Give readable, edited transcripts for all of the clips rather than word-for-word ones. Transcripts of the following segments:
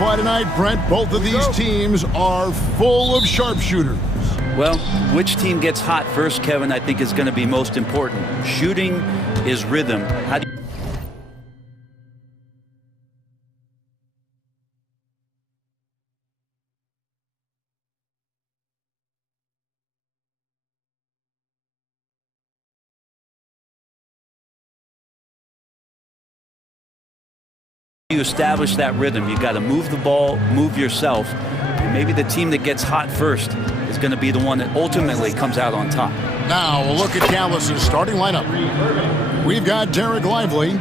play tonight, Brent. Both of these teams are full of sharpshooters. Well, which team gets hot first, Kevin, I think is going to be most important. Shooting is rhythm. How do you establish that rhythm? You got to move the ball, move yourself, and maybe the team that gets hot first is going to be the one that ultimately comes out on top. Now a look at Callis' starting lineup. We've got Derek Lively.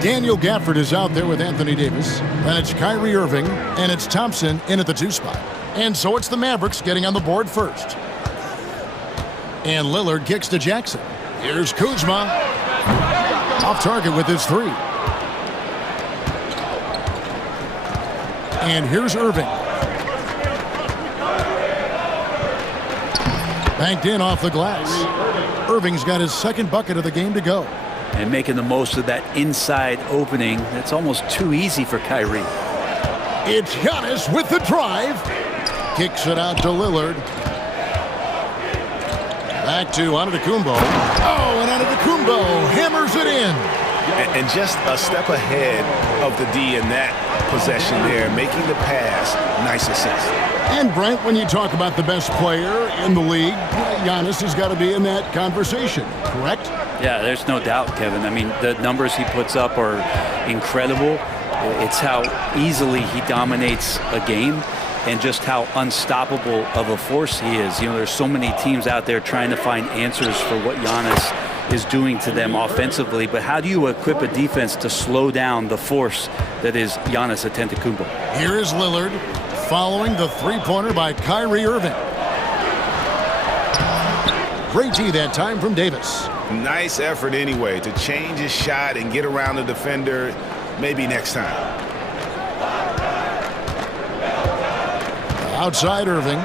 Daniel Gafford is out there with Anthony Davis. Then it's Kyrie Irving, and it's Thompson in at the 2 spot. And so it's the Mavericks getting on the board first. And Lillard kicks to Jackson. Here's Kuzma. Off target with his 3. And here's Irving. Banked in off the glass. Irving's got his second bucket of the game to go. And making the most of that inside opening. That's almost too easy for Kyrie. It's Giannis with the drive. Kicks it out to Lillard. Back to Antetokounmpo. Oh, and Antetokounmpo hammers it in. And just a step ahead of the D in that possession there, making the pass. Nice assist. And Brent, when you talk about the best player in the league, Giannis has got to be in that conversation, correct? Yeah, there's no doubt, Kevin. I mean, the numbers he puts up are incredible. It's how easily he dominates a game and just how unstoppable of a force he is. You know, there's so many teams out there trying to find answers for what Giannis is doing to them offensively, but how do you equip a defense to slow down the force that is Giannis Antetokounmpo? Here is Lillard following the 3-pointer by Kyrie Irving. Great D that time from Davis. Nice effort anyway to change his shot and get around the defender. Maybe next time. Outside Irving.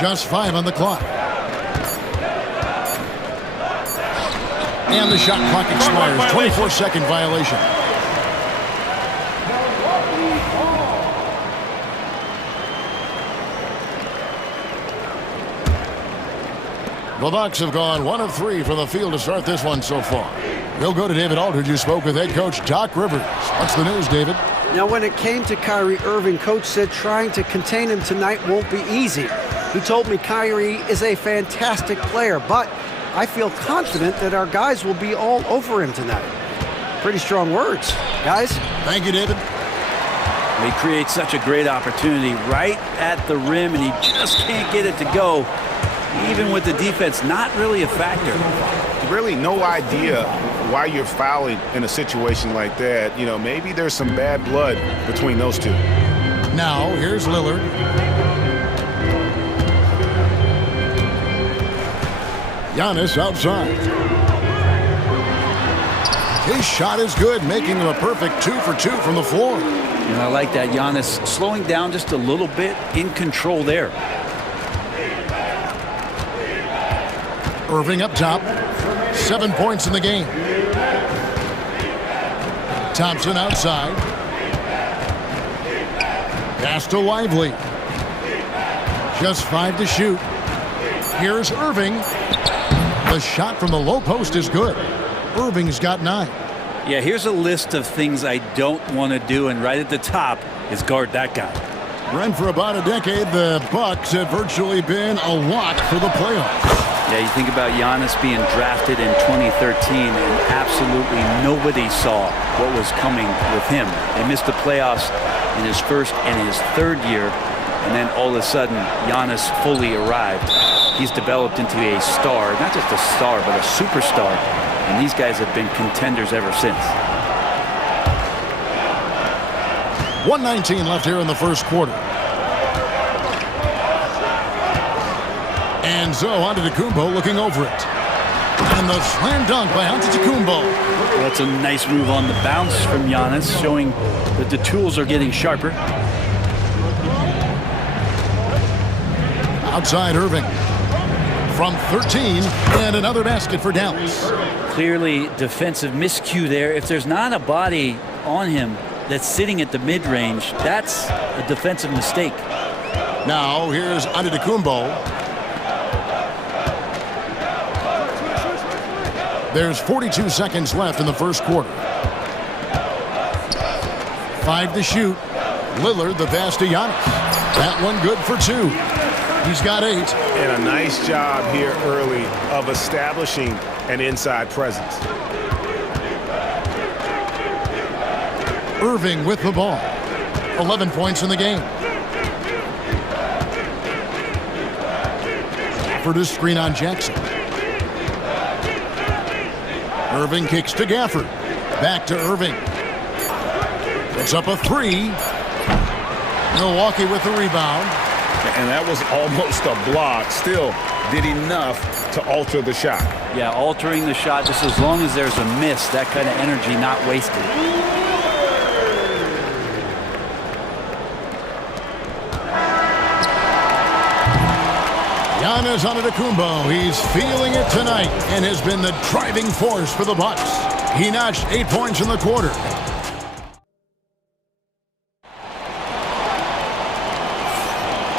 Just 5 on the clock. And the shot clock expires. 24-second violation. The Bucks have gone 1 of 3 from the field to start this one so far. We'll go to David Aldridge, who spoke with head coach Doc Rivers. What's the news, David? Now, when it came to Kyrie Irving, coach said trying to contain him tonight won't be easy. He told me Kyrie is a fantastic player, but I feel confident that our guys will be all over him tonight. Pretty strong words, guys. Thank you, David. He creates such a great opportunity right at the rim, and he just can't get it to go. Even with the defense, not really a factor. Really no idea why you're fouling in a situation like that. You know, maybe there's some bad blood between those two. Now, here's Lillard. Giannis outside. His shot is good, making him a perfect 2 for 2 from the floor. And I like that. Giannis slowing down just a little bit, in control there. Irving up top. 7 points in the game. Thompson outside. Pass to Lively. Just 5 to shoot. Here's Irving. The shot from the low post is good. Irving's got 9. Yeah, here's a list of things I don't want to do, and right at the top is guard that guy. Brent, for about a decade, the Bucks have virtually been a lock for the playoffs. Yeah, you think about Giannis being drafted in 2013, and absolutely nobody saw what was coming with him. They missed the playoffs in his first and his third year, and then all of a sudden, Giannis fully arrived. He's developed into a star, not just a star, but a superstar, and these guys have been contenders ever since. 1:19 left here in the first quarter. And so Antetokounmpo looking over it. And the slam dunk by Antetokounmpo. Well, that's a nice move on the bounce from Giannis, showing that the tools are getting sharper. Outside Irving. from 13, and another basket for Dallas. Clearly defensive miscue there. If there's not a body on him that's sitting at the mid-range, that's a defensive mistake. Now here's Antetokounmpo. There's 42 seconds left in the first quarter. 5 to shoot. Lillard, the pass to Giannis. That one good for 2. He's got 8. And a nice job here early of establishing an inside presence. Irving with the ball. 11 points in the game. Gafford is screen on Jackson. Irving kicks to Gafford. Back to Irving. Puts up a 3. Milwaukee with the rebound. And that was almost a block. Still did enough to alter the shot. Yeah, altering the shot, just as long as there's a miss, that kind of energy not wasted. Giannis Antetokounmpo, he's feeling it tonight and has been the driving force for the Bucks. He notched 8 points in the quarter.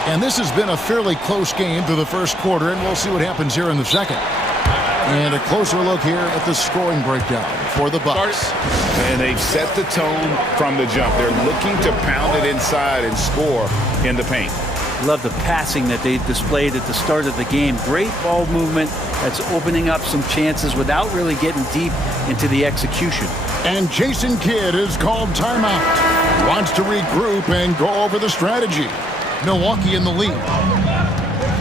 And this has been a fairly close game through the first quarter, and we'll see what happens here in the second. And a closer look here at the scoring breakdown for the Bucks. And they've set the tone from the jump. They're looking to pound it inside and score in the paint. Love the passing that they displayed at the start of the game. Great ball movement that's opening up some chances without really getting deep into the execution. And Jason Kidd is called timeout. Wants to regroup and go over the strategy. Milwaukee in the lead.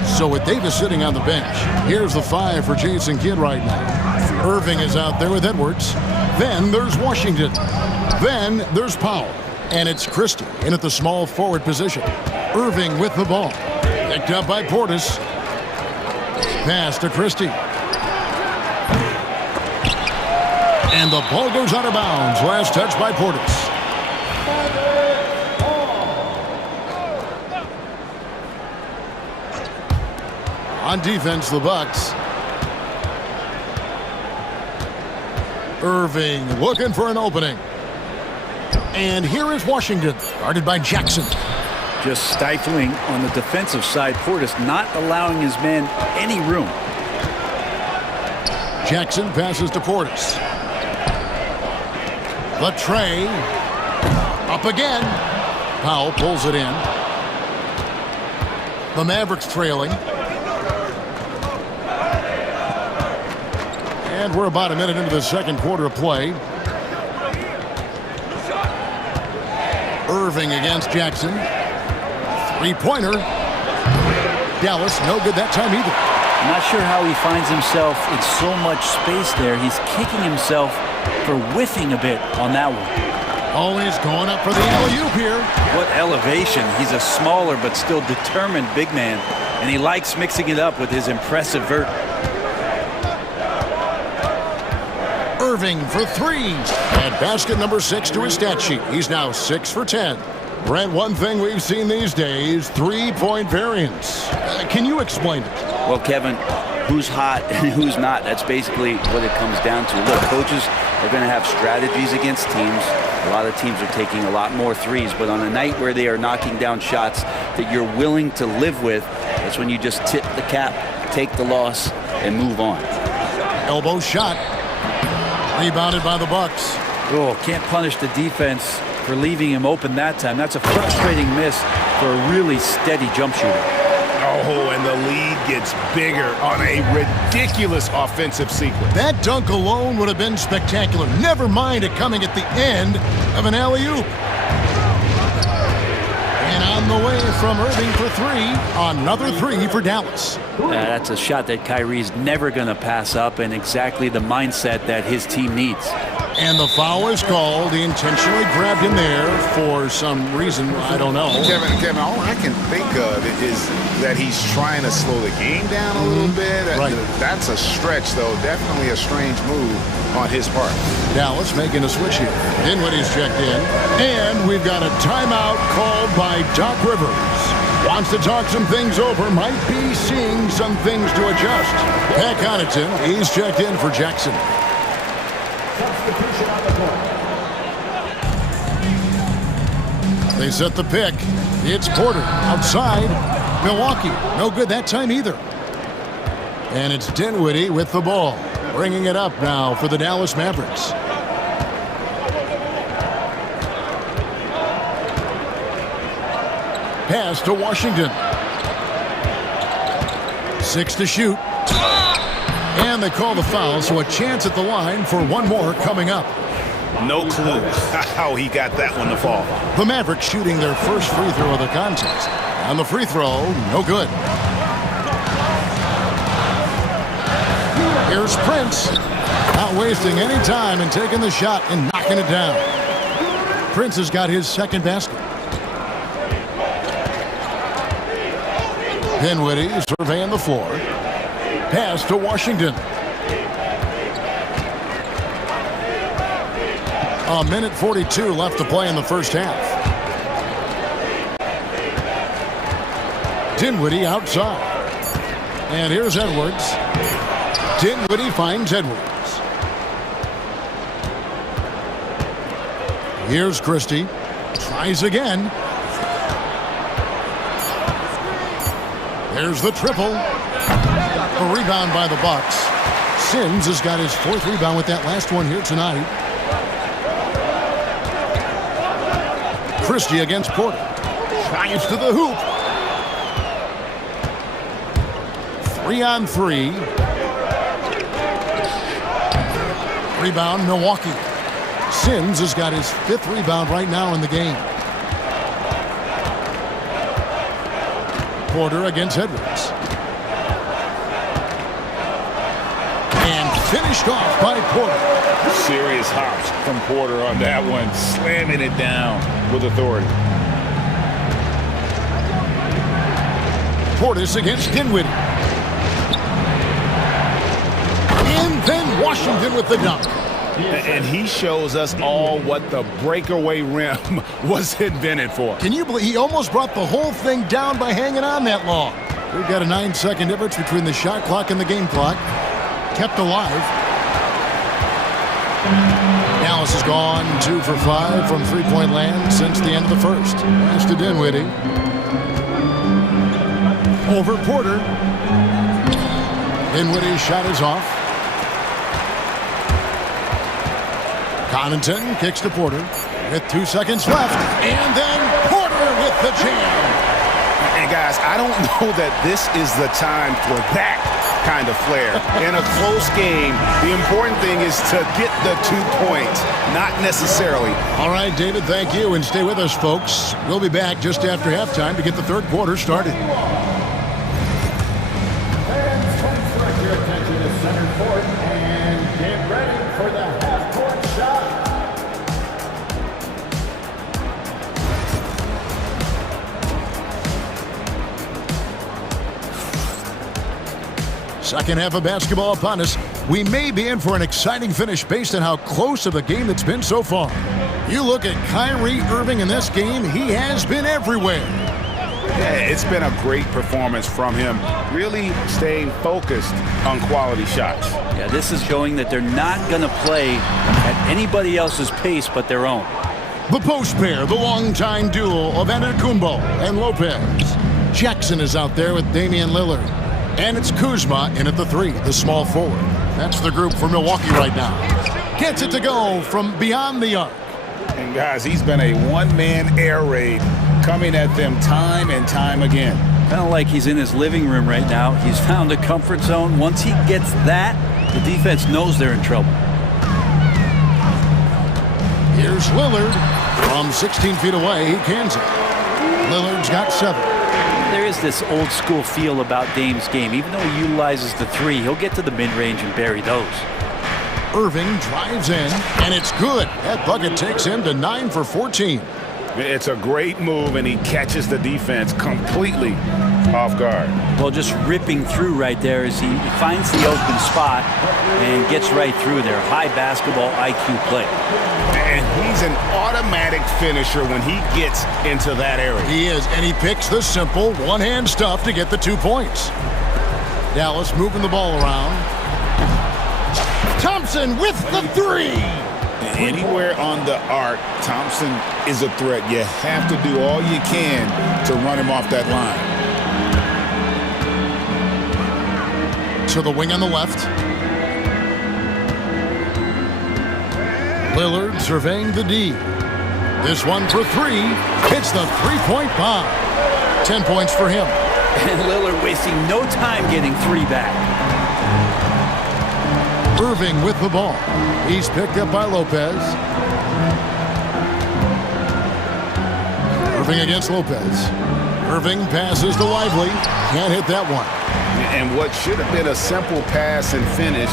So with Davis sitting on the bench, here's the 5 for Jason Kidd right now. Irving is out there with Edwards. Then there's Washington. Then there's Powell. And it's Christie in at the small forward position. Irving with the ball. Picked up by Portis. Pass to Christie. And the ball goes out of bounds. Last touch by Portis. On defense, the Bucks. Irving looking for an opening. And here is Washington, guarded by Jackson. Just stifling on the defensive side. Portis not allowing his men any room. Jackson passes to Portis. The tray. Up again. Powell pulls it in. The Mavericks trailing. And we're about a minute into the second quarter of play. Irving against Jackson. Three-pointer. Dallas, no good that time either. I'm not sure how he finds himself in so much space there. He's kicking himself for whiffing a bit on that one. Oh, he's going up for the alley-oop here. What elevation. He's a smaller but still determined big man, and he likes mixing it up with his impressive vert. Irving for 3. And basket number 6 to his stat sheet. He's now 6 for 10. Brent, one thing we've seen these days, three-point variance. Can you explain it? Well, Kevin, who's hot and who's not, that's basically what it comes down to. Look, coaches are going to have strategies against teams. A lot of teams are taking a lot more threes, but on a night where they are knocking down shots that you're willing to live with, that's when you just tip the cap, take the loss, and move on. Elbow shot. Rebounded by the Bucks. Oh, can't punish the defense for leaving him open that time. That's a frustrating miss for a really steady jump shooter. Oh, and the lead gets bigger on a ridiculous offensive sequence. That dunk alone would have been spectacular. Never mind it coming at the end of an alley-oop. And on the way from Irving for 3. Another 3 for Dallas. That's a shot that Kyrie's never going to pass up, and exactly the mindset that his team needs. And the foul is called. He intentionally grabbed him there for some reason. I don't know. Kevin, all I can think of is that he's trying to slow the game down a little bit. Right. That's a stretch, though. Definitely a strange move on his part. Dallas making a switch here. Dinwiddie's checked in. And we've got a timeout called by Doc Rivers. Wants to talk some things over. Might be seeing some things to adjust. Pat Connaughton, he's checked in for Jackson. They set the pick. It's Porter outside. Milwaukee, no good that time either. And it's Dinwiddie with the ball. Bringing it up now for the Dallas Mavericks. Pass to Washington. 6 to shoot. And they call the foul, so a chance at the line for one more coming up. No clue how he got that one to fall. The Mavericks shooting their first free throw of the contest. And the free throw, no good. Here's Prince. Not wasting any time and taking the shot and knocking it down. Prince has got his second basket. Dinwiddie surveying the floor. Pass to Washington. A minute 42 left to play in the first half. Dinwiddie outside. And here's Edwards. Dinwiddie finds Edwards. Here's Christie. Tries again. There's the triple. A rebound by the Bucks. Sims has got his fourth rebound with that last one here tonight. Christie against Porter. Drives to the hoop. 3-on-3. Rebound, Milwaukee. Sims has got his fifth rebound right now in the game. Porter against Edwards. And finished off by Porter. Serious hops from Porter on that one, slamming it down with authority. Portis against Dinwiddie. And then Washington with the dunk. And he shows us all what the breakaway rim was invented for. Can you believe he almost brought the whole thing down by hanging on that long? We've got a 9-second difference between the shot clock and the game clock. Kept alive. Dallas has gone 2 for 5 from three-point land since the end of the first. Pass to Dinwiddie. Over Porter. Dinwiddie's shot is off. Connaughton kicks to Porter with 2 seconds left. And then Porter with the jam. And guys, I don't know that this is the time for that kind of flair. In a close game, the important thing is to get the 2 points, not necessarily. All right, David, thank you. And stay with us, folks. We'll be back just after halftime to get the third quarter started. Fans, please direct your attention to center court and get ready for the half-court shot. Second half of basketball upon us. We may be in for an exciting finish based on how close of a game it's been so far. You look at Kyrie Irving in this game, he has been everywhere. Yeah, it's been a great performance from him, really staying focused on quality shots. Yeah, this is showing that they're not going to play at anybody else's pace but their own. The post pair, the longtime duo of Antetokounmpo and Lopez. Jackson is out there with Damian Lillard. And it's Kuzma in at the 3, the small forward. That's the group for Milwaukee right now. Gets it to go from beyond the arc. And guys, he's been a one-man air raid coming at them time and time again. Kind of like he's in his living room right now. He's found a comfort zone. Once he gets that, the defense knows they're in trouble. Here's Lillard from 16 feet away. He cans it. Lillard's got 7. There is this old school feel about Dame's game. Even though he utilizes the 3, he'll get to the mid-range and bury those. Irving drives in, and it's good. That bucket takes him to 9 for 14. It's a great move, and he catches the defense completely off guard. Well, just ripping through right there as he finds the open spot and gets right through there. High basketball IQ play. And he's an automatic finisher when he gets into that area. He is, and he picks the simple one-hand stuff to get the 2 points. Dallas moving the ball around. Thompson with the three. Anywhere on the arc, Thompson is a threat. You have to do all you can to run him off that line. To the wing on the left. Lillard surveying the D. This one for three. Hits the three-point bomb. 10 points for him. And Lillard wasting no time getting three back. Irving with the ball. He's picked up by Lopez. Irving against Lopez. Irving passes to Lively. Can't hit that one. And what should have been a simple pass and finish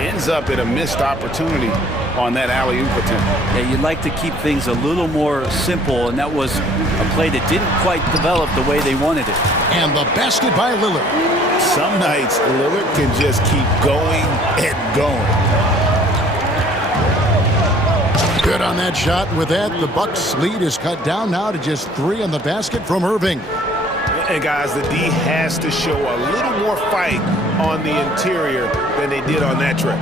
ends up at a missed opportunity on that alley-oop attempt. Yeah, you'd like to keep things a little more simple, and that was a play that didn't quite develop the way they wanted it. And the basket by Lillard. Some nights, Lillard can just keep going and going. Good on that shot. With that, the Bucks lead is cut down now to just 3 on the basket from Irving. And guys, the D has to show a little more fight on the interior than they did on that trip.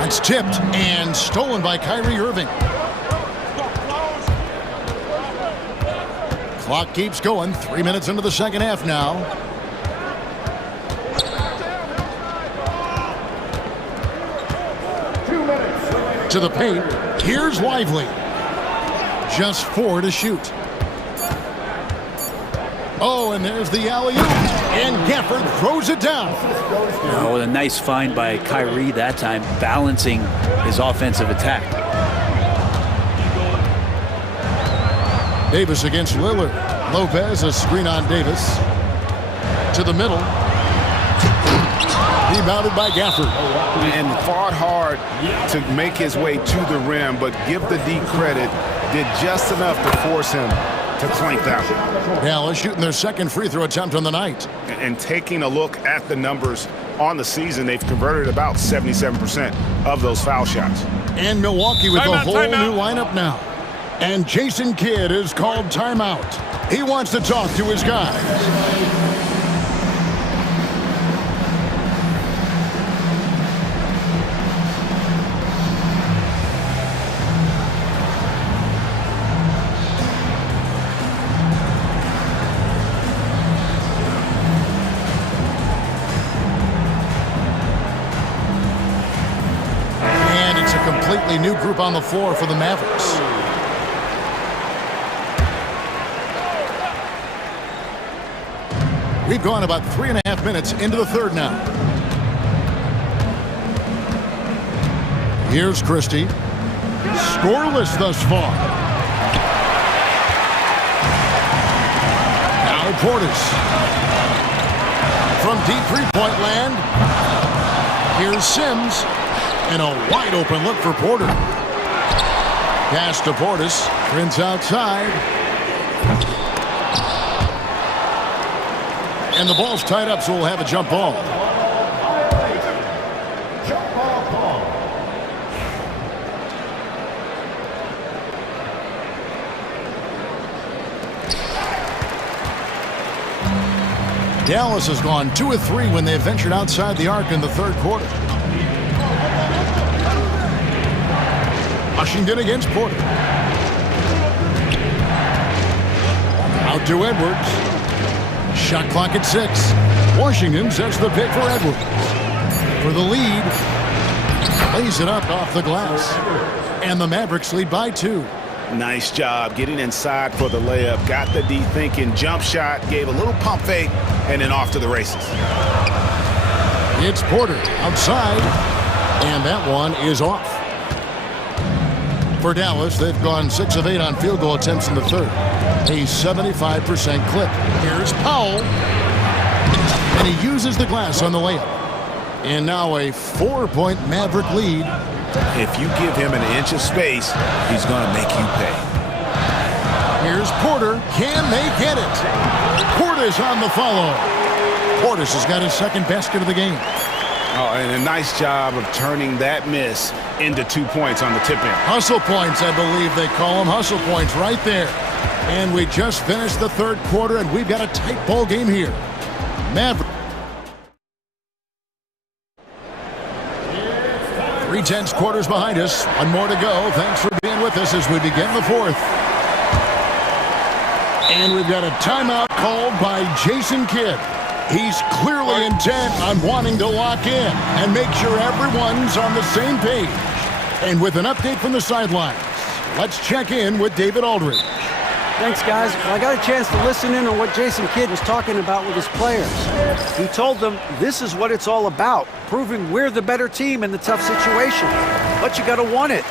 That's tipped and stolen by Kyrie Irving. Clock keeps going. 3 minutes into the second half now. To the paint. Here's Lively. Just 4 to shoot. Oh, and there's the alley-oop. And Gafford throws it down. Oh, what a nice find by Kyrie that time, balancing his offensive attack. Davis against Lillard. Lopez, a screen on Davis. To the middle. Rebounded by Gafford. And fought hard to make his way to the rim, but give the D credit, did just enough to force him to clank that one. Dallas shooting their second free throw attempt on the night. And taking a look at the numbers on the season, they've converted about 77% of those foul shots. And Milwaukee with a whole new lineup now. And Jason Kidd is called timeout. He wants to talk to his guys. Completely new group on the floor for the Mavericks. We've gone about 3.5 minutes into the third now. Here's Christie. Scoreless thus far. Now Portis. From deep three-point land. Here's Sims. And a wide-open look for Porter. Pass to Portis. Prince outside. And the ball's tied up, so we'll have a jump ball. Jump ball call. Dallas has gone 2 of 3 when they've ventured outside the arc in the third quarter. Washington against Porter. Out to Edwards. Shot clock at 6. Washington sets the pick for Edwards. For the lead. Lays it up off the glass. And the Mavericks lead by 2. Nice job getting inside for the layup. Got the D thinking. Jump shot. Gave a little pump fake. And then off to the races. It's Porter outside. And that one is off. For Dallas, they've gone 6 of 8 on field goal attempts in the third. A 75% clip. Here's Powell. And he uses the glass on the layup. And now a 4-point Maverick lead. If you give him an inch of space, he's going to make you pay. Here's Porter. Can they get it? Portis on the follow. Portis has got his second basket of the game. Oh, and a nice job of turning that miss into 2 points on the tip-in. Hustle points, I believe they call them. Hustle points right there. And we just finished the third quarter, and we've got a tight ball game here. Mavericks. 3/10 quarters behind us. One more to go. Thanks for being with us as we begin the fourth. And we've got a timeout called by Jason Kidd. He's clearly intent on wanting to lock in and make sure everyone's on the same page. And with an update from the sidelines, let's check in with David Aldridge. Thanks, guys. Well, I got a chance to listen in on what Jason Kidd was talking about with his players. He told them this is what it's all about, proving we're the better team in the tough situation. But you got to want it.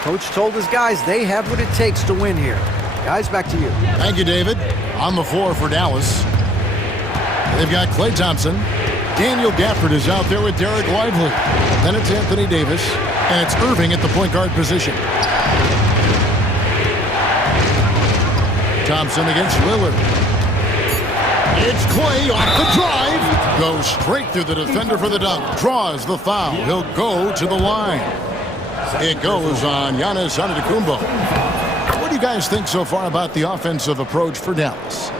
Coach told his guys they have what it takes to win here. Guys, back to you. Thank you, David. On the floor for Dallas, they've got Klay Thompson. Daniel Gafford is out there with Derek Lively. Then it's Anthony Davis, and it's Irving at the point guard position. Thompson against Lillard. It's Klay off the drive. Goes straight through the defender for the dunk. Draws the foul. He'll go to the line. It goes on Giannis Antetokounmpo. What do you guys think so far about the offensive approach for Dallas?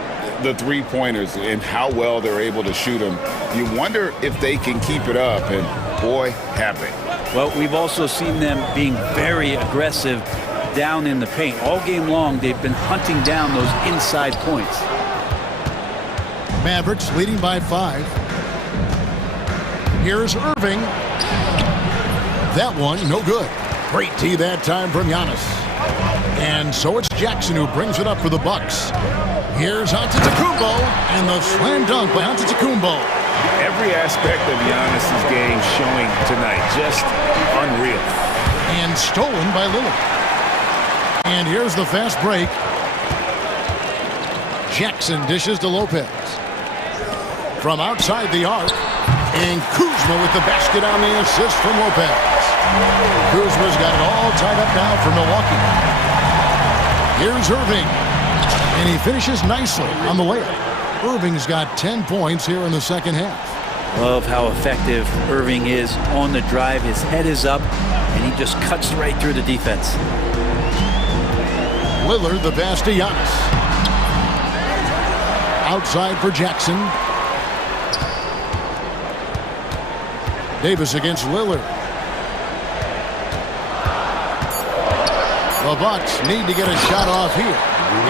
The three-pointers and how well they're able to shoot them. You wonder if they can keep it up, and boy, have they. Well, we've also seen them being very aggressive down in the paint. All game long, they've been hunting down those inside points. Mavericks leading by 5. Here's Irving. That one, no good. Great tee that time from Giannis. And so it's Jackson who brings it up for the Bucks. Here's Antetokounmpo, and the slam dunk by Antetokounmpo. Every aspect of Giannis's game showing tonight, just unreal. And stolen by Lillard. And here's the fast break. Jackson dishes to Lopez. From outside the arc, and Kuzma with the basket on the assist from Lopez. Kuzma's got it all tied up now for Milwaukee. Here's Irving, and he finishes nicely on the layup. Irving's got 10 points here in the second half. Love how effective Irving is on the drive. His head is up, and he just cuts right through the defense. Lillard, the pass to Giannis. Outside for Jackson. Davis against Lillard. The Bucks need to get a shot off here.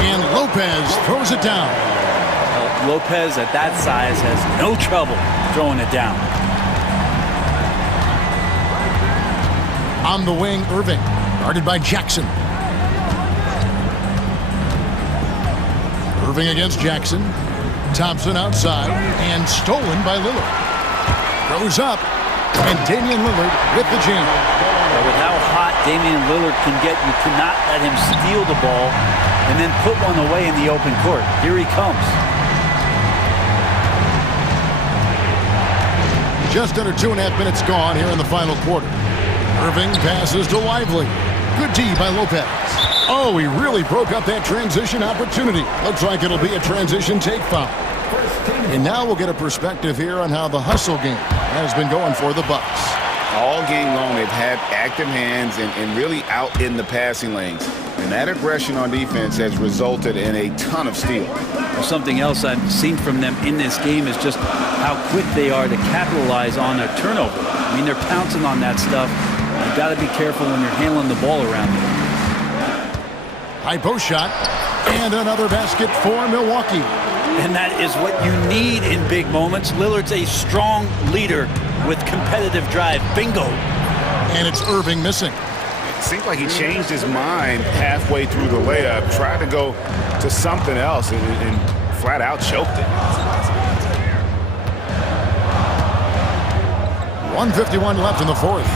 And Lopez throws it down. Lopez at that size has no trouble throwing it down. On the wing, Irving, guarded by Jackson. Irving against Jackson. Thompson outside, and stolen by Lillard. Goes up, and Damian Lillard with the jam. With how hot Damian Lillard can get, you cannot let him steal the ball and then put one away in the open court. Here he comes. Just under 2.5 minutes gone here in the final quarter. Irving passes to Lively. Good D by Lopez. Oh, he really broke up that transition opportunity. Looks like it'll be a transition take foul. And now we'll get a perspective here on how the hustle game has been going for the Bucks. All game long, they've had active hands and really out in the passing lanes. And that aggression on defense has resulted in a ton of steals. Well, something else I've seen from them in this game is just how quick they are to capitalize on a turnover. I mean, they're pouncing on that stuff. You've got to be careful when you're handling the ball around them. High post shot, and another basket for Milwaukee. And that is what you need in big moments. Lillard's a strong leader with competitive drive. Bingo. And it's Irving missing. It seemed like he changed his mind halfway through the layup, tried to go to something else, and flat out choked it. 1:51 left in the fourth.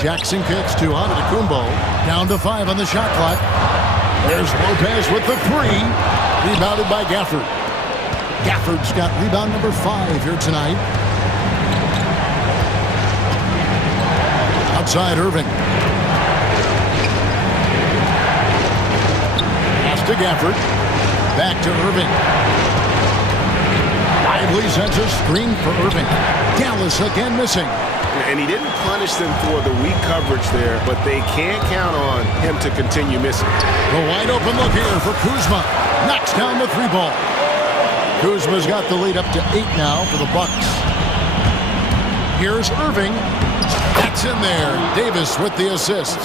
Jackson kicks to Antetokounmpo. Down to 5 on the shot clock. There's Lopez with the 3. Rebounded by Gafford. Gafford's got rebound number 5 here tonight. Outside Irving. to Gafford. Back to Irving. Lively sends a screen for Irving. Dallas again missing. And he didn't punish them for the weak coverage there, but they can't count on him to continue missing. The wide open look here for Kuzma. Knocks down the three ball. Kuzma's got the lead up to 8 now for the Bucks. Here's Irving. That's in there. Davis with the assist.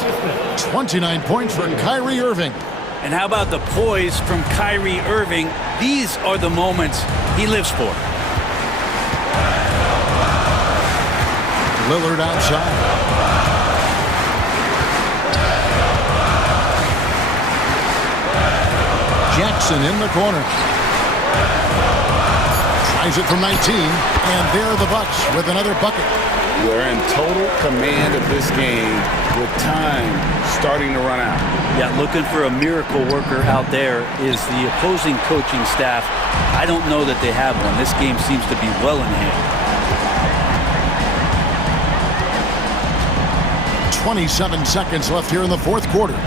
29 points for Kyrie Irving. And how about the poise from Kyrie Irving? These are the moments he lives for. Lillard outside. Jackson in the corner. Tries it from 19, and there are the Bucks with another bucket. They're in total command of this game with time starting to run out. Yeah, looking for a miracle worker out there is the opposing coaching staff. I don't know that they have one. This game seems to be well in hand. 27 seconds left here in the fourth quarter.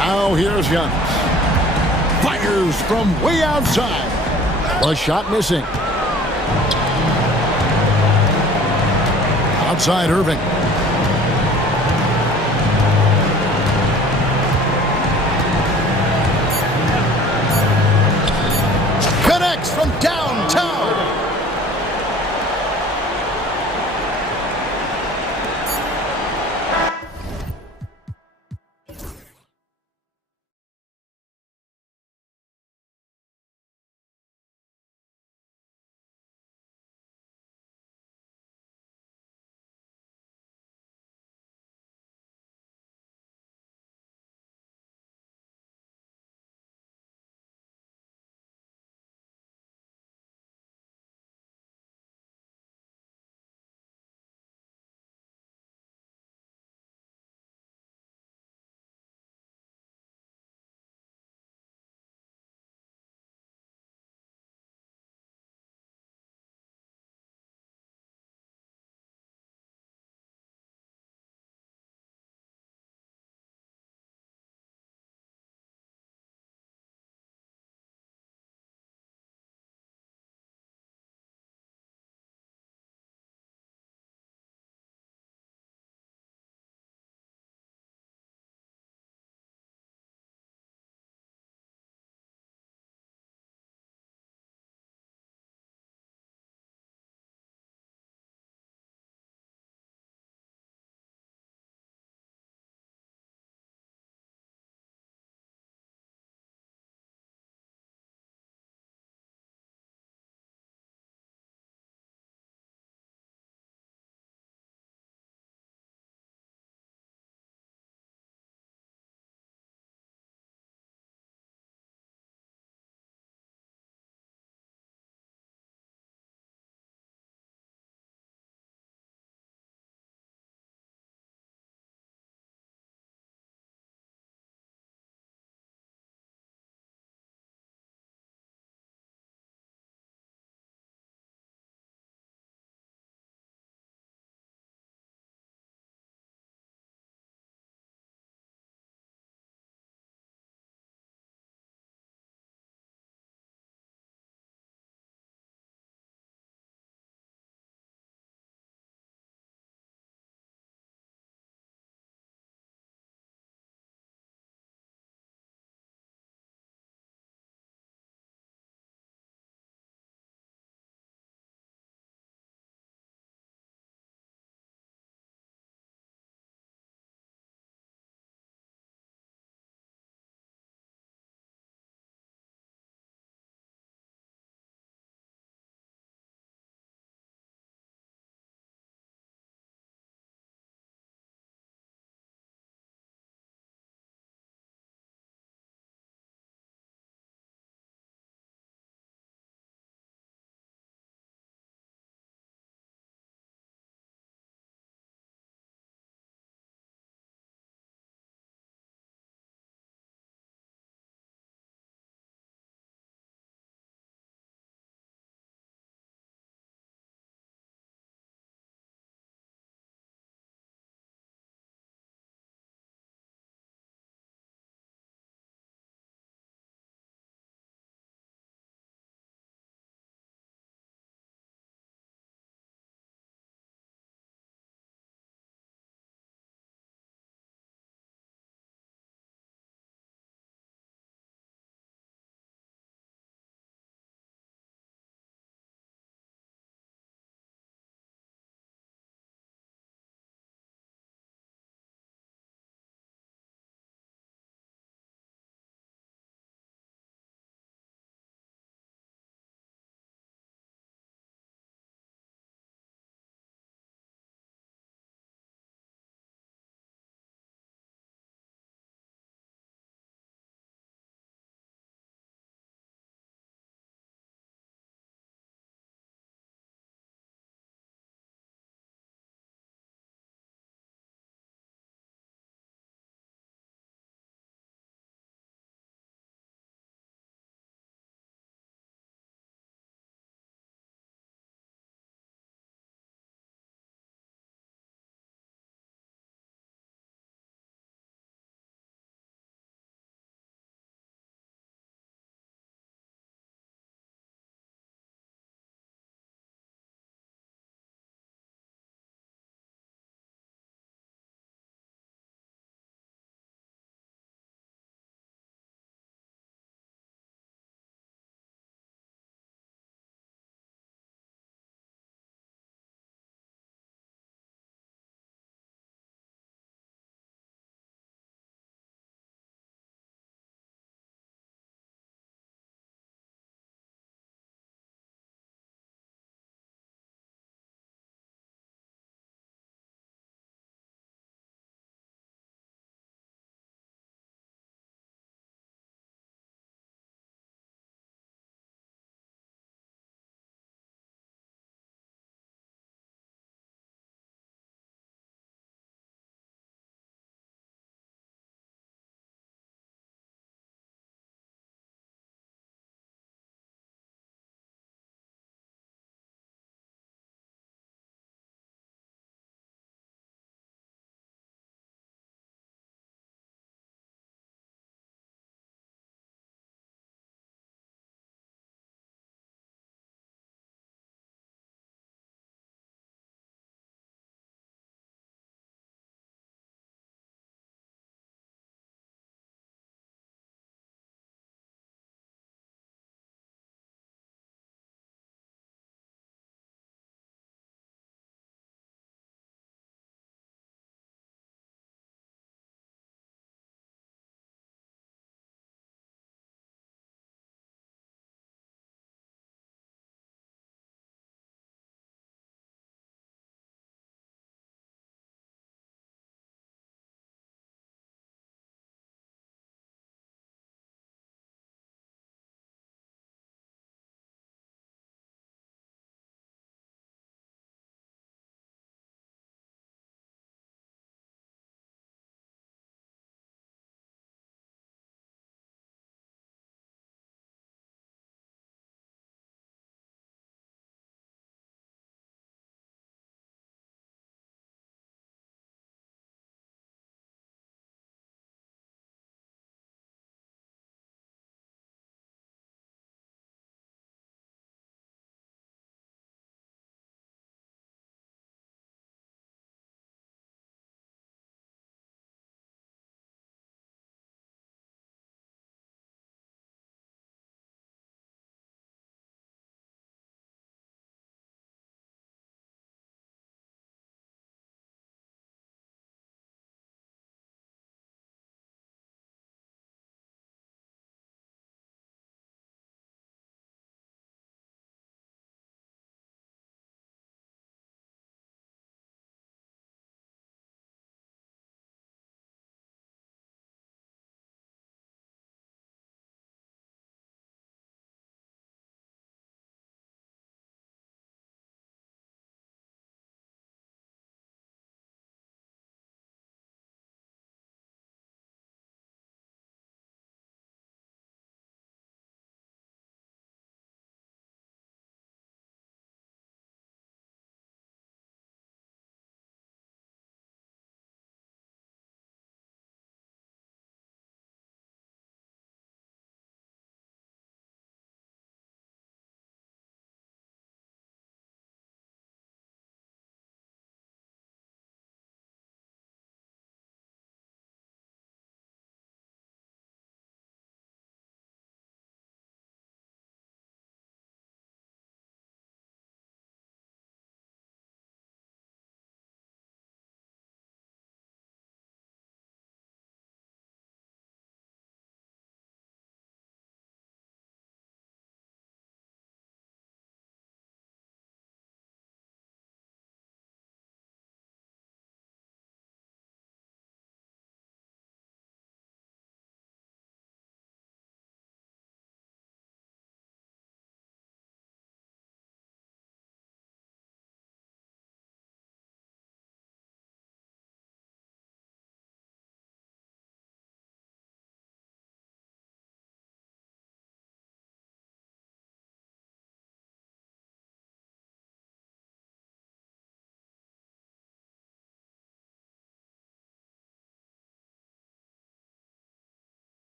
Now here's Giannis. Fires from way outside. A shot missing. Outside Irving. Connects from downtown.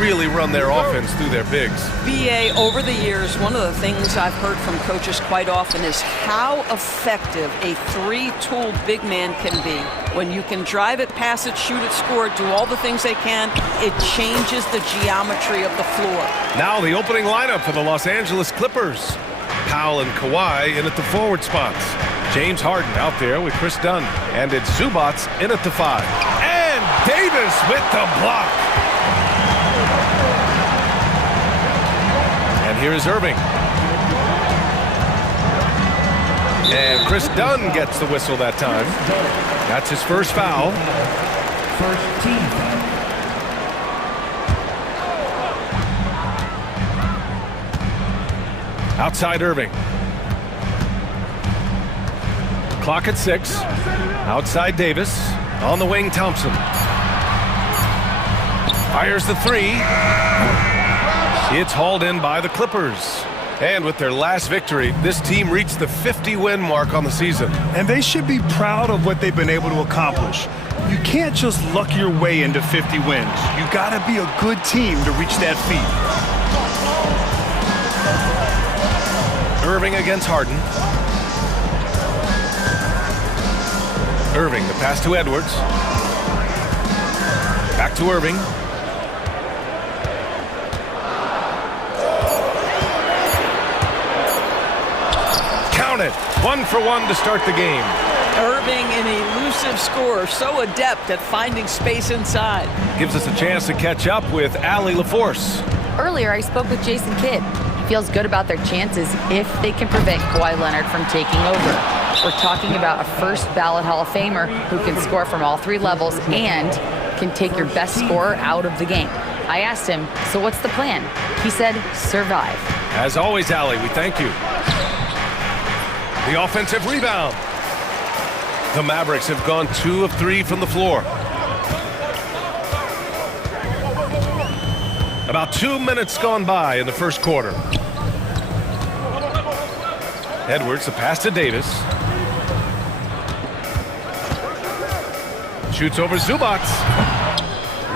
really run their offense through their bigs. BA, over the years, one of the things I've heard from coaches quite often is how effective a three-tooled big man can be. When you can drive it, pass it, shoot it, score it, do all the things they can, it changes the geometry of the floor. Now the opening lineup for the Los Angeles Clippers. Powell and Kawhi in at the forward spots. James Harden out there with Chris Dunn. And it's Zubac in at the 5. And Davis with the block. And here is Irving. And Chris Dunn gets the whistle that time. That's his first foul. First team foul. Outside Irving. Clock at 6. Outside Davis. On the wing, Thompson. Fires the 3. It's hauled in by the Clippers. And with their last victory, this team reached the 50-win mark on the season. And they should be proud of what they've been able to accomplish. You can't just luck your way into 50 wins. You gotta be a good team to reach that feat. Irving against Harden. Irving, the pass to Edwards. Back to Irving. Count it. 1 for 1 to start the game. Irving, an elusive scorer, so adept at finding space inside. Gives us a chance to catch up with Allie LaForce. Earlier, I spoke with Jason Kidd. He feels good about their chances if they can prevent Kawhi Leonard from taking over. We're talking about a first ballot Hall of Famer who can score from all 3 levels and can take your best scorer out of the game. I asked him, so what's the plan? He said, survive. As always, Allie, we thank you. The offensive rebound. The Mavericks have gone 2 of 3 from the floor. About 2 minutes gone by in the first quarter. Edwards, the pass to Davis. Shoots over Zubac.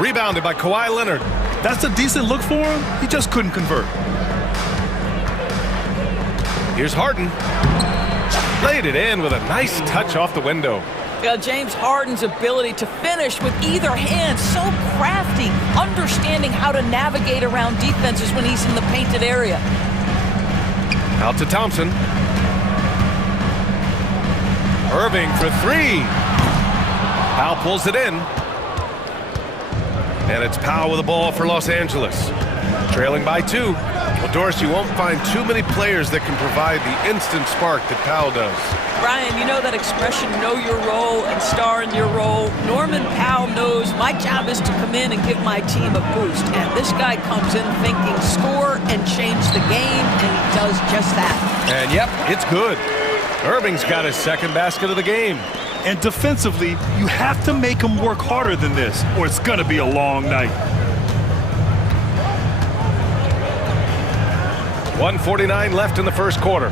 Rebounded by Kawhi Leonard. That's a decent look for him. He just couldn't convert. Here's Harden. Laid it in with a nice touch off the window. James Harden's ability to finish with either hand, so crafty, understanding how to navigate around defenses when he's in the painted area. Out to Thompson. Irving for 3. Powell pulls it in. And it's Powell with the ball for Los Angeles. Trailing by 2. Well, Doris, you won't find too many players that can provide the instant spark that Powell does. Brian, you know that expression, know your role and star in your role. Norman Powell knows my job is to come in and give my team a boost. And this guy comes in thinking score and change the game, and he does just that. And yep, it's good. Irving's got his second basket of the game. And defensively, you have to make him work harder than this, or it's gonna be a long night. 1:49 left in the first quarter.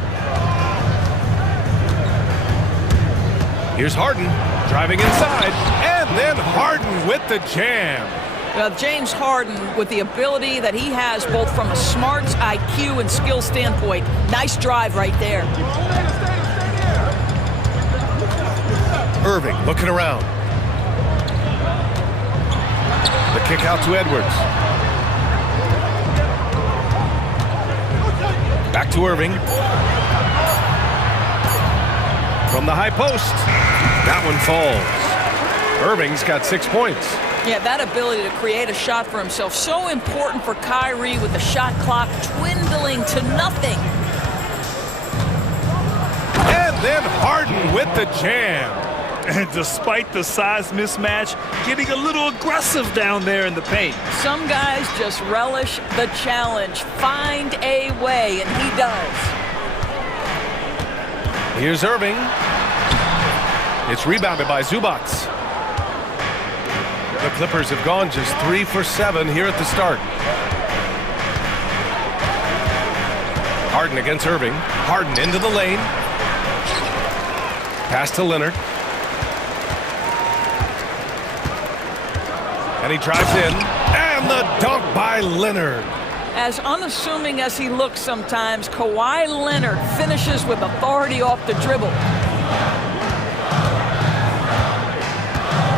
Here's Harden, driving inside, and then Harden with the jam. James Harden, with the ability that he has both from a smarts, IQ, and skill standpoint, nice drive right there. Irving looking around. The kick out to Edwards. Back to Irving. From the high post. That one falls. Irving's got 6 points. Yeah, that ability to create a shot for himself, so important for Kyrie with the shot clock dwindling to nothing. And then Harden with the jam. And despite the size mismatch, getting a little aggressive down there in the paint. Some guys just relish the challenge. Find a way, and he does. Here's Irving. It's rebounded by Zubac. The Clippers have gone just 3 for 7 here at the start. Harden against Irving. Harden into the lane. Pass to Leonard. And he drives in. And And the dunk by Leonard. As unassuming as he looks sometimes, Kawhi Leonard finishes with authority off the dribble.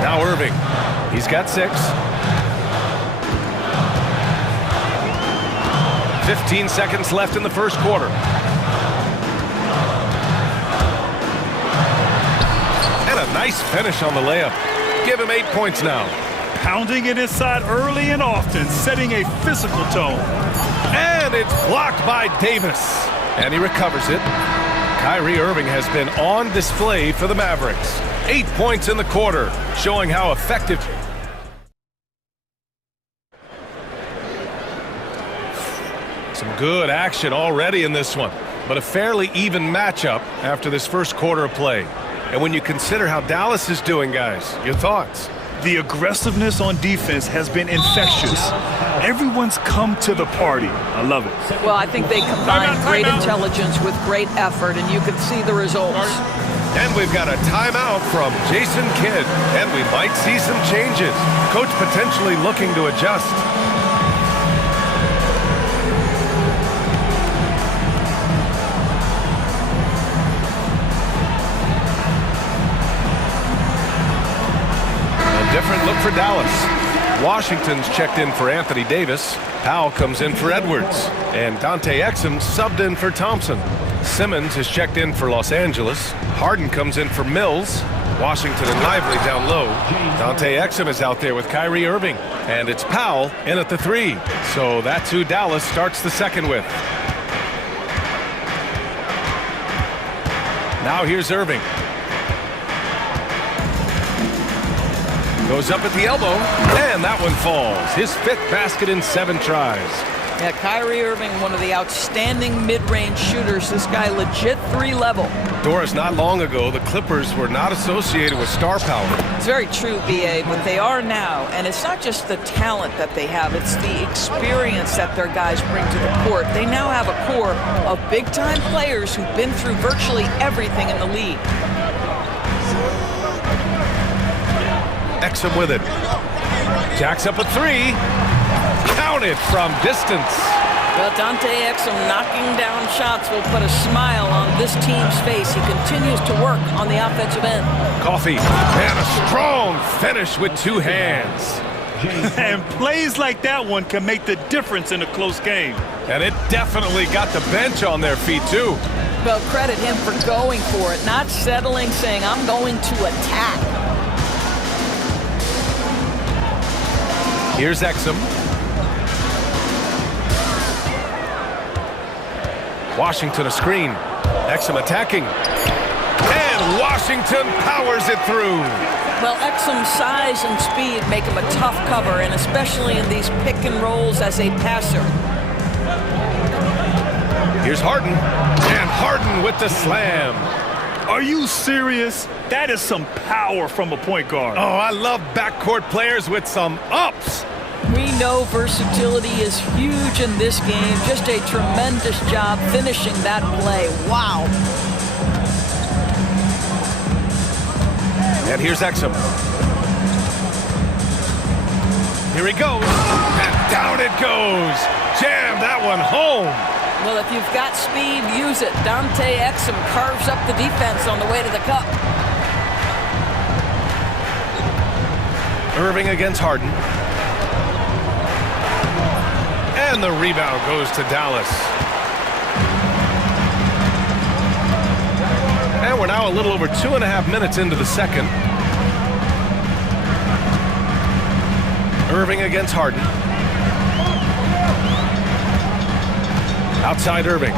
Now Irving. He's got 6. 15 seconds left in the first quarter. And a nice finish on the layup. Give him 8 points now. Pounding it inside early and often, setting a physical tone. And it's blocked by Davis. And he recovers it. Kyrie Irving has been on display for the Mavericks. 8 points in the quarter, showing how effective. Some good action already in this one, but a fairly even matchup after this first quarter of play. And when you consider how Dallas is doing, guys, your thoughts? The aggressiveness on defense has been infectious. Everyone's come to the party. I love it. Well, I think they combine great intelligence with great effort, and you can see the results. And we've got a timeout from Jason Kidd, and we might see some changes. Coach potentially looking to adjust. Different look for Dallas. Washington's checked in for Anthony Davis. Powell comes in for Edwards. And Dante Exum subbed in for Thompson. Simmons is checked in for Los Angeles. Harden comes in for Mills. Washington and Lively down low. Dante Exum is out there with Kyrie Irving. And it's Powell in at the 3. So that's who Dallas starts the second with. Now here's Irving. Goes up at the elbow, and that one falls. His 5th basket in 7 tries. Yeah, Kyrie Irving, one of the outstanding mid-range shooters. This guy legit 3-level. Doris, not long ago, the Clippers were not associated with star power. It's very true, B.A., but they are now. And it's not just the talent that they have. It's the experience that their guys bring to the court. They now have a core of big-time players who've been through virtually everything in the league. Exum with it. Jacks up a 3. Counted from distance. Well, Dante Exum knocking down shots will put a smile on this team's face. He continues to work on the offensive end. Coffee. And a strong finish with 2 hands. And plays like that one can make the difference in a close game. And it definitely got the bench on their feet, too. Well, credit him for going for it, not settling, saying, I'm going to attack. Here's Exum. Washington a screen. Exum attacking. And Washington powers it through. Well, Exum's size and speed make him a tough cover, and especially in these pick and rolls as a passer. Here's Harden. And Harden with the slam. Are you serious? That is some power from a point guard. Oh, I love backcourt players with some ups. We know versatility is huge in this game. Just a tremendous job finishing that play. Wow. And here's Exum. Here he goes. And down it goes. Jam that one home. Well, if you've got speed, use it. Dante Exum carves up the defense on the way to the cup. Irving against Harden. And the rebound goes to Dallas. And we're now a little over 2.5 minutes into the second. Irving against Harden. Outside Irving.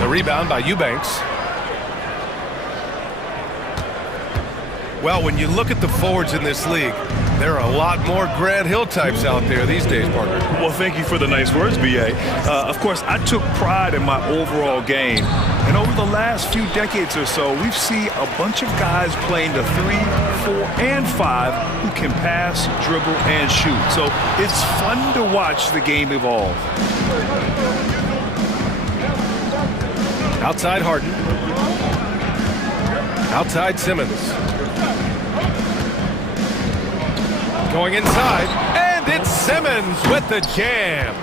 The rebound by Eubanks. Well, when you look at the forwards in this league, there are a lot more Grant Hill types out there these days, partner. Well, thank you for the nice words, B.A. Of course, I took pride in my overall game. And over the last few decades or so, we've seen a bunch of guys playing the 3, 4, and 5 who can pass, dribble, and shoot. So it's fun to watch the game evolve. Outside Harden. Outside Simmons. Going inside, and it's Simmons with the jam.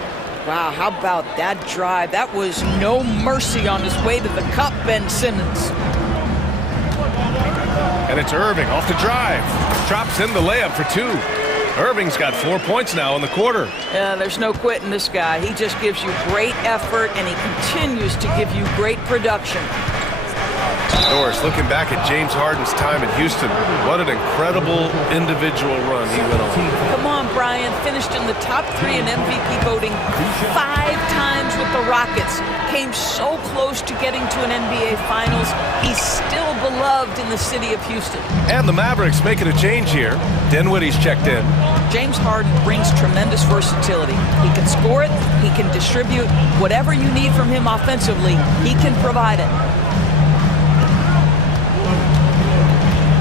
Wow, how about that drive? That was no mercy on his way to the cup, Ben Simmons. And it's Irving off the drive. Drops in the layup for 2. Irving's got 4 points now in the quarter. Yeah, there's no quitting this guy. He just gives you great effort, and he continues to give you great production. Doris, looking back at James Harden's time in Houston, what an incredible individual run he went on. Come on, Brian. Finished in the top 3 in MVP voting 5 times with the Rockets. Came so close to getting to an NBA Finals. He's still beloved in the city of Houston. And the Mavericks making a change here. Dinwiddie's checked in. James Harden brings tremendous versatility. He can score it. He can distribute. Whatever you need from him offensively, he can provide it.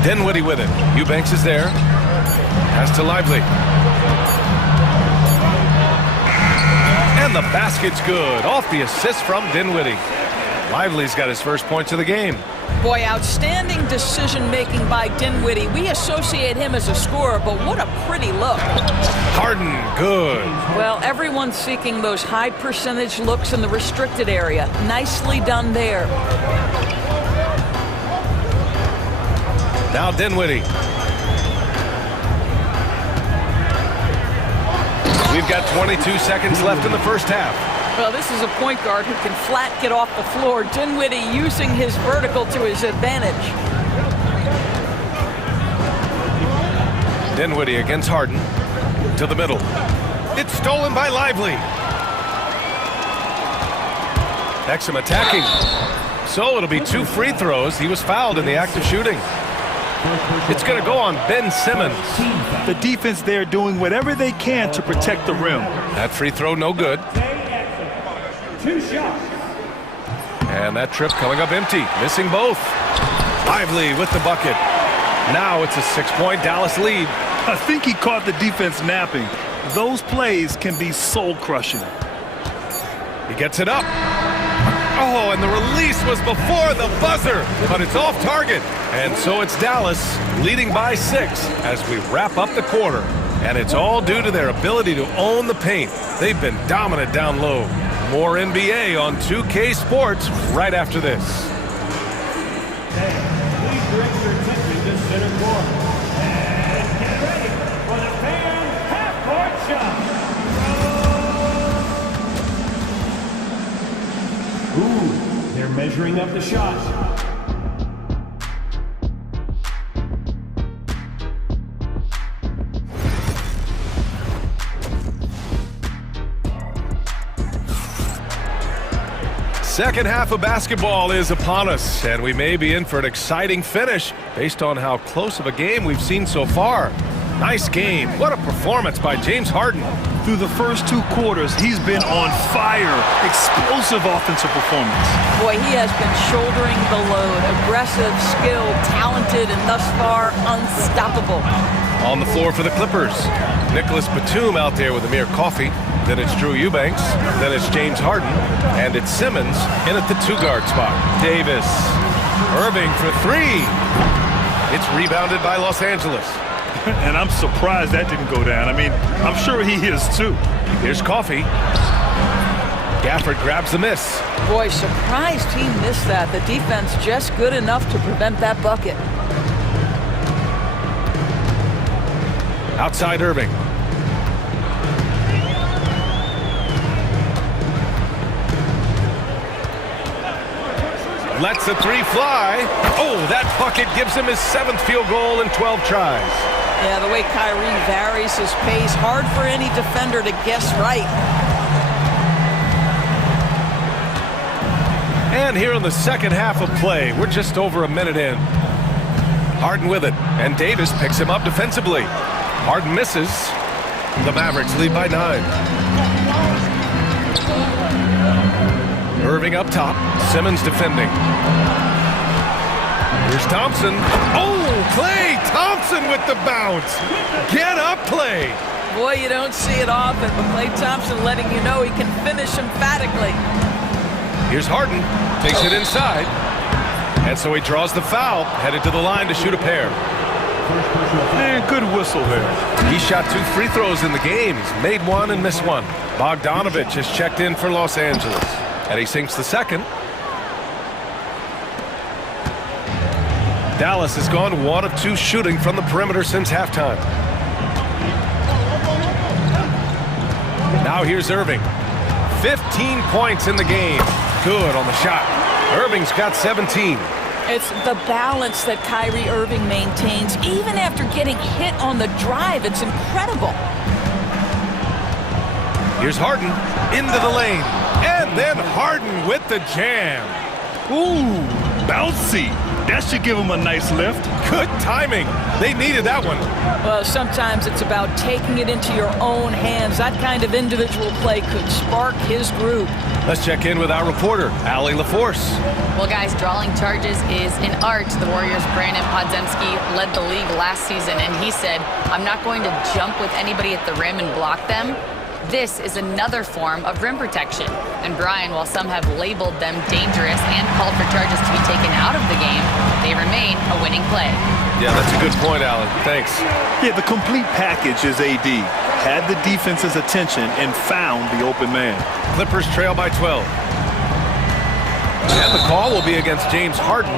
Dinwiddie with it. Eubanks is there. Pass to Lively. And the basket's good. Off the assist from Dinwiddie. Lively's got his first points of the game. Boy, outstanding decision-making by Dinwiddie. We associate him as a scorer, but what a pretty look. Harden, good. Well, everyone's seeking those high percentage looks in the restricted area. Nicely done there. Now Dinwiddie. We've got 22 seconds left in the first half. Well, this is a point guard who can flat get off the floor. Dinwiddie using his vertical to his advantage. Dinwiddie against Harden. To the middle. It's stolen by Lively. Exum attacking. So it'll be 2 free throws. He was fouled in the act of shooting. It's going to go on Ben Simmons. The defense there doing whatever they can to protect the rim. That free throw no good. 2 shots. And that trip coming up empty. Missing both. Lively with the bucket. Now it's a 6-point Dallas lead. I think he caught the defense napping. Those plays can be soul-crushing. He gets it up. Oh, and the release was before the buzzer, but it's off target. And so it's Dallas leading by 6 as we wrap up the quarter. And it's all due to their ability to own the paint. They've been dominant down low. More NBA on 2K Sports right after this. Please direct your attention to center court. And get ready for the fan half-court shot. Ooh, they're measuring up the shot. Second half of basketball is upon us, and we may be in for an exciting finish based on how close of a game we've seen so far. Nice game. What a performance by James Harden. Through the first 2 quarters, he's been on fire. Explosive offensive performance. Boy, he has been shouldering the load. Aggressive, skilled, talented, and thus far unstoppable. On the floor for the Clippers. Nicholas Batum out there with Amir Coffey. Then it's Drew Eubanks. Then it's James Harden. And it's Simmons in at the 2-guard spot. Davis. Irving for 3. It's rebounded by Los Angeles. And I'm surprised that didn't go down. I mean, I'm sure he is too. Here's Coffey. Gafford grabs the miss. Boy, surprised he missed that. The defense just good enough to prevent that bucket. Outside Irving. Lets the 3 fly. Oh, that bucket gives him his 7th field goal in 12 tries. Yeah, the way Kyrie varies his pace, hard for any defender to guess right. And here in the second half of play, we're just over a minute in. Harden with it, and Davis picks him up defensively. Harden misses. The Mavericks lead by 9. Irving up top. Simmons defending. Here's Thompson. Oh, Klay Thompson with the bounce. Get up, Klay. Boy, you don't see it often, but Klay Thompson letting you know he can finish emphatically. Here's Harden. Takes it inside. And so he draws the foul, headed to the line to shoot a pair. And good whistle there. He shot 2 free throws in the game. He's made 1 and missed 1. Bogdanovich has checked in for Los Angeles. And he sinks the second. Dallas has gone 1 of 2 shooting from the perimeter since halftime. Now here's Irving. 15 points in the game. Good on the shot. Irving's got 17. It's the balance that Kyrie Irving maintains even after getting hit on the drive. It's incredible. Here's Harden into the lane. And then Harden with the jam. Ooh, bouncy. That should give him a nice lift. Good timing. They needed that one. Well, sometimes it's about taking it into your own hands. That kind of individual play could spark his group. Let's check in with our reporter, Allie LaForce. Well, guys, drawing charges is an art. The Warriors' Brandon Podziemski led the league last season, and he said, I'm not going to jump with anybody at the rim and block them. This is another form of rim protection. And Brian, while some have labeled them dangerous and called for charges to be taken out of the game, they remain a winning play. Yeah, that's a good point, Alan. Thanks. Yeah, the complete package is AD. Had the defense's attention and found the open man. Clippers trail by 12. And the call will be against James Harden.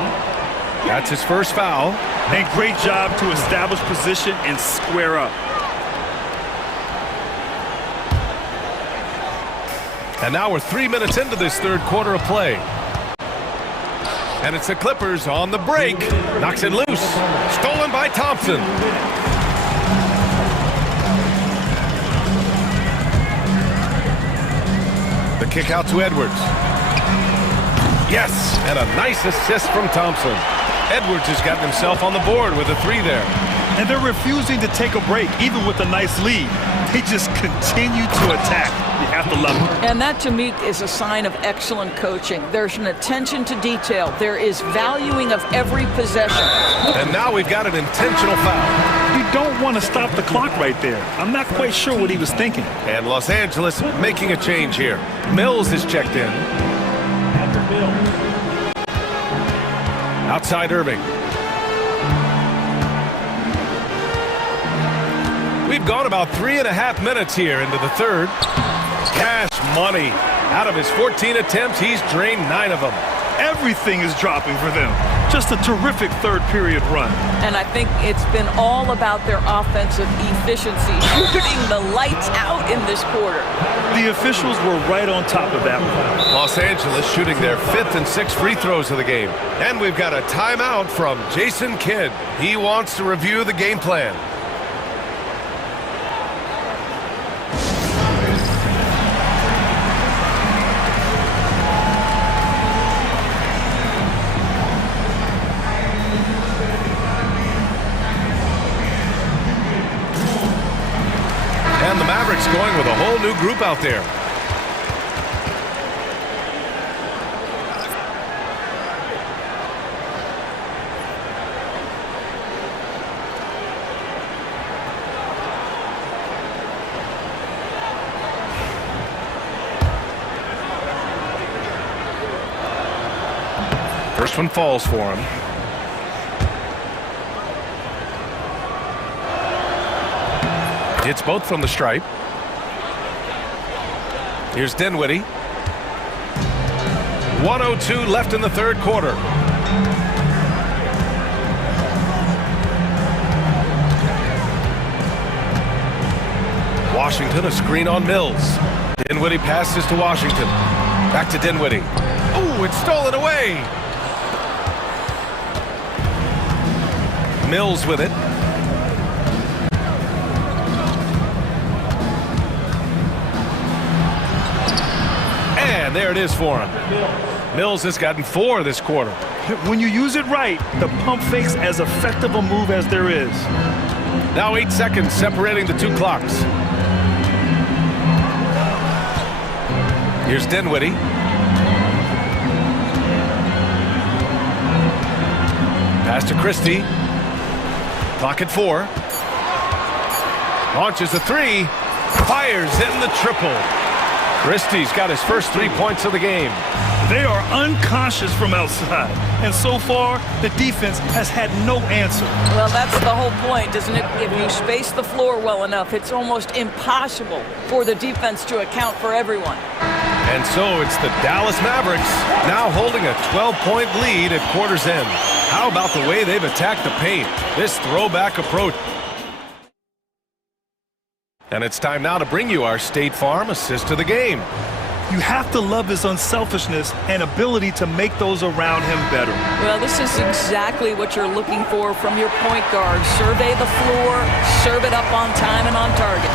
That's his first foul. And great job to establish position and square up. And now we're 3 minutes into this third quarter of play. And it's the Clippers on the break. Knocks it loose. Stolen by Thompson. The kick out to Edwards. Yes, and a nice assist from Thompson. Edwards has gotten himself on the board with a 3 there. And they're refusing to take a break, even with a nice lead. They just continue to attack. You have to love it. And that, to me, is a sign of excellent coaching. There's an attention to detail. There is valuing of every possession. And now we've got an intentional foul. You don't want to stop the clock right there. I'm not quite sure what he was thinking. And Los Angeles making a change here. Mills is checked in. Outside Irving. We've gone about 3.5 minutes here into the third. Cash money. Out of his 14 attempts, he's drained 9 of them. Everything is dropping for them. Just a terrific third period run. And I think it's been all about their offensive efficiency, shooting the lights out in this quarter. The officials were right on top of that one. Los Angeles shooting their 5th and 6th free throws of the game. And we've got a timeout from Jason Kidd. He wants to review the game plan. And the Mavericks going with a whole new group out there. First one falls for him. Hits both from the stripe. Here's Dinwiddie. 1:02 left in the third quarter. Washington, a screen on Mills. Dinwiddie passes to Washington. Back to Dinwiddie. Oh, it's stolen away. Mills with it. And there it is for him. Mills has gotten 4 this quarter. When you use it right, the pump fake's as effective a move as there is. Now 8 seconds separating the 2 clocks. Here's Dinwiddie. Pass to Christie. Clock at 4. Launches a 3. Fires in the triple. Christie's got his first 3 points of the game. They are unconscious from outside. And so far, the defense has had no answer. Well, that's the whole point, isn't it? If you space the floor well enough, it's almost impossible for the defense to account for everyone. And so it's the Dallas Mavericks now holding a 12-point lead at quarter's end. How about the way they've attacked the paint? This throwback approach. And it's time now to bring you our State Farm assist of the game. You have to love his unselfishness and ability to make those around him better. Well, this is exactly what you're looking for from your point guard. Survey the floor, serve it up on time and on target.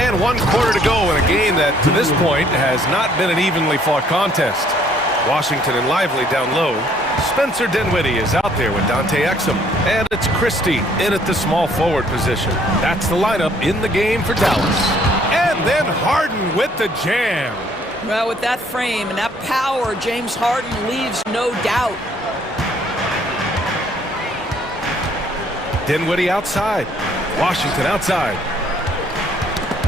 And 1 quarter to go in a game that, to this point, has not been an evenly fought contest. Washington and Lively down low. Spencer Dinwiddie is out there with Dante Exum. And it's Christie in at the small forward position. That's the lineup in the game for Dallas. And then Harden with the jam. Well, with that frame and that power, James Harden leaves no doubt. Dinwiddie outside. Washington outside.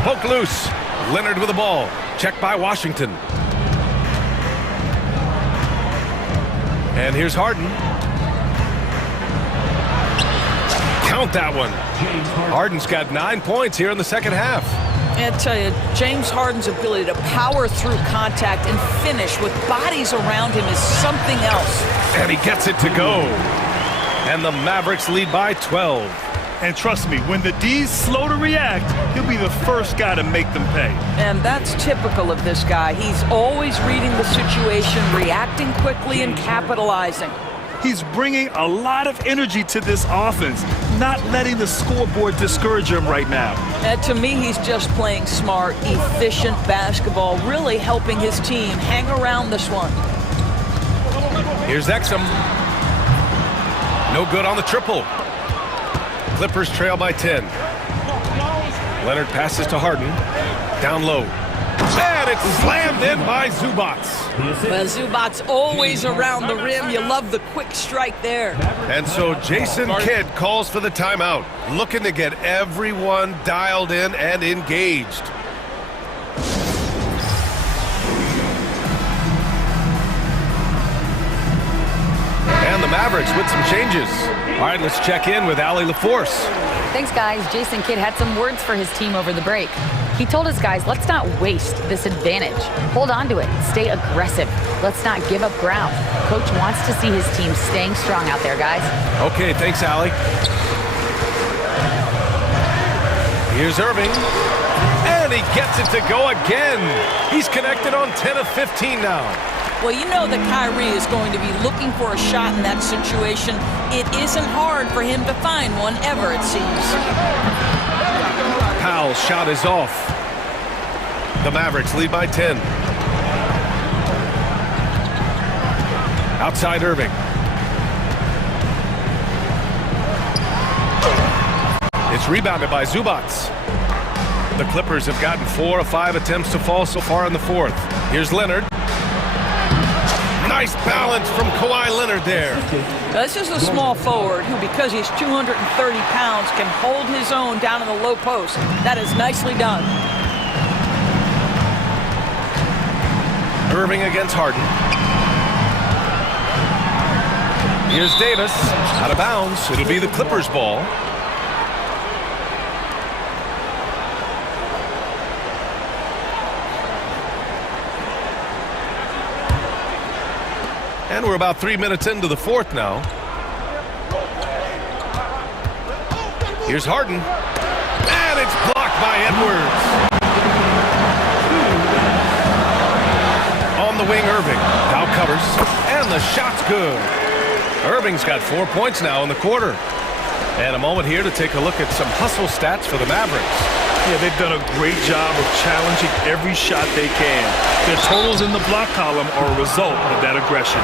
Poke loose. Leonard with the ball. Checked by Washington. And here's Harden. Count that one. Harden's got 9 points here in the second half. I tell you, James Harden's ability to power through contact and finish with bodies around him is something else. And he gets it to go. And the Mavericks lead by 12. And trust me, when the D's slow to react, he'll be the first guy to make them pay. And that's typical of this guy. He's always reading the situation, reacting quickly and capitalizing. He's bringing a lot of energy to this offense, not letting the scoreboard discourage him right now. And to me, he's just playing smart, efficient basketball, really helping his team hang around this one. Here's Exum. No good on the triple. Clippers trail by 10. Leonard passes to Harden. Down low. And it's slammed in by Zubats. Well, Zubats always around the rim. You love the quick strike there. And so Jason Kidd calls for the timeout, looking to get everyone dialed in and engaged. And the Mavericks with some changes. All right, let's check in with Allie LaForce. Thanks, guys. Jason Kidd had some words for his team over the break. He told his guys, let's not waste this advantage. Hold on to it. Stay aggressive. Let's not give up ground. Coach wants to see his team staying strong out there, guys. Okay, thanks, Allie. Here's Irving. And he gets it to go again. He's connected on 10 of 15 now. Well, you know that Kyrie is going to be looking for a shot in that situation. It isn't hard for him to find one ever, it seems. Powell's shot is off. The Mavericks lead by 10. Outside Irving. It's rebounded by Zubats. The Clippers have gotten 4 of 5 attempts to fall so far in the fourth. Here's Leonard. Nice balance from Kawhi Leonard there. Now, this is a small forward who, because he's 230 pounds, can hold his own down in the low post. That is nicely done. Irving against Harden. Here's Davis. Out of bounds. It'll be the Clippers' ball. And we're about 3 minutes into the fourth now. Here's Harden. And it's blocked by Edwards. On the wing, Irving. Now covers. And the shot's good. Irving's got 4 points now in the quarter. And a moment here to take a look at some hustle stats for the Mavericks. Yeah, they've done a great job of challenging every shot they can. Their totals in the block column are a result of that aggression.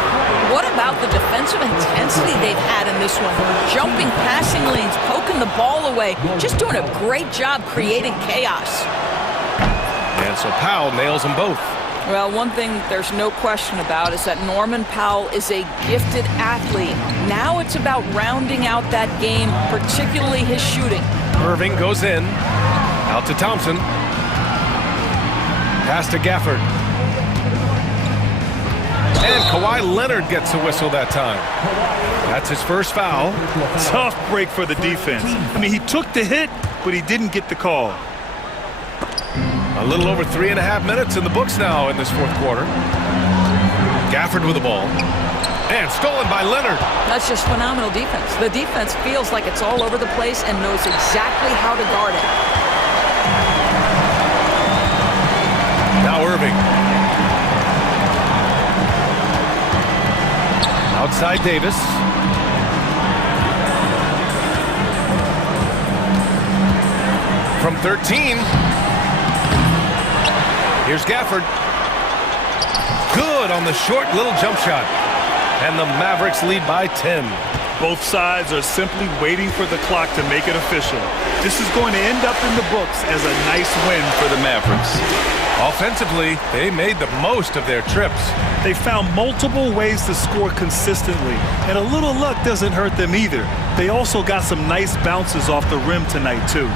What about the defensive intensity they've had in this one? Jumping passing lanes, poking the ball away, just doing a great job creating chaos. And so Powell nails them both. Well, one thing there's no question about is that Norman Powell is a gifted athlete. Now it's about rounding out that game, particularly his shooting. Irving goes in. Out to Thompson. Pass to Gafford. And Kawhi Leonard gets a whistle that time. That's his first foul. Tough break for the defense. I mean, he took the hit, but he didn't get the call. A little over 3.5 minutes in the books now in this fourth quarter. Gafford with the ball. And stolen by Leonard. That's just phenomenal defense. The defense feels like it's all over the place and knows exactly how to guard it. Now Irving. Outside Davis. From 13. Here's Gafford. Good on the short little jump shot. And the Mavericks lead by 10. Both sides are simply waiting for the clock to make it official. This is going to end up in the books as a nice win for the Mavericks. Offensively, they made the most of their trips. They found multiple ways to score consistently, and a little luck doesn't hurt them either. They also got some nice bounces off the rim tonight, too.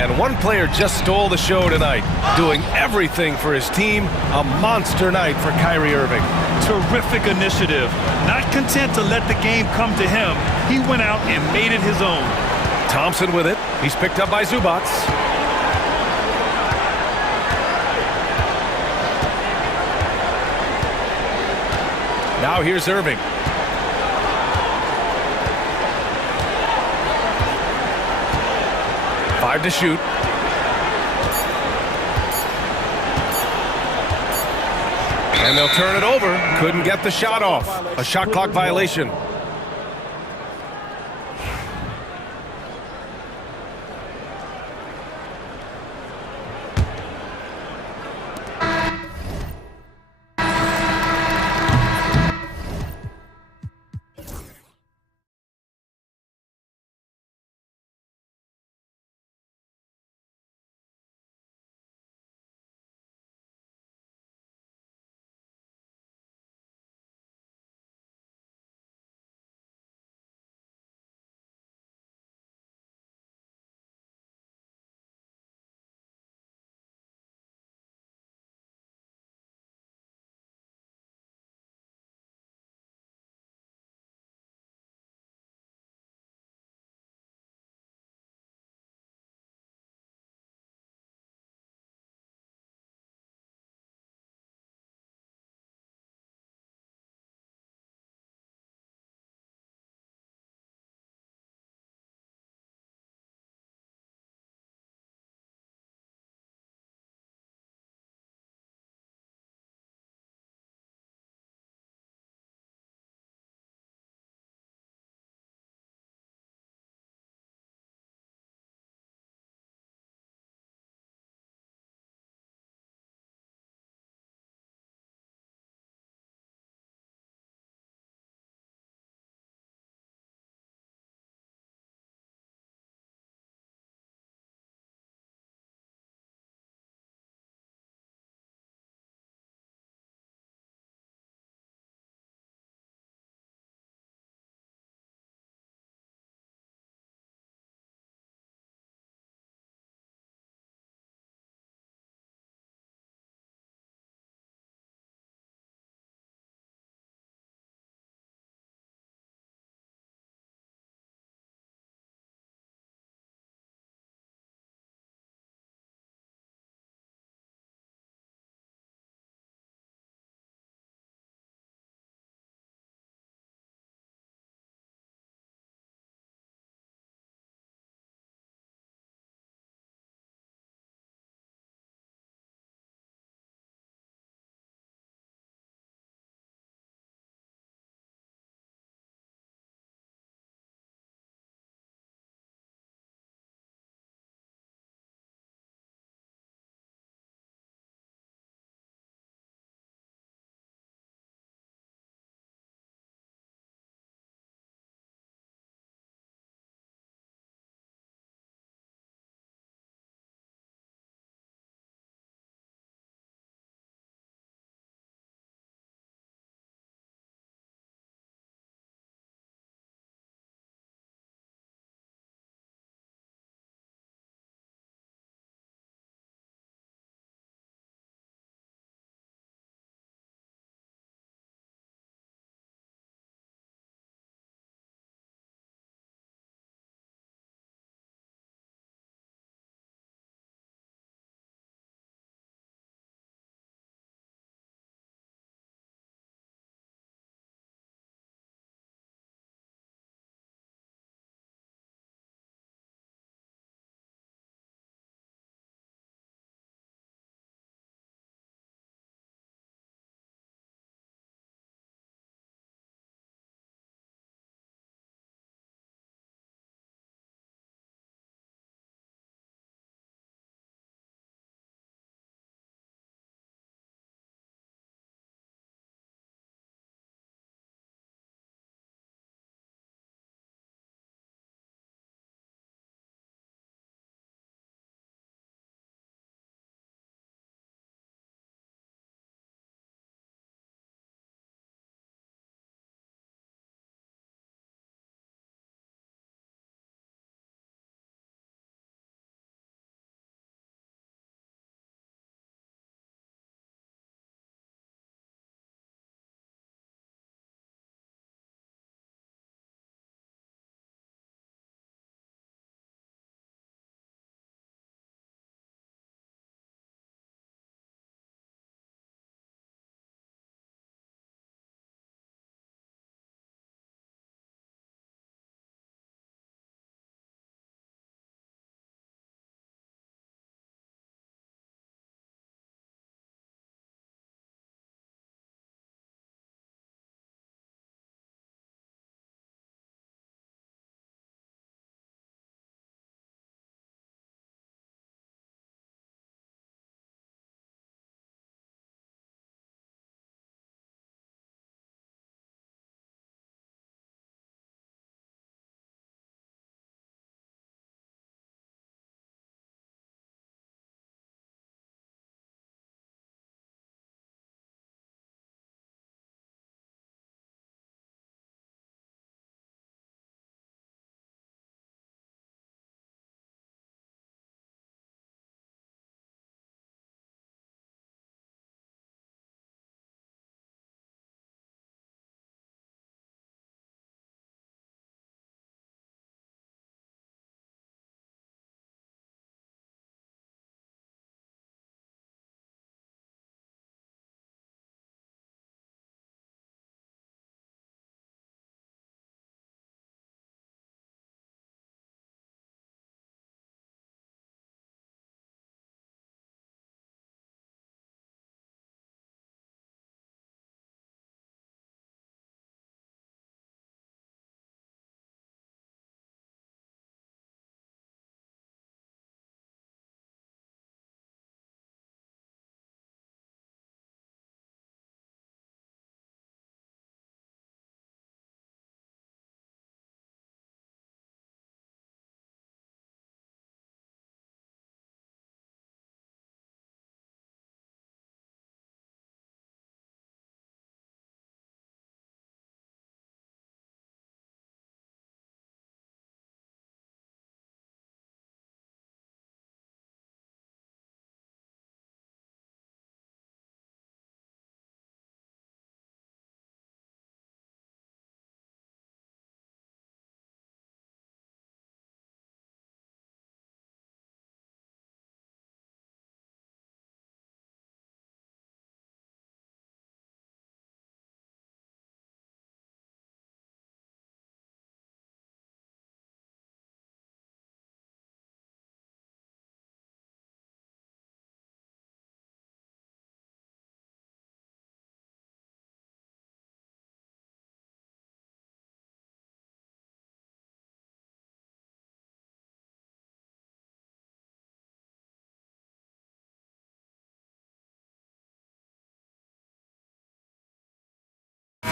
And one player just stole the show tonight, doing everything for his team. A monster night for Kyrie Irving. Terrific initiative. Not content to let the game come to him, he went out and made it his own. Thompson with it. He's picked up by Zubats. Now here's Irving. Five to shoot. And they'll turn it over. Couldn't get the shot off. A shot clock violation.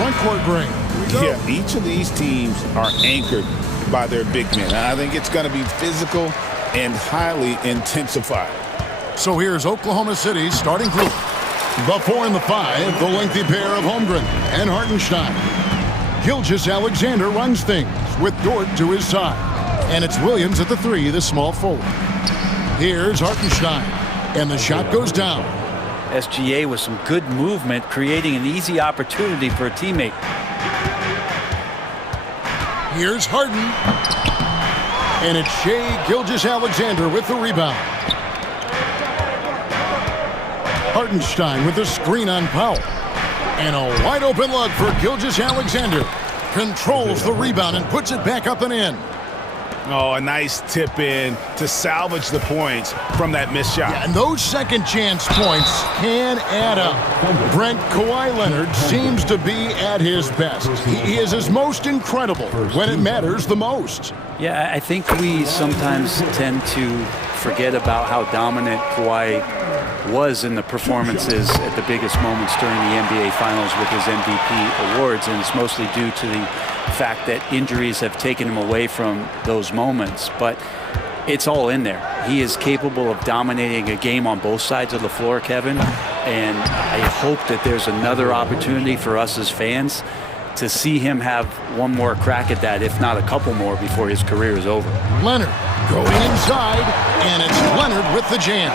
front court break. Yeah, each of these teams are anchored by their big men. I think it's going to be physical and highly intensified. So here's Oklahoma City's starting group. The 4 and the 5, the lengthy pair of Holmgren and Hartenstein. Gilgeous-Alexander runs things with Dort to his side. And it's Williams at the 3, the small forward. Here's Hartenstein, and the shot goes down. SGA with some good movement, creating an easy opportunity for a teammate. Here's Harden. And it's Shai Gilgeous-Alexander with the rebound. Hartenstein with the screen on Powell. And a wide open look for Gilgeous-Alexander. Controls the rebound and puts it back up and in. Oh, a nice tip in to salvage the points from that missed shot. Yeah, and those second chance points can add up. Brent, Kawhi Leonard seems to be at his best. He is his most incredible when it matters the most. Yeah, I think we sometimes tend to forget about how dominant Kawhi was in the performances at the biggest moments during the NBA Finals with his MVP awards, and it's mostly due to the fact that injuries have taken him away from those moments. But it's all in there. He is capable of dominating a game on both sides of the floor, Kevin, and I hope that there's another opportunity for us as fans to see him have one more crack at that, if not a couple more, before his career is over. Leonard going inside, and it's Leonard with the jam.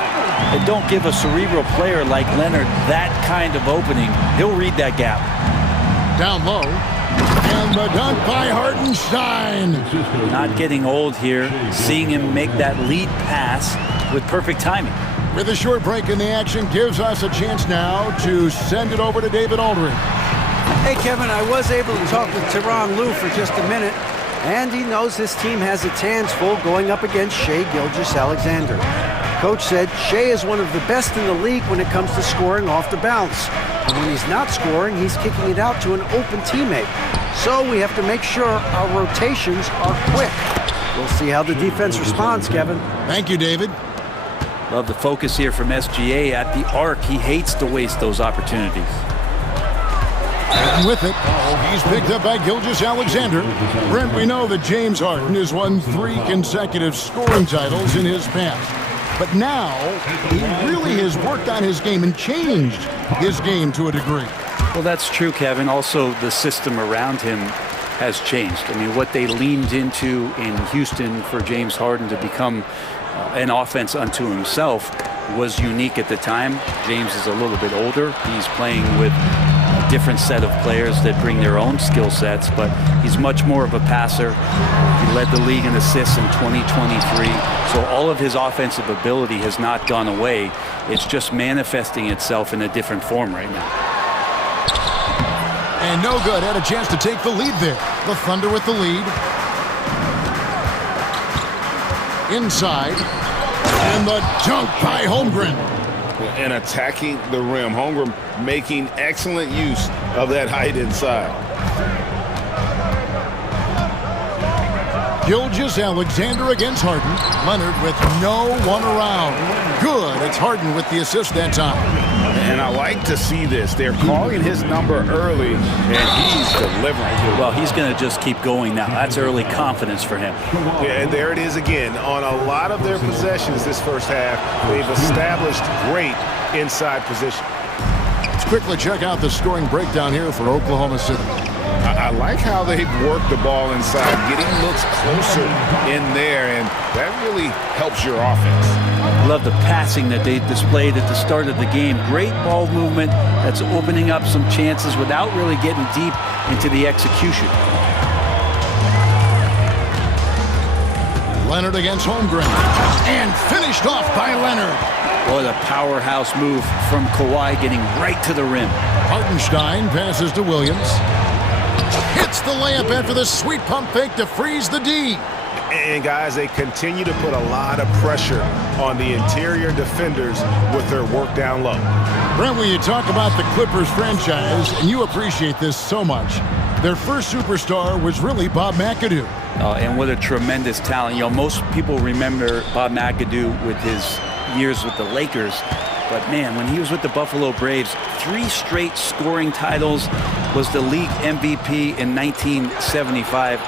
And don't give a cerebral player like Leonard that kind of opening. He'll read that gap. Down low, and the dunk by Hartenstein. Not getting old here, seeing him make that lead pass with perfect timing. With a short break in the action, gives us a chance now to send it over to David Aldridge. Hey, Kevin, I was able to talk with Tyronn Lue for just a minute, and he knows his team has its hands full going up against Shai Gilgeous-Alexander. Coach said Shai is one of the best in the league when it comes to scoring off the bounce. And when he's not scoring, he's kicking it out to an open teammate. So we have to make sure our rotations are quick. We'll see how the defense responds, Kevin. Thank you, David. Love the focus here from SGA at the arc. He hates to waste those opportunities. And with it, he's picked up by Gilgeous-Alexander. Brent, we know that James Harden has won 3 consecutive scoring titles in his past. But now, he really has worked on his game and changed his game to a degree. Well, that's true, Kevin. Also, the system around him has changed. I mean, what they leaned into in Houston for James Harden to become an offense unto himself was unique at the time. James is a little bit older. He's playing with a different set of players that bring their own skill sets, but he's much more of a passer. He led the league in assists in 2023. So all of his offensive ability has not gone away. It's just manifesting itself in a different form right now. And no good. Had a chance to take the lead there. The Thunder with the lead. Inside. And the dunk by Holmgren. And attacking the rim. Holmgren making excellent use of that height inside. Gilgeous-Alexander against Harden. Leonard with no one around. Good. It's Harden with the assist that time. And I like to see this. They're calling his number early, and he's delivering. Well, he's going to just keep going now. That's early confidence for him. Yeah, and there it is again. On a lot of their possessions this first half, they've established great inside position. Let's quickly check out the scoring breakdown here for Oklahoma City. I like how they've worked the ball inside, getting looks closer in there, and that really helps your offense. Love the passing that they displayed at the start of the game. Great ball movement that's opening up some chances without really getting deep into the execution. Leonard against Holmgren. And finished off by Leonard. What a powerhouse move from Kawhi, getting right to the rim. Hartenstein passes to Williams. Hits the layup after the sweet pump fake to freeze the D. And guys, they continue to put a lot of pressure on the interior defenders with their work down low. Brent, when you talk about the Clippers franchise, and you appreciate this so much, their first superstar was really Bob McAdoo. And what a tremendous talent. You know, most people remember Bob McAdoo with his years with the Lakers. But man, when he was with the Buffalo Braves, 3 straight scoring titles, was the league MVP in 1975.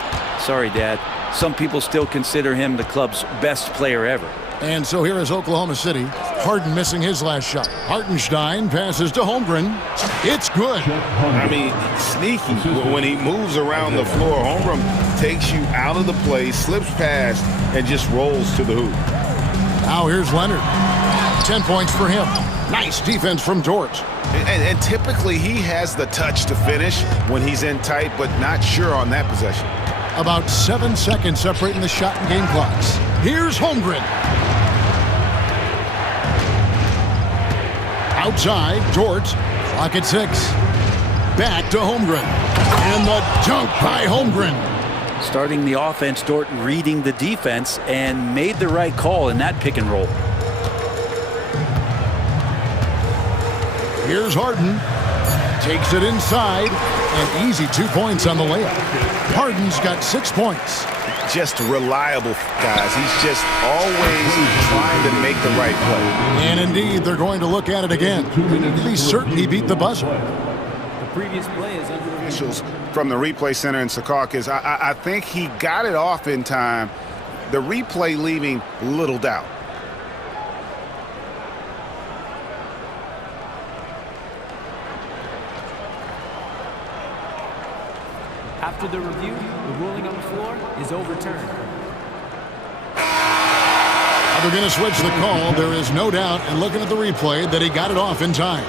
Sorry, Dad. Some people still consider him the club's best player ever. And so here is Oklahoma City. Harden missing his last shot. Hartenstein passes to Holmgren. It's good. I mean, sneaky. When he moves around the floor, Holmgren takes you out of the play, slips past, and just rolls to the hoop. Now here's Leonard. 10 points for him. Nice defense from George. And typically he has the touch to finish when he's in tight, but not sure on that possession. About 7 seconds separating the shot and game clocks. Here's Holmgren. Outside, George. Clock at 6. Back to Holmgren. And the dunk by Holmgren. Starting the offense, Dort reading the defense and made the right call in that pick and roll. Here's Harden. Takes it inside. And easy 2 points on the layup. Harden's got 6 points. Just reliable, guys. He's just always trying to make the right play. And indeed, they're going to look at it again. To be certain he beat the buzzer. The previous play is under Officials from the replay center in Secaucus. I think he got it off in time. The replay leaving little doubt. After the review, the ruling on the floor is overturned. They're going to switch the call. There is no doubt, and looking at the replay, that he got it off in time.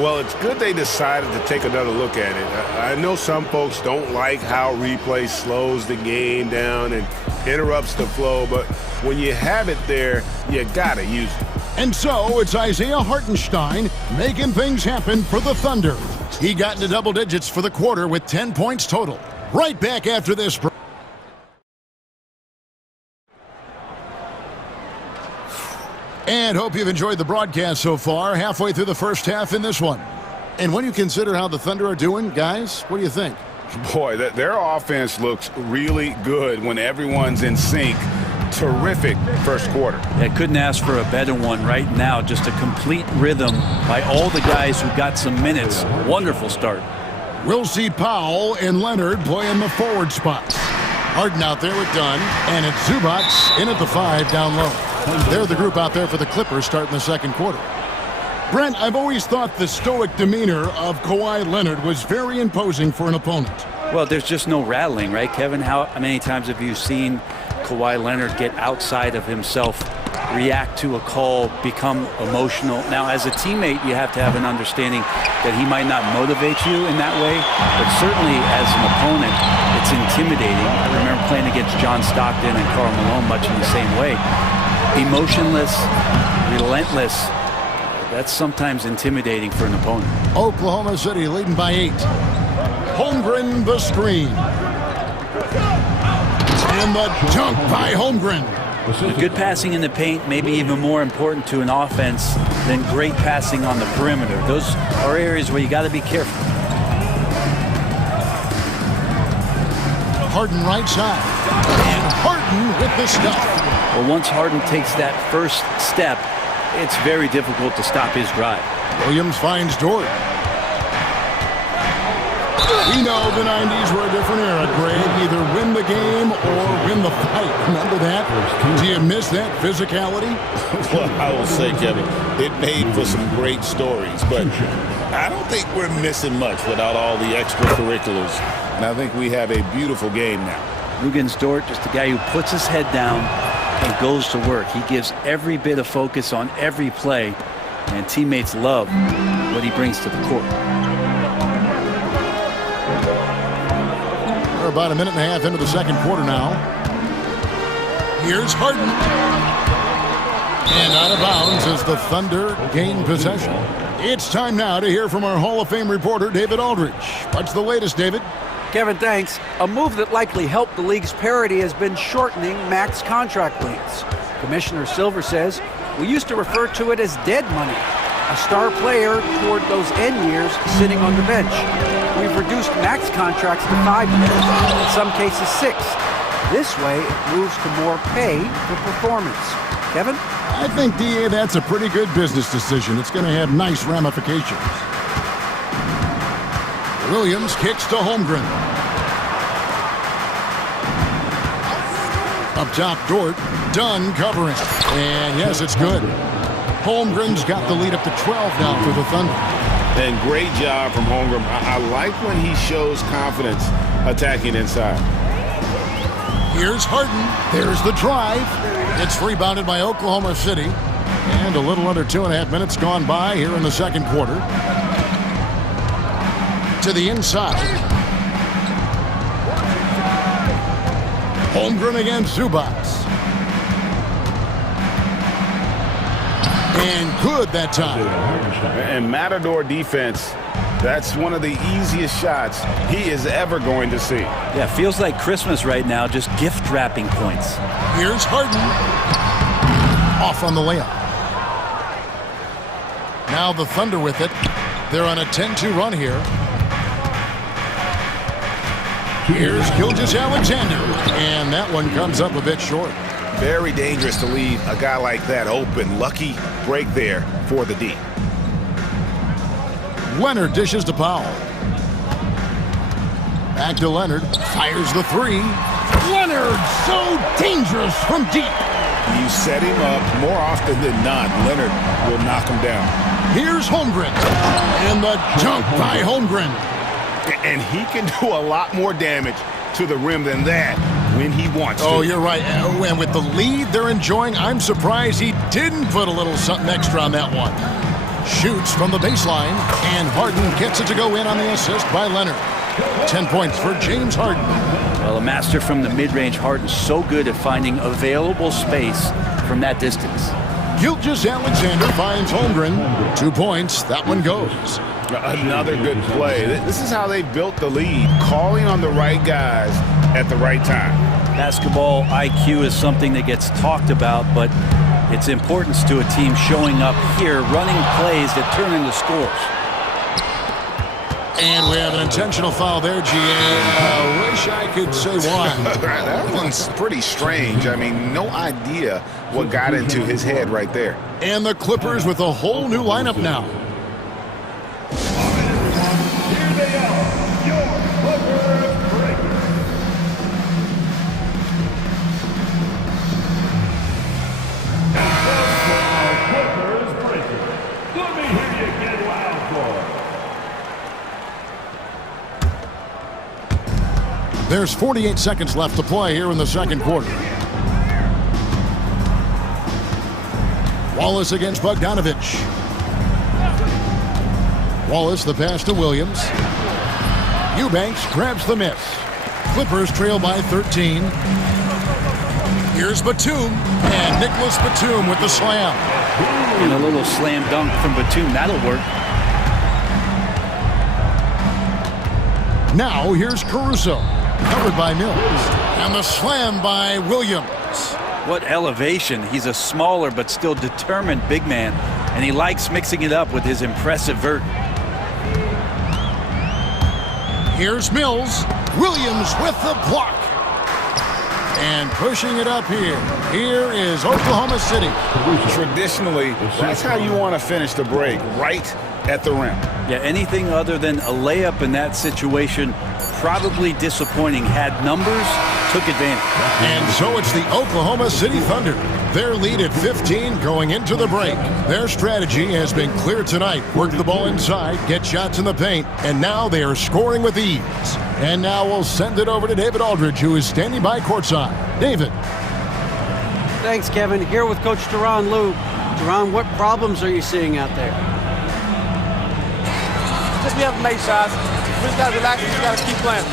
Well, it's good they decided to take another look at it. I know some folks don't like how replay slows the game down and interrupts the flow, but when you have it there, you got to use it. And so it's Isaiah Hartenstein making things happen for the Thunder. He got into double digits for the quarter with 10 points total. Right back after this. And hope you've enjoyed the broadcast so far, halfway through the first half in this one. And when you consider how the Thunder are doing, guys, what do you think? Boy, their offense looks really good when everyone's in sync. Terrific first quarter. I couldn't ask for a better one right now. Just a complete rhythm by all the guys who got some minutes. Wonderful start. We'll see Powell and Leonard play in the forward spots. Harden out there with Dunn, and it's Zubac in at the 5 down low. They're the group out there for the Clippers starting the second quarter. Brent, I've always thought the stoic demeanor of Kawhi Leonard was very imposing for an opponent. Well, there's just no rattling, right, Kevin? How many times have you seen Kawhi Leonard get outside of himself, react to a call, become emotional? Now, as a teammate, you have to have an understanding that he might not motivate you in that way, but certainly as an opponent, it's intimidating. I remember playing against John Stockton and Karl Malone much in the same way. Emotionless, relentless. That's sometimes intimidating for an opponent. Oklahoma City leading by 8. Holmgren the screen. And the dunk by Holmgren. Good passing in the paint may be even more important to an offense than great passing on the perimeter. Those are areas where you got to be careful. Harden right side. And Harden with the stuff. Well, once Harden takes that first step, it's very difficult to stop his drive. Williams finds Dort. We know the 90s were a different era, Greg. Either win the game or win the fight. Remember that? Do you miss that physicality? Well, I will say, Kevin, it made for some great stories, but I don't think we're missing much without all the extracurriculars. And I think we have a beautiful game now. Luguentz Dort, just a guy who puts his head down and goes to work. He gives every bit of focus on every play, and teammates love what he brings to the court. We're about a minute and a half into the second quarter now. Here's Harden. And out of bounds as the Thunder gain possession. It's time now to hear from our Hall of Fame reporter, David Aldridge. What's the latest, David? Kevin, thanks. A move that likely helped the league's parity has been shortening max contract lengths. Commissioner Silver says, we used to refer to it as dead money, a star player toward those end years sitting on the bench. We've reduced max contracts to 5 years, in some cases 6. This way, it moves to more pay for performance. Kevin? I think, DA, that's a pretty good business decision. It's going to have nice ramifications. Williams kicks to Holmgren. Up top, Dort. Dunn covering. And yes, it's good. Holmgren's got the lead up to 12 now for the Thunder. And great job from Holmgren. I like when he shows confidence attacking inside. Here's Harden. There's the drive. It's rebounded by Oklahoma City. And a little under 2.5 minutes gone by here in the second quarter. To the inside. Holmgren against Zubats. And good that time. And Matador defense, that's one of the easiest shots he is ever going to see. Yeah, feels like Christmas right now, just gift wrapping points. Here's Harden. Off on the layup. Now the Thunder with it. They're on a 10-2 run here. Here's Gilgeous-Alexander. And that one comes up a bit short. Very dangerous to leave a guy like that open. Lucky break there for the D. Leonard dishes to Powell. Back to Leonard. Fires the three. Leonard, so dangerous from deep. You set him up more often than not. Leonard will knock him down. Here's Holmgren. And the dunk by Holmgren. And he can do a lot more damage to the rim than that when he wants to. Oh, you're right. And with the lead they're enjoying, I'm surprised he didn't put a little something extra on that one. Shoots from the baseline, and Harden gets it to go in on the assist by Leonard. 10 points for James Harden. Well, a master from the mid-range. Harden so good at finding available space from that distance. Gilgeous-Alexander finds Holmgren. 2 points. That one goes. Another good play. This is how they built the lead, calling on the right guys at the right time. Basketball IQ is something that gets talked about, but its importance to a team showing up here, running plays that turn into scores. And we have an intentional foul there, GA. Wish I could say why. That one's pretty strange. I mean, no idea what got into his head right there. And the Clippers with a whole new lineup now. Here they are, your Clippers breakers. Clippers breakers. Let me hear you get loud for it. There's 48 seconds left to play here in the second quarter. Wallace against Bogdanovich. Wallace, the pass to Williams. Eubanks grabs the miss. Clippers trail by 13. Here's Batum, and Nicholas Batum with the slam. And a little slam dunk from Batum, that'll work. Now here's Caruso, covered by Mills, and the slam by Williams. What elevation. He's a smaller but still determined big man, and he likes mixing it up with his impressive vert. Here's Mills. Williams with the block. And pushing it up here. Here is Oklahoma City. Traditionally, that's how you want to finish the break, right at the rim. Yeah, anything other than a layup in that situation, probably disappointing. Had numbers, took advantage. And so it's the Oklahoma City Thunder. Their lead at 15 going into the break. Their strategy has been clear tonight. Work the ball inside, get shots in the paint, and now they are scoring with ease. And now we'll send it over to David Aldridge, who is standing by courtside. David. Thanks, Kevin. Here with Coach Duran Lou. Duran, what problems are you seeing out there? Just we haven't made shots. We just got to relax and we got to keep playing.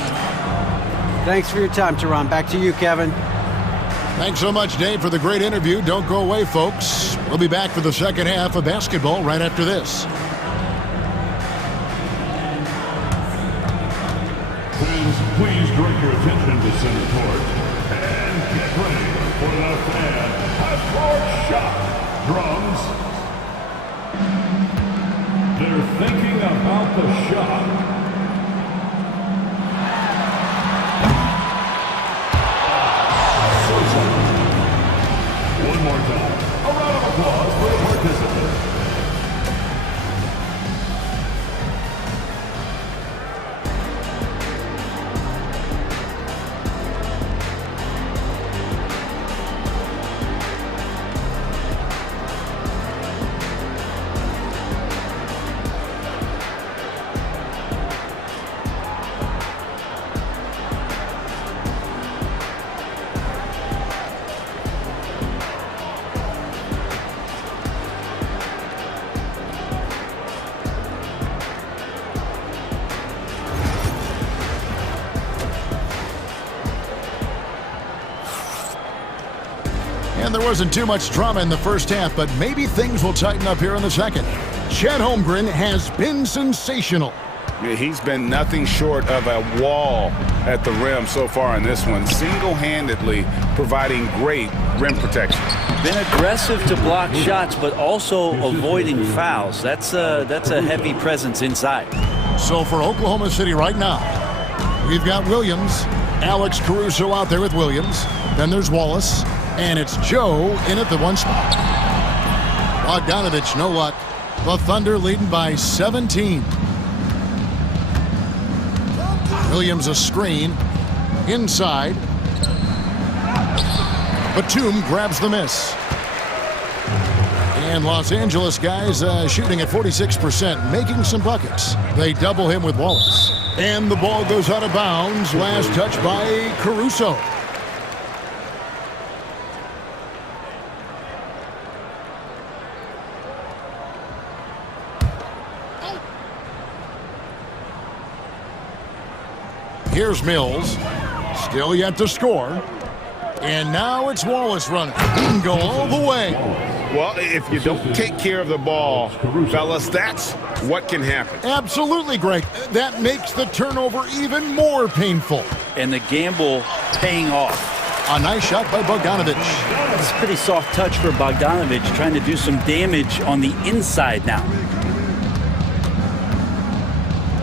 Thanks for your time, Duran. Back to you, Kevin. Thanks so much, Dave, for the great interview. Don't go away, folks. We'll be back for the second half of basketball right after this. Fans, please direct your attention to center court and get ready for the fan half-court shot. Drums. They're thinking about the shot. One more time. A round of applause And there wasn't too much drama in the first half, but maybe things will tighten up here in the second. Chet Holmgren has been sensational. He's been nothing short of a wall at the rim so far in this one, single-handedly providing great rim protection. Been aggressive to block shots, but also avoiding fouls. That's a heavy presence inside. So for Oklahoma City right now, we've got Williams, Alex Caruso out there with Williams. Then there's Wallace, and it's Joe in at the one spot. Bogdanovich, no luck. The Thunder leading by 17. Williams a screen. Inside. Batum grabs the miss. And Los Angeles guys shooting at 46%, making some buckets. They double him with Wallace. And the ball goes out of bounds. Last touch by Caruso. Here's Mills, still yet to score. And now it's Wallace running. He can go all the way. Well, if you don't take care of the ball, fellas, that's what can happen. Absolutely, Greg. That makes the turnover even more painful. And the gamble paying off. A nice shot by Bogdanovich. It's a pretty soft touch for Bogdanovich, trying to do some damage on the inside now.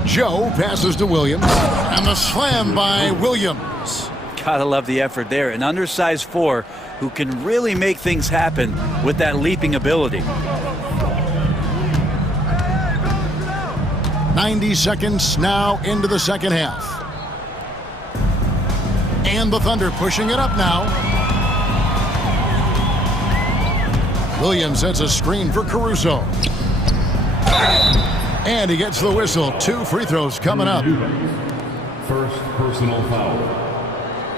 Joe passes to Williams, and the slam by Williams. Gotta love the effort there. An undersized four who can really make things happen with that leaping ability. 90 seconds now into the second half. And the Thunder pushing it up now. Williams sets a screen for Caruso. And he gets the whistle. 2 free throws coming up. First personal foul.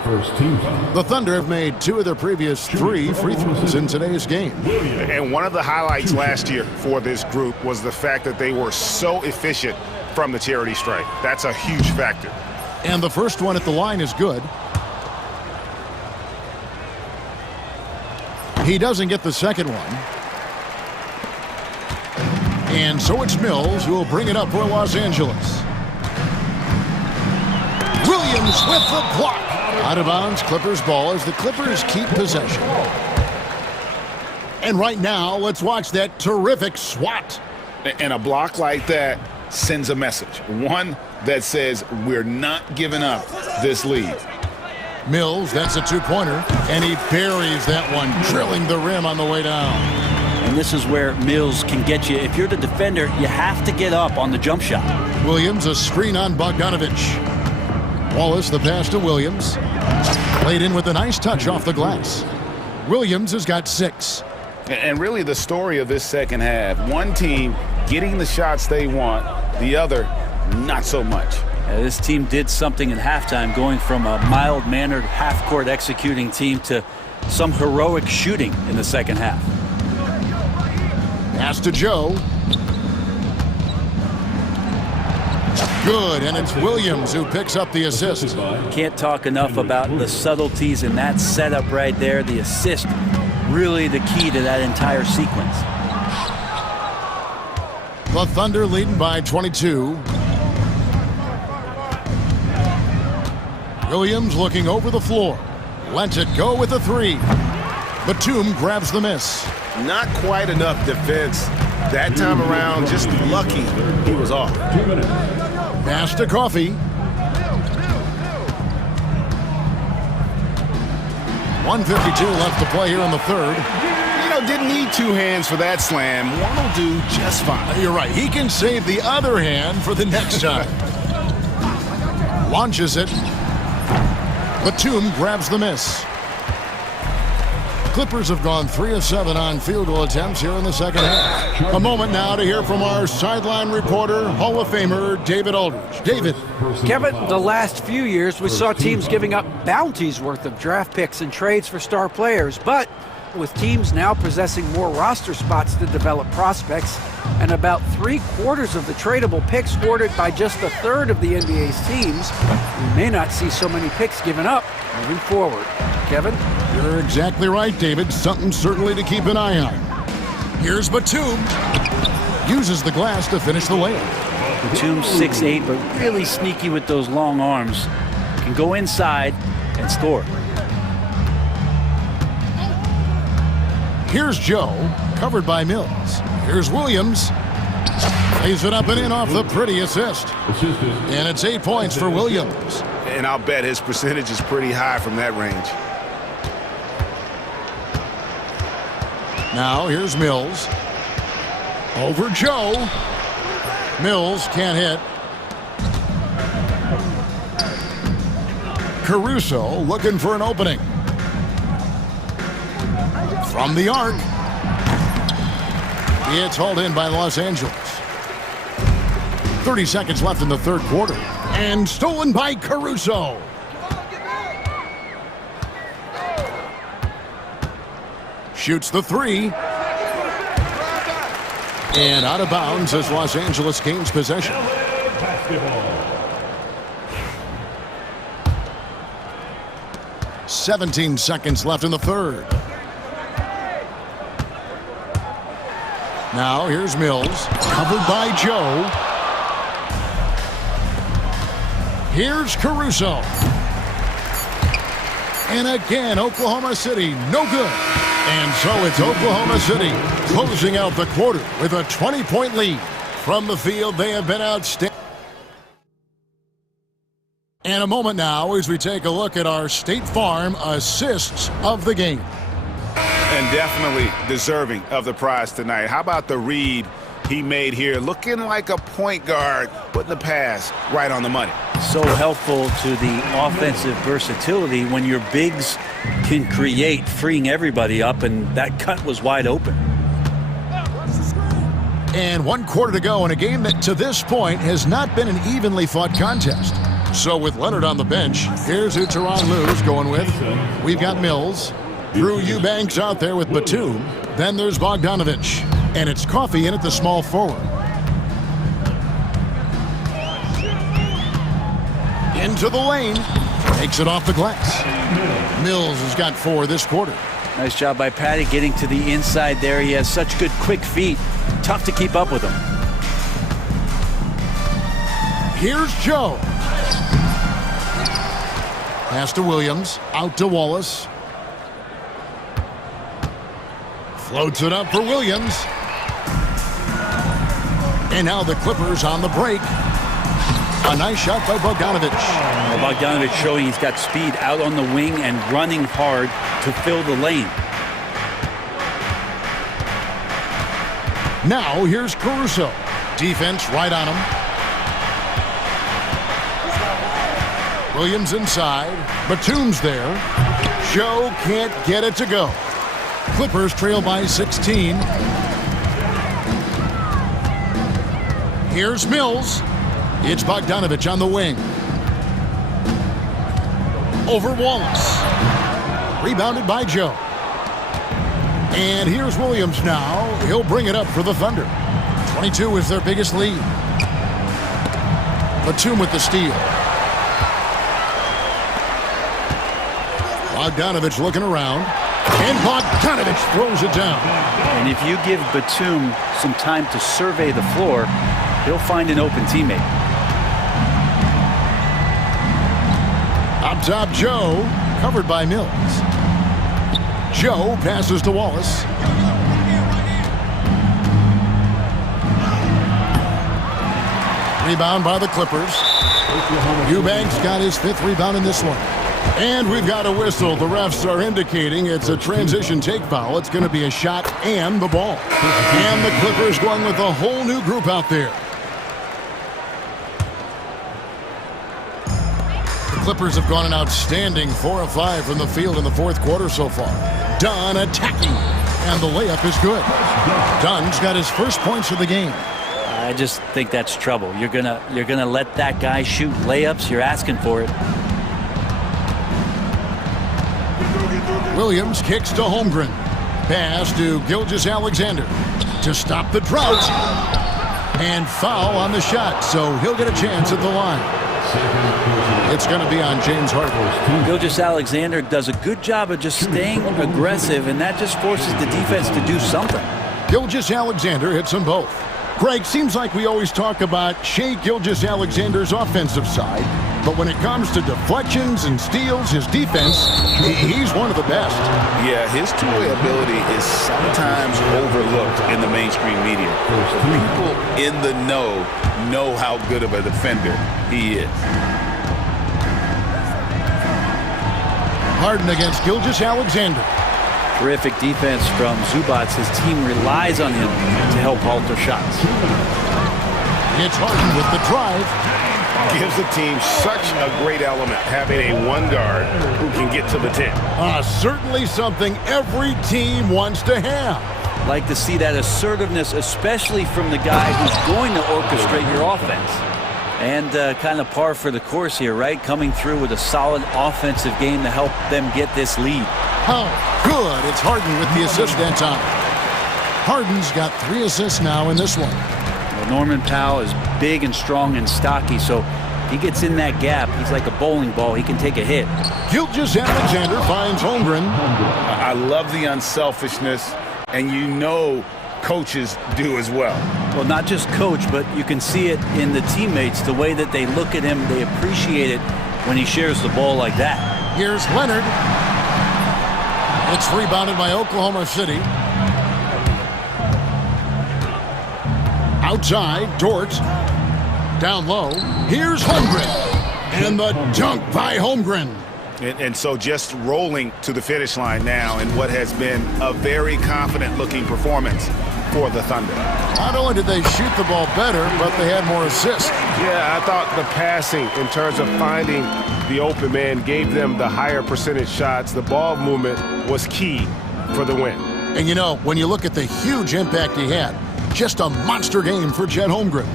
First team foul. The Thunder have made 2 of their previous 3 free throws in today's game. And one of the highlights last year for this group was the fact that they were so efficient from the charity stripe. That's a huge factor. And the first one at the line is good. He doesn't get the second one. And so it's Mills who will bring it up for Los Angeles. Williams with the block. Out of bounds, Clippers ball as the Clippers keep possession. And right now, let's watch that terrific swat. And a block like that sends a message. One that says we're not giving up this lead. Mills, that's a 2-pointer, and he buries that one, drilling the rim on the way down. And this is where Mills can get you. If you're the defender, you have to get up on the jump shot. Williams, a screen on Bogdanovich. Wallace, the pass to Williams. Played in with a nice touch off the glass. Williams has got 6. And really the story of this second half, one team getting the shots they want, the other not so much. This team did something in halftime, going from a mild-mannered half-court executing team to some heroic shooting in the second half. Pass to Joe. Good, and it's Williams who picks up the assist. Can't talk enough about the subtleties in that setup right there. The assist, really the key to that entire sequence. The Thunder leading by 22. Williams looking over the floor. Lets it go with a 3. Batum grabs the miss. Not quite enough defense that time around. Just lucky he was off. Pass to Coffee. 1:52 left to play here in the third. You know, didn't need 2 hands for that slam. One will do just fine. You're right. He can save the other hand for the next time. Launches it. Batum grabs the miss. Clippers have gone 3 of 7 on field goal attempts here in the second half. A moment now to hear from our sideline reporter, Hall of Famer David Aldridge. David. Kevin, the last few years we saw teams giving up bounties worth of draft picks and trades for star players, but with teams now possessing more roster spots to develop prospects and about 3/4 of the tradable picks hoarded by just a third of the NBA's teams, we may not see so many picks given up moving forward. Kevin? You're exactly right, David. Something certainly to keep an eye on. Here's Batum. Uses the glass to finish the layup. Batum's 6'8", but really sneaky with those long arms. Can go inside and score. Here's Joe, covered by Mills. Here's Williams. Lays it up and in off the pretty assist. And it's 8 points for Williams. And I'll bet his percentage is pretty high from that range. Now here's Mills. Over Joe. Mills can't hit. Caruso looking for an opening. From the arc. It's hauled in by Los Angeles. 30 seconds left in the third quarter. And stolen by Caruso. Shoots the three. And out of bounds as Los Angeles gains possession. 17 seconds left in the third. Now here's Mills, covered by Joe. Here's Caruso. And again, Oklahoma City, no good. And so it's Oklahoma City closing out the quarter with a 20-point lead. From the field, they have been outstanding. And a moment now as we take a look at our State Farm assists of the game. And definitely deserving of the prize tonight. How about the read he made here? Looking like a point guard, putting the pass right on the money. So helpful to the offensive versatility when your bigs can create, freeing everybody up, and that cut was wide open. And 1 quarter to go in a game that to this point has not been an evenly fought contest. So with Leonard on the bench, here's who Tyronn Lue's going with. We've got Mills. Drew Eubanks out there with Batum. Then there's Bogdanovich. And it's Coffey in at the small forward. Into the lane. Takes it off the glass. Mills has got 4 this quarter. Nice job by Patty getting to the inside there. He has such good quick feet. Tough to keep up with him. Here's Joe. Pass to Williams. Out to Wallace. Floats it up for Williams. And now the Clippers on the break. A nice shot by Bogdanovich. Well, Bogdanovich showing he's got speed out on the wing and running hard to fill the lane. Now here's Caruso. Defense right on him. Williams inside. Batum's there. Joe can't get it to go. Clippers trail by 16. Here's Mills. It's Bogdanovich on the wing. Over Wallace. Rebounded by Joe. And here's Williams now. He'll bring it up for the Thunder. 22 is their biggest lead. Batum with the steal. Bogdanovich looking around. And Bogdanovich throws it down. And if you give Batum some time to survey the floor, he'll find an open teammate. Up top, Joe, covered by Mills. Joe passes to Wallace. Rebound by the Clippers. Eubanks got his 5th rebound in this one. And we've got a whistle. The refs are indicating it's a transition take foul. It's going to be a shot and the ball. And the Clippers going with a whole new group out there. The Clippers have gone an outstanding 4 of 5 from the field in the 4th quarter so far. Dunn attacking. And the layup is good. Dunn's got his first points of the game. I just think that's trouble. You're gonna let that guy shoot layups. You're asking for it. Williams kicks to Holmgren. Pass to Gilgeous-Alexander to stop the drought. And foul on the shot, so he'll get a chance at the line. It's going to be on James Harden. Gilgeous-Alexander does a good job of just staying aggressive, and that just forces the defense to do something. Gilgeous-Alexander hits them both. Greg, seems like we always talk about Shai Gilgeous-Alexander's offensive side, but when it comes to deflections and steals, his defense, he's one of the best. Yeah, his two-way ability is sometimes overlooked in the mainstream media. People in the know how good of a defender he is. Harden against Gilgeous-Alexander. Terrific defense from Zubac. His team relies on him to help alter shots. It's Harden with the drive. Gives the team such a great element, having a one guard who can get to the 10. Certainly something every team wants to have. Like to see that assertiveness, especially from the guy who's going to orchestrate your offense. And kind of par for the course here, right? Coming through with a solid offensive game to help them get this lead. Oh, good. It's Harden with the assist that time. Harden's got 3 assists now in this one. Well, Norman Powell is big and strong and stocky, so he gets in that gap. He's like a bowling ball. He can take a hit. Gilgeous-Alexander finds Holmgren. I love the unselfishness, and you know coaches do as well. Well, not just coach, but you can see it in the teammates, the way that they look at him. They appreciate it when he shares the ball like that. Here's Leonard. It's rebounded by Oklahoma City. Outside, Dort. Down low. Here's Holmgren. And the dunk by Holmgren. And so just rolling to the finish line now in what has been a very confident-looking performance for the Thunder. Not only did they shoot the ball better, but they had more assists. Yeah, I thought the passing in terms of finding the open man gave them the higher percentage shots. The ball movement was key for the win. And you know, when you look at the huge impact he had, just a monster game for Chet Holmgren.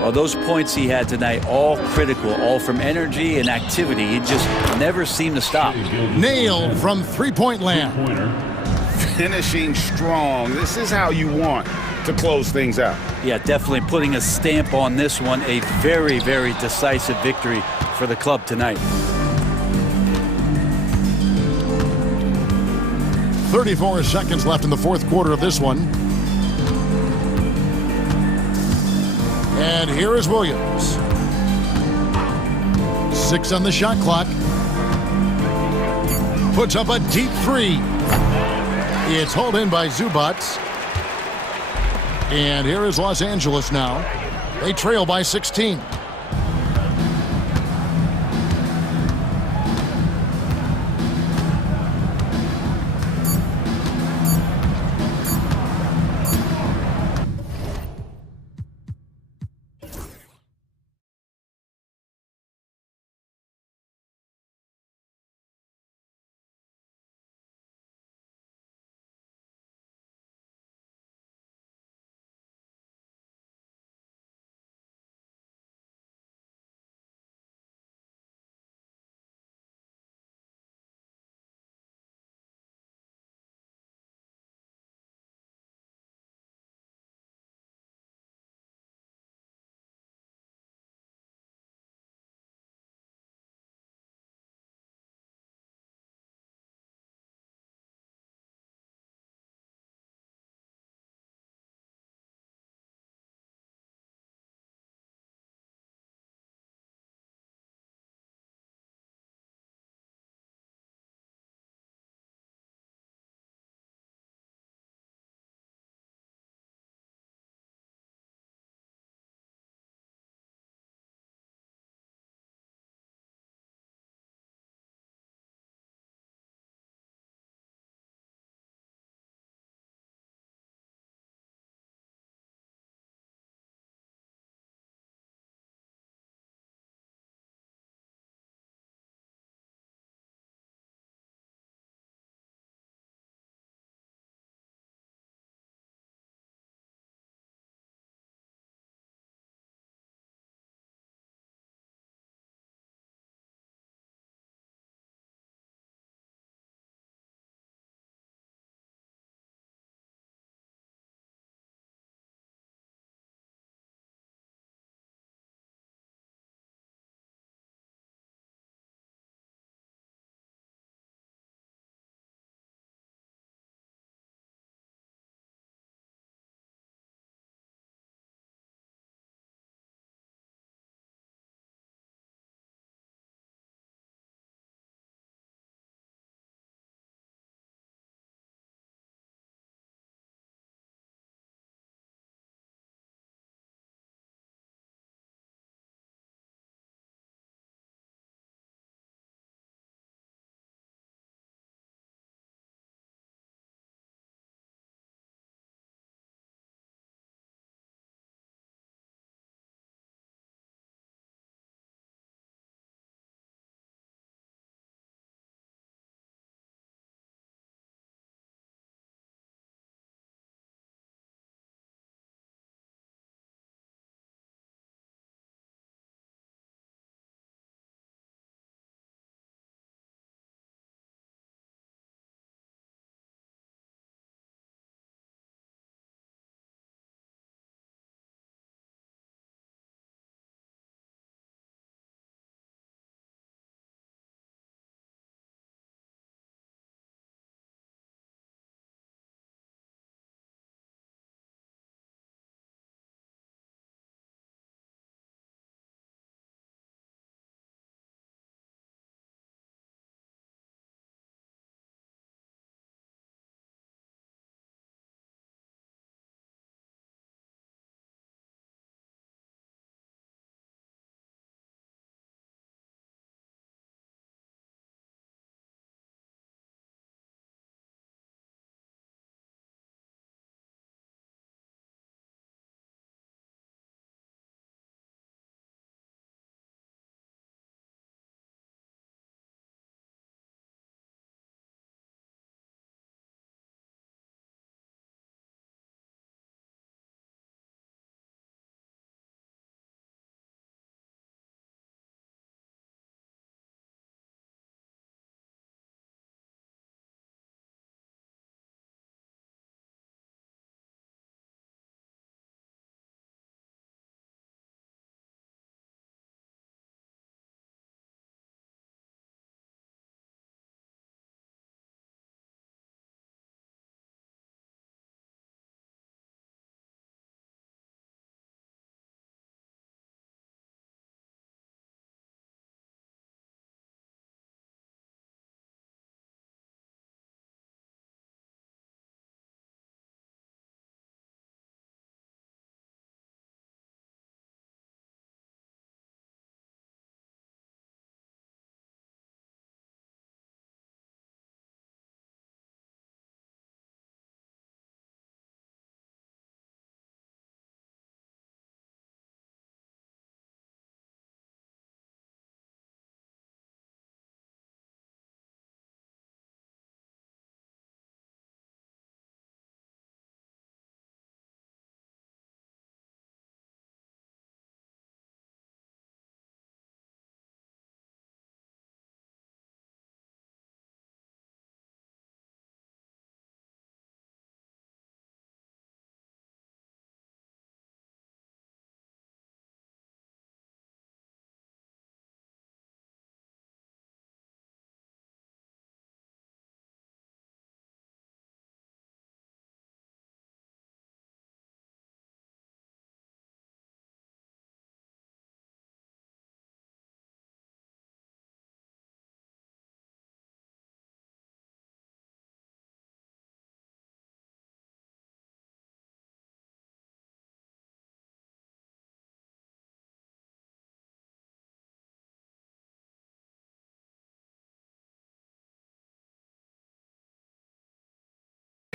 Well, those points he had tonight, all critical, all from energy and activity. He just never seemed to stop. Nailed from three-point land. Finishing strong. This is how you want to close things out. Yeah, definitely putting a stamp on this one. A very, very decisive victory for the club tonight. 34 seconds left in the fourth quarter of this one. And here is Williams. 6 on the shot clock. Puts up a deep 3. It's hauled in by Zubac. And here is Los Angeles now. They trail by 16.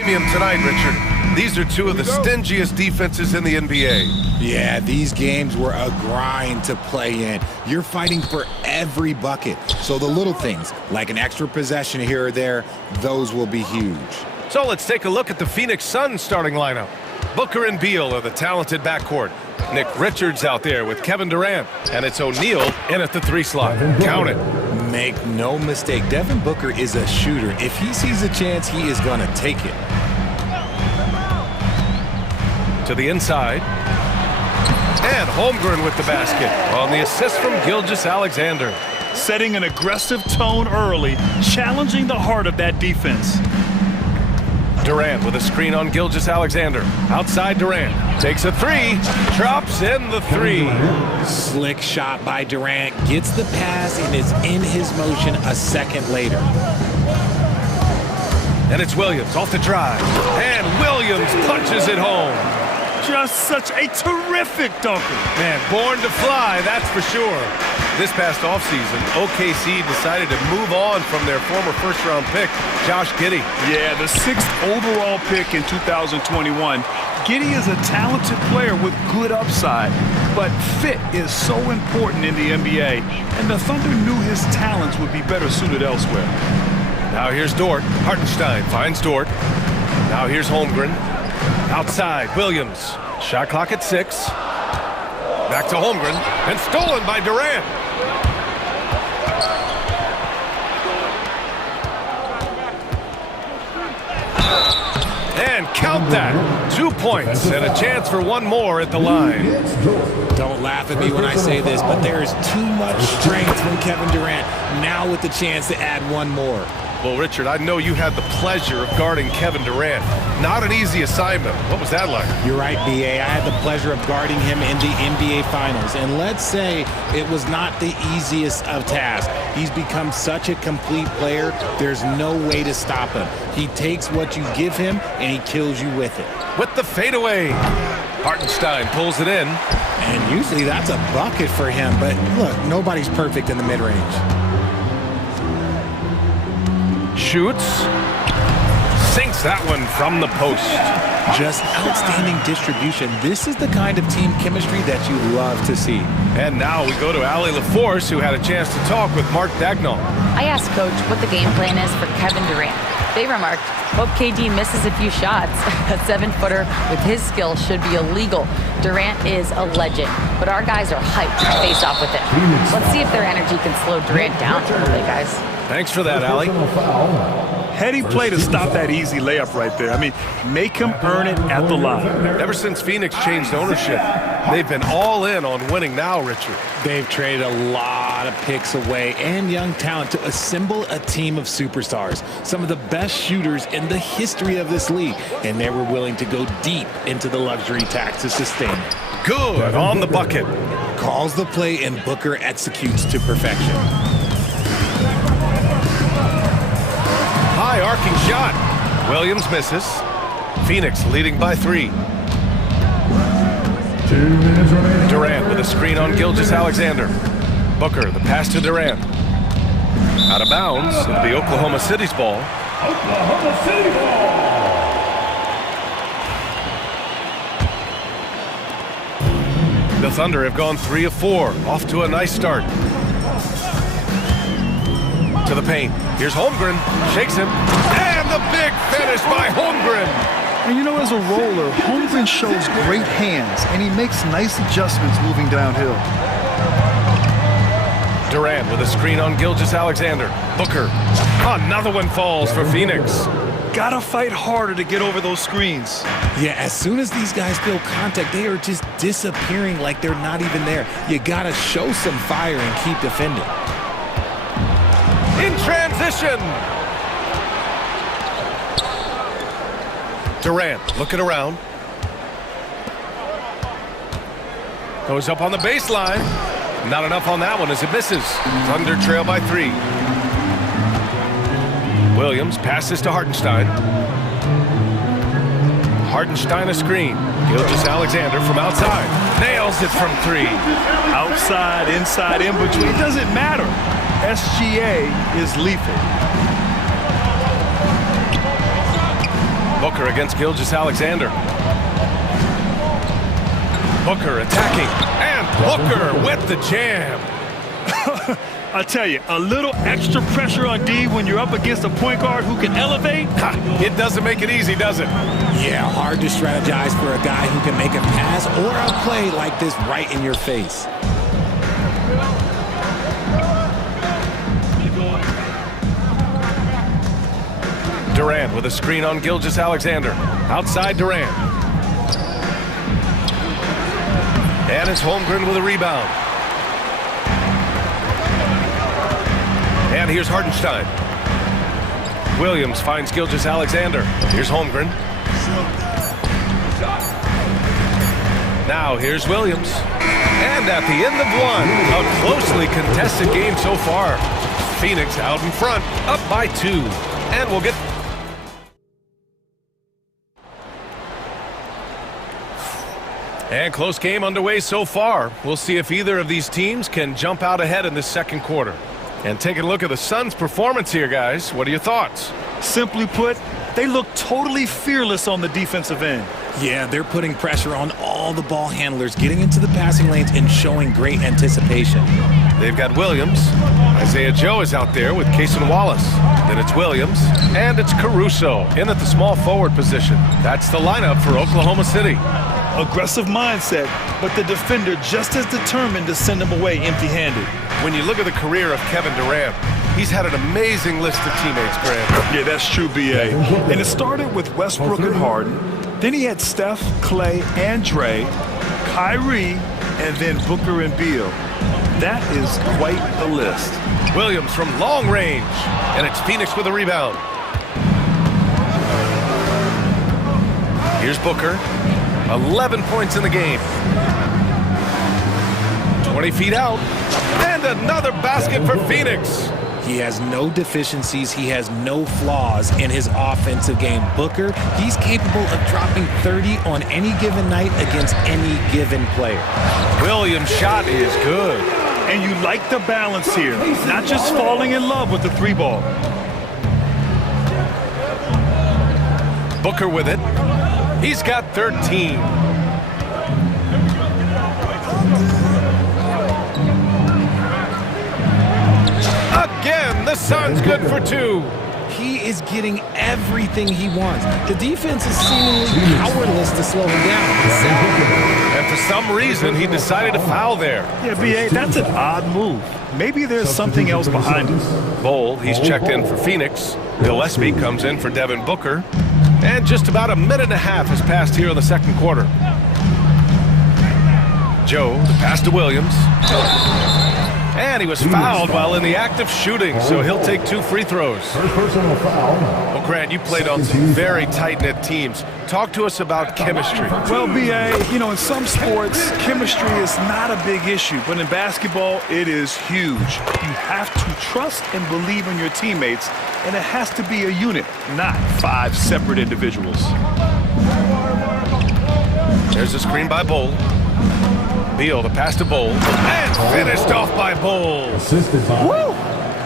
Tonight, Richard. These are two of the stingiest defenses in the NBA. Yeah, these games were a grind to play in. You're fighting for every bucket. So the little things, like an extra possession here or there, those will be huge. So let's take a look at the Phoenix Suns starting lineup. Booker and Beal are the talented backcourt. Nick Richards out there with Kevin Durant. And it's O'Neal in at the 3 slot. Count it. Make no mistake, Devin Booker is a shooter. If he sees a chance, he is going to take it. To the inside. And Holmgren with the basket on the assist from Gilgeous-Alexander. Setting an aggressive tone early, challenging the heart of that defense. Durant with a screen on Gilgeous-Alexander. Outside Durant. Takes a 3. Drops in the 3. Slick shot by Durant. Gets the pass and is in his motion a second later. And it's Williams off the drive. And Williams punches it home. Just such a terrific dunker. Man, born to fly, that's for sure. This past offseason, OKC decided to move on from their former first-round pick, Josh Giddey. Yeah, the 6th overall pick in 2021. Giddey is a talented player with good upside, but fit is so important in the NBA, and the Thunder knew his talents would be better suited elsewhere. Now here's Dort. Hartenstein finds Dort. Now here's Holmgren. Outside, Williams. Shot clock at 6. Back to Holmgren, and stolen by Durant. And count that. 2 points and a chance for one more at the line. Don't laugh at me when I say this, but there is too much strength from Kevin Durant. Now with the chance to add one more. Well, Richard, I know you had the pleasure of guarding Kevin Durant. Not an easy assignment. What was that like? You're right, B.A. I had the pleasure of guarding him in the NBA Finals. And let's say it was not the easiest of tasks. He's become such a complete player, there's no way to stop him. He takes what you give him, and he kills you with it. With the fadeaway. Hartenstein pulls it in. And usually that's a bucket for him. But look, nobody's perfect in the mid-range. Shoots. Sinks that one from the post. Just outstanding distribution. This is the kind of team chemistry that you love to see. And now we go to Allie LaForce, who had a chance to talk with Mark Dagnall. I asked Coach what the game plan is for Kevin Durant. They remarked, hope KD misses a few shots. A 7-footer with his skill should be illegal. Durant is a legend, but our guys are hyped to face off with him. Let's see if their energy can slow Durant down a little bit, guys. Thanks for that, Allie. Heady play to stop that easy layup right there. I mean, make him earn it at the line. Ever since Phoenix changed ownership, they've been all in on winning now, Richard. They've traded a lot of picks away and young talent to assemble a team of superstars. Some of the best shooters in the history of this league. And they were willing to go deep into the luxury tax to sustain it. Good on the bucket. Calls the play and Booker executes to perfection. High arcing shot. Williams misses. Phoenix leading by 3. 2 minutes remaining. Durant with a screen on Gilgeous-Alexander. Booker, the pass to Durant. Out of bounds. It'll be Oklahoma City's ball. Oklahoma City ball. The Thunder have gone 3 of 4. Off to a nice start. To the paint. Here's Holmgren. Shakes him. And the big finish by Holmgren. And you know, as a roller, Holmgren shows great hands, and he makes nice adjustments moving downhill. Durant with a screen on Gilgeous-Alexander. Booker. Another one falls for Phoenix. Gotta fight harder to get over those screens. Yeah, as soon as these guys feel contact, they are just disappearing like they're not even there. You gotta show some fire and keep defending. In transition. Durant looking around. Goes up on the baseline. Not enough on that one as it misses. Thunder trail by 3. Williams passes to Hartenstein. Hartenstein a screen. Gilgeous-Alexander from outside. Nails it from 3. Outside, inside, in between. It doesn't matter. SGA is lethal. Booker against Gilgeous-Alexander. Booker attacking, and Booker with the jam. I tell you, a little extra pressure on D when you're up against a point guard who can elevate. It doesn't make it easy, does it? Yeah, hard to strategize for a guy who can make a pass or a play like this right in your face. Durant with a screen on Gilgeous-Alexander. Outside Durant. And it's Holmgren with a rebound. And here's Hartenstein. Williams finds Gilgeous-Alexander. Here's Holmgren. Now here's Williams. And at the end of one, a closely contested game so far. Phoenix out in front, up by 2. And we'll get... And close game underway so far. We'll see if either of these teams can jump out ahead in this second quarter. And take a look at the Suns' performance here, guys. What are your thoughts? Simply put, they look totally fearless on the defensive end. Yeah, they're putting pressure on all the ball handlers, getting into the passing lanes and showing great anticipation. They've got Williams. Isaiah Joe is out there with Cason Wallace. Then it's Williams, and it's Caruso in at the small forward position. That's the lineup for Oklahoma City. Aggressive mindset, but the defender just as determined to send him away empty-handed. When you look at the career of Kevin Durant, he's had an amazing list of teammates, Grant. Yeah, that's true, B.A. And it started with Westbrook and Harden. Then he had Steph, Clay, and Dre, Kyrie, and then Booker and Beal. That is quite a list. Williams from long range, and it's Phoenix with a rebound. Here's Booker. 11 points in the game. 20 feet out. And another basket for Phoenix. He has no deficiencies. He has no flaws in his offensive game. Booker, he's capable of dropping 30 on any given night against any given player. Williams' shot is good. And you like the balance here. Not just falling in love with the 3-ball. Booker with it. He's got 13. Again, the Suns good for 2. He is getting everything he wants. The defense is seemingly powerless to slow him down. And for some reason, he decided to foul there. Yeah, B.A., that's an odd move. Maybe there's something else behind it. Bowl, he's checked in for Phoenix. Gillespie comes in for Devin Booker. And just about a minute and a half has passed here in the second quarter. Joe, the pass to Williams. And he was fouled while in the act of shooting, so he'll take 2 free throws. Well, Grant, you played on some very tight-knit teams. Talk to us about chemistry. Well, B.A., you know, in some sports, chemistry is not a big issue, but in basketball, it is huge. You have to trust and believe in your teammates, and it has to be a unit, not 5 separate individuals. There's a screen by Bowl. Beal, the pass to Bowl, and finished off by Bowl. Woo!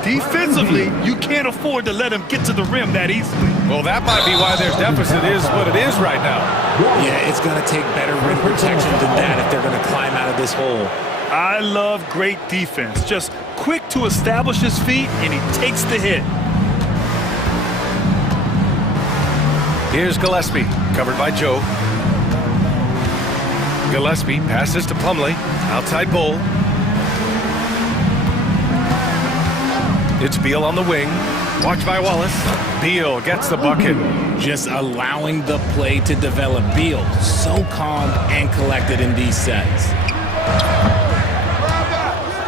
Defensively, you can't afford to let him get to the rim that easily. Well, that might be why their deficit is what it is right now. Yeah, it's going to take better rim protection than that if they're going to climb out of this hole. I love great defense. Just quick to establish his feet, and he takes the hit. Here's Gillespie, covered by Joe. Gillespie passes to Plumlee, outside Bowl. It's Beal on the wing, watched by Wallace. Beal gets the bucket. Just allowing the play to develop. Beal, so calm and collected in these sets.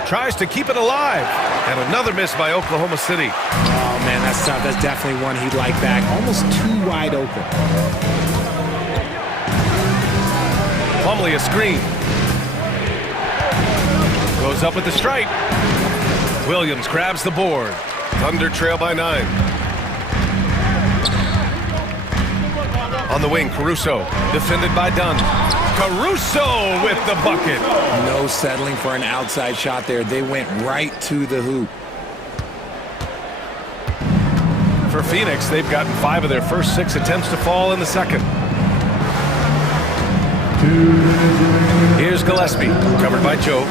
Tries to keep it alive, and another miss by Oklahoma City. Oh man, that's tough. That's definitely one he'd like back. Almost too wide open. Plumlee a screen. Goes up with the stripe. Williams grabs the board. Thunder trail by 9. On the wing, Caruso, defended by Dunn. Caruso with the bucket. No settling for an outside shot there. They went right to the hoop. For Phoenix, they've gotten 5 of their first 6 attempts to fall in the second. Here's Gillespie, covered by Joe.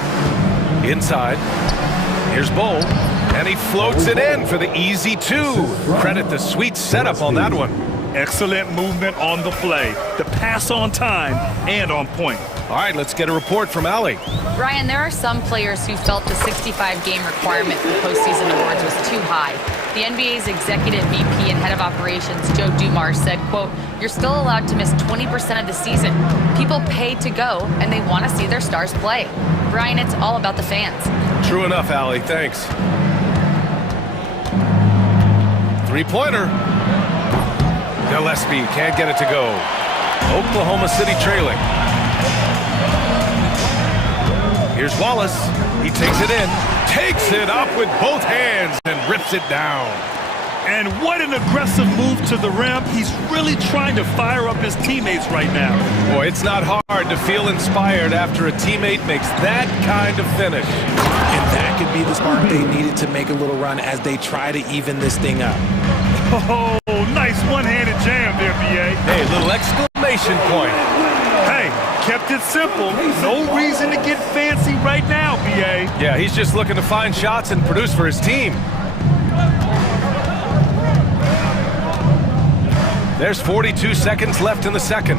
Inside. Here's Bull, and he floats it in for the easy 2. Credit the sweet setup on that one. Excellent movement on the play. The pass on time and on point. All right, let's get a report from Allie. Brian, there are some players who felt the 65-game requirement for postseason awards was too high. The NBA's executive VP and head of operations, Joe Dumars, said, quote, "You're still allowed to miss 20% of the season. People pay to go, and they want to see their stars play." Brian, it's all about the fans. True enough, Allie. Thanks. Three-pointer. Gillespie can't get it to go. Oklahoma City trailing. Here's Wallace. He takes it in, takes it up with both hands, and rips it down. And what an aggressive move to the rim. He's really trying to fire up his teammates right now. Boy, it's not hard to feel inspired after a teammate makes that kind of finish. And that could be the spark they needed to make a little run as they try to even this thing up. Oh, nice one-handed jam there, B.A. Hey, little exclamation point. Hey, kept it simple. No reason to get fancy right now, B.A. Yeah, he's just looking to find shots and produce for his team. There's 42 seconds left in the second.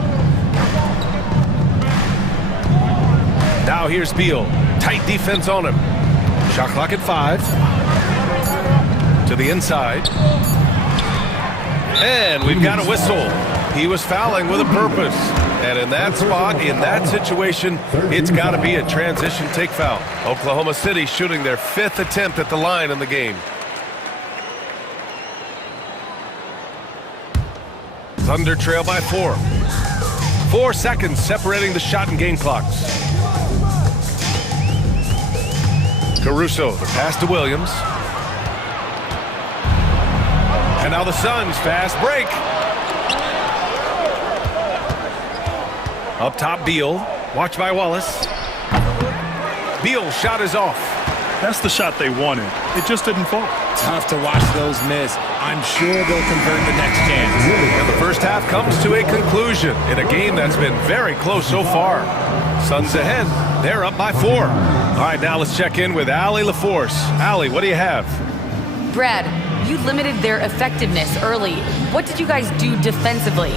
Now here's Beal. Tight defense on him. Shot clock at 5. To the inside. And we've got a whistle. He was fouling with a purpose. And in that spot, in that situation, it's got to be a transition take foul. Oklahoma City shooting their 5th attempt at the line in the game. Thunder trail by 4. 4 seconds separating the shot and game clocks. Caruso, the pass to Williams. And now the Suns, fast break. Up top, Beal. Watched by Wallace. Beal's shot is off. That's the shot they wanted. It just didn't fall. Tough to watch those miss. I'm sure they'll convert the next chance. And the first half comes to a conclusion in a game that's been very close so far. Suns ahead. They're up by 4. All right, now let's check in with Allie LaForce. Allie, what do you have? Brad, you limited their effectiveness early. What did you guys do defensively?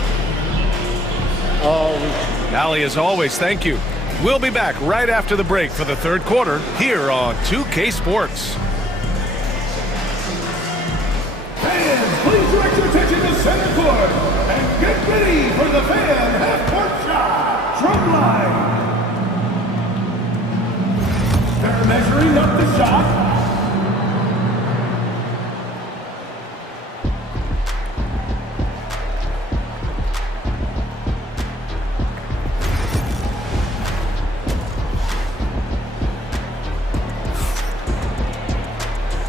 Allie, as always, thank you. We'll be back right after the break for the third quarter here on 2K Sports. Fans, please direct your attention to center court and get ready for the fan half-court shot. Drum line. They're measuring up the shot.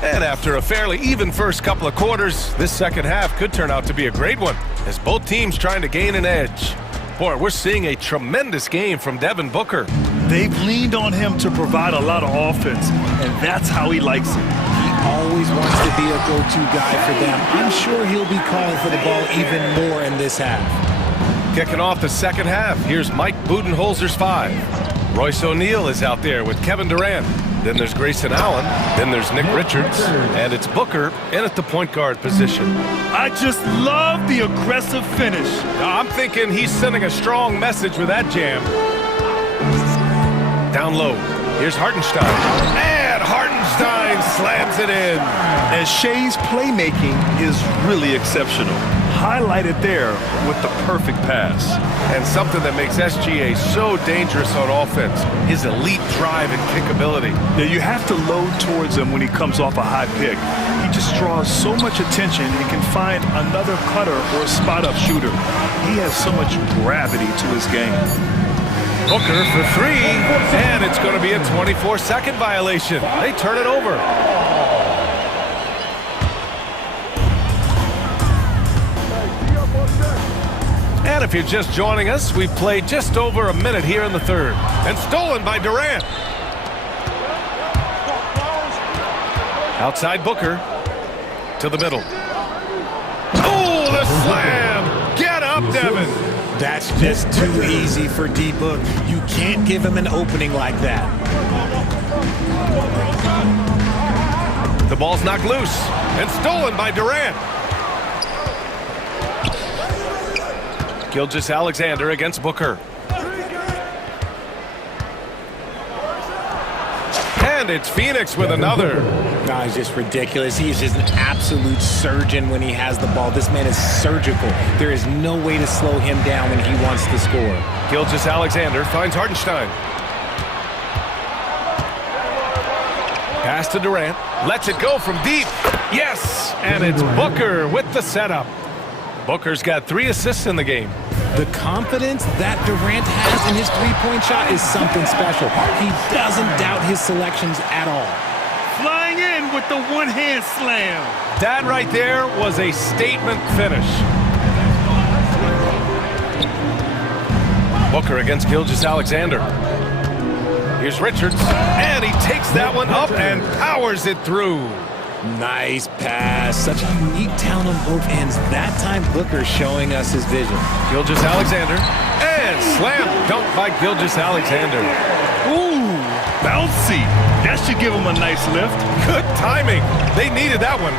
And after a fairly even first couple of quarters, this second half could turn out to be a great one, as both teams trying to gain an edge. Boy, we're seeing a tremendous game from Devin Booker. They've leaned on him to provide a lot of offense, and that's how he likes it. He always wants to be a go-to guy for them. I'm sure he'll be calling for the ball even more in this half. Kicking off the second half, here's Mike Budenholzer's 5. Royce O'Neal is out there with Kevin Durant. Then there's Grayson Allen. Then there's Nick Richards. And it's Booker in at the point guard position. I just love the aggressive finish. Now, I'm thinking he's sending a strong message with that jam. Down low. Here's Hartenstein. And Hartenstein slams it in. And Shea's playmaking is really exceptional. Highlighted there with the perfect pass. And something that makes SGA so dangerous on offense, his elite drive and kickability. Yeah, you have to load towards him when he comes off a high pick. He just draws so much attention and can find another cutter or a spot-up shooter. He has so much gravity to his game. Booker for 3, and it's going to be a 24-second violation. They turn it over. And if you're just joining us, we've played just over a minute here in the third. And stolen by Durant. Outside Booker to the middle. Devin. That's just too easy for D-Book. You can't give him an opening like that. The ball's knocked loose and stolen by Durant. Gilgeous-Alexander against Booker. And it's Phoenix with another. No, he's just ridiculous. He is just an absolute surgeon when he has the ball. This man is surgical. There is no way to slow him down when he wants to score. Gilgeous-Alexander finds Hartenstein. Pass to Durant. Lets it go from deep. Yes! And it's Booker with the setup. Booker's got 3 assists in the game. The confidence that Durant has in his three-point shot is something special. He doesn't doubt his selections at all. Flying in with the one-hand slam. That right there was a statement finish. Booker against Gilgeous-Alexander. Here's Richards, and he takes that one up and powers it through. Nice pass. Such a unique talent on both ends. That time Booker showing us his vision. Gilgeous-Alexander, and slam dunk by Gilgeous-Alexander. Ooh, bouncy. That should give him a nice lift. Good timing. They needed that one.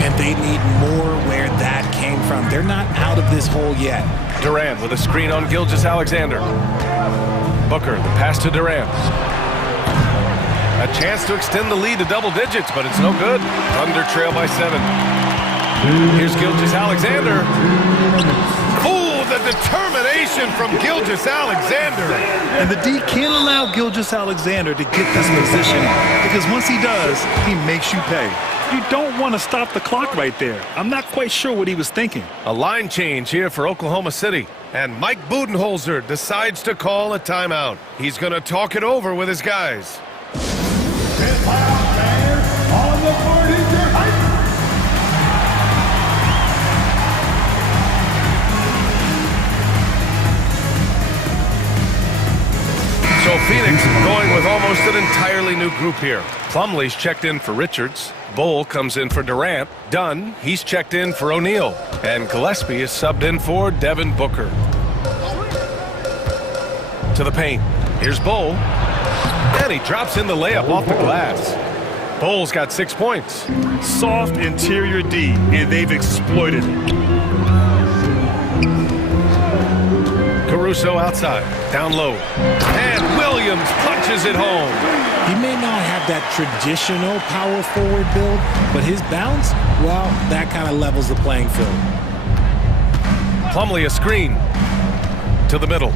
And they need more where that came from. They're not out of this hole yet. Durant with a screen on Gilgeous-Alexander. Booker, the pass to Durant. A chance to extend the lead to double digits, but it's no good. Thunder trail by 7. Here's Gilgeous-Alexander. Oh, the determination from Gilgeous-Alexander. And the D can't allow Gilgeous-Alexander to get this position because once he does, he makes you pay. You don't want to stop the clock right there. I'm not quite sure what he was thinking. A line change here for Oklahoma City. And Mike Budenholzer decides to call a timeout. He's going to talk it over with his guys. On the board is your height. So Phoenix going with almost an entirely new group here. Plumlee's checked in for Richards. Bull comes in for Durant. Dunn, he's checked in for O'Neal. And Gillespie is subbed in for Devin Booker. To the paint. Here's Bull. And he drops in the layup off the glass. Bull's got 6 points. Soft interior D, and they've exploited it. Caruso outside, down low. And Williams punches it home. He may not have that traditional power forward build, but his bounce, well, that kind of levels the playing field. Plumlee a screen. To the middle.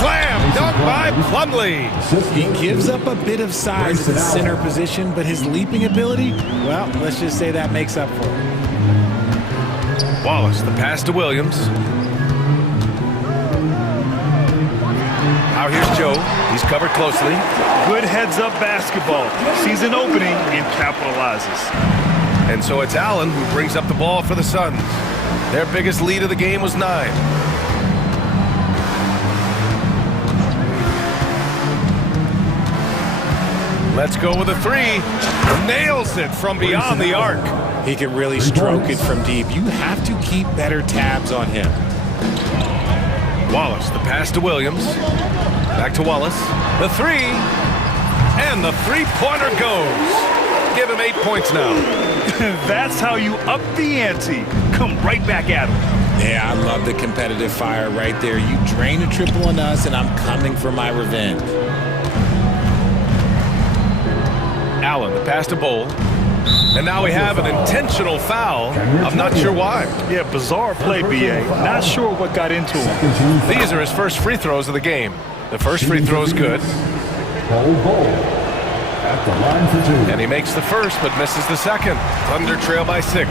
Slam dunk by Plumlee. He gives up a bit of size in center position, but his leaping ability, well, let's just say that makes up for it. Wallace, the pass to Williams. Now here's Joe. He's covered closely. Good heads-up basketball. Sees an opening and capitalizes. And so it's Allen who brings up the ball for the Suns. Their biggest lead of the game was 9. Let's go with a 3. Nails it from beyond the arc. He can really stroke it from deep. You have to keep better tabs on him. Wallace, the pass to Williams. Back to Wallace. The 3. And the three-pointer goes. Give him 8 points now. That's how you up the ante. Come right back at him. Yeah, I love the competitive fire right there. You drain a triple on us, and I'm coming for my revenge. Allen, the pass to Bull. And now we have an intentional foul. I'm not sure why. Yeah, bizarre play, B.A. Not sure what got into him. These are his first free throws of the game. The first free throw is good. At the line for 2. And he makes the first, but misses the second. Thunder trail by 6.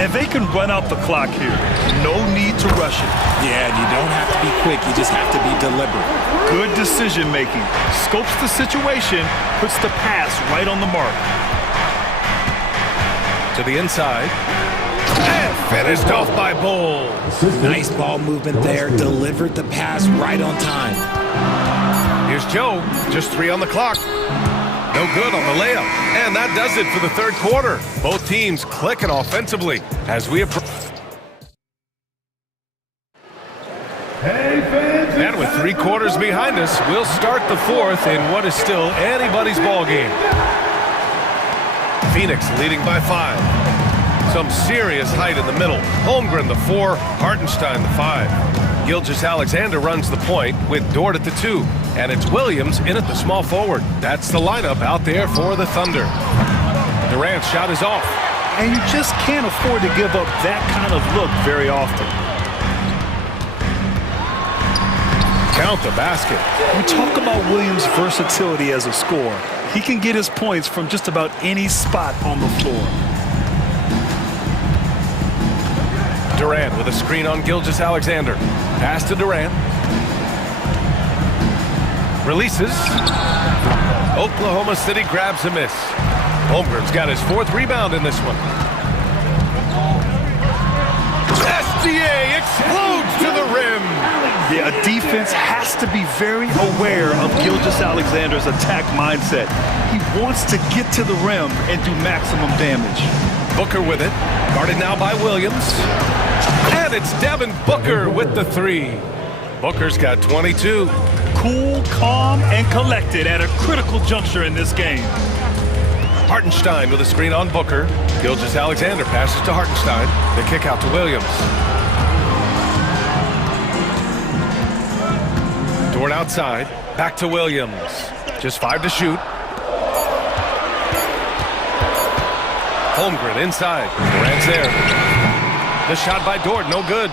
And they can run out the clock here. No need to rush it. Yeah, you don't have to be quick. You just have to be deliberate. Good decision-making. Scopes the situation, puts the pass right on the mark. To the inside. And finished off by Bull. Nice ball movement there. Delivered the pass right on time. Here's Joe. Just 3 on the clock. No good on the layup. And that does it for the third quarter. Both teams clicking offensively as we approach. 3 quarters behind us. We'll start the 4th in what is still anybody's ball game. Phoenix leading by 5. Some serious height in the middle. Holmgren the 4, Hartenstein the 5. Gilgeous-Alexander runs the point with Dort at the 2. And it's Williams in at the small forward. That's the lineup out there for the Thunder. Durant's shot is off. And you just can't afford to give up that kind of look very often. Count the basket. We talk about Williams' versatility as a scorer. He can get his points from just about any spot on the floor. Durant with a screen on Gilgeous-Alexander. Pass to Durant. Releases. Oklahoma City grabs a miss. Holmgren's got his 4th rebound in this one. SGA explodes to the rim. Yeah, a defense has to be very aware of Gilgeous-Alexander's attack mindset. He wants to get to the rim and do maximum damage. Booker with it. Guarded now by Williams. And it's Devin Booker with the 3. Booker's got 22. Cool, calm, and collected at a critical juncture in this game. Hartenstein with a screen on Booker. Gilgeous-Alexander passes to Hartenstein. The kick out to Williams. Dort outside. Back to Williams. Just 5 to shoot. Holmgren inside. Durant's there. The shot by Dort, no good.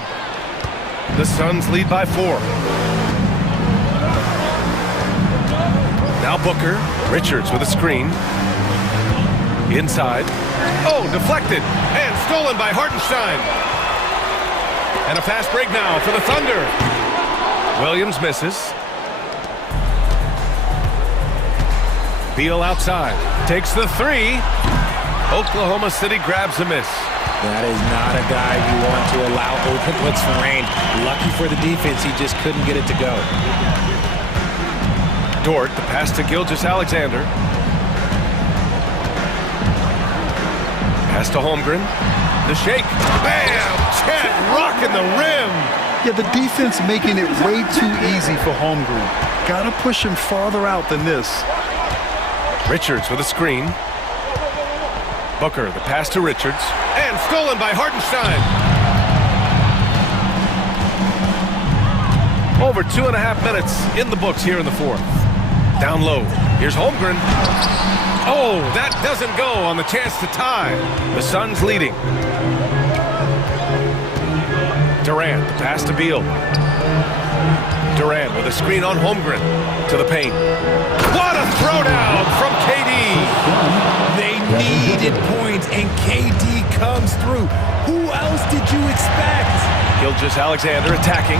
The Suns lead by 4. Now Booker. Richards with a screen. Inside. Oh, deflected. And stolen by Hartenstein. And a fast break now for the Thunder. Williams misses. Beal outside. Takes the 3. Oklahoma City grabs a miss. That is not a guy you want to allow open looks for rain. Lucky for the defense, he just couldn't get it to go. Dort, the pass to Gilgeous-Alexander. Pass to Holmgren. The shake. Bam! Chet rocking the rim. Yeah, the defense making it way too easy for Holmgren. Gotta push him farther out than this. Richards with a screen. Booker, the pass to Richards. And stolen by Hartenstein. Over 2.5 minutes in the books here in the 4th. Down low. Here's Holmgren. Oh, that doesn't go on the chance to tie. The Suns leading. Durant, the pass to Beal. Durant with a screen on Holmgren. To the paint. What a throwdown from KD. They needed points, and KD comes through. Who else did you expect? Gilgeous-Alexander attacking.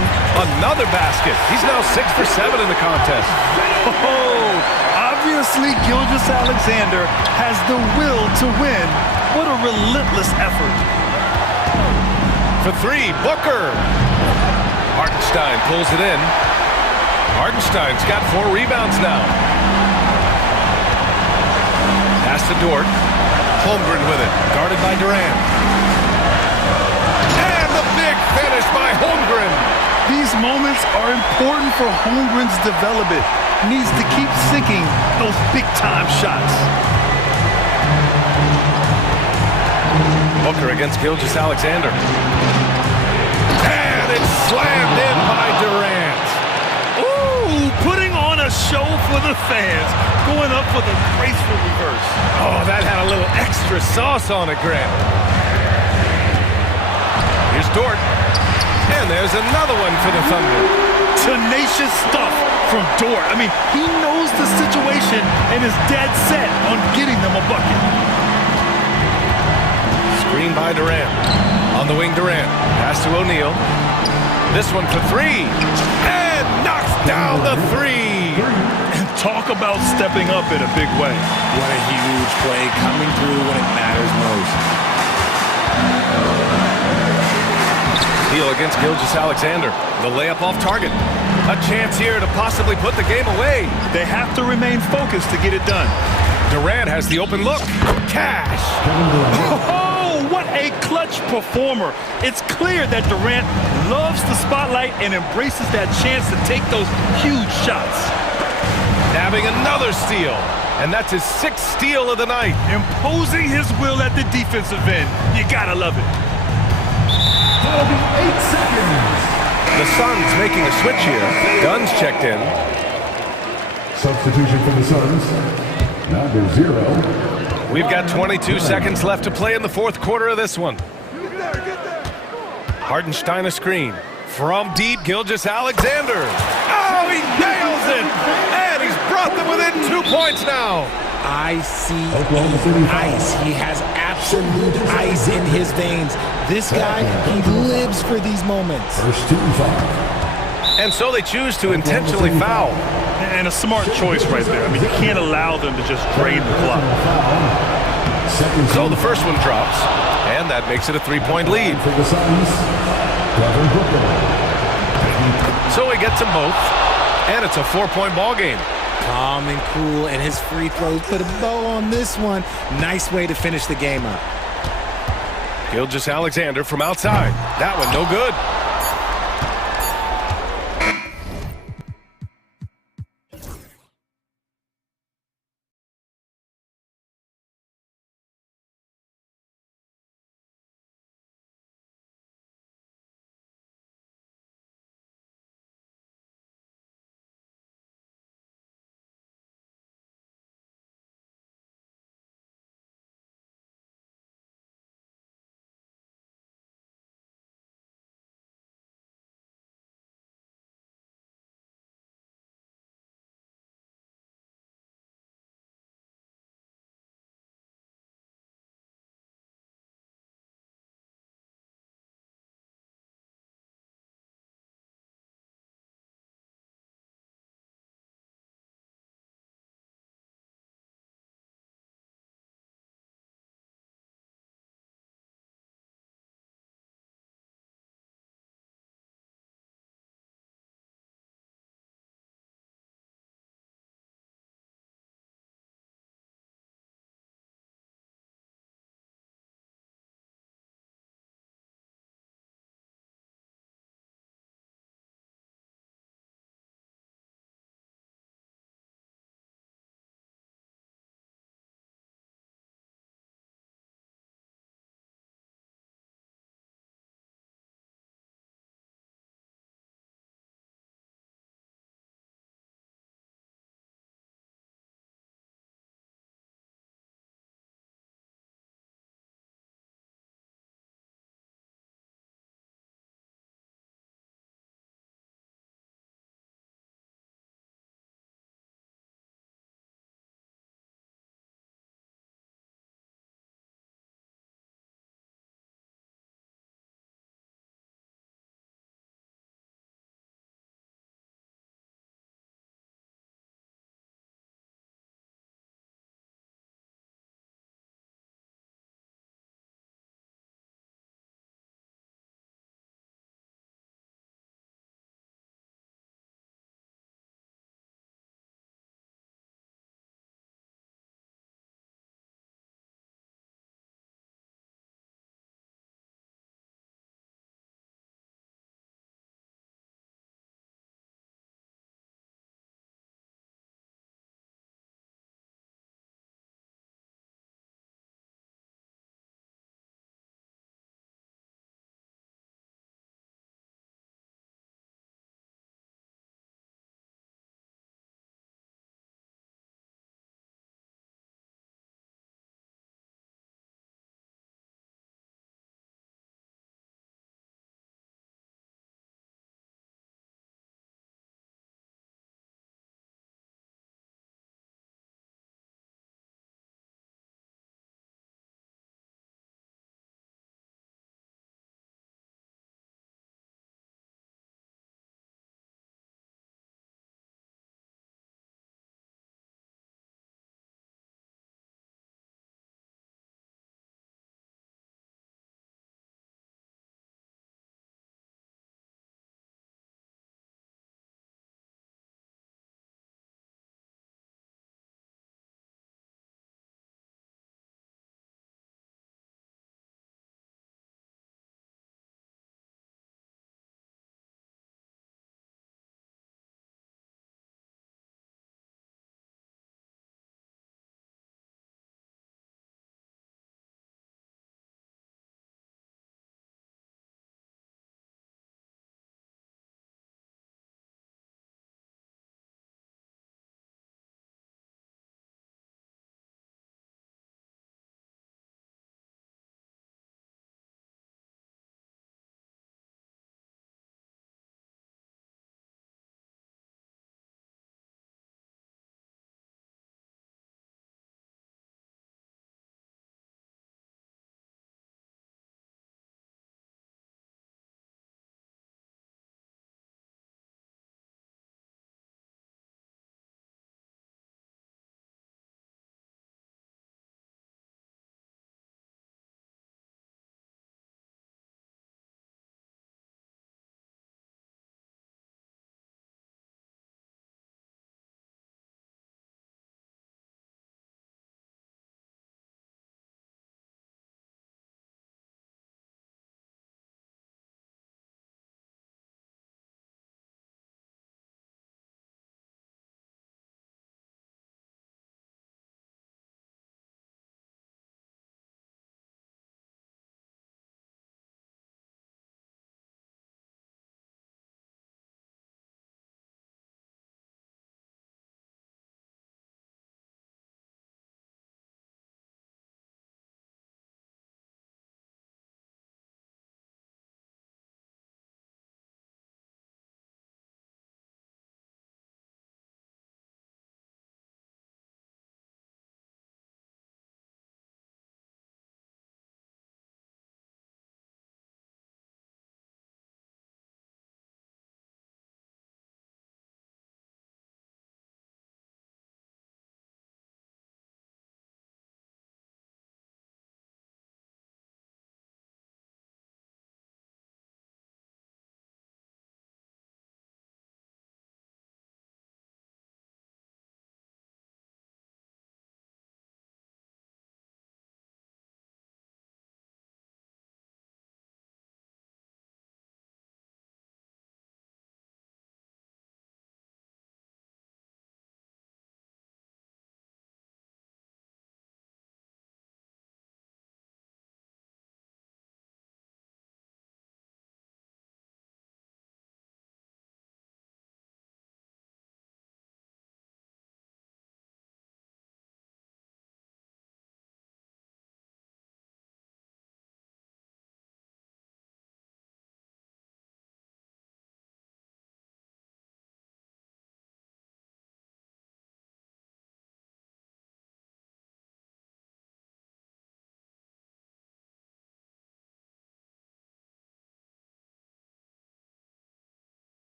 Another basket. He's now 6 for 7 in the contest. Oh, obviously Gilgeous-Alexander has the will to win. What a relentless effort. For 3, Booker. Hartenstein pulls it in. Hartenstein's got 4 rebounds now. Pass to Dort. Holmgren with it. Guarded by Durant. And the big finish by Holmgren. These moments are important for Holmgren's development. He needs to keep sinking those big-time shots. Booker against Gilgeous-Alexander. And it's slammed in by Durant. Ooh, putting on a show for the fans. Going up for the graceful reverse. Oh, that had a little extra sauce on it, Grant. Here's Dort. And there's another one for the Thunder. Tenacious stuff from Dort. I mean, he knows the situation and is dead set on getting them a bucket. Screen by Durant. On the wing, Durant. Pass to O'Neal. This one for 3. And knocks down the 3. And talk about stepping up in a big way. What a huge play, coming through when it matters most. Beal against Gilgeous-Alexander. The layup off target. A chance here to possibly put the game away. They have to remain focused to get it done. Durant has the open look. Cash. Oh, what a a clutch performer. It's clear that Durant loves the spotlight and embraces that chance to take those huge shots. Nabbing another steal, and that's his 6th steal of the night. Imposing his will at the defensive end. You gotta love it. 8 seconds. The Suns making a switch here. Dunn's checked in. Substitution for the Suns. Number 0. We've got 22 seconds left to play in the 4th quarter of this one. Hartenstein a screen. From deep, Gilgeous-Alexander. Oh, he nails it! And he's brought them within 2 points now. I see ice. He has absolute ice in his veins. This guy, he lives for these moments. First team foul. And so they choose to intentionally foul. And a smart choice right there. I mean, you can't allow them to just drain the clock. So the first one drops, and that makes it a 3-point lead. For the Suns, Devin Booker. So he gets them both, and it's a 4-point ball game. Calm and cool, and his free throws put a bow on this one. Nice way to finish the game up. Gilgeous-Alexander from outside. That one no good.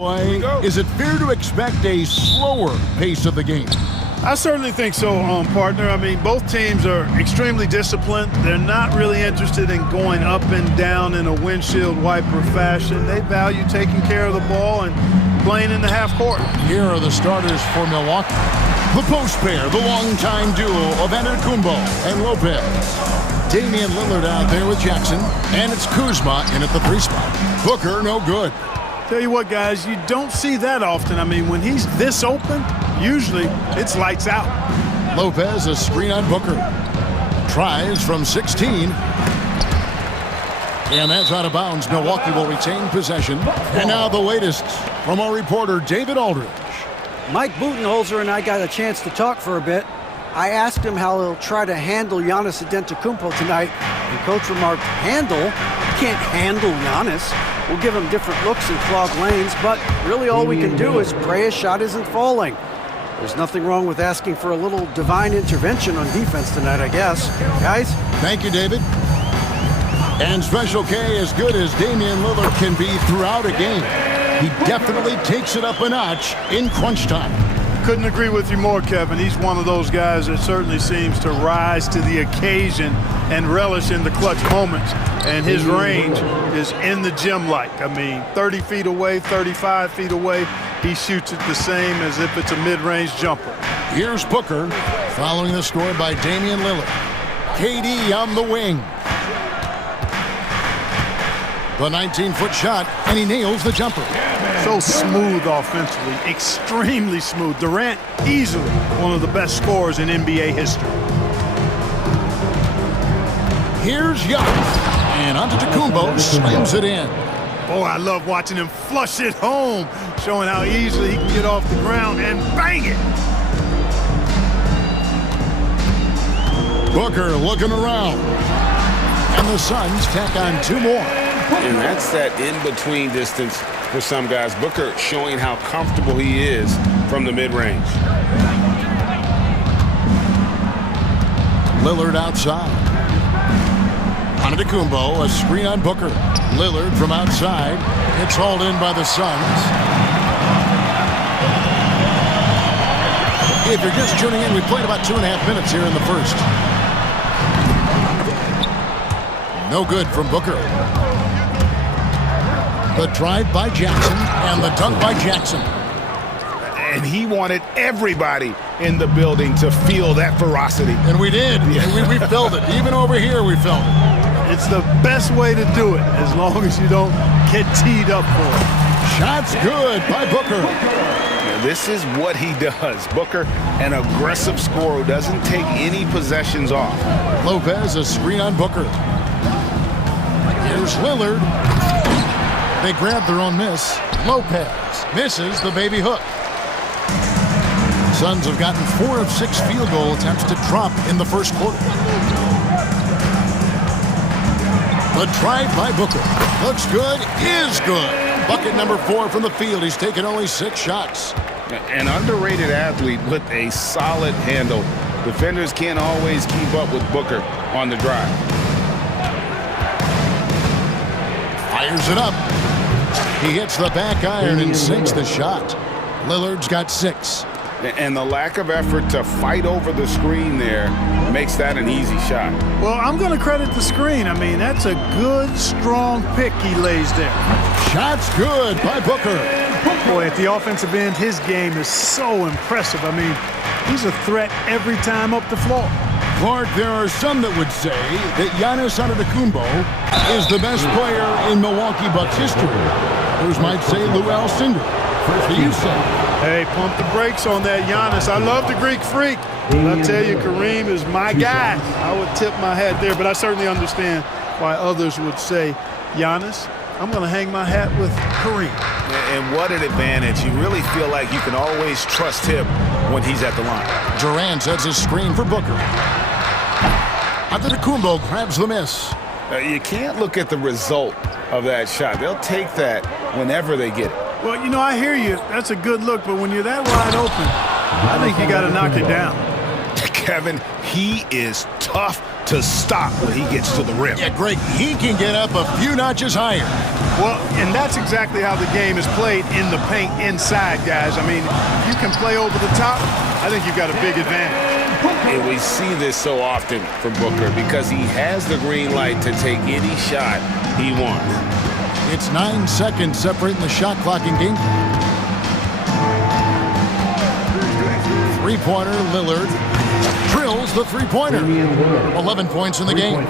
Is it fair to expect a slower pace of the game? I certainly think so, partner. I mean, both teams are extremely disciplined. They're not really interested in going up and down in a windshield wiper fashion. They value taking care of the ball and playing in the half court. Here are the starters for Milwaukee. The post pair, the longtime duo of Antetokounmpo and Lopez. Damian Lillard out there with Jackson, and it's Kuzma in at the 3 spot. Booker, no good. Tell you what, guys, you don't see that often. I mean, when he's this open, usually it's lights out. Lopez, a screen on Booker. Tries from 16. And that's out of bounds. Milwaukee will retain possession. And now the latest from our reporter, David Aldridge. Mike Budenholzer and I got a chance to talk for a bit. I asked him how he'll try to handle Giannis Antetokounmpo tonight. And Coach remarked, handle? You can't handle Giannis. We'll give him different looks and clog lanes, but really all we can do is pray his shot isn't falling. There's nothing wrong with asking for a little divine intervention on defense tonight, I guess. Guys? Thank you, David. And Special K, as good as Damian Lillard can be throughout a game, he definitely takes it up a notch in crunch time. Couldn't agree with you more, Kevin. He's one of those guys that certainly seems to rise to the occasion and relish in the clutch moments. And his range is in the gym-like. I mean, 30 feet away, 35 feet away, he shoots it the same as if it's a mid-range jumper. Here's Booker, following the score by Damian Lillard. KD on the wing. The 19-foot shot, and he nails the jumper. So smooth offensively, extremely smooth. Durant, easily one of the best scorers in NBA history. Here's Giannis, and Antetokounmpo slams it in. Boy, I love watching him flush it home, showing how easily he can get off the ground and bang it. Booker looking around, and the Suns tack on 2 more. And that's that in-between distance for some guys. Booker showing how comfortable he is from the mid-range. Lillard outside. Antetokounmpo, a screen on Booker. Lillard from outside. It's hauled in by the Suns. If you're just tuning in, we played about 2.5 minutes here in the first. No good from Booker. The drive by Jackson and the dunk by Jackson. And he wanted everybody in the building to feel that ferocity. And we did. And we felt it. Even over here, we felt it. It's the best way to do it, as long as you don't get teed up for it. Shots good by Booker. Now, this is what he does. Booker, an aggressive scorer who doesn't take any possessions off. Lopez, a screen on Booker. Here's Lillard. They grab their own miss. Lopez misses the baby hook. Suns have gotten 4 of 6 field goal attempts to drop in the first quarter. The drive by Booker. Looks good, is good. Bucket number 4 from the field. He's taken only 6 shots. An underrated athlete with a solid handle. Defenders can't always keep up with Booker on the drive. Fires it up. He hits the back iron and sinks the shot. Lillard's got 6. And the lack of effort to fight over the screen there makes that an easy shot. Well, I'm going to credit the screen. I mean, that's a good, strong pick he lays there. Shots good by Booker. Boy, at the offensive end, his game is so impressive. I mean, he's a threat every time up the floor. Clark, there are some that would say that Giannis Antetokounmpo is the best player in Milwaukee Bucks history. Others might say Lou Alcindor. What do you say? Hey, pump the brakes on that Giannis. I love the Greek Freak, but I tell you, Kareem is my guy. I would tip my hat there, but I certainly understand why others would say Giannis. I'm going to hang my hat with Kareem. And what an advantage. You really feel like you can always trust him when he's at the line. Durant sets a screen for Booker. Antetokounmpo grabs the miss. You can't look at the result of that shot. They'll take that whenever they get it. Well, you know, I hear you. That's a good look, but when you're that wide open, I think you got to knock it down. Kevin, he is tough to stop when he gets to the rim. Yeah, Greg, he can get up a few notches higher. Well, and that's exactly how the game is played in the paint inside, guys. I mean, if you can play over the top, I think you've got a big advantage. And we see this so often from Booker because he has the green light to take any shot he wants. It's 9 seconds separating the shot clock and game clock. Three-pointer, Lillard drills the three-pointer. 11 points in the game.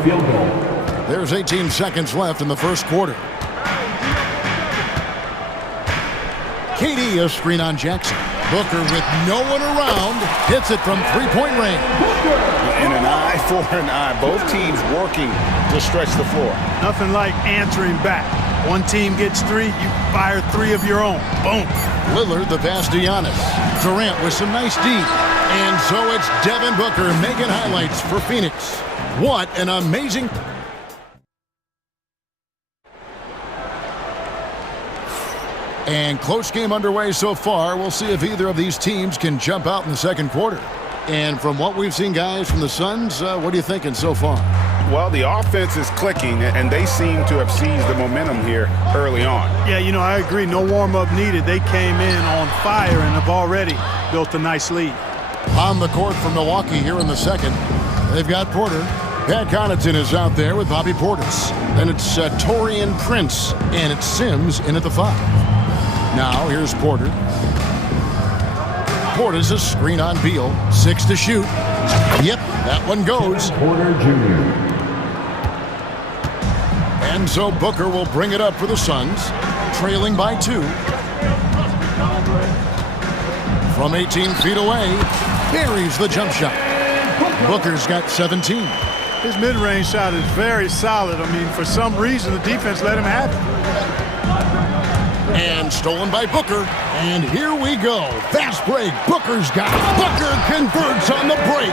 There's 18 seconds left in the first quarter. KD, a screen on Jackson. Booker with no one around, hits it from three-point range. And an eye for an eye. Both teams working to stretch the floor. Nothing like answering back. One team gets three, you fire three of your own. Boom. Lillard, the pass to Giannis. Durant with some nice D. And so it's Devin Booker making highlights for Phoenix. What an amazing... And close game underway so far. We'll see if either of these teams can jump out in the second quarter. And from what we've seen, guys, from the Suns, what are you thinking so far? Well, the offense is clicking, and they seem to have seized the momentum here early on. Yeah, you know, I agree. No warm-up needed. They came in on fire and have already built a nice lead. On the court for Milwaukee here in the second, they've got Porter. Pat Connaughton is out there with Bobby Portis. Then it's Taurean Prince, and it's Sims in at the 5. Now here's Porter. Portis a screen on Beal. 6 to shoot. Yep, that one goes. Porter Jr. And so Booker will bring it up for the Suns, trailing by 2. From 18 feet away, buries the jump shot. Booker's got 17. His mid-range shot is very solid. I mean, for some reason, the defense let him have it. And stolen by Booker. And here we go. Fast break. Booker's got it. Booker converts on the break.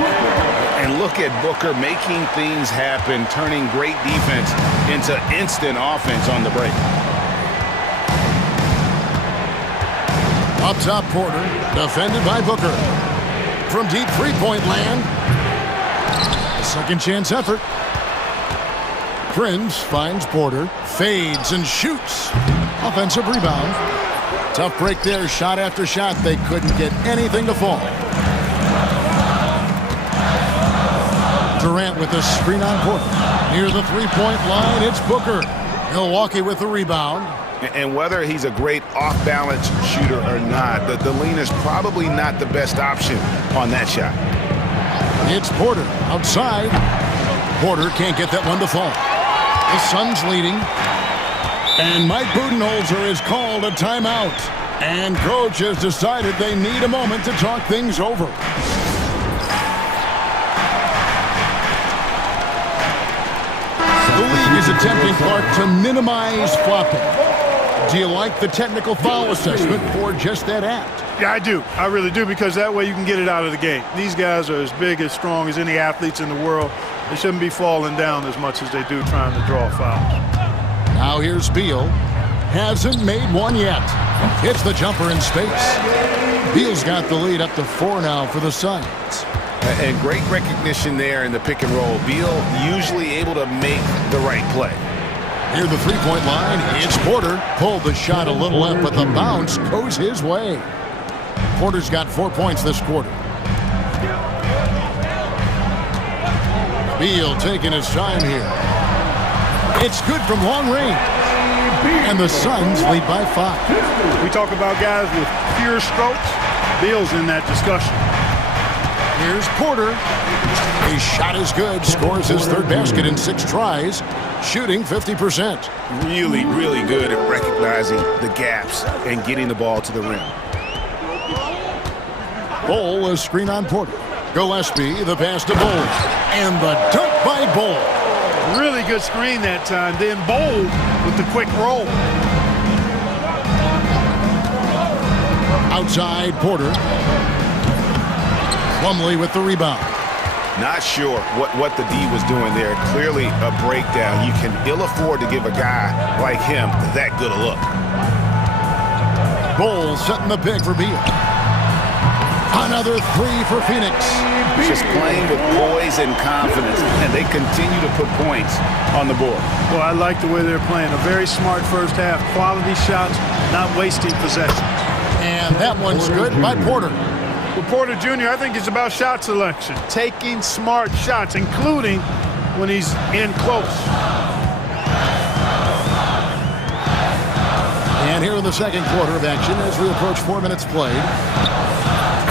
And look at Booker making things happen, turning great defense into instant offense on the break. Up top, Porter. Defended by Booker. From deep three-point land. Second chance effort. Prince finds Porter. Fades and shoots. Offensive rebound. Tough break there. Shot after shot. They couldn't get anything to fall. Durant with a screen on Porter. Near the three-point line, it's Booker. Milwaukee with the rebound. And whether he's a great off-balance shooter or not, the lean is probably not the best option on that shot. It's Porter outside. Porter can't get that one to fall. The Suns leading. And Mike Budenholzer has called a timeout. And coach has decided they need a moment to talk things over. The league is attempting, Clark, to minimize flopping. Do you like the technical foul assessment for just that act? Yeah, I do. I really do, because that way you can get it out of the game. These guys are as big, as strong as any athletes in the world. They shouldn't be falling down as much as they do trying to draw fouls. Now here's Beal. Hasn't made one yet. Hits the jumper in space. Beal's got the lead up to 4 now for the Suns. And great recognition there in the pick and roll. Beal usually able to make the right play. Near the three-point line, it's Porter. Pulled the shot a little up, but the bounce goes his way. Porter's got 4 points this quarter. Beal taking his time here. It's good from long range. And the Suns lead by 5. We talk about guys with pure strokes. Beal's in that discussion. Here's Porter. His shot is good. Scores his third basket in 6 tries. Shooting 50%. Really, really good at recognizing the gaps and getting the ball to the rim. Bol, a screen on Porter. Gillespie, the pass to Bol. And the dunk by Bol. Really good screen that time. Then Bol with the quick roll. Outside, Porter. Plumlee with the rebound. Not sure what the D was doing there. Clearly a breakdown. You can ill afford to give a guy like him that good a look. Bol setting the pick for Beal. Another three for Phoenix. Just playing with poise and confidence, and they continue to put points on the board. Well, I like the way they're playing. A very smart first half. Quality shots, not wasting possession. And that one's good by Porter. Well, Porter Jr., I think it's about shot selection. Taking smart shots, including when he's in close. And here in the second quarter of action as we approach 4 minutes played.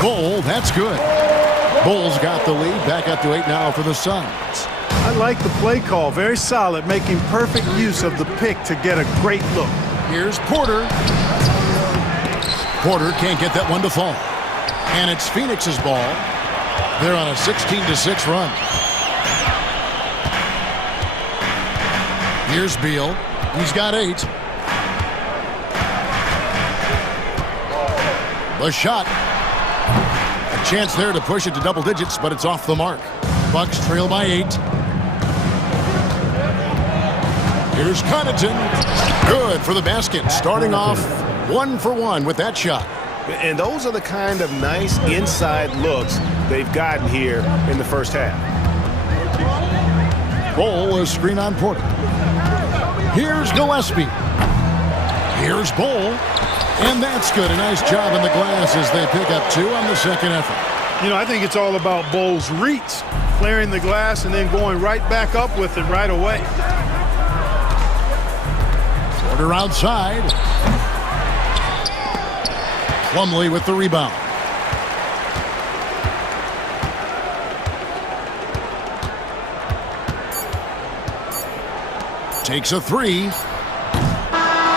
Bull, that's good. Bulls got the lead, back up to 8 now for the Suns. I like the play call, very solid, making perfect use of the pick to get a great look. Here's Porter. Porter can't get that one to fall. And it's Phoenix's ball. They're on a 16-6 run. Here's Beal. He's got 8. The shot. A chance there to push it to double digits, but it's off the mark. Bucks trail by 8. Here's Connaughton. Good for the basket. Starting off 1 for 1 with that shot. And those are the kind of nice inside looks they've gotten here in the first half. Bull is screen on Porter. Here's Gillespie. Here's Bull. And that's good. A nice job in the glass as they pick up 2 on the second effort. You know, I think it's all about Bull's reach, clearing the glass and then going right back up with it right away. Porter outside. Plumlee with the rebound. Takes a 3.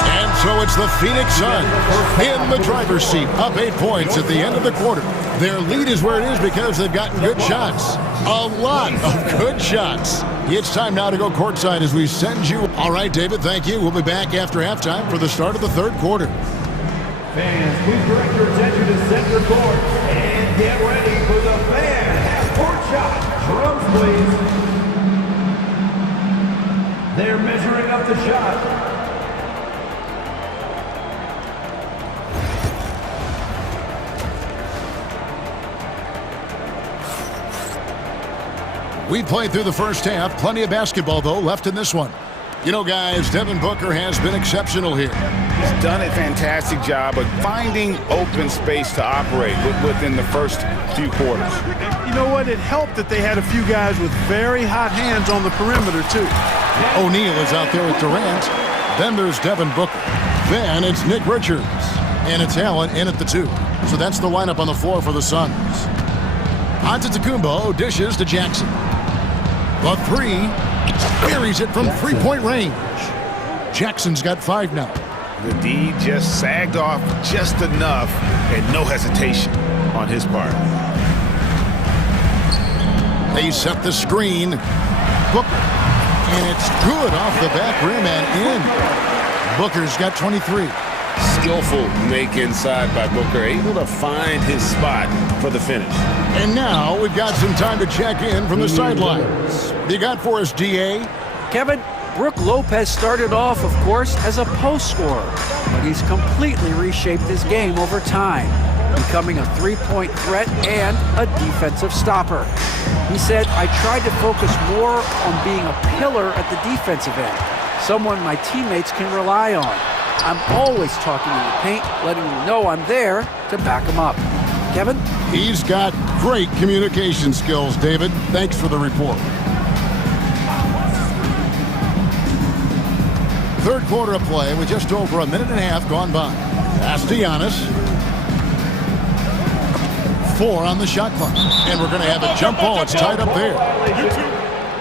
And so it's the Phoenix Suns in the driver's seat, up 8 points at the end of the quarter. Their lead is where it is because they've gotten good shots. A lot of good shots. It's time now to go courtside as we send you. All right, David, thank you. We'll be back after halftime for the start of the third quarter. Fans, please direct your attention to center court and get ready for the fan half-court shot. Drums, please. They're measuring up the shot. We played through the first half. Plenty of basketball, though, left in this one. You know, guys, Devin Booker has been exceptional here. He's done a fantastic job of finding open space to operate within the first few quarters. You know what? It helped that they had a few guys with very hot hands on the perimeter, too. O'Neal is out there with Durant. Then there's Devin Booker. Then it's Nick Richards. And it's Allen in at the 2. So that's the lineup on the floor for the Suns. Antetokounmpo dishes to Jackson. The 3, buries it from three-point range. Jackson's got 5 now. The D just sagged off just enough and no hesitation on his part. They set the screen. Booker. And it's good off the back rim and in. Booker's got 23. Skillful make inside by Booker, able to find his spot for the finish. And now we've got some time to check in from the sidelines. What do you got for us, DA? Kevin, Brook Lopez started off, of course, as a post scorer, but he's completely reshaped his game over time, becoming a three-point threat and a defensive stopper. He said, I tried to focus more on being a pillar at the defensive end, someone my teammates can rely on. I'm always talking in the paint, letting them know I'm there to back them up. Kevin? He's got great communication skills, David. Thanks for the report. Third quarter of play with just over a minute and a half gone by. That's Giannis. 4 on the shot clock. And we're going to have a jump ball. It's tied up there.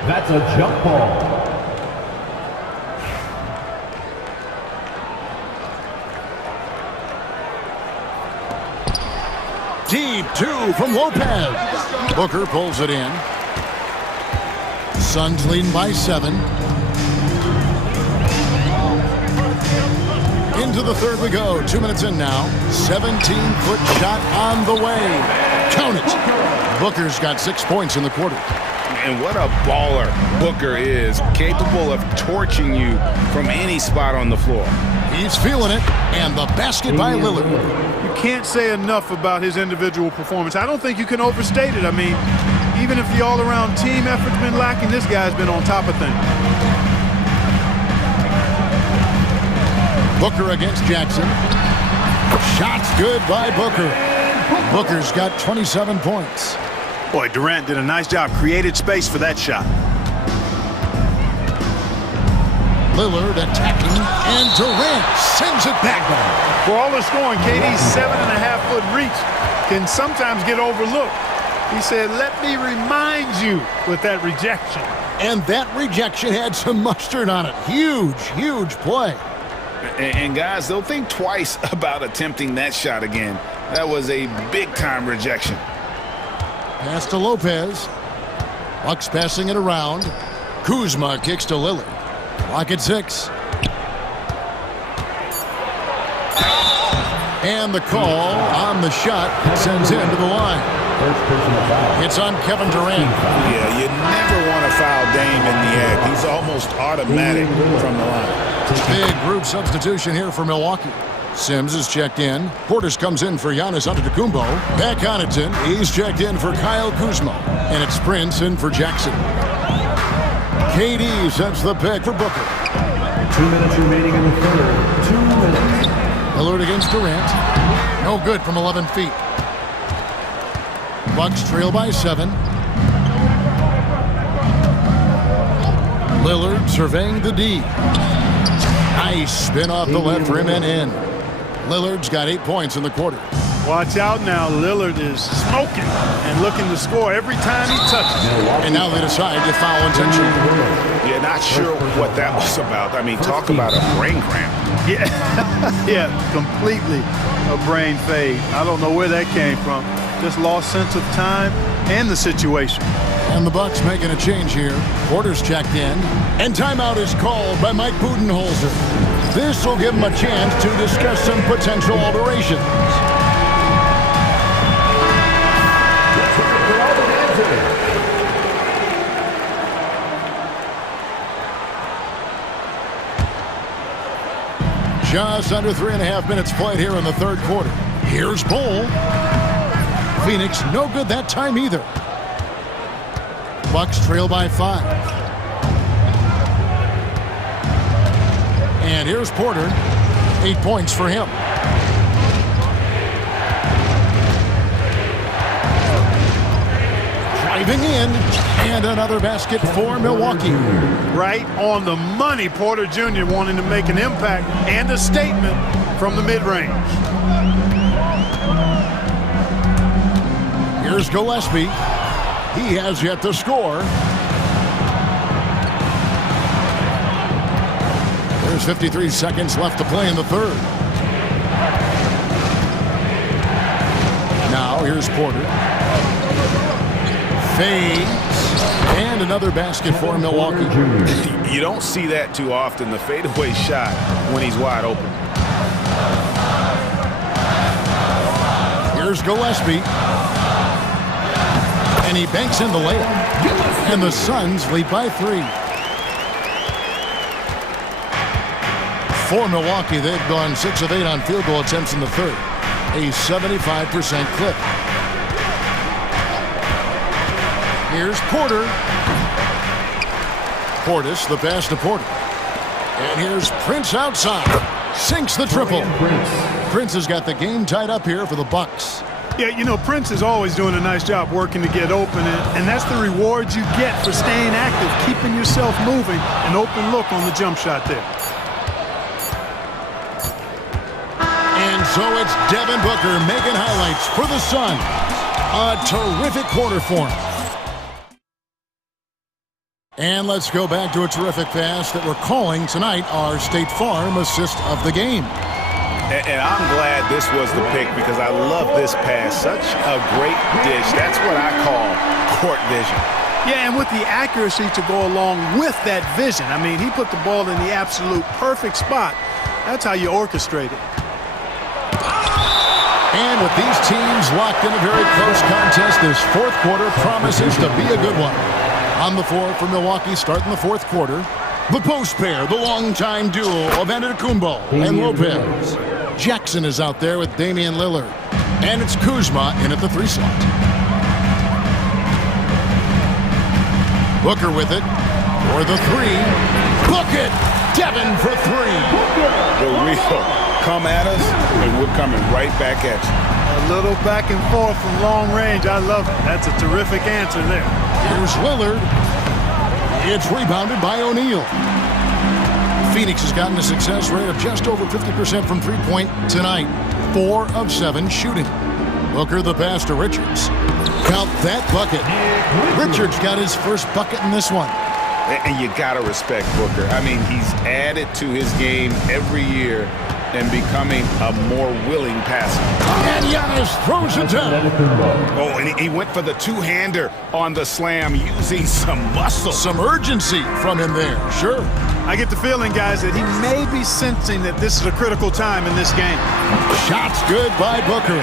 That's a jump ball. Deep 2 from Lopez. Booker pulls it in. Suns leading by 7. Into the third we go. 2 minutes in now. 17-foot shot on the way. Count it. Booker's got 6 points in the quarter. And what a baller Booker is, capable of torching you from any spot on the floor. He's feeling it, and the basket by Lillard. You can't say enough about his individual performance. I don't think you can overstate it. I mean, even if the all-around team effort's been lacking, this guy's been on top of things. Booker against Jackson. Shots good by Booker. Booker's got 27 points. Boy, Durant did a nice job, created space for that shot. Lillard attacking, and Durant sends it back. For all the scoring, KD's 7.5-foot reach can sometimes get overlooked. He said, let me remind you with that rejection. And that rejection had some mustard on it. Huge, huge play. And guys, they'll think twice about attempting that shot again. That was a big-time rejection. Pass to Lopez. Bucks passing it around. Kuzma kicks to Lillard. Clock at 6. And the call on the shot sends him to the line. It's on Kevin Durant. Yeah, you never want to foul Dame in the act. He's almost automatic from the line. Big group substitution here for Milwaukee. Sims is checked in. Portis comes in for Giannis Antetokounmpo. Back Connaughton, he's checked in for Kyle Kuzma. And it's Prince in for Jackson. KD sets the pick for Booker. 2 minutes remaining in the third. 2 minutes. Lillard against Durant. No good from 11 feet. Bucks trail by 7. Lillard surveying the D. Nice spin off the left rim and in. Lillard's got 8 points in the quarter. Watch out now. Lillard is smoking and looking to score every time he touches. And now they decide to foul intentionally. Yeah, not sure what that was about. I mean, talk about a brain cramp. Yeah, yeah, completely a brain fade. I don't know where that came from. Just lost sense of time and the situation. And the Bucks making a change here. Porter's checked in. And timeout is called by Mike Budenholzer. This will give him a chance to discuss some potential alterations. Just under 3.5 minutes played here in the third quarter. Here's Bull. Phoenix no good that time either. Bucks trail by 5. And here's Porter. 8 points for him. Driving in, and another basket for Milwaukee. Right on the money. Porter Jr. wanting to make an impact and a statement from the mid-range. Here's Gillespie. He has yet to score. There's 53 seconds left to play in the third. Now here's Porter. Fades. And another basket for Milwaukee. You don't see that too often, the fadeaway shot when he's wide open. Here's Gillespie. And he banks in the layup. And the Suns lead by 3. For Milwaukee, they've gone 6 of 8 on field goal attempts in the third. A 75% clip. Here's Porter. Portis, the pass to Porter. And here's Prince outside. Sinks the triple. Prince has got the game tied up here for the Bucks. Yeah, you know, Prince is always doing a nice job working to get open, and that's the reward you get for staying active, keeping yourself moving, an open look on the jump shot there. And so it's Devin Booker making highlights for the Suns. A terrific quarter for him. And let's go back to a terrific pass that we're calling tonight our State Farm assist of the game. And I'm glad this was the pick because I love this pass. Such a great dish. That's what I call court vision. Yeah, and with the accuracy to go along with that vision. I mean, he put the ball in the absolute perfect spot. That's how you orchestrate it. And with these teams locked in a very close contest, this fourth quarter promises to be a good one. On the floor for Milwaukee starting the fourth quarter. The post pair, the longtime duo of Antetokounmpo and Lopez. Jackson is out there with Damian Lillard. And it's Kuzma in at the 3 slot. Booker with it for the 3. Book it! Devin for 3. The wheel come at us, and we're coming right back at you. A little back and forth from long range. I love it. That's a terrific answer there. Here's Lillard. It's rebounded by O'Neal. Phoenix has gotten a success rate of just over 50% from three-point tonight. 4 of 7 shooting. Booker the pass to Richards. Count that bucket. Richards got his first bucket in this one. And you got to respect Booker. I mean, he's added to his game every year and becoming a more willing passer. And Giannis throws it down. Oh, and he went for the two-hander on the slam using some muscle. Some urgency from him there, sure. I get the feeling, guys, that he may be sensing that this is a critical time in this game. Shots good by Booker.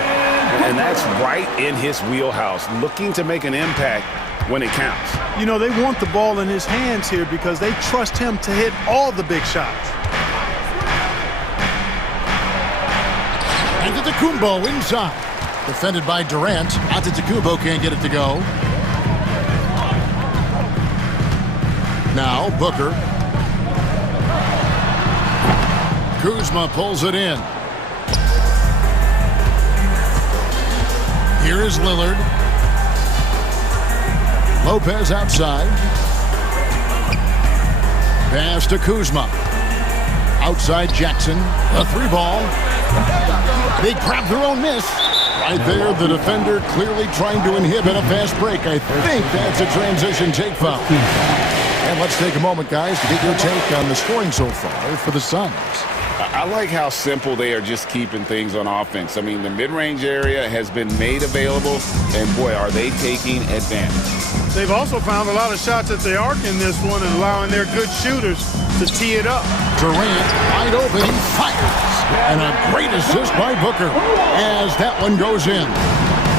And that's right in his wheelhouse, looking to make an impact when it counts. You know, they want the ball in his hands here because they trust him to hit all the big shots. Antetokounmpo inside. Defended by Durant. Antetokounmpo can't get it to go. Now Booker. Kuzma pulls it in. Here is Lillard. Lopez outside. Pass to Kuzma. Outside Jackson. A 3-ball. They grab their own miss. Right there, the defender clearly trying to inhibit a fast break. I think that's a transition take foul. And let's take a moment, guys, to get your take on the scoring so far for the Suns. I like how simple they are just keeping things on offense. I mean, the mid-range area has been made available, and boy, are they taking advantage. They've also found a lot of shots at the arc in this one and allowing their good shooters to tee it up. Durant wide open, he fires. And a great assist by Booker as that one goes in.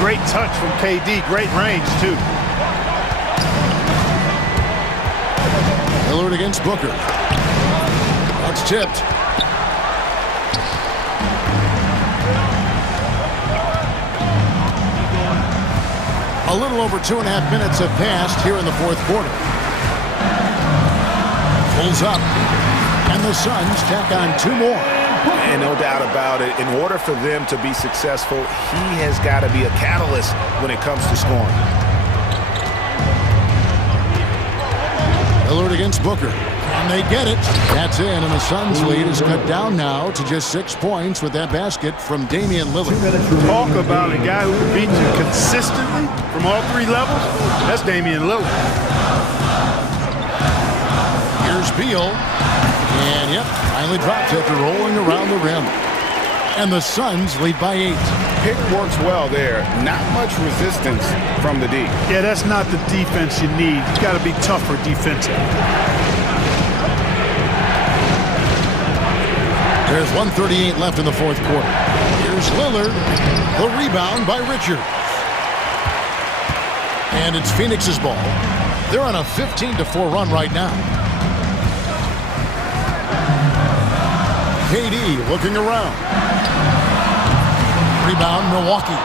Great touch from KD, great range too. Lillard against Booker. That's tipped. A little over 2.5 minutes have passed here in the fourth quarter. Pulls up. And the Suns tack on 2 more. And no doubt about it, in order for them to be successful, he has got to be a catalyst when it comes to scoring. Lillard against Booker. And they get it. That's in, and the Suns' lead is cut down now to just 6 points with that basket from Damian Lillard. Talk about a guy who can beat you consistently from all 3 levels. That's Damian Lillard. Here's Beal. And, yep, finally drops after rolling around the rim. And the Suns lead by 8. Pick works well there. Not much resistance from the D. Yeah, that's not the defense you need. You got to be tougher defensively. There's 1:38 left in the fourth quarter. Here's Lillard. The rebound by Richards. And it's Phoenix's ball. They're on a 15-4 run right now. KD looking around. Rebound, Milwaukee.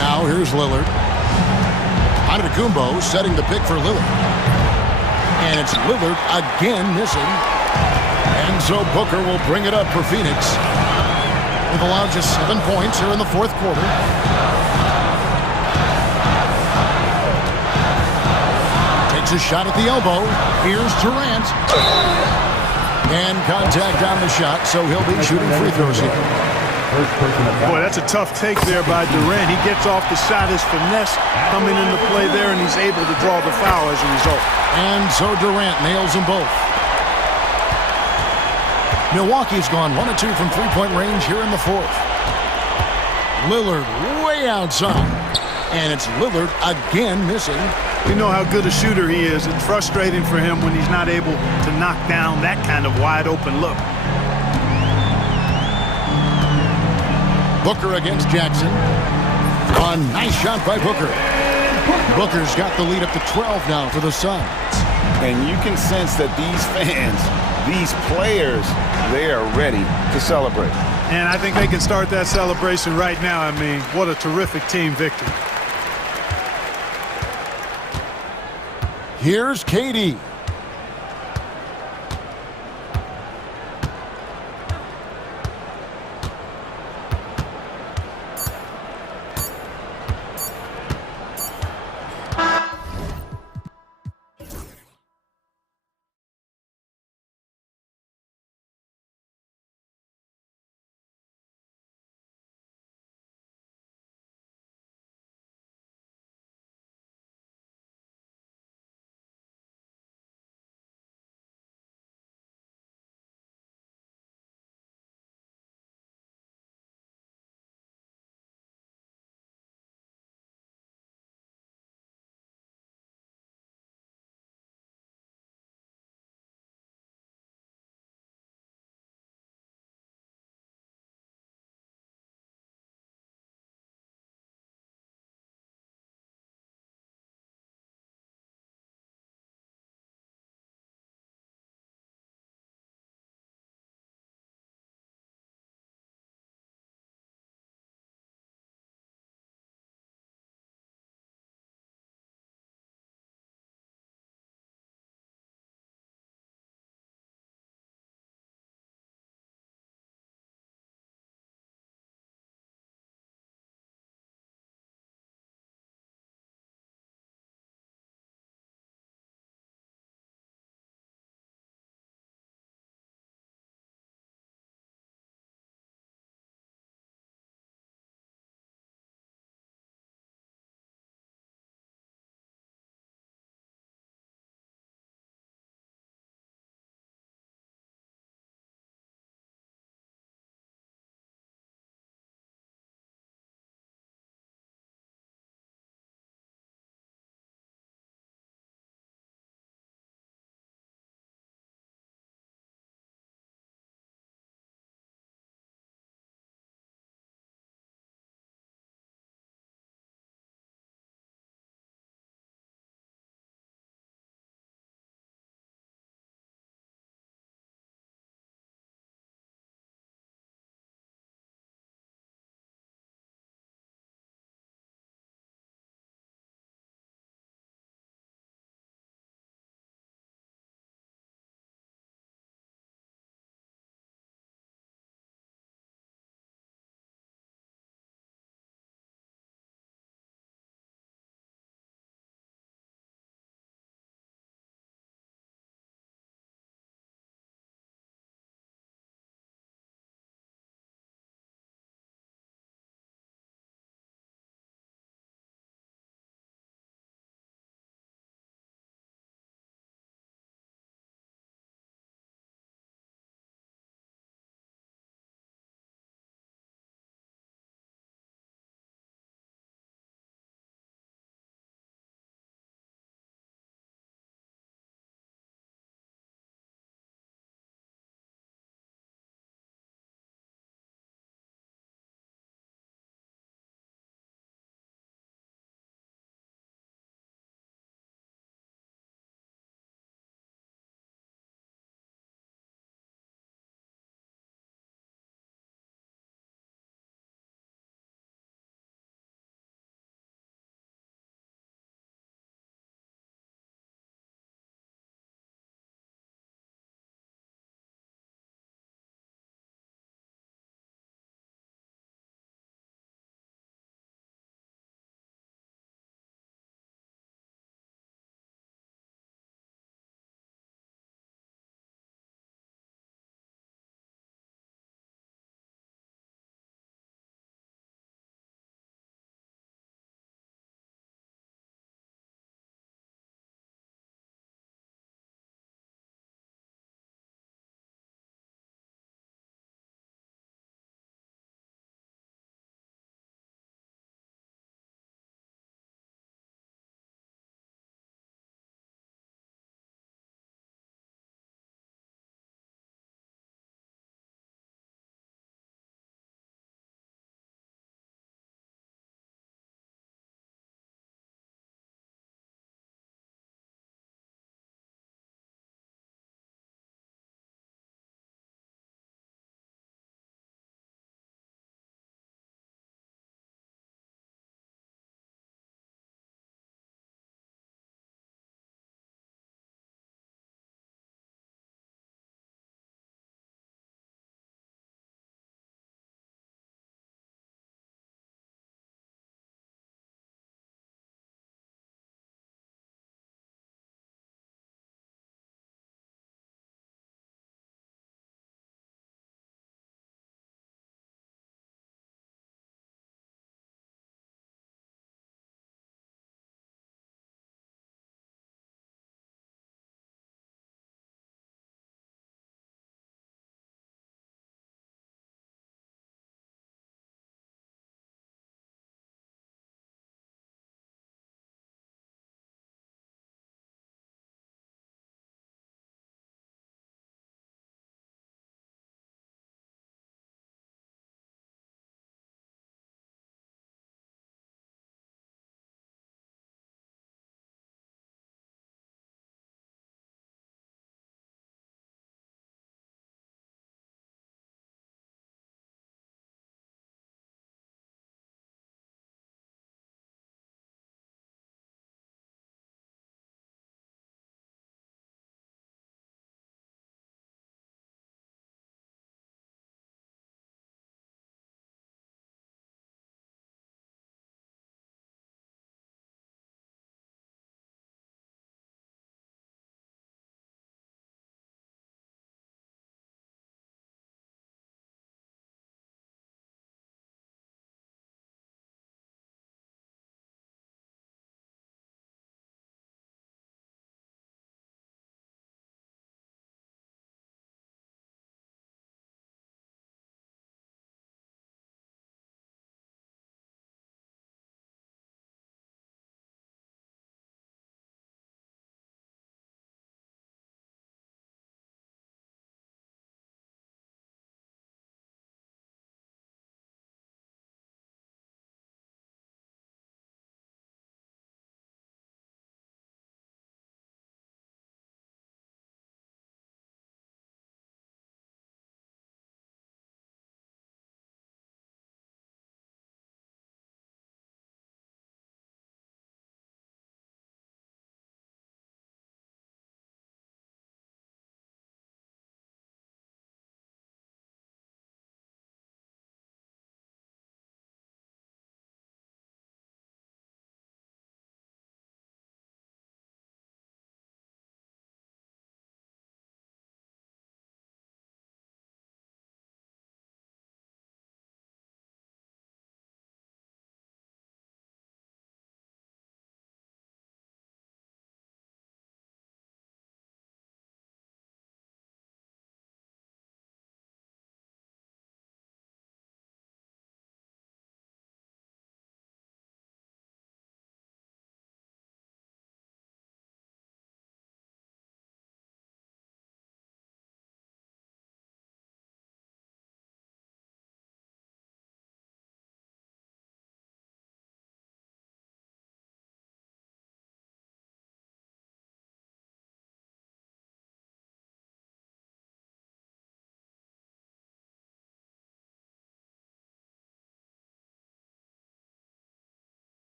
Now here's Lillard. Antetokounmpo setting the pick for Lillard. And it's Lillard again missing. And so Booker will bring it up for Phoenix. They've allowed just 7 points here in the fourth quarter. Takes a shot at the elbow. Here's Durant. And contact on the shot, so he'll be shooting free throws here. Boy, that's a tough take there by Durant. He gets off the shot, his finesse coming into play there, and he's able to draw the foul as a result. And so Durant nails them both. Milwaukee's gone 1 of 2 from three-point range here in the fourth. Lillard way outside. And it's Lillard again missing. We know how good a shooter he is. It's frustrating for him when he's not able to knock down that kind of wide-open look. Booker against Jackson. A nice shot by Booker. Booker's got the lead up to 12 now for the Suns. And you can sense that these fans, these players, they are ready to celebrate. And I think they can start that celebration right now. I mean, what a terrific team victory. Here's KD.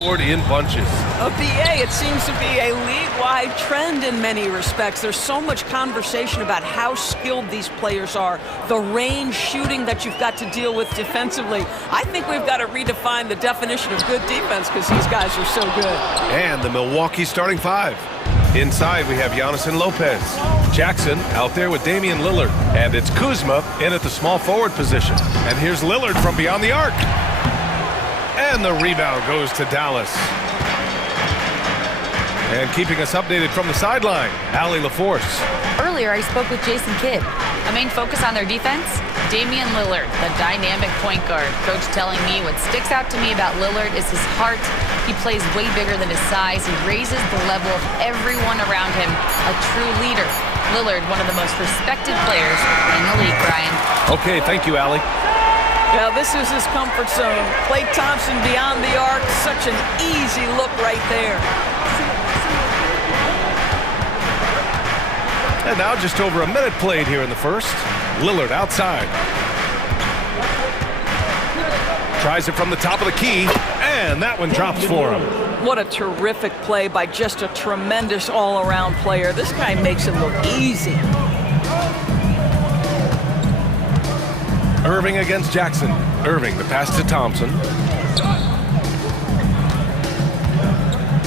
In bunches. BA, it seems to be a league-wide trend in many respects. There's so much conversation about how skilled these players are, the range shooting that you've got to deal with defensively. I think we've got to redefine the definition of good defense because these guys are so good. And the Milwaukee starting five. Inside, we have Giannis and Lopez. Jackson out there with Damian Lillard. And it's Kuzma in at the small forward position. And here's Lillard from beyond the arc. And the rebound goes to Dallas. And keeping us updated from the sideline, Allie LaForce. Earlier, I spoke with Jason Kidd. A main focus on their defense? Damian Lillard, the dynamic point guard. Coach telling me what sticks out to me about Lillard is his heart. He plays way bigger than his size. He raises the level of everyone around him. A true leader. Lillard, one of the most respected players in the league, Brian. Okay, thank you, Allie. Well, this is his comfort zone. Klay Thompson beyond the arc. Such an easy look right there. And now just over a minute played here in the first. Lillard outside. Tries it from the top of the key, and that one drops for him. What a terrific play by just a tremendous all-around player. This guy makes it look easy. Irving against Jackson. Irving, the pass to Thompson.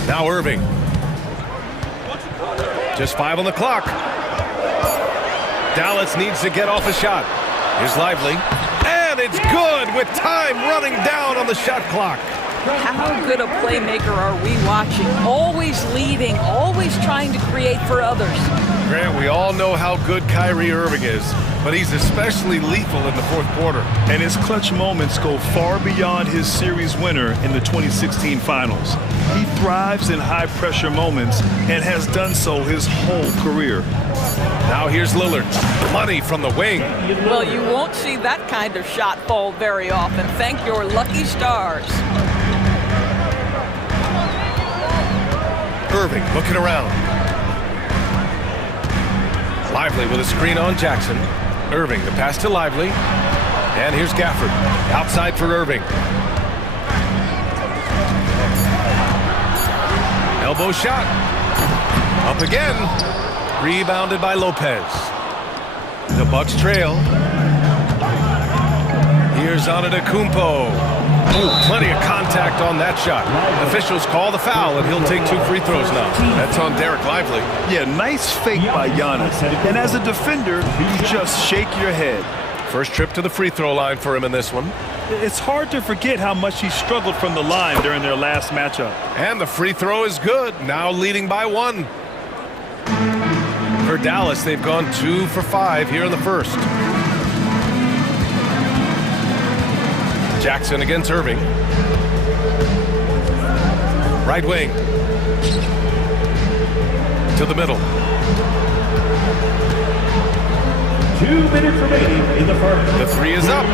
Now Irving. Just 5 on the clock. Dallas needs to get off a shot. Here's Lively. And it's good with time running down on the shot clock. How good a playmaker are we watching? Always leading, always trying to create for others. Grant, we all know how good Kyrie Irving is, but he's especially lethal in the fourth quarter. And his clutch moments go far beyond his series winner in the 2016 finals. He thrives in high-pressure moments and has done so his whole career. Now here's Lillard. Money from the wing. Well, you won't see that kind of shot fall very often. Thank your lucky stars. Irving looking around. Lively with a screen on Jackson. Irving, the pass to Lively. And here's Gafford. Outside for Irving. Elbow shot. Up again. Rebounded by Lopez. The Bucks trail. Here's Antetokounmpo. Ooh, plenty of contact on that shot. Officials call the foul, and he'll take 2 free throws now. That's on Derek Lively. Yeah, nice fake by Giannis. And as a defender, you just shake your head. First trip to the free throw line for him in this one. It's hard to forget how much he struggled from the line during their last matchup. And the free throw is good, now leading by 1. For Dallas, they've gone 2 for 5 here in the first. Jackson against Irving. Right wing. To the middle. 2 minutes remaining in the first. The 3 is up.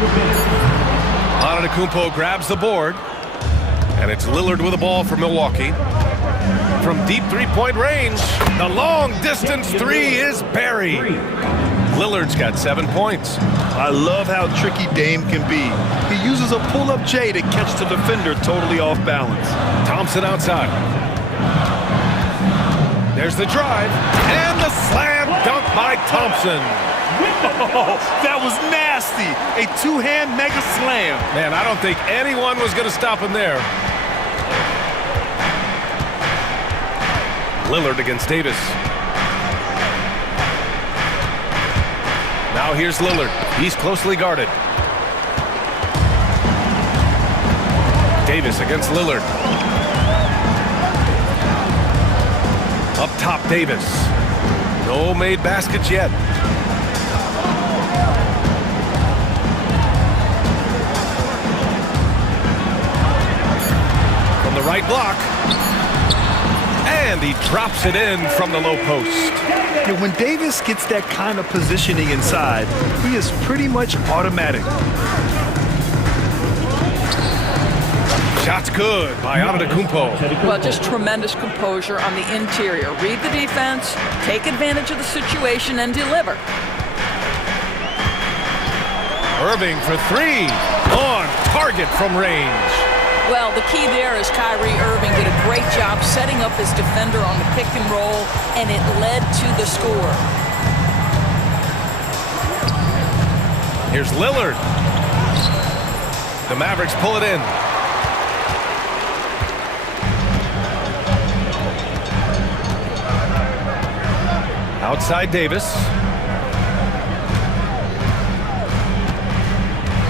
Antetokounmpo grabs the board. And it's Lillard with the ball for Milwaukee. From deep three-point range, the long-distance 3 is buried. Lillard's got 7 points. I love how tricky Dame can be. He uses a pull-up J to catch the defender totally off balance. Thompson outside. There's the drive, and the slam dunk by Thompson. Oh, that was nasty. A 2-hand mega slam. Man, I don't think anyone was going to stop him there. Lillard against Davis. Now here's Lillard. He's closely guarded. Davis against Lillard. Up top, Davis. No made baskets yet. From the right block. And he drops it in from the low post. Yeah, when Davis gets that kind of positioning inside, he is pretty much automatic. Shot's good by Antetokounmpo. Well, just tremendous composure on the interior. Read the defense, take advantage of the situation, and deliver. Irving for 3. On target from range. Well, the key there is Kyrie Irving did a great job setting up his defender on the pick and roll, and it led to the score. Here's Lillard. The Mavericks pull it in. Outside Davis.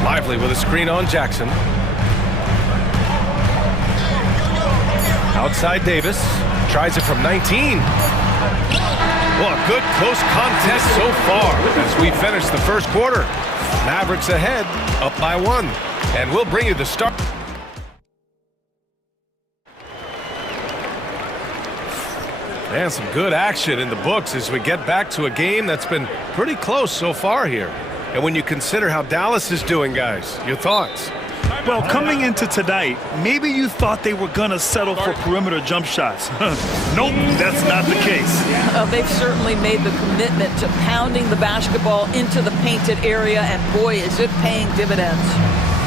Lively with a screen on Jackson. Outside Davis. Tries it from 19. Well, a good close contest so far as we finish the first quarter. Mavericks ahead, up by 1. And we'll bring you the start. And some good action in the books as we get back to a game that's been pretty close so far here. And when you consider how Dallas is doing, guys, your thoughts? Well, coming into tonight, maybe you thought they were going to settle for perimeter jump shots. Nope, that's not the case. They've certainly made the commitment to pounding the basketball into the painted area, and boy, is it paying dividends.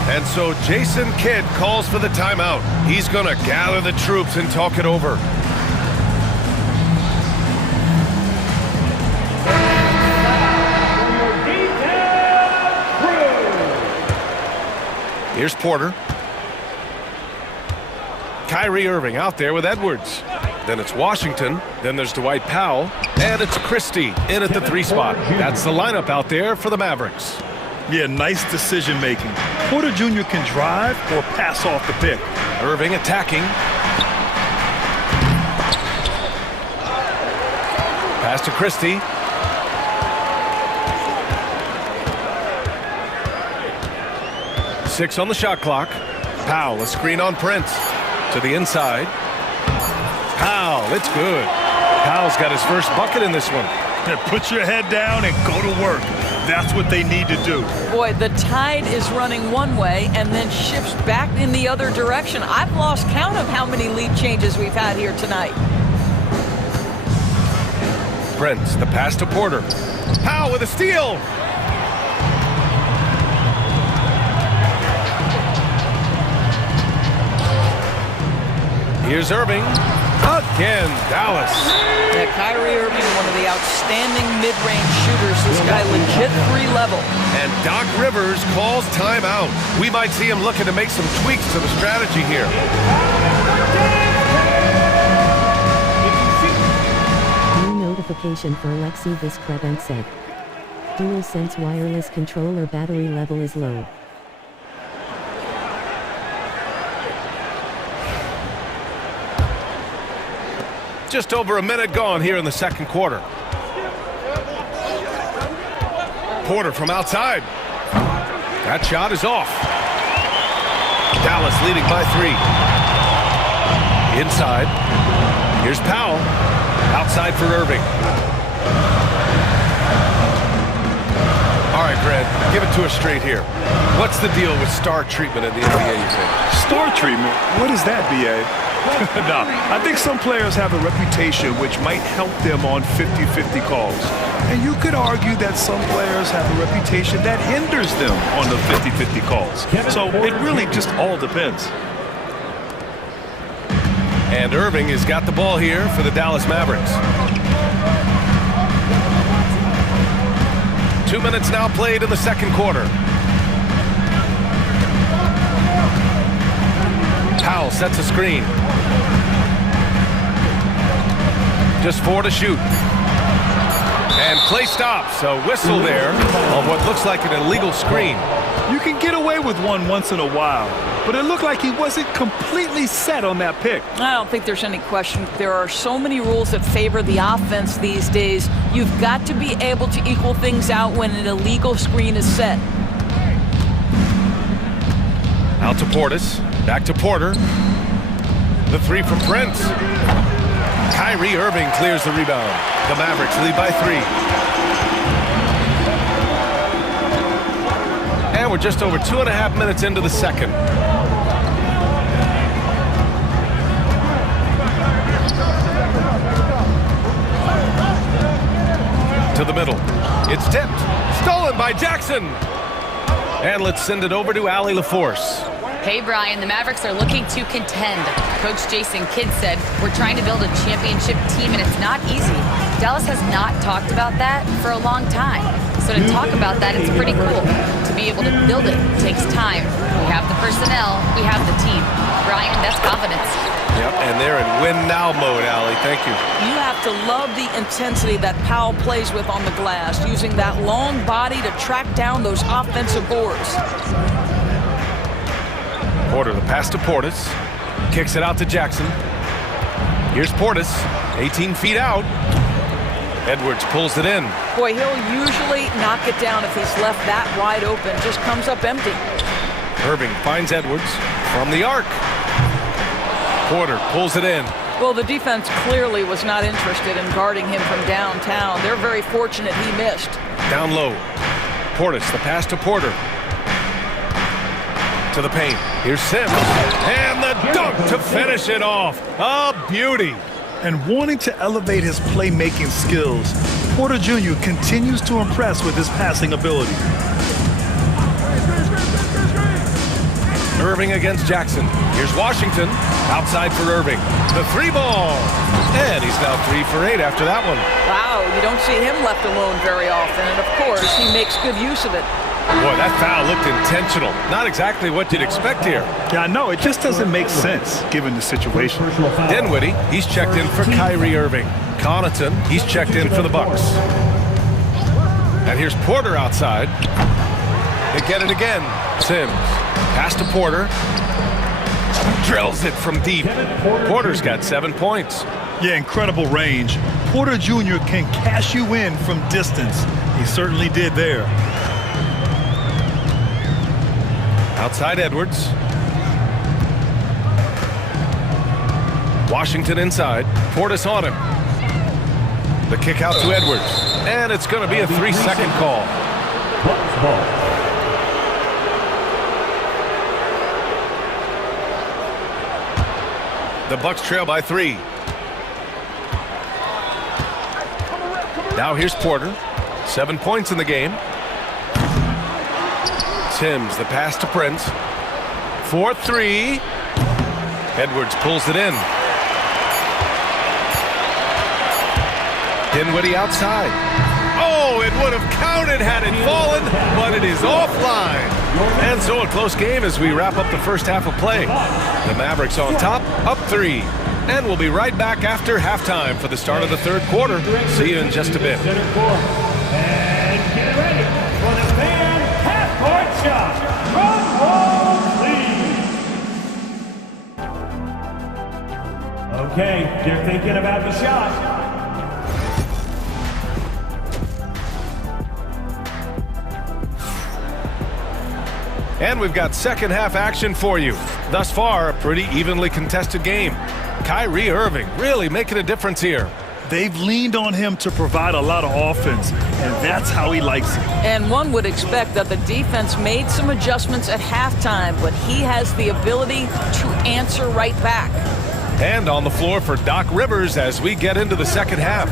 And so Jason Kidd calls for the timeout. He's going to gather the troops and talk it over. Here's Porter. Kyrie Irving out there with Edwards. Then it's Washington. Then there's Dwight Powell. And it's Christie in at the 3 spot. That's the lineup out there for the Mavericks. Yeah, nice decision making. Porter Jr. can drive or pass off the pick. Irving attacking. Pass to Christie. Six on the shot clock. Powell, a screen on Prince. To the inside. Powell, it's good. Powell's got his first bucket in this one. Put your head down and go to work. That's what they need to do. Boy, the tide is running one way and then shifts back in the other direction. I've lost count of how many lead changes we've had here tonight. Prince, the pass to Porter. Powell with a steal. Here's Irving. Again, Dallas. Yeah, Kyrie Irving, one of the outstanding mid-range shooters. This guy legit 3 level. And Doc Rivers calls timeout. We might see him looking to make some tweaks to the strategy here. New notification for Alexei Viskrebenc said. DualSense wireless controller battery level is low. Just over a minute gone here in the second quarter. Porter from outside. That shot is off. Dallas leading by 3. Inside. Here's Powell. Outside for Irving. All right, Grant, give it to us straight here. What's the deal with star treatment in the NBA, you think? Star treatment? What is that, B.A.? No, I think some players have a reputation which might help them on 50-50 calls. And you could argue that some players have a reputation that hinders them on the 50-50 calls. So it really just all depends. And Irving has got the ball here for the Dallas Mavericks. 2 minutes now played in the second quarter. Powell sets a screen. Just 4 to shoot. And play stops. A whistle there on what looks like an illegal screen. You can get away with one once in a while, but it looked like he wasn't completely set on that pick. I don't think there's any question. There are so many rules that favor the offense these days. You've got to be able to equal things out when an illegal screen is set. Out to Portis. Back to Porter. The 3 from Prince. Kyrie Irving clears the rebound. The Mavericks lead by 3. And we're just over 2.5 minutes into the second. To the middle. It's tipped. Stolen by Jackson. And let's send it over to Allie LaForce. Hey, Brian, the Mavericks are looking to contend. Coach Jason Kidd said, we're trying to build a championship team, and it's not easy. Dallas has not talked about that for a long time. So to talk about that, it's pretty cool. To be able to build it takes time. We have the personnel, we have the team. Brian, that's confidence. Yep, and they're in win-now mode, Allie. Thank you. You have to love the intensity that Powell plays with on the glass, using that long body to track down those offensive boards. Porter, the pass to Portis. Kicks it out to Jackson. Here's Portis, 18 feet out. Edwards pulls it in. Boy, he'll usually knock it down if he's left that wide open. Just comes up empty. Irving finds Edwards from the arc. Porter pulls it in. Well, the defense clearly was not interested in guarding him from downtown. They're very fortunate he missed. Down low. Portis, the pass to Porter. To the paint. Here's Sims. And the dunk to finish it off. A beauty. And wanting to elevate his playmaking skills, Porter Jr. continues to impress with his passing ability. Irving against Jackson. Here's Washington. Outside for Irving. The three ball. And he's now 3 for 8 after that one. Wow, you don't see him left alone very often. And of course, he makes good use of it. Boy, that foul looked intentional. Not exactly what you'd expect here. Yeah, I know. It just doesn't make sense given the situation. Dinwiddie, he's checked in for Kyrie Irving. Connaughton, he's checked in for the Bucks. And here's Porter outside. They get it again. Sims. Pass to Porter. Drills it from deep. Porter's got 7 points. Yeah, incredible range. Porter Jr. can cash you in from distance. He certainly did there. Outside Edwards. Washington inside. Portis on him. The kick out to Edwards. And it's going to be a 3-second call. The Bucks trail by 3. Now here's Porter. 7 points in the game. Sims, the pass to Prince. 4-3. Edwards pulls it in. Dinwiddie outside. Oh, it would have counted had it fallen, but it is offline. And so a close game as we wrap up the first half of play. The Mavericks on top, up 3. And we'll be right back after halftime for the start of the third quarter. See you in just a bit. And get ready for the fan half-court shot. Drum roll, please. Okay, you're thinking about the shot. And we've got second half action for you. Thus far, a pretty evenly contested game. Kyrie Irving really making a difference here. They've leaned on him to provide a lot of offense, and that's how he likes it. And one would expect that the defense made some adjustments at halftime, but he has the ability to answer right back. And on the floor for Doc Rivers as we get into the second half.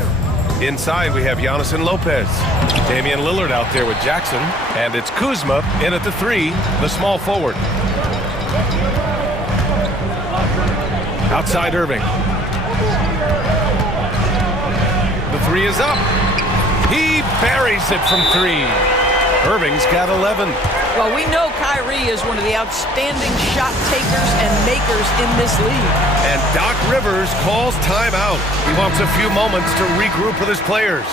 Inside, we have Giannis and Lopez. Damian Lillard out there with Jackson. And it's Kuzma in at the 3, the small forward. Outside Irving. The 3 is up. He buries it from 3. Irving's got 11. Well, we know Kyrie is one of the outstanding shot takers and makers in this league. And Doc Rivers calls timeout. He wants a few moments to regroup with his players.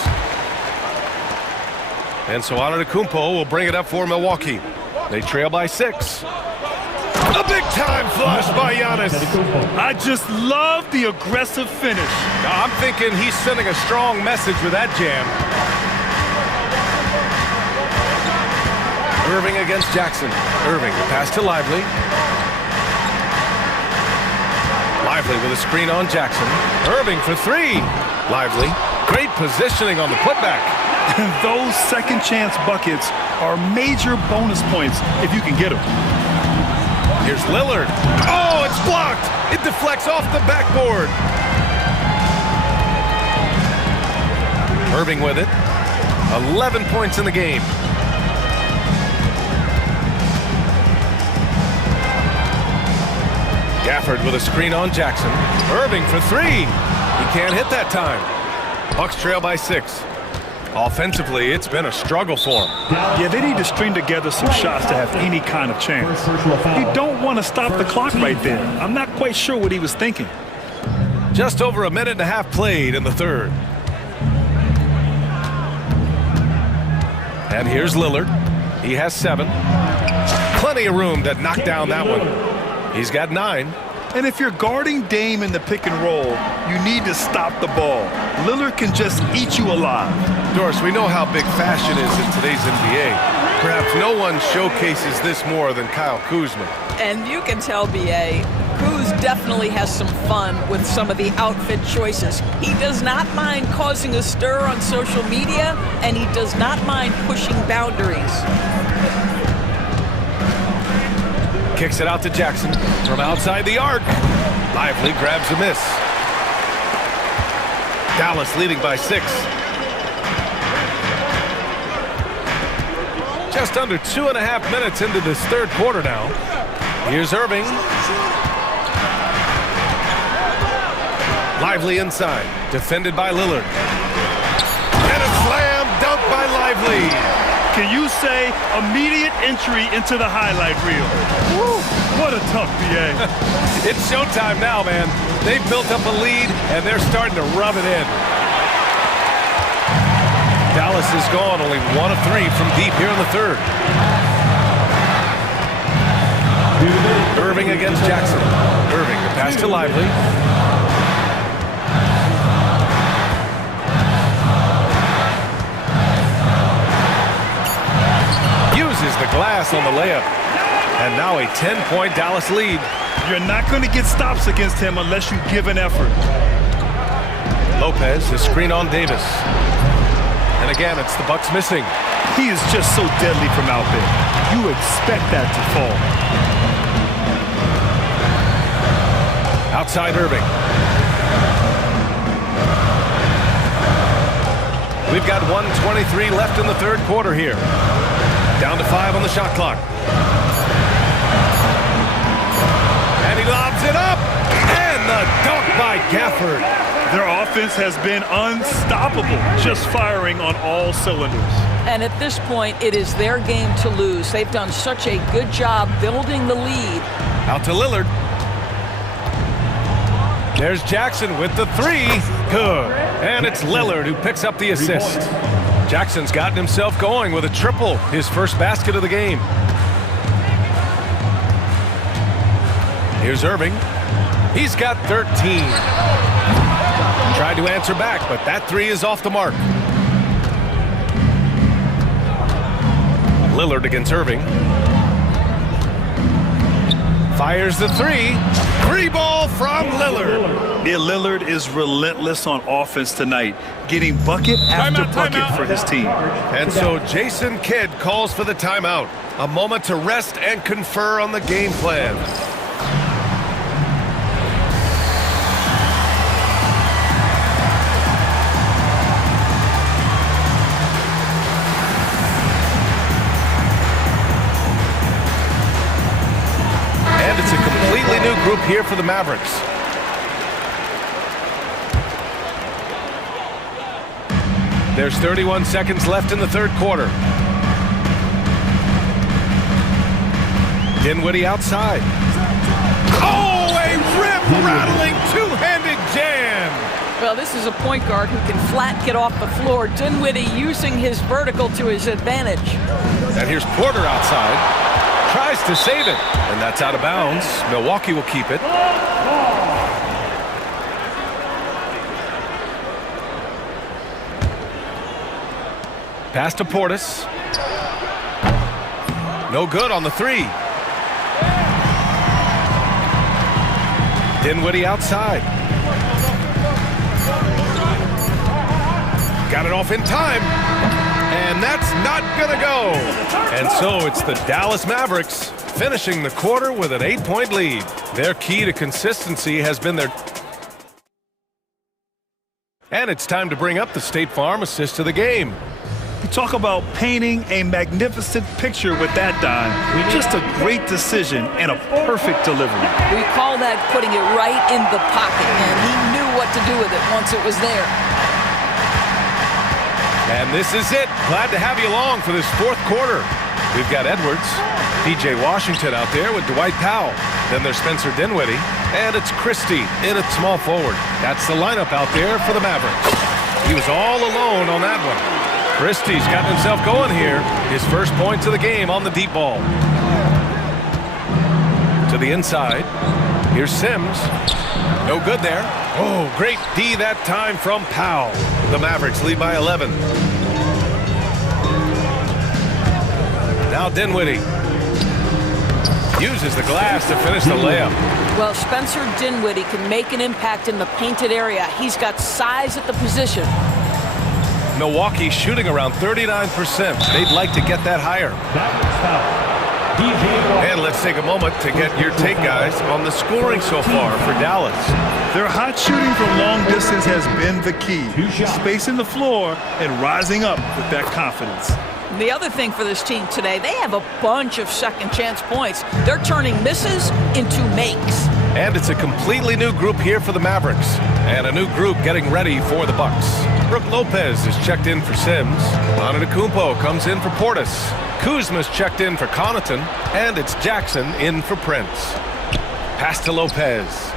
And so Antetokounmpo will bring it up for Milwaukee. They trail by 6. A big-time flush by Giannis. I just love the aggressive finish. I'm thinking he's sending a strong message with that jam. Irving against Jackson. Irving, pass to Lively. Lively with a screen on Jackson. Irving for 3. Lively, great positioning on the putback. And those second chance buckets are major bonus points if you can get them. Here's Lillard. Oh, it's blocked. It deflects off the backboard. Irving with it. 11 points in the game. Gafford with a screen on Jackson. Irving for three. He can't hit that time. Bucks trail by 6. Offensively, it's been a struggle for them. Yeah, they need to string together some shots to have any kind of chance. You don't want to stop the clock right there. I'm not quite sure what he was thinking. Just over a minute and a half played in the third. And here's Lillard. He has 7. Plenty of room to knock down that one. He's got 9. And if you're guarding Dame in the pick and roll, you need to stop the ball. Lillard can just eat you alive. Doris, we know how big fashion is in today's NBA. Perhaps no one showcases this more than Kyle Kuzma. And you can tell, B.A., Kuz definitely has some fun with some of the outfit choices. He does not mind causing a stir on social media, and he does not mind pushing boundaries. Kicks it out to Jackson from outside the arc. Lively grabs a miss. Dallas leading by 6. Just under 2.5 minutes into this third quarter now. Here's Irving. Lively inside, defended by Lillard. And a slam dunk by Lively. Can you say immediate entry into the highlight reel? Woo, what a tough BA. It's showtime now, man. They've built up a lead, and they're starting to rub it in. Dallas has gone only 1 of 3 from deep here in the third. Irving against Jackson. Irving, the pass to Lively. Uses the glass on the layup. And now a 10-point Dallas lead. You're not going to get stops against him unless you give an effort. Lopez, the screen on Davis. And again, it's the Bucks missing. He is just so deadly from out there. You expect that to fall. Outside Irving. We've got 1:23 left in the third quarter here. Down to 5 on the shot clock. And he lobs it up. And the dunk by Gafford. Their offense has been unstoppable, just firing on all cylinders. And at this point, it is their game to lose. They've done such a good job building the lead. Out to Lillard. There's Jackson with the 3. Good. And it's Lillard who picks up the assist. Jackson's gotten himself going with a triple, his first basket of the game. Here's Irving. He's got 13. Tried to answer back, but that 3 is off the mark. Lillard against Irving. Fires the 3. 3 ball from Lillard. Yeah, Lillard is relentless on offense tonight, getting bucket after bucket for his team. And so Jason Kidd calls for the timeout. A moment to rest and confer on the game plan. And it's a completely new group here for the Mavericks. There's 31 seconds left in the third quarter. Dinwiddie outside. Oh, a rip-rattling two-handed jam. Well, this is a point guard who can flat get off the floor. Dinwiddie using his vertical to his advantage. And here's Porter outside. Tries to save it, and that's out of bounds. Milwaukee will keep it. Pass to Portis. No good on the 3. Dinwiddie outside. Got it off in time. And that's not gonna go. And so it's the Dallas Mavericks finishing the quarter with an 8-point lead. Their key to consistency has been their... And it's time to bring up the State Farm assist of the game. You talk about painting a magnificent picture with that dime. Just a great decision and a perfect delivery. We call that putting it right in the pocket, and he knew what to do with it once it was there. And this is it. Glad to have you along for this fourth quarter. We've got Edwards, P.J. Washington out there with Dwight Powell. Then there's Spencer Dinwiddie, and it's Christie in at small forward. That's the lineup out there for the Mavericks. He was all alone on that one. Christie's gotten himself going here. His first points of the game on the deep ball. To the inside. Here's Sims. No good there. Oh, great D that time from Powell. The Mavericks lead by 11. Now Dinwiddie uses the glass to finish the layup. Well, Spencer Dinwiddie can make an impact in the painted area. He's got size at the position. Milwaukee shooting around 39%. They'd like to get that higher. And let's take a moment to get your take, guys, on the scoring so far for Dallas. Their hot shooting from long distance has been the key. Spacing the floor and rising up with that confidence. The other thing for this team today, they have a bunch of second chance points. They're turning misses into makes. And it's a completely new group here for the Mavericks. And a new group getting ready for the Bucks. Brook Lopez is checked in for Sims. Antetokounmpo comes in for Portis. Kuzma's checked in for Connaughton. And it's Jackson in for Prince. Pass to Lopez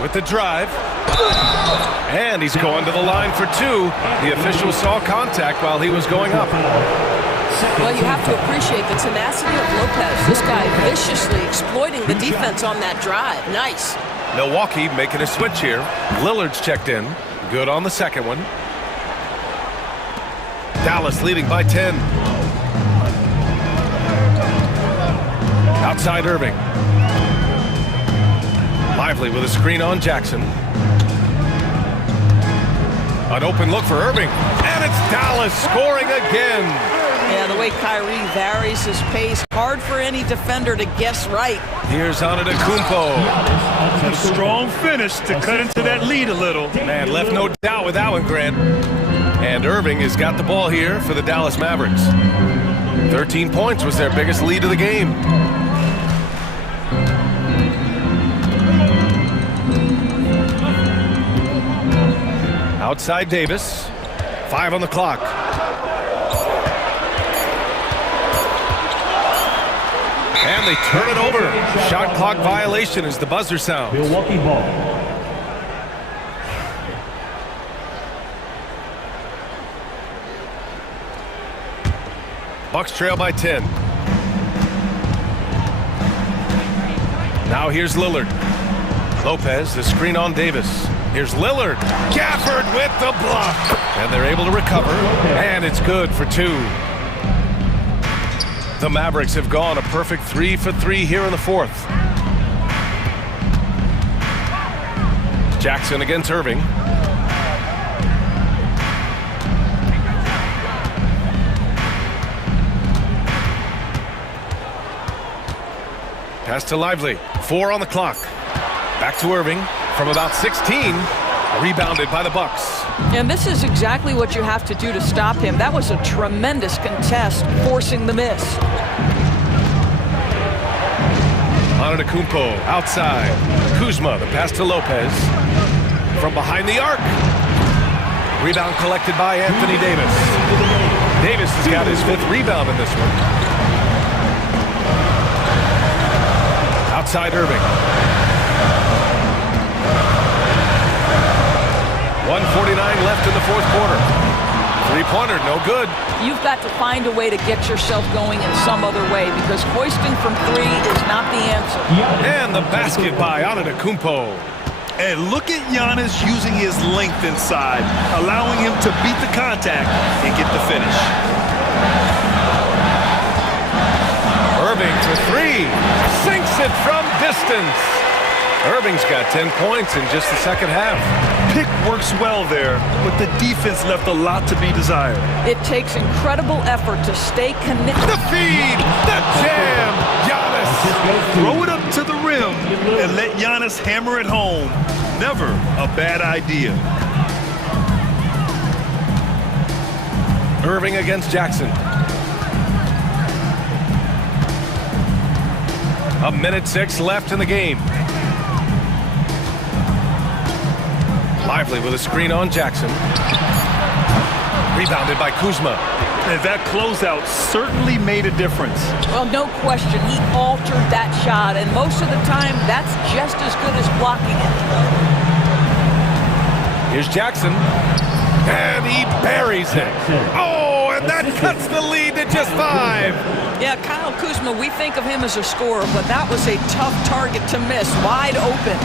with the drive. And he's going to the line for two. The official saw contact while he was going up. Well, you have to appreciate the tenacity of Lopez. This guy viciously exploiting the defense on that drive. Nice. Milwaukee making a switch here. Lillard's checked in. Good on the second one. Dallas leading by 10. Outside Irving. Lively with a screen on Jackson. An open look for Irving. And it's Dallas scoring again. Yeah, the way Kyrie varies his pace, hard for any defender to guess right. Here's Antetokounmpo. A strong finish to cut into that lead a little. Man, left no doubt with that one, Grant. And Irving has got the ball here for the Dallas Mavericks. 13 points was their biggest lead of the game. Outside Davis. 5 on the clock. And they turn it over. Shot clock violation as the buzzer sounds. Milwaukee ball. Bucks trail by 10. Now here's Lillard. Lopez, the screen on Davis. Here's Lillard. Gafford with the block. And they're able to recover. And it's good for two. The Mavericks have gone a perfect 3 for 3 here in the fourth. Jackson against Irving. Pass to Lively. 4 on the clock. Back to Irving from about 16. Rebounded by the Bucks. And this is exactly what you have to do to stop him. That was a tremendous contest, forcing the miss. Antetokounmpo outside. Kuzma, the pass to Lopez. From behind the arc. Rebound collected by Anthony Davis. Davis has got his 5th rebound in this one. Outside Irving. 1:49 left in the fourth quarter. Three-pointer, no good. You've got to find a way to get yourself going in some other way because hoisting from 3 is not the answer. And the basket by Antetokounmpo. And look at Giannis using his length inside, allowing him to beat the contact and get the finish. Irving for 3. Sinks it from distance. Irving's got 10 points in just the second half. Pick works well there, but the defense left a lot to be desired. It takes incredible effort to stay connected. The feed, the jam, Giannis. Throw it up to the rim and let Giannis hammer it home. Never a bad idea. Irving against Jackson. 1:06 left in the game. Lively with a screen on Jackson. Rebounded by Kuzma. And that closeout certainly made a difference. Well, no question, he altered that shot, and most of the time, that's just as good as blocking it. Here's Jackson. And he buries it. Oh, and that cuts the lead to just 5. Yeah, Kyle Kuzma, we think of him as a scorer, but that was a tough target to miss, wide open.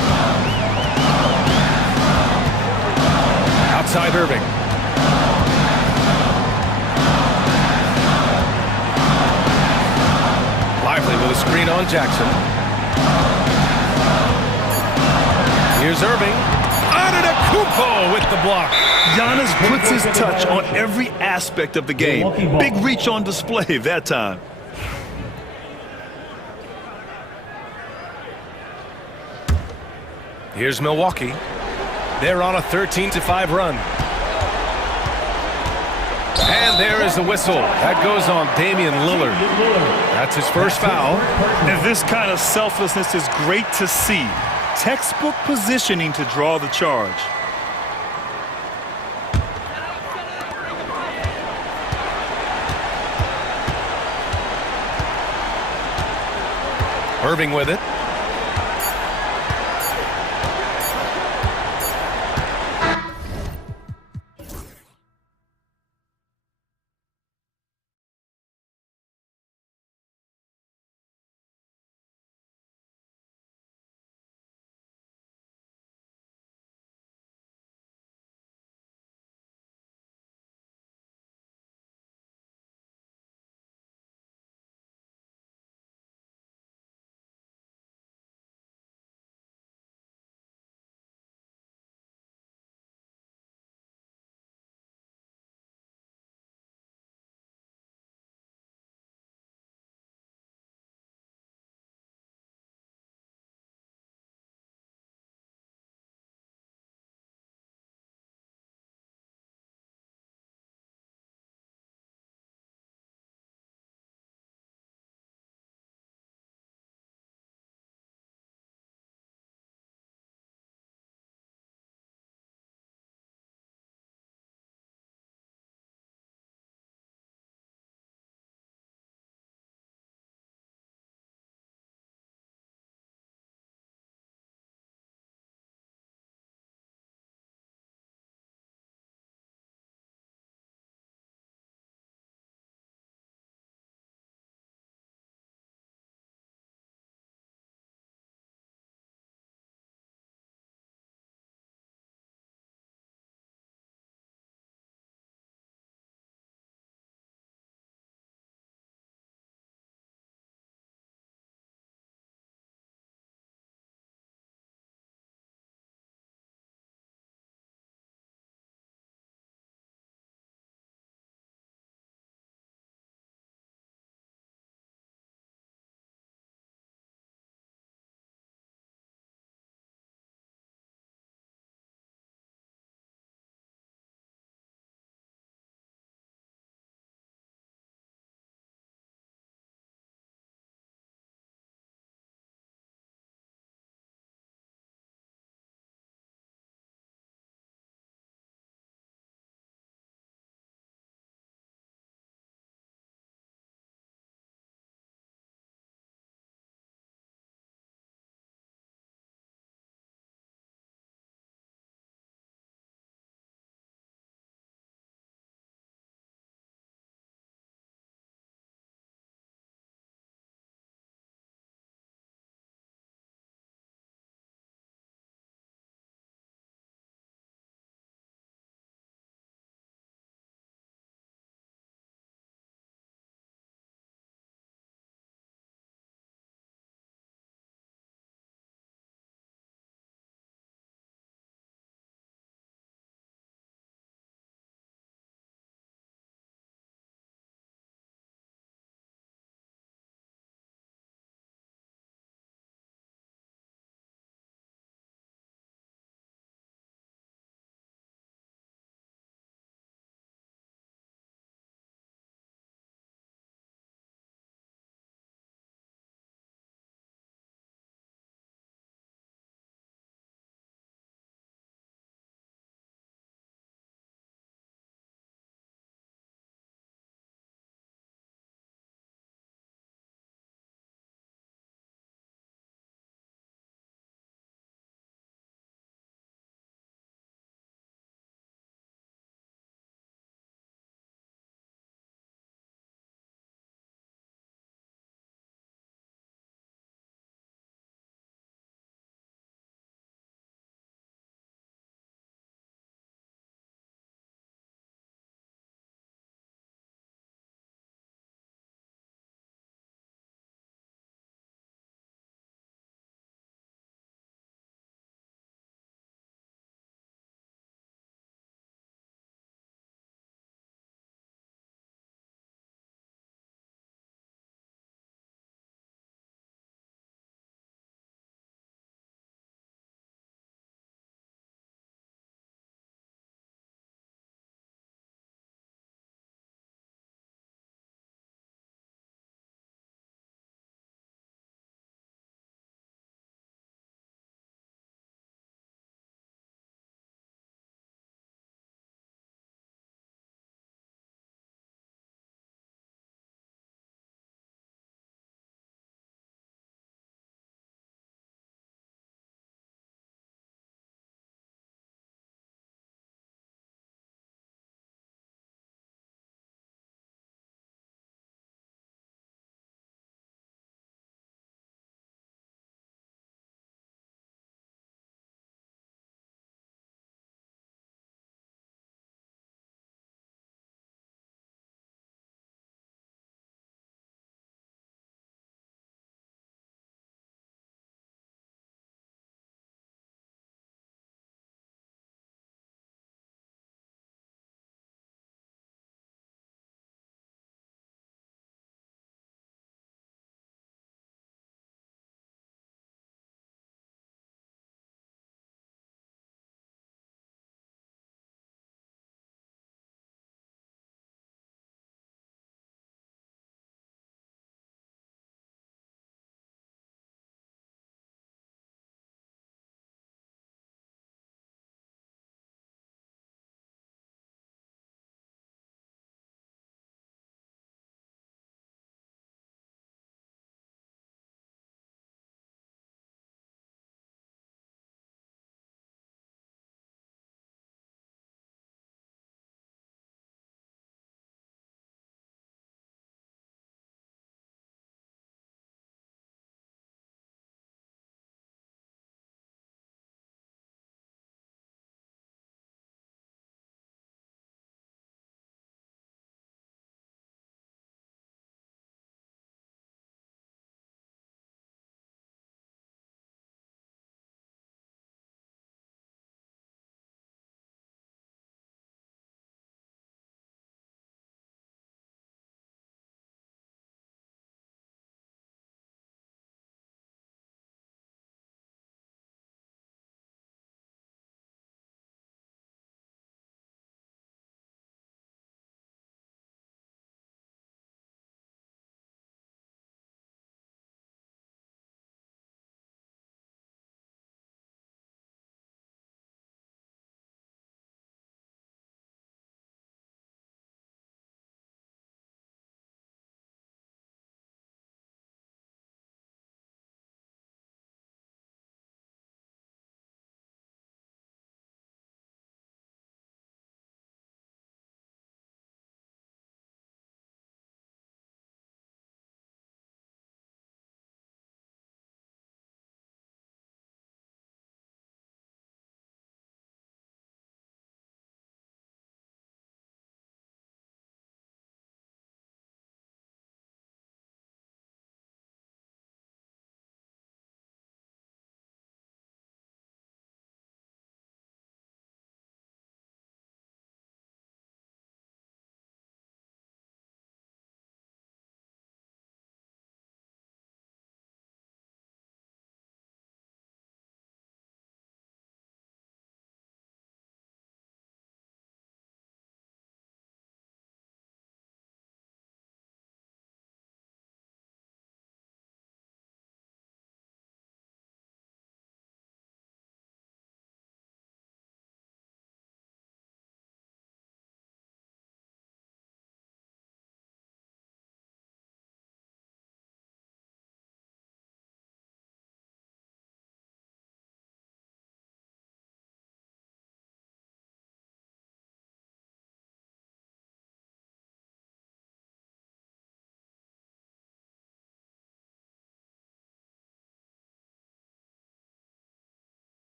Outside Irving. Lively with a screen on Jackson. Here's Irving. Antetokounmpo with the block. Giannis puts his touch on every aspect of the game. Big reach on display that time. Here's Milwaukee. They're on a 13-5 run. And there is the whistle. That goes on Damian Lillard. That's his first foul. And this kind of selflessness is great to see. Textbook positioning to draw the charge. Irving with it.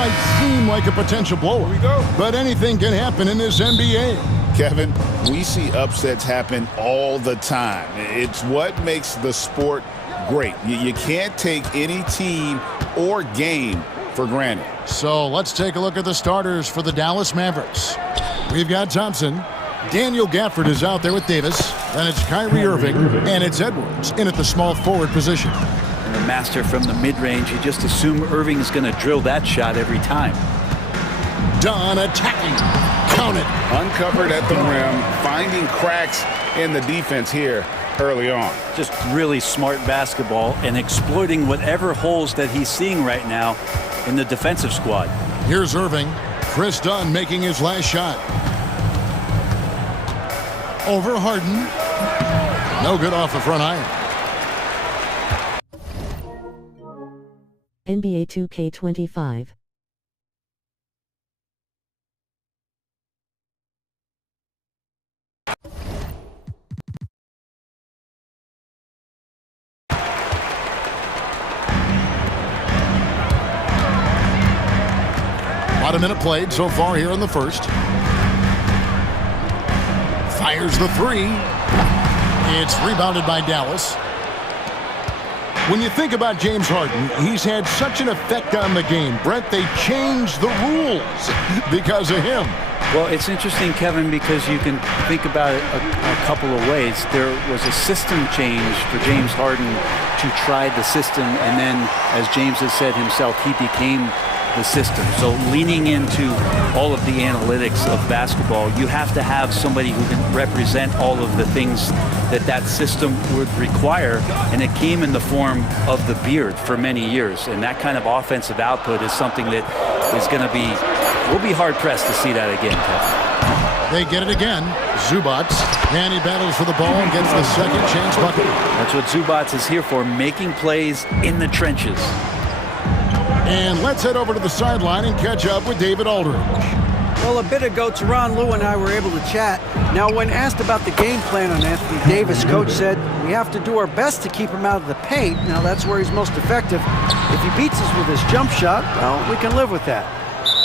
might seem like a potential blowout. Here we go. But anything can happen in this NBA. Kevin, we see upsets happen all the time. It's what makes the sport great. You can't take any team or game for granted. So let's take a look at the starters for the Dallas Mavericks. We've got Thompson. Daniel Gafford is out there with Davis. Then it's Kyrie Irving. And it's Edwards in at the small forward position. And the master from the mid-range. You just assume Irving's going to drill that shot every time. Dunn attacking. Count it. Uncovered at the rim, finding cracks in the defense here early on. Just really smart basketball and exploiting whatever holes that he's seeing right now in the defensive squad. Here's Irving. Chris Dunn making his last shot. Over Harden. No good off the front iron. NBA 2K25. About a minute played so far here in the first. Fires the three. It's rebounded by Dallas. When you think about James Harden, he's had such an effect on the game. Brent, they changed the rules because of him. Well, it's interesting, Kevin, because you can think about it a couple of ways. There was a system change for James Harden to try the system, and then, as James has said himself, he became the system. So leaning into all of the analytics of basketball, you have to have somebody who can represent all of the things that that system would require, and it came in the form of the beard for many years. And that kind of offensive output is something that is going to be, we'll be hard-pressed to see that again, Kevin. They get it again. Zubats, and he battles for the ball and gets the second chance bucket. That's what Zubats is here for, making plays in the trenches. And let's head over to the sideline and catch up with David Aldridge. Well, a bit ago, Teron Lou and I were able to chat. Now, when asked about the game plan on Anthony Davis, Coach said, we have to do our best to keep him out of the paint. Now, that's where he's most effective. If he beats us with his jump shot, well, we can live with that.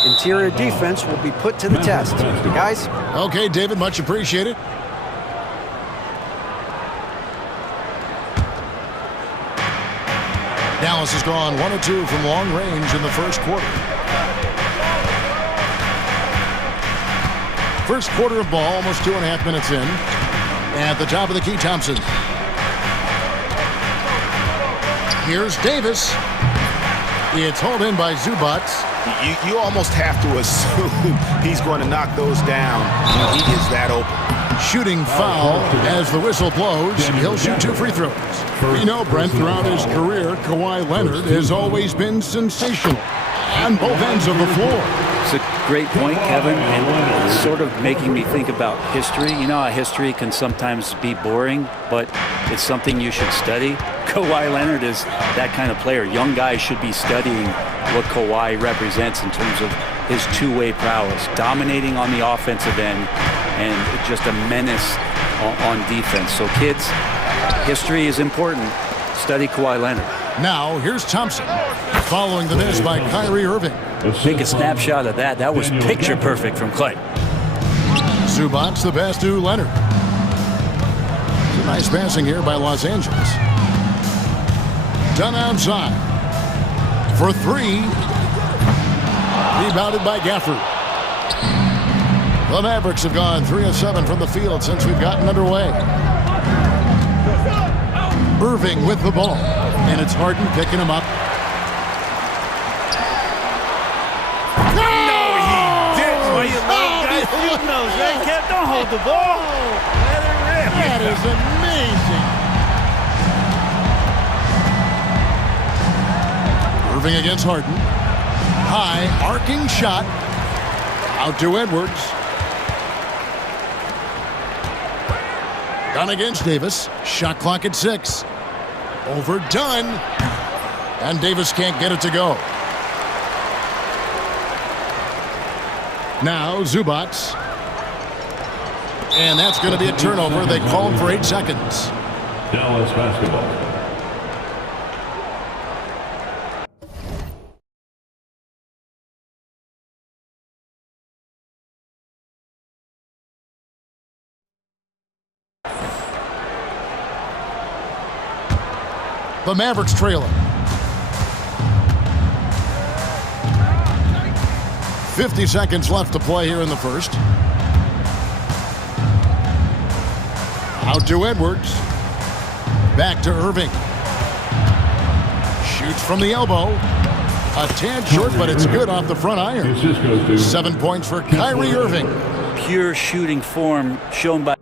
Interior defense will be put to the test. Guys? Okay, David, much appreciated. Dallas has gone 1 of 2 from long range in the first quarter. First quarter of ball, almost 2.5 minutes in. At the top of the key, Thompson. Here's Davis. It's hauled in by Zubats. You almost have to assume he's going to knock those down when he is that open. Shooting foul as the whistle blows. He'll shoot 2 free throws. We know, Brent, throughout his career, Kawhi Leonard has always been sensational on both ends of the floor. It's a great point, Kevin, and it's sort of making me think about history. You know how history can sometimes be boring, but it's something you should study. Kawhi Leonard is that kind of player. Young guys should be studying what Kawhi represents in terms of his two-way prowess, dominating on the offensive end, and just a menace on defense. So kids, history is important. Study Kawhi Leonard. Now, here's Thompson, following the miss by Kyrie Irving. Take a snapshot of that. That was picture perfect from Clay. Zubats the pass to Leonard. Nice passing here by Los Angeles. Done outside. For 3. Rebounded by Gafford. The Mavericks have gone 3 of 7 from the field since we've gotten underway. Irving with the ball. And it's Harden picking him up. Don't hold the ball. Let it rip. That is amazing. Irving against Harden. High, arcing shot. Out to Edwards. Done against Davis. Shot clock at 6. Overdone. And Davis can't get it to go. Now Zubats. And that's going to be a turnover. They called for 8 seconds. Dallas basketball. The Mavericks trailing. 50 seconds left to play here in the first. Out to Edwards. Back to Irving. Shoots from the elbow. A tad short, but it's good off the front iron. 7 points for Kyrie Irving. Pure shooting form shown by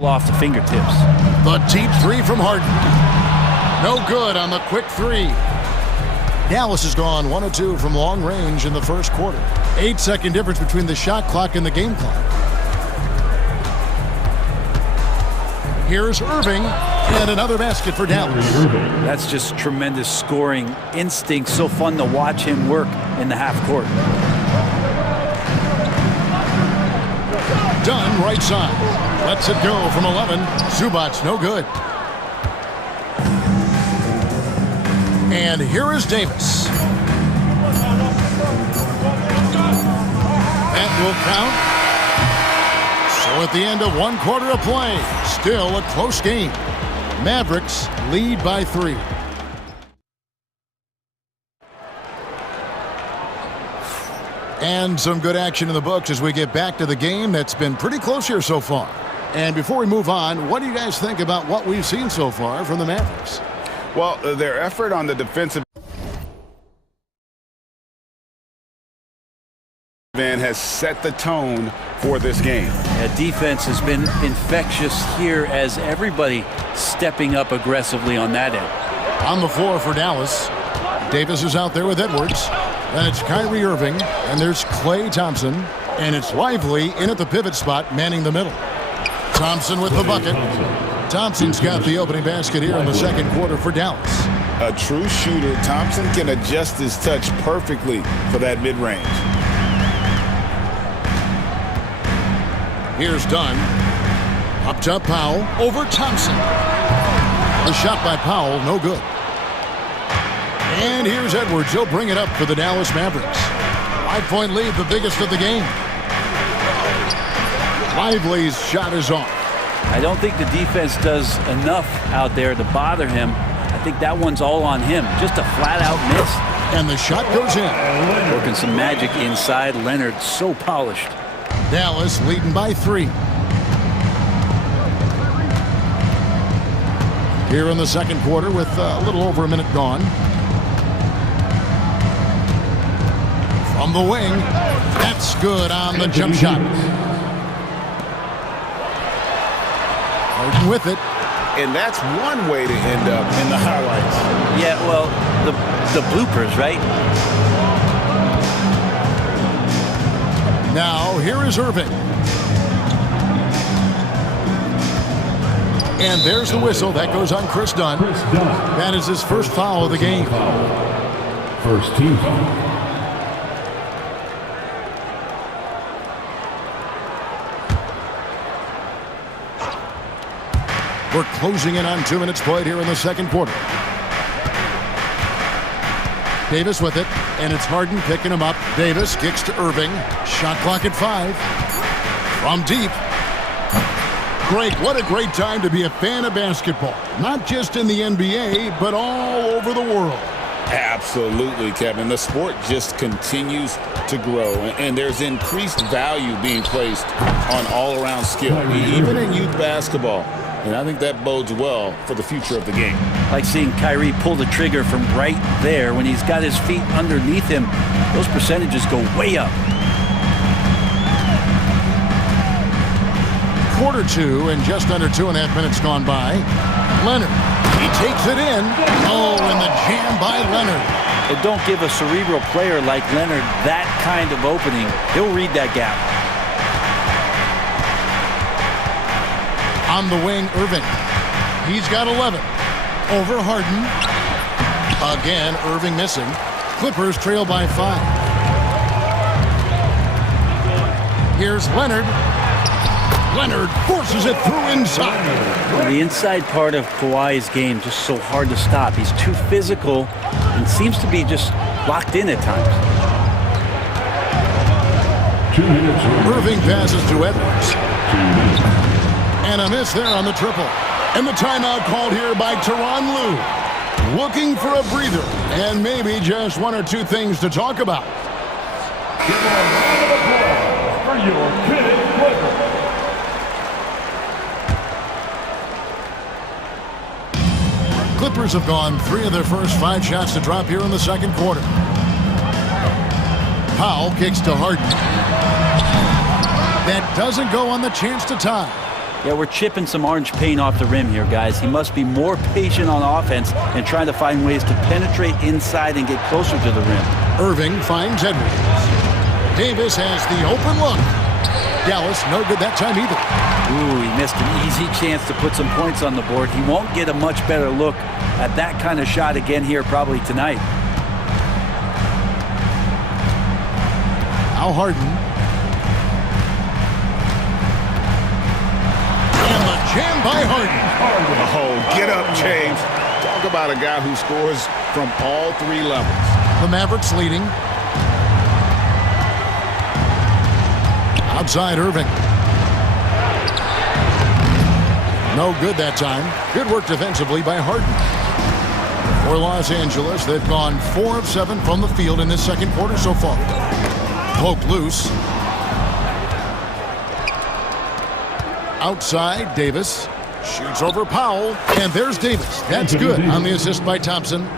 off the fingertips. The deep three from Harden. No good on the quick three. Dallas has gone 1 of 2 from long range in the first quarter. 8-second difference between the shot clock and the game clock. Here's Irving, and another basket for Dallas. That's just tremendous scoring instinct. So fun to watch him work in the half court. Dunn, right side. Lets it go from 11. Zubac's no good. And here is Davis. That will count. So at the end of 1 quarter of play, still a close game. Mavericks lead by 3. And some good action in the books as we get back to the game that's been pretty close here so far. And before we move on, what do you guys think about what we've seen so far from the Mavericks? Well, their effort on the defensive end has set the tone for this game. Yeah, defense has been infectious here as everybody stepping up aggressively on that end. On the floor for Dallas, Davis is out there with Edwards. Then it's Kyrie Irving, and there's Klay Thompson, and it's Lively in at the pivot spot, manning the middle. Thompson with the bucket. Thompson's got the opening basket here in the second quarter for Dallas. A true shooter, Thompson can adjust his touch perfectly for that mid-range. Here's Dunn. Up top Powell over Thompson. The shot by Powell, no good. And here's Edwards. He'll bring it up for the Dallas Mavericks. 5-point lead, the biggest of the game. Lively's shot is off. I don't think the defense does enough out there to bother him. I think that one's all on him. Just a flat-out miss. And the shot goes in. Working some magic inside. Leonard so polished. Dallas leading by 3. Here in the second quarter with a little over a minute gone. From the wing, that's good on the jump shot. Harden with it. And that's one way to end up in the highlights. Yeah, well, the bloopers, right? Now, here is Irving. And there's the whistle. That goes on Chris Dunn. That is his first foul of the game. First team foul. We're closing in on 2 minutes played here in the second quarter. Davis with it, and it's Harden picking him up. Davis kicks to Irving. Shot clock at 5. From deep. Greg, what a great time to be a fan of basketball. Not just in the NBA, but all over the world. Absolutely, Kevin. The sport just continues to grow, and there's increased value being placed on all-around skill, even in youth basketball. And I think that bodes well for the future of the game. Like seeing Kyrie pull the trigger from right there when he's got his feet underneath him. Those percentages go way up. Quarter 2 and just under 2.5 minutes gone by. Leonard, he takes it in. Oh, and the jam by Leonard. But don't give a cerebral player like Leonard that kind of opening. He'll read that gap. On the wing, Irving. He's got 11. Over Harden. Again, Irving missing. Clippers trail by 5. Here's Leonard. Leonard forces it through inside. Well, the inside part of Kawhi's game just so hard to stop. He's too physical and seems to be just locked in at times. 2 minutes. Irving passes to Edwards. 2 minutes. And a miss there on the triple. And the timeout called here by Tyronn Lue. Looking for a breather and maybe just one or two things to talk about. Give a round of applause for your kidding Clippers. Clippers have gone 3 of their first 5 shots to drop here in the second quarter. Powell kicks to Harden. That doesn't go on the chance to tie. Yeah, we're chipping some orange paint off the rim here, guys. He must be more patient on offense and trying to find ways to penetrate inside and get closer to the rim. Irving finds Edwards. Davis has the open look. Dallas no good that time either. Ooh, he missed an easy chance to put some points on the board. He won't get a much better look at that kind of shot again here probably tonight. Now Harden. Jam by Harden. Oh, get up, James. Talk about a guy who scores from all 3 levels. The Mavericks leading. Outside Irving. No good that time. Good work defensively by Harden. For Los Angeles, they've gone 4 of 7 from the field in this second quarter so far. Poke loose. Outside, Davis shoots over Powell, and there's Davis. That's good on the assist by Thompson.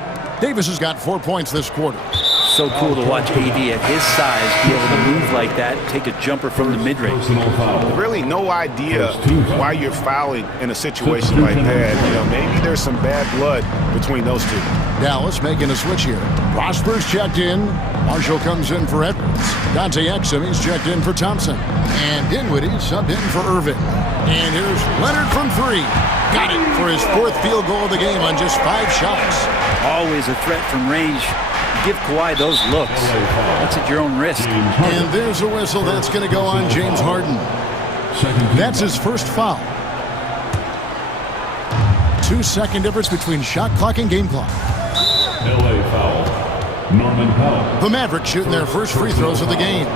Davis has got 4 points this quarter. So cool to watch AD at his size be able to move like that, take a jumper from the mid-range. Really no idea why you're fouling in a situation like that. You know, maybe there's some bad blood between those two. Dallas making a switch here. Prosper's checked in. Marshall comes in for Edwards. Dante Exum is checked in for Thompson. And Dinwiddie subbed in for Irving. And here's Leonard from 3. Got it for his 4th field goal of the game on just 5 shots. Always a threat from range. Give Kawhi those looks. That's at your own risk. And there's a whistle that's going to go on James Harden. That's his first foul. 2-second difference between shot clock and game clock. LA foul. Norman Powell. The Mavericks shooting their first free throws of the game.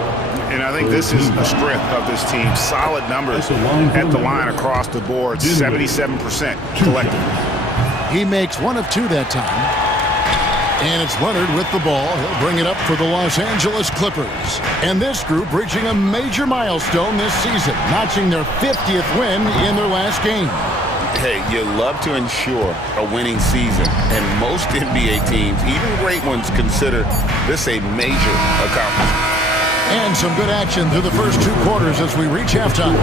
And I think this is a strength of this team. Solid numbers at the line across the board. 77% collectively. He makes 1 of 2 that time. And it's Leonard with the ball. He'll bring it up for the Los Angeles Clippers. And this group reaching a major milestone this season, notching their 50th win in their last game. Hey, you love to ensure a winning season. And most NBA teams, even great ones, consider this a major accomplishment. And some good action through the first 2 quarters as we reach halftime.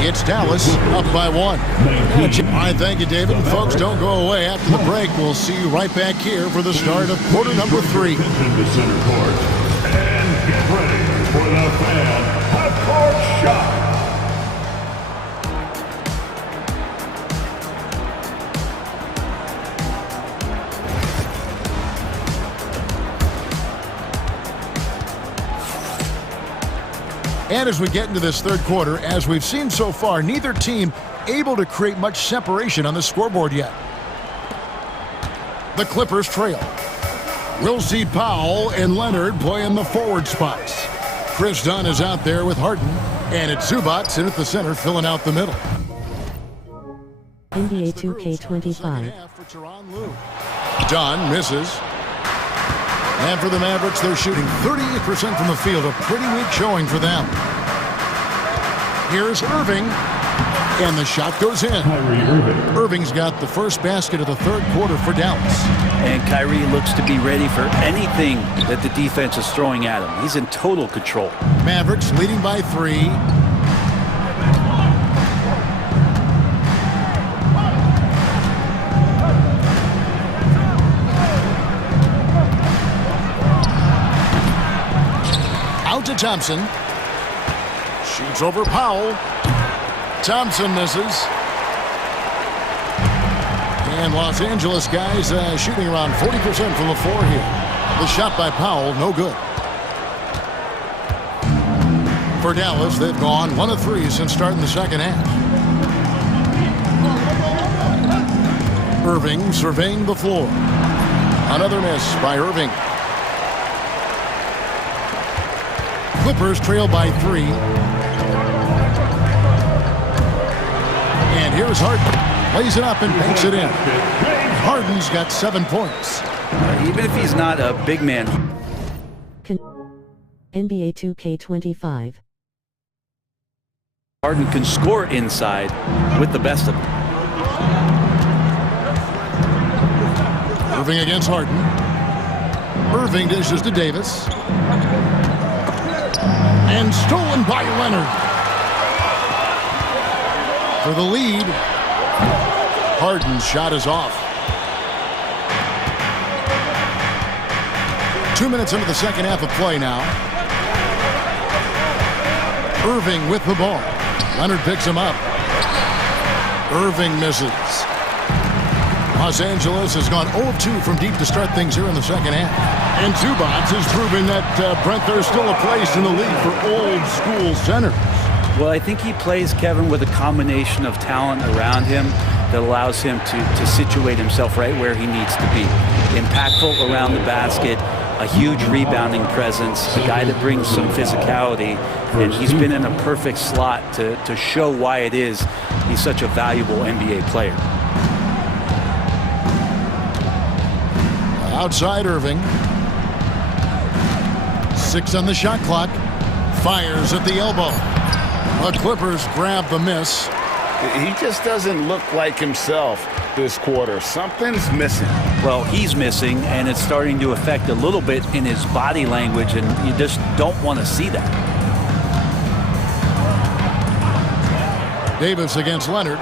It's Dallas up by 1. All right, thank you, David. And folks, don't go away. After the break, we'll see you right back here for the start of quarter number 3. In the center court. And get ready for the fan half-court shot. And as we get into this third quarter, as we've seen so far, neither team able to create much separation on the scoreboard yet. The Clippers trail. We'll see Powell and Leonard play in the forward spots. Chris Dunn is out there with Harden, and it's Zubac in at the center filling out the middle. NBA 2K25. Dunn misses. And for the Mavericks, they're shooting 38% from the field, a pretty weak showing for them. Here's Irving, and the shot goes in. Irving's got the first basket of the third quarter for Dallas. And Kyrie looks to be ready for anything that the defense is throwing at him. He's in total control. Mavericks leading by 3. To Thompson. Shoots over Powell. Thompson misses. And Los Angeles guys shooting around 40% from the floor here. The shot by Powell, no good. For Dallas, they've gone 1 of 3 since starting the second half. Irving surveying the floor. Another miss by Irving. Clippers trail by 3. Here's Harden. Lays it up and banks it in. Harden's got 7 points. Even if he's not a big man. NBA 2K25. Harden can score inside with the best of them. Irving against Harden. Irving dishes to Davis. And stolen by Leonard. For the lead. Harden's shot is off. 2 minutes into the second half of play now. Irving with the ball. Leonard picks him up. Irving misses. Los Angeles has gone 0 of 2 from deep to start things here in the second half. And Zubac is proving that, Brent, there's still a place in the league for old school centers. Well, I think he plays, Kevin, with a combination of talent around him that allows him to situate himself right where he needs to be. Impactful around the basket, a huge rebounding presence, a guy that brings some physicality, and he's been in a perfect slot to show why it is he's such a valuable NBA player. Outside Irving. 6 on the shot clock. Fires at the elbow. The Clippers grab the miss. He just doesn't look like himself this quarter. Something's missing. Well, he's missing, and it's starting to affect a little bit in his body language, and you just don't want to see that. Davis against Leonard.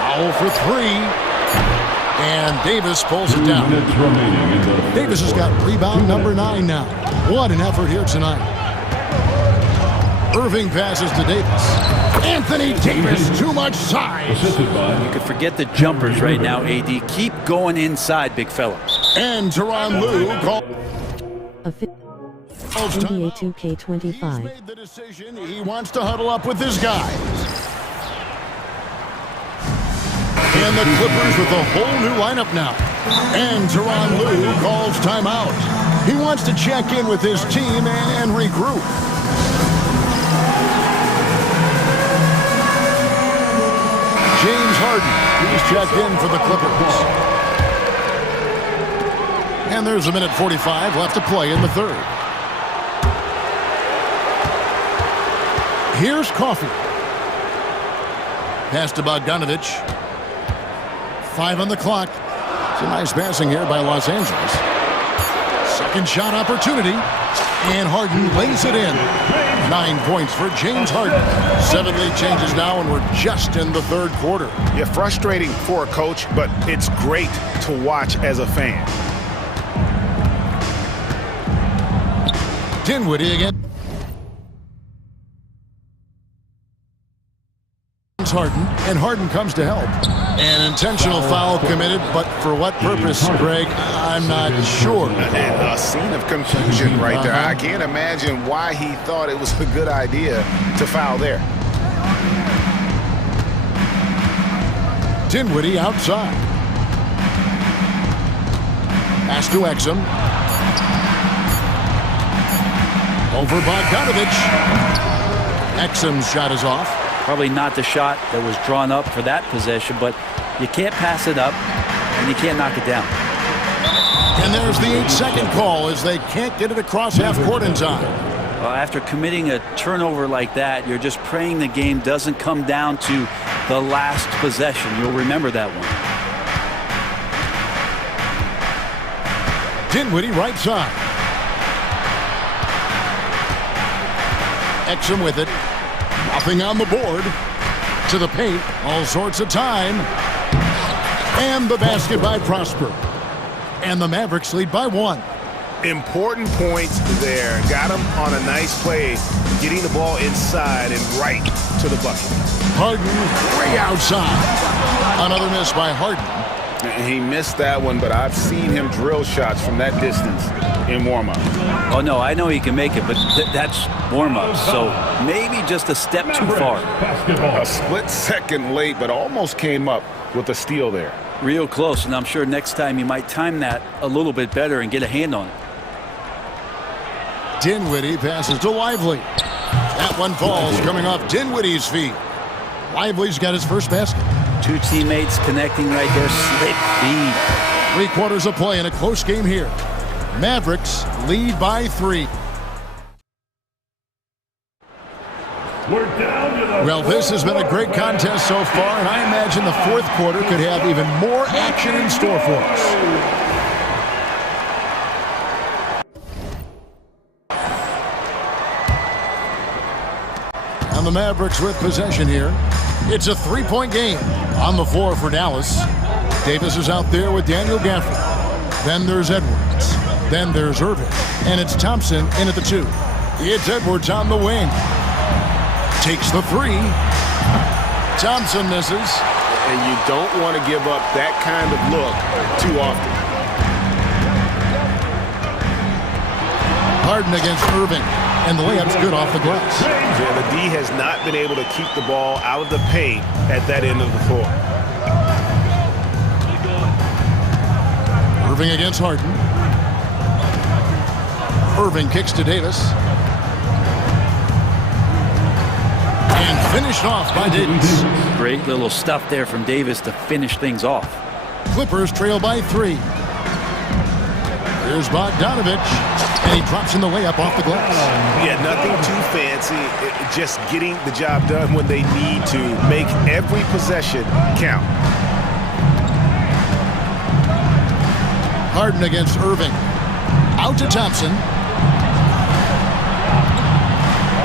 Foul for 3. And Davis pulls it down. Davis has got rebound number 9 now. What an effort here tonight. Irving passes to Davis. Anthony Davis, too much size. You could forget the jumpers right now, AD. Keep going inside, big fella. And Tyronn Lue calls NBA 2K25. He's made the decision. He wants to huddle up with his guys. And the Clippers with a whole new lineup now. And Tyronn Lue calls timeout. He wants to check in with his team and regroup. James Harden, he's checked in for the Clippers. And there's 1:45 left to play in the third. Here's Coffey. Pass to Bogdanovich. 5 on the clock. It's a nice passing here by Los Angeles. Second shot opportunity. And Harden lays it in. 9 points for James Harden. 7 lead changes now, and we're just in the third quarter. Yeah, frustrating for a coach, but it's great to watch as a fan. Dinwiddie again. Harden, and Harden comes to help. An intentional foul committed, but for what purpose, Greg, I'm not sure. And a scene of confusion right there. I can't imagine why he thought it was a good idea to foul there. Dinwiddie outside. Pass to Exum. Over Bogdanovich. Exum's shot is off. Probably not the shot that was drawn up for that possession, but you can't pass it up, and you can't knock it down. And there's the 8-second call as they can't get it across half court in time. Well, after committing a turnover like that, you're just praying the game doesn't come down to the last possession. You'll remember that one. Dinwiddie right side. Exum with it. Nothing on the board. To the paint. All sorts of time. And the basket by Prosper. And the Mavericks lead by 1. Important points there. Got him on a nice play. Getting the ball inside and right to the bucket. Harden way outside. Another miss by Harden. He missed that one, but I've seen him drill shots from that distance in warm-up. Oh, no, I know he can make it, but that's warm-up, so maybe just a step too far. A split second late, but almost came up with a steal there. Real close, and I'm sure next time you might time that a little bit better and get a hand on it. Dinwiddie passes to Lively. That one falls coming off Dinwiddie's feet. Lively's got his first basket. Two teammates connecting right there. Slick feed. 3 quarters of play in a close game here. Mavericks lead by 3. Well, this has been a great contest so far, and I imagine the fourth quarter could have even more action in store for us. And the Mavericks with possession here. It's a 3-point game on the floor for Dallas. Davis is out there with Daniel Gafford. Then there's Edwards. Then there's Irving. And it's Thompson in at the 2. It's Edwards on the wing. Takes the 3. Thompson misses. And you don't want to give up that kind of look too often. Harden against Irving. And the layup's good off the glass. Yeah, the D has not been able to keep the ball out of the paint at that end of the floor. Irving against Harden. Irving kicks to Davis. And finished off by Davis. Great little stuff there from Davis to finish things off. Clippers trail by 3. Here's Bogdanovich, and he drops in the layup off the glass. Yeah, nothing too fancy. Just getting the job done when they need to. Make every possession count. Harden against Irving. Out to Thompson.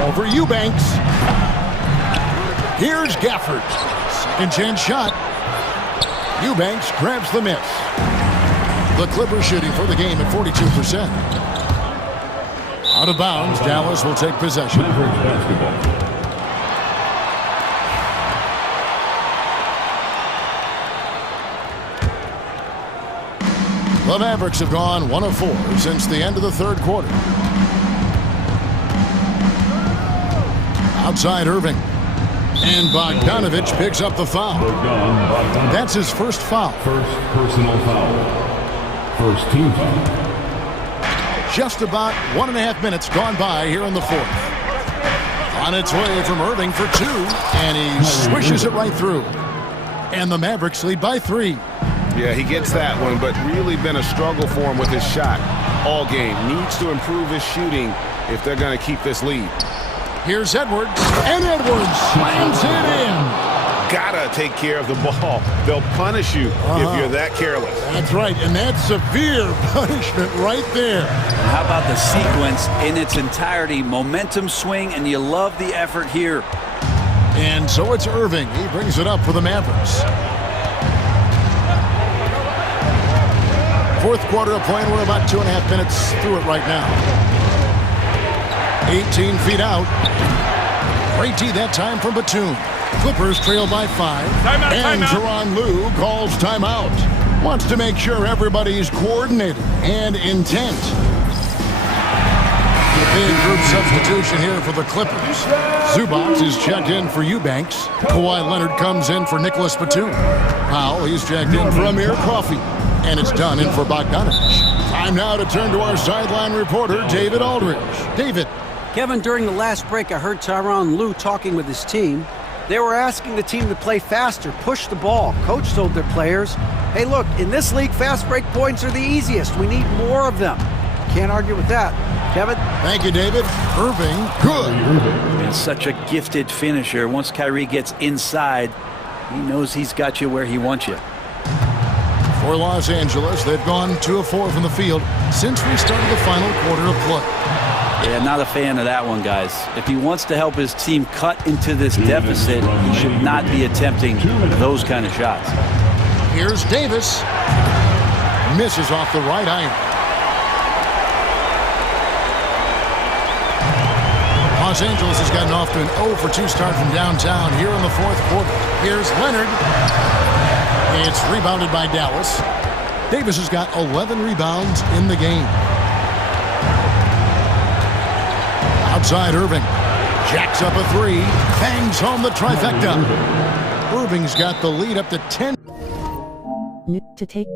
Over Eubanks. Here's Gafford. Second chance shot. Eubanks grabs the miss. The Clippers shooting for the game at 42%. Out of bounds, Dallas will take possession. The Mavericks have gone 1 of 4 since the end of the third quarter. Outside Irving. And Bogdanovich picks up the foul. That's his first foul. First personal foul. First team foul. Just about 1.5 minutes gone by here in the fourth. On its way from Irving for 2, and he swishes it right through. And the Mavericks lead by 3. Yeah, he gets that one, but really been a struggle for him with his shot all game. Needs to improve his shooting if they're going to keep this lead. Here's Edwards, and Edwards slams it in. Gotta take care of the ball. They'll punish you if you're that careless. That's right, and that's severe punishment right there. How about the sequence in its entirety? Momentum swing, and you love the effort here. And so it's Irving. He brings it up for the Mavericks. Fourth quarter of play, and we're about 2.5 minutes through it right now. 18 feet out. Great D that time from Batum. Clippers trail by 5. Timeout, and Tyronn Lue calls timeout. Wants to make sure everybody's coordinated and intent. Big group substitution here for the Clippers. Zubac is checked in for Eubanks. Kawhi Leonard comes in for Nicholas Batum. Powell, he's checked in for Amir Coffey. And it's done in for Bogdanovich. Time now to turn to our sideline reporter, David Aldridge. David. Kevin, during the last break, I heard Tyronn Lue talking with his team. They were asking the team to play faster, push the ball. Coach told their players, hey, look, in this league, fast break points are the easiest. We need more of them. Can't argue with that. Kevin? Thank you, David. Irving, good. And such a gifted finisher. Once Kyrie gets inside, he knows he's got you where he wants you. For Los Angeles, they've gone 2 of 4 from the field since we started the final quarter of play. Yeah, not a fan of that one, guys. If he wants to help his team cut into this deficit, he should not be attempting those kind of shots. Here's Davis. Misses off the right iron. Los Angeles has gotten off to an 0 for 2 start from downtown here in the fourth quarter. Here's Leonard. It's rebounded by Dallas. Davis has got 11 rebounds in the game. Outside Irving. Jacks up a 3. Bangs home the trifecta. Irving's got the lead up to 10. To take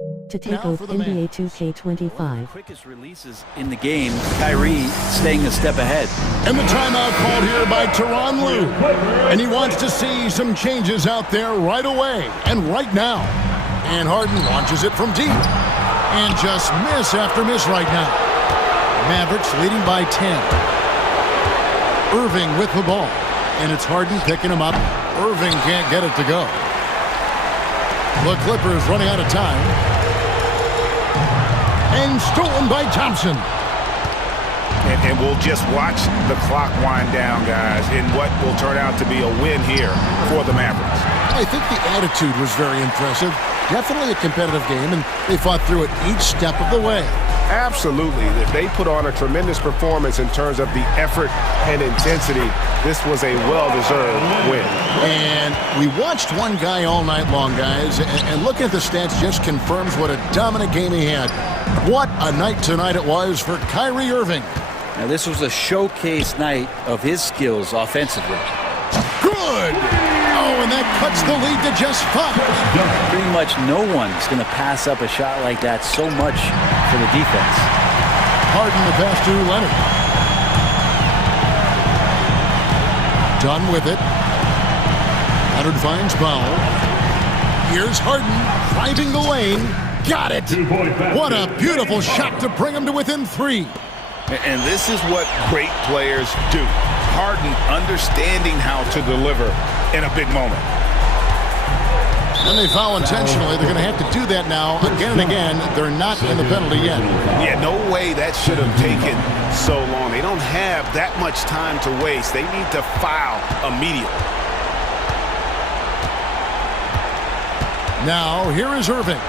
Now over for the man. NBA 2K25. Quickest releases in the game. Kyrie staying a step ahead. And the timeout called here by Tyronn Lue. And he wants to see some changes out there right away and right now. And Harden launches it from deep. And just miss after miss right now. Mavericks leading by 10. Irving with the ball. And it's Harden picking him up. Irving can't get it to go. The Clippers running out of time. And stolen by Thompson. And we'll just watch the clock wind down, guys, in what will turn out to be a win here for the Mavericks. I think the attitude was very impressive. Definitely a competitive game, and they fought through it each step of the way. Absolutely. They put on a tremendous performance in terms of the effort and intensity. This was a well-deserved win. And we watched one guy all night long, guys, and looking at the stats just confirms what a dominant game he had. What a night tonight it was for Kyrie Irving. Now, this was a showcase night of his skills offensively. Good! Oh, and that cuts the lead to just 5. Pretty much no one's going to pass up a shot like that so much for the defense. Harden the pass to Leonard. Done with it. Leonard finds Powell. Here's Harden driving the lane. Got it! What a beautiful shot to bring him to within 3. And this is what great players do. Harden understanding how to deliver in a big moment. And they foul intentionally. They're going to have to do that now again and again. They're not in the penalty yet. Yeah, no way that should have taken so long. They don't have that much time to waste. They need to foul immediately. Now, here is Irving.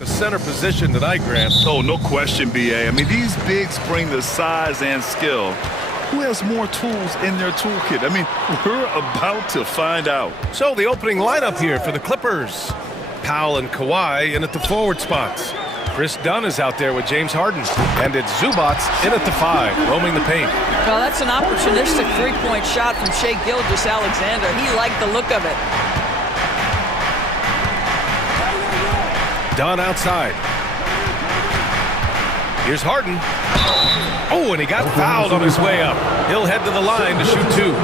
The center position tonight, Grant. Oh, no question, B.A. I mean, these bigs bring the size and skill. Who has more tools in their toolkit? I mean, we're about to find out. So the opening lineup here for the Clippers. Powell and Kawhi in at the forward spots. Chris Dunn is out there with James Harden. And it's Zubac in at the 5, roaming the paint. Well, that's an opportunistic three-point shot from Shai Gilgeous-Alexander. He liked the look of it. Dunn outside. Here's Harden. Oh, and he got fouled on his way up. He'll head to the line to shoot 2.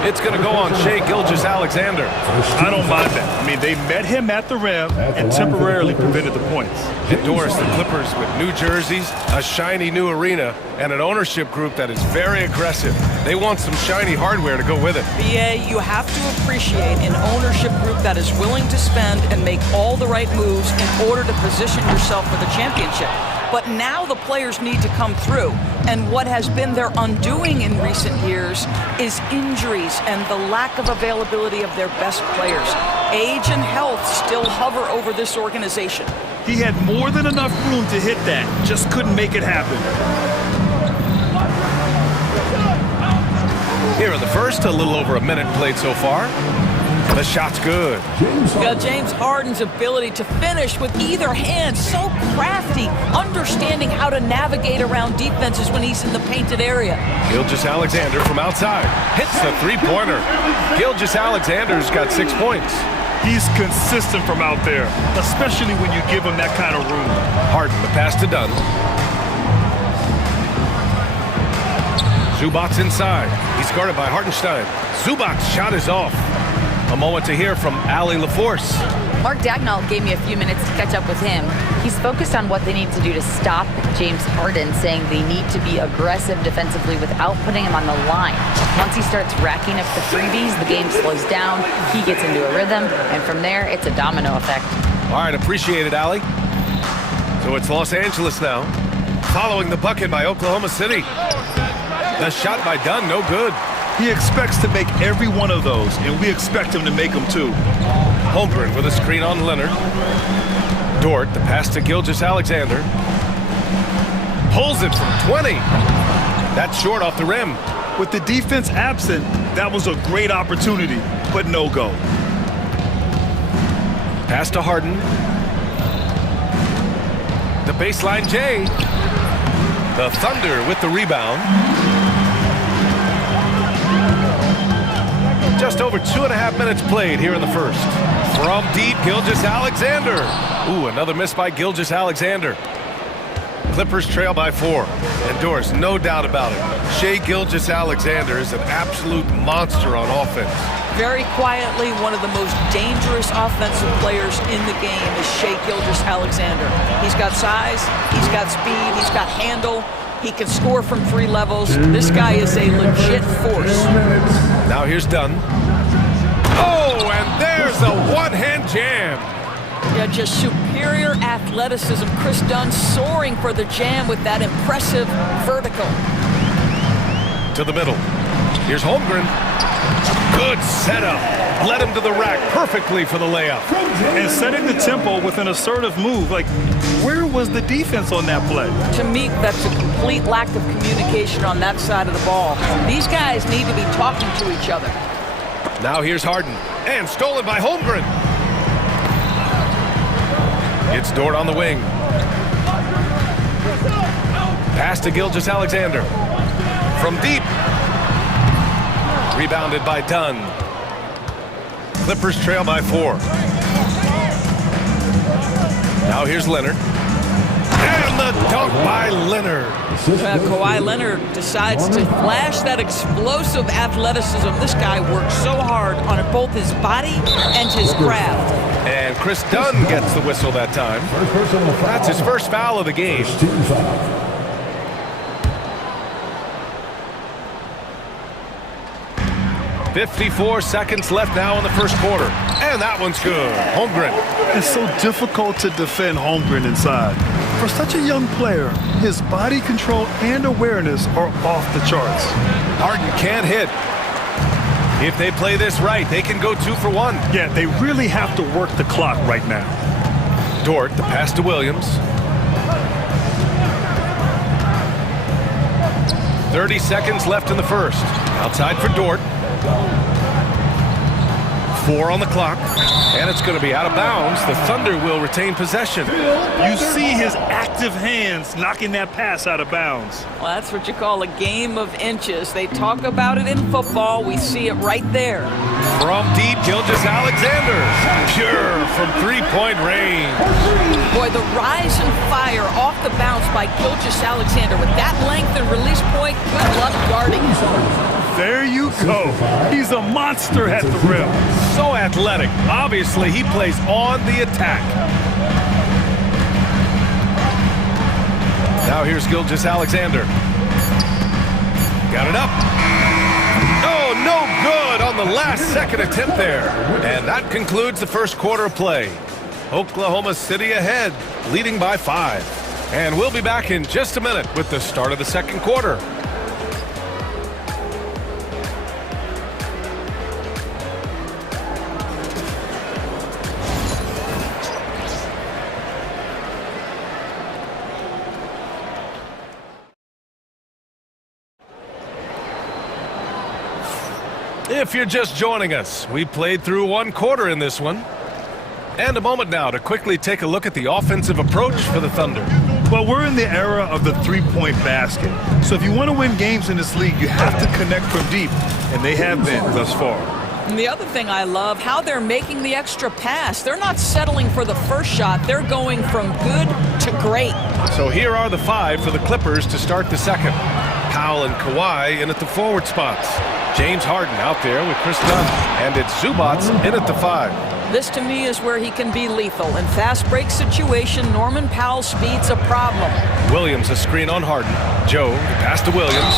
It's going to go on Shai Gilgeous-Alexander. I don't mind that. I mean, they met him at the rim and temporarily prevented the points. And Doris, the Clippers with new jerseys, a shiny new arena, and an ownership group that is very aggressive. They want some shiny hardware to go with it. BA, you have to appreciate an ownership group that is willing to spend and make all the right moves in order to position yourself for the championship. But now the players need to come through. And what has been their undoing in recent years is injuries and the lack of availability of their best players. Age and health still hover over this organization. He had more than enough room to hit that, just couldn't make it happen. Here in the first, a little over a minute played so far. The shot's good. James Harden's ability to finish with either hand, so crafty, understanding how to navigate around defenses when he's in the painted area. Gilgeous-Alexander from outside hits the three-pointer. Gilgeous-Alexander's got 6 points. He's consistent from out there, especially when you give him that kind of room. Harden, the pass to Dunn. Zubac inside. He's guarded by Hartenstein. Zubac's shot is off. A moment to hear from Allie LaForce. Mark Dagnall gave me a few minutes to catch up with him. He's focused on what they need to do to stop James Harden, saying they need to be aggressive defensively without putting him on the line. Once he starts racking up the freebies, the game slows down, he gets into a rhythm, and from there, it's a domino effect. All right, appreciate it, Allie. So it's Los Angeles now, following the bucket by Oklahoma City. The shot by Dunn, no good. He expects to make every one of those, and we expect him to make them too. Holmgren with a screen on Leonard. Dort, the pass to Gilgeous-Alexander. Pulls it from 20. That's short off the rim. With the defense absent, that was a great opportunity, but no go. Pass to Harden. The baseline J. The Thunder with the rebound. Just over 2.5 minutes played here in the first. From deep, Gilgeous-Alexander. Ooh, another miss by Gilgeous-Alexander. Clippers trail by 4. And Doris, no doubt about it, Shai Gilgeous-Alexander is an absolute monster on offense. Very quietly, one of the most dangerous offensive players in the game is Shai Gilgeous-Alexander. He's got size, he's got speed, he's got handle. He can score from 3 levels. This guy is a legit force. Now here's Dunn. Oh, and there's a one-hand jam. Yeah, just superior athleticism. Chris Dunn soaring for the jam with that impressive vertical. To the middle. Here's Holmgren. Good setup. Led him to the rack perfectly for the layup. And setting the tempo with an assertive move. Like, where was the defense on that play? To me, that's a complete lack of communication on that side of the ball. These guys need to be talking to each other. Now here's Harden. And stolen by Holmgren. It's Dort on the wing. Pass to Gilgeous-Alexander. From deep. Rebounded by Dunn. Clippers trail by 4. Now here's Leonard. And the dunk by Leonard. Kawhi Leonard decides to flash that explosive athleticism. This guy works so hard on both his body and his craft. And Chris Dunn gets the whistle that time. That's his first foul of the game. 54 seconds left now in the first quarter. And that one's good. Holmgren. It's so difficult to defend Holmgren inside. For such a young player, his body control and awareness are off the charts. Harden can't hit. If they play this right, they can go 2 for 1. Yeah, they really have to work the clock right now. Dort, the pass to Williams. 30 seconds left in the first. Outside for Dort. 4 on the clock, and it's going to be out of bounds. The Thunder will retain possession. You see his active hands knocking that pass out of bounds. Well, that's what you call a game of inches. They talk about it in football. We see it right there. From deep, Gilgeous-Alexander. Pure from three-point range. Boy, the rise and fire off the bounce by Gilgeous-Alexander. With that length and release point, good luck guarding him. There you go. He's a monster at the rim. So athletic. Obviously, he plays on the attack. Now here's Gilgeous-Alexander. Got it up. Oh, no good on the last second attempt there. And that concludes the first quarter of play. Oklahoma City ahead, leading by 5. And we'll be back in just a minute with the start of the second quarter. If you're just joining us, we played through one quarter in this one. And a moment now to quickly take a look at the offensive approach for the Thunder. Well, we're in the era of the three-point basket. So if you want to win games in this league, you have to connect from deep. And they have been thus far. And the other thing I love, how they're making the extra pass. They're not settling for the first shot. They're going from good to great. So here are the 5 for the Clippers to start the second. Powell and Kawhi in at the forward spots. James Harden out there with Chris Dunn. And it's Zubac in at the 5. This to me is where he can be lethal. In fast break situation, Norman Powell's speed's a problem. Williams a screen on Harden. Joe, the pass to Williams.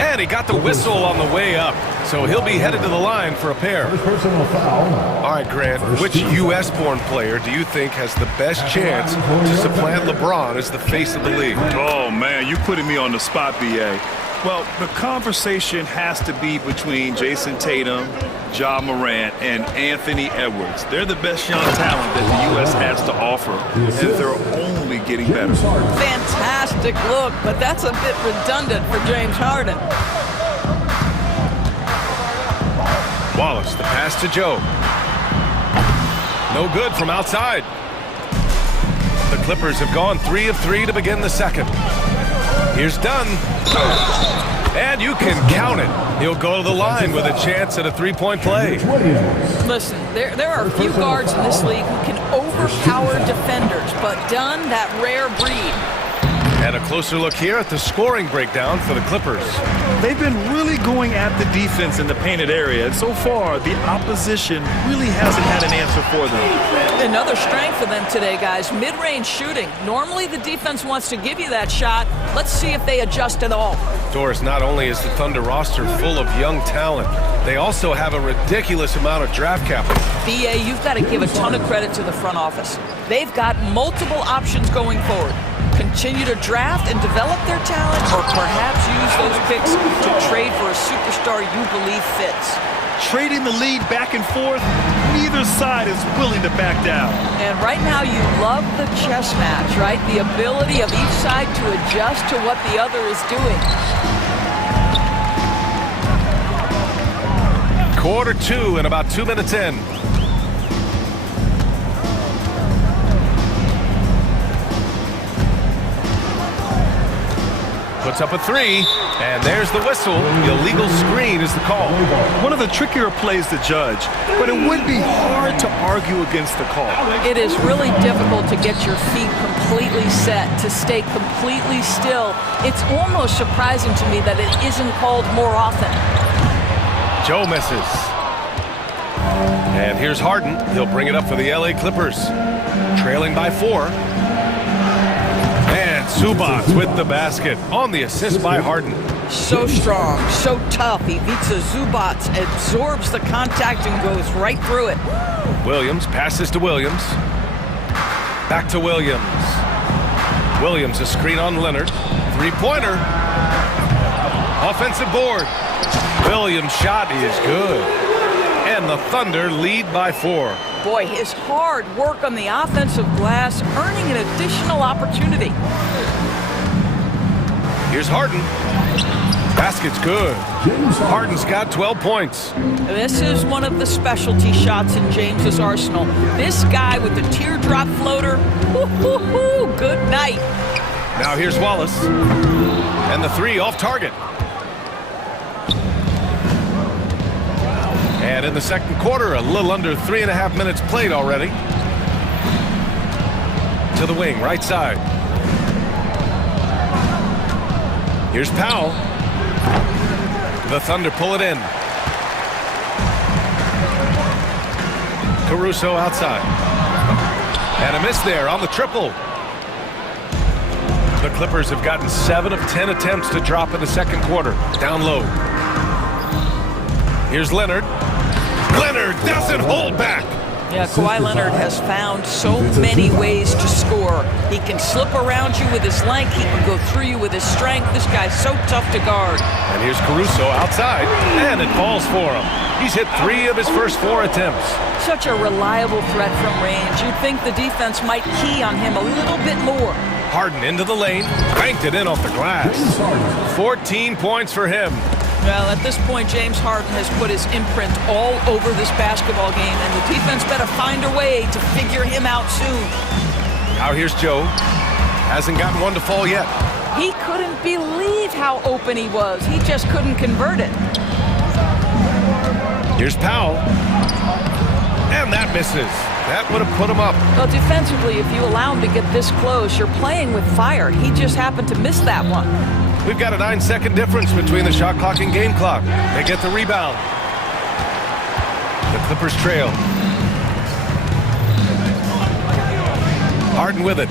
And he got the whistle on the way up. So he'll be headed to the line for a pair. All right, Grant, which U.S.-born player do you think has the best chance to supplant LeBron as the face of the league? Oh, man, you're putting me on the spot, B.A. Well, the conversation has to be between Jason Tatum, Ja Morant, and Anthony Edwards. They're the best young talent that the U.S. has to offer, and they're only getting better. Fantastic look, but that's a bit redundant for James Harden. Wallace, the pass to Joe. No good from outside. The Clippers have gone 3 of 3 to begin the second. Here's Dunn. And you can count it. He'll go to the line with a chance at a three-point play. Listen, there are a few guards in this league who can overpower defenders, but Dunn, that rare breed. And a closer look here at the scoring breakdown for the Clippers. They've been really going at the defense in the painted area, and so far, the opposition really hasn't had an answer for them. Another strength for them today, guys, mid-range shooting. Normally, the defense wants to give you that shot. Let's see if they adjust at all. Doris, not only is the Thunder roster full of young talent, they also have a ridiculous amount of draft capital. BA, you've got to give a ton of credit to the front office. They've got multiple options going forward. Continue to draft and develop their talent, or perhaps use those picks to trade for a superstar you believe fits. Trading the lead back and forth, neither side is willing to back down. And right now you love the chess match, right? The ability of each side to adjust to what the other is doing. Quarter 2 and about 2 minutes in. Puts up a 3, and there's the whistle. Illegal screen is the call. One of the trickier plays to judge, but it would be hard to argue against the call. It is really difficult to get your feet completely set, to stay completely still. It's almost surprising to me that it isn't called more often. Joe misses. And here's Harden. He'll bring it up for the LA Clippers. Trailing by 4. Zubac with the basket on the assist by Harden. So strong, so tough. Ivica Zubac absorbs the contact and goes right through it. Williams passes to Williams. Back to Williams. Williams a screen on Leonard. Three-pointer. Offensive board. Williams' shot is good. And the Thunder lead by 4. Boy, his hard work on the offensive glass earning an additional opportunity. Here's Harden. Basket's good. Harden's got 12 points. This is one of the specialty shots in James's arsenal. This guy with the teardrop floater, woo-hoo-hoo, good night. Now here's Wallace. And the three off target. And in the second quarter, a little under 3.5 minutes played already. To the wing, right side. Here's Powell. The Thunder pull it in. Caruso outside. And a miss there on the triple. The Clippers have gotten 7 of 10 attempts to drop in the second quarter. Down low. Here's Leonard. Leonard doesn't hold back. Yeah, Kawhi Leonard has found so many ways to score. He can slip around you with his length. He can go through you with his strength. This guy's so tough to guard. And here's Caruso outside, and it falls for him. He's hit 3 of his first 4 attempts. Such a reliable threat from range. You'd think the defense might key on him a little bit more. Harden into the lane, banked it in off the glass. 14 points for him. Well, at this point, James Harden has put his imprint all over this basketball game, and the defense better find a way to figure him out soon. Now here's Joe. Hasn't gotten one to fall yet. He couldn't believe how open he was. He just couldn't convert it. Here's Powell. And that misses. That would have put him up. Well, defensively, if you allow him to get this close, you're playing with fire. He just happened to miss that one. We've got a 9-second difference between the shot clock and game clock. They get the rebound. The Clippers trail. Harden with it.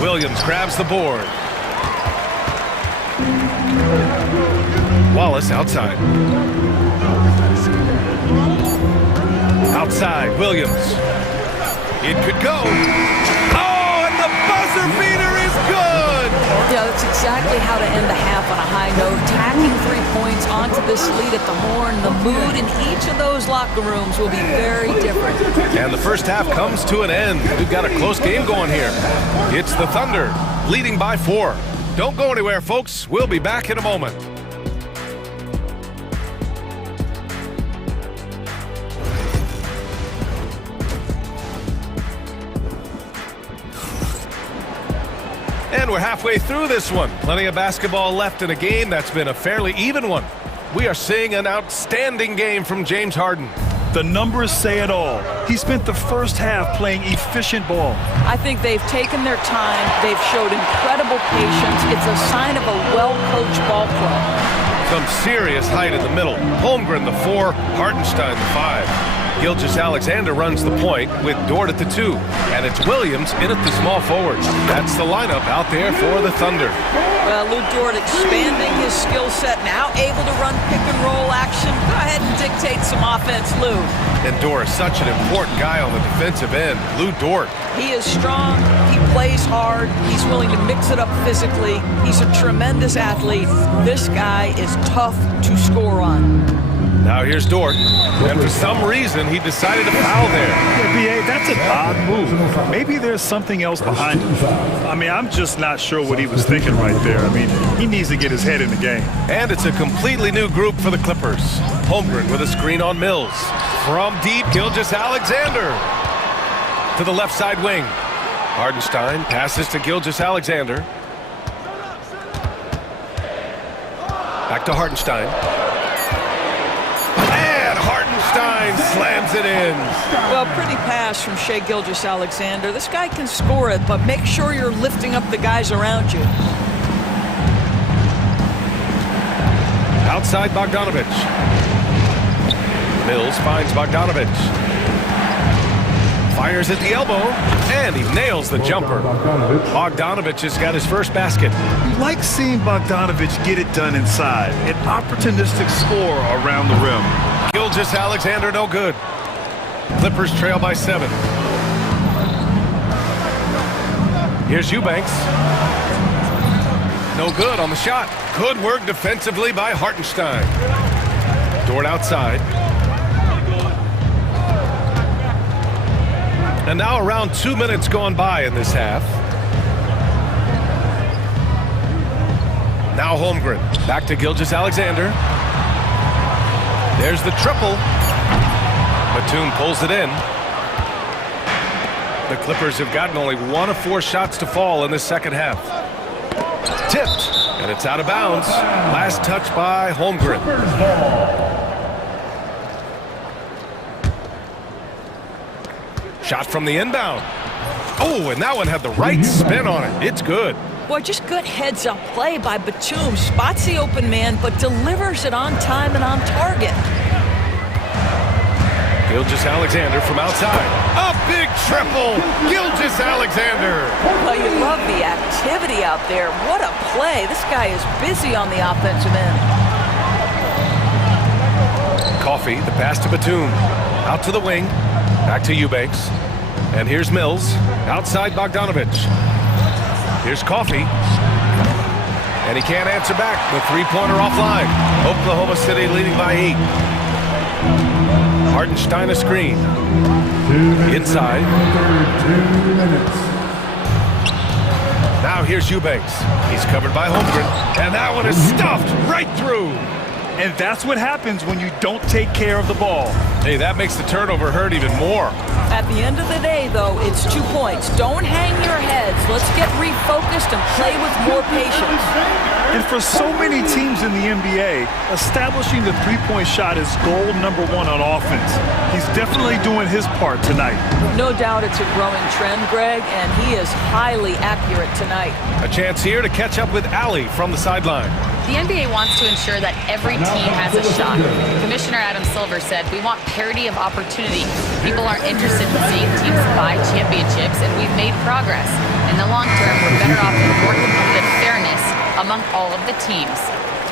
Williams grabs the board. Wallace outside. Outside, Williams. It could go. Oh, and the buzzer beater is good! Yeah, that's exactly how to end the half on a high note. Tacking 3 points onto this lead at the horn. The mood in each of those locker rooms will be very different. And the first half comes to an end. We've got a close game going here. It's the Thunder, leading by 4. Don't go anywhere, folks. We'll be back in a moment. And we're halfway through this one. Plenty of basketball left in a game that's been a fairly even one. We are seeing an outstanding game from James Harden. The numbers say it all. He spent the first half playing efficient ball. I think they've taken their time. They've showed incredible patience. It's a sign of a well-coached ball club. Some serious height in the middle. Holmgren the 4, Hartenstein the 5. Gilgeous-Alexander runs the point with Dort at the 2. And it's Williams in at the small forward. That's the lineup out there for the Thunder. Well, Lou Dort expanding his skill set, now able to run pick and roll action. Go ahead and dictate some offense, Lou. And Dort is such an important guy on the defensive end. Lou Dort. He is strong. He plays hard. He's willing to mix it up physically. He's a tremendous athlete. This guy is tough to score on. Now here's Dort, and for some reason he decided to foul there. Yeah, B.A., that's an odd move. Maybe there's something else behind it. I mean, I'm just not sure what he was thinking right there. I mean, he needs to get his head in the game. And it's a completely new group for the Clippers. Holmgren with a screen on Mills. From deep, Gilgeous-Alexander to the left side wing. Hartenstein passes to Gilgeous-Alexander. Back to Hartenstein. Hartenstein slams it in. Well, pretty pass from Shai Gilgeous-Alexander. This guy can score it, but make sure you're lifting up the guys around you. Outside Bogdanovich. Mills finds Bogdanovich. Fires at the elbow, and he nails the jumper. Bogdanovich has got his first basket. You like seeing Bogdanovich get it done inside. An opportunistic score around the rim. Gilgeous-Alexander no good. Clippers trail by 7. Here's Eubanks. No good on the shot. Good work defensively by Hartenstein. Dort outside. And now around 2 minutes gone by in this half. Now Holmgren. Back to Gilgeous-Alexander. There's the triple. Batum pulls it in. The Clippers have gotten only 1 of 4 shots to fall in the second half. Tipped. And it's out of bounds. Last touch by Holmgren. Shot from the inbound. Oh, and that one had the right spin on it. It's good. Boy, just good heads-up play by Batum. Spots the open man, but delivers it on time and on target. Gilgeous-Alexander from outside. A big triple. Gilgeous-Alexander. Well, you love the activity out there. What a play. This guy is busy on the offensive end. Coffey, the pass to Batum. Out to the wing. Back to Eubanks. And here's Mills. Outside Bogdanovich. Here's Coffey. And he can't answer back. The three-pointer offline. Oklahoma City leading by 8. Hartenstein a screen. Inside. 2 minutes. Now here's Eubanks. He's covered by Holmgren. And that one is stuffed right through. And that's what happens when you don't take care of the ball. Hey, that makes the turnover hurt even more. At the end of the day, though, it's 2 points. Don't hang your heads. Let's get refocused and play with more patience. And for so many teams in the NBA, establishing the three-point shot is goal number 1 on offense. He's definitely doing his part tonight. No doubt it's a growing trend, Greg, and he is highly accurate tonight. A chance here to catch up with Allie from the sideline. The NBA wants to ensure that every team has a shot. Commissioner Adam Silver said, we want parity of opportunity. People aren't interested in seeing teams buy championships, and we've made progress. In the long term, we're better off with more competitive fairness among all of the teams.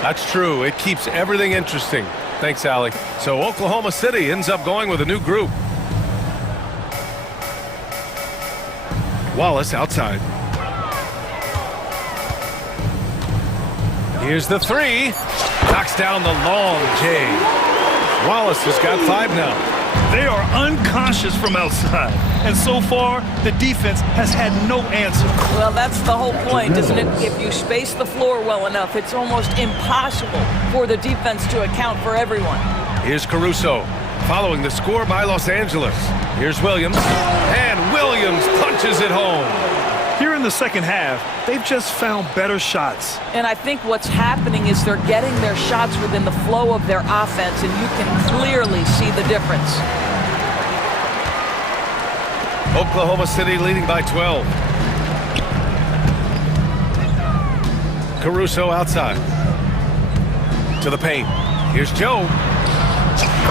That's true. It keeps everything interesting. Thanks, Allie. So Oklahoma City ends up going with a new group. Wallace outside. Here's the three. Knocks down the long J. Wallace has got 5 now. They are unconscious from outside. And so far, the defense has had no answer. Well, that's the whole point, isn't it? If you space the floor well enough, it's almost impossible for the defense to account for everyone. Here's Caruso, following the score by Los Angeles. Here's Williams, and Williams punches it home. Here in the second half, they've just found better shots. And I think what's happening is they're getting their shots within the flow of their offense, and you can clearly see the difference. Oklahoma City leading by 12. Caruso outside. To the paint. Here's Joe.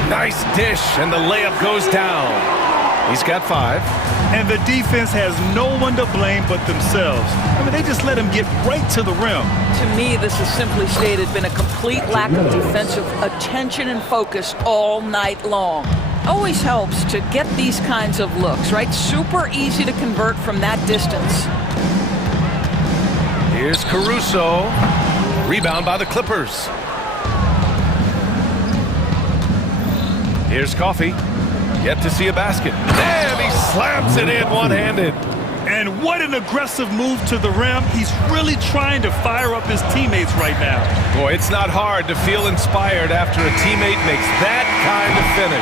Nice dish, and the layup goes down. He's got 5. And the defense has no one to blame but themselves. I mean, they just let him get right to the rim. To me, this has simply stated been a complete lack of defensive attention and focus all night long. Always helps to get these kinds of looks, right? Super easy to convert from that distance. Here's Caruso. Rebound by the Clippers. Here's Coffey. Yet to see a basket. Damn, he slams it in one-handed. And what an aggressive move to the rim. He's really trying to fire up his teammates right now. Boy, it's not hard to feel inspired after a teammate makes that kind of finish.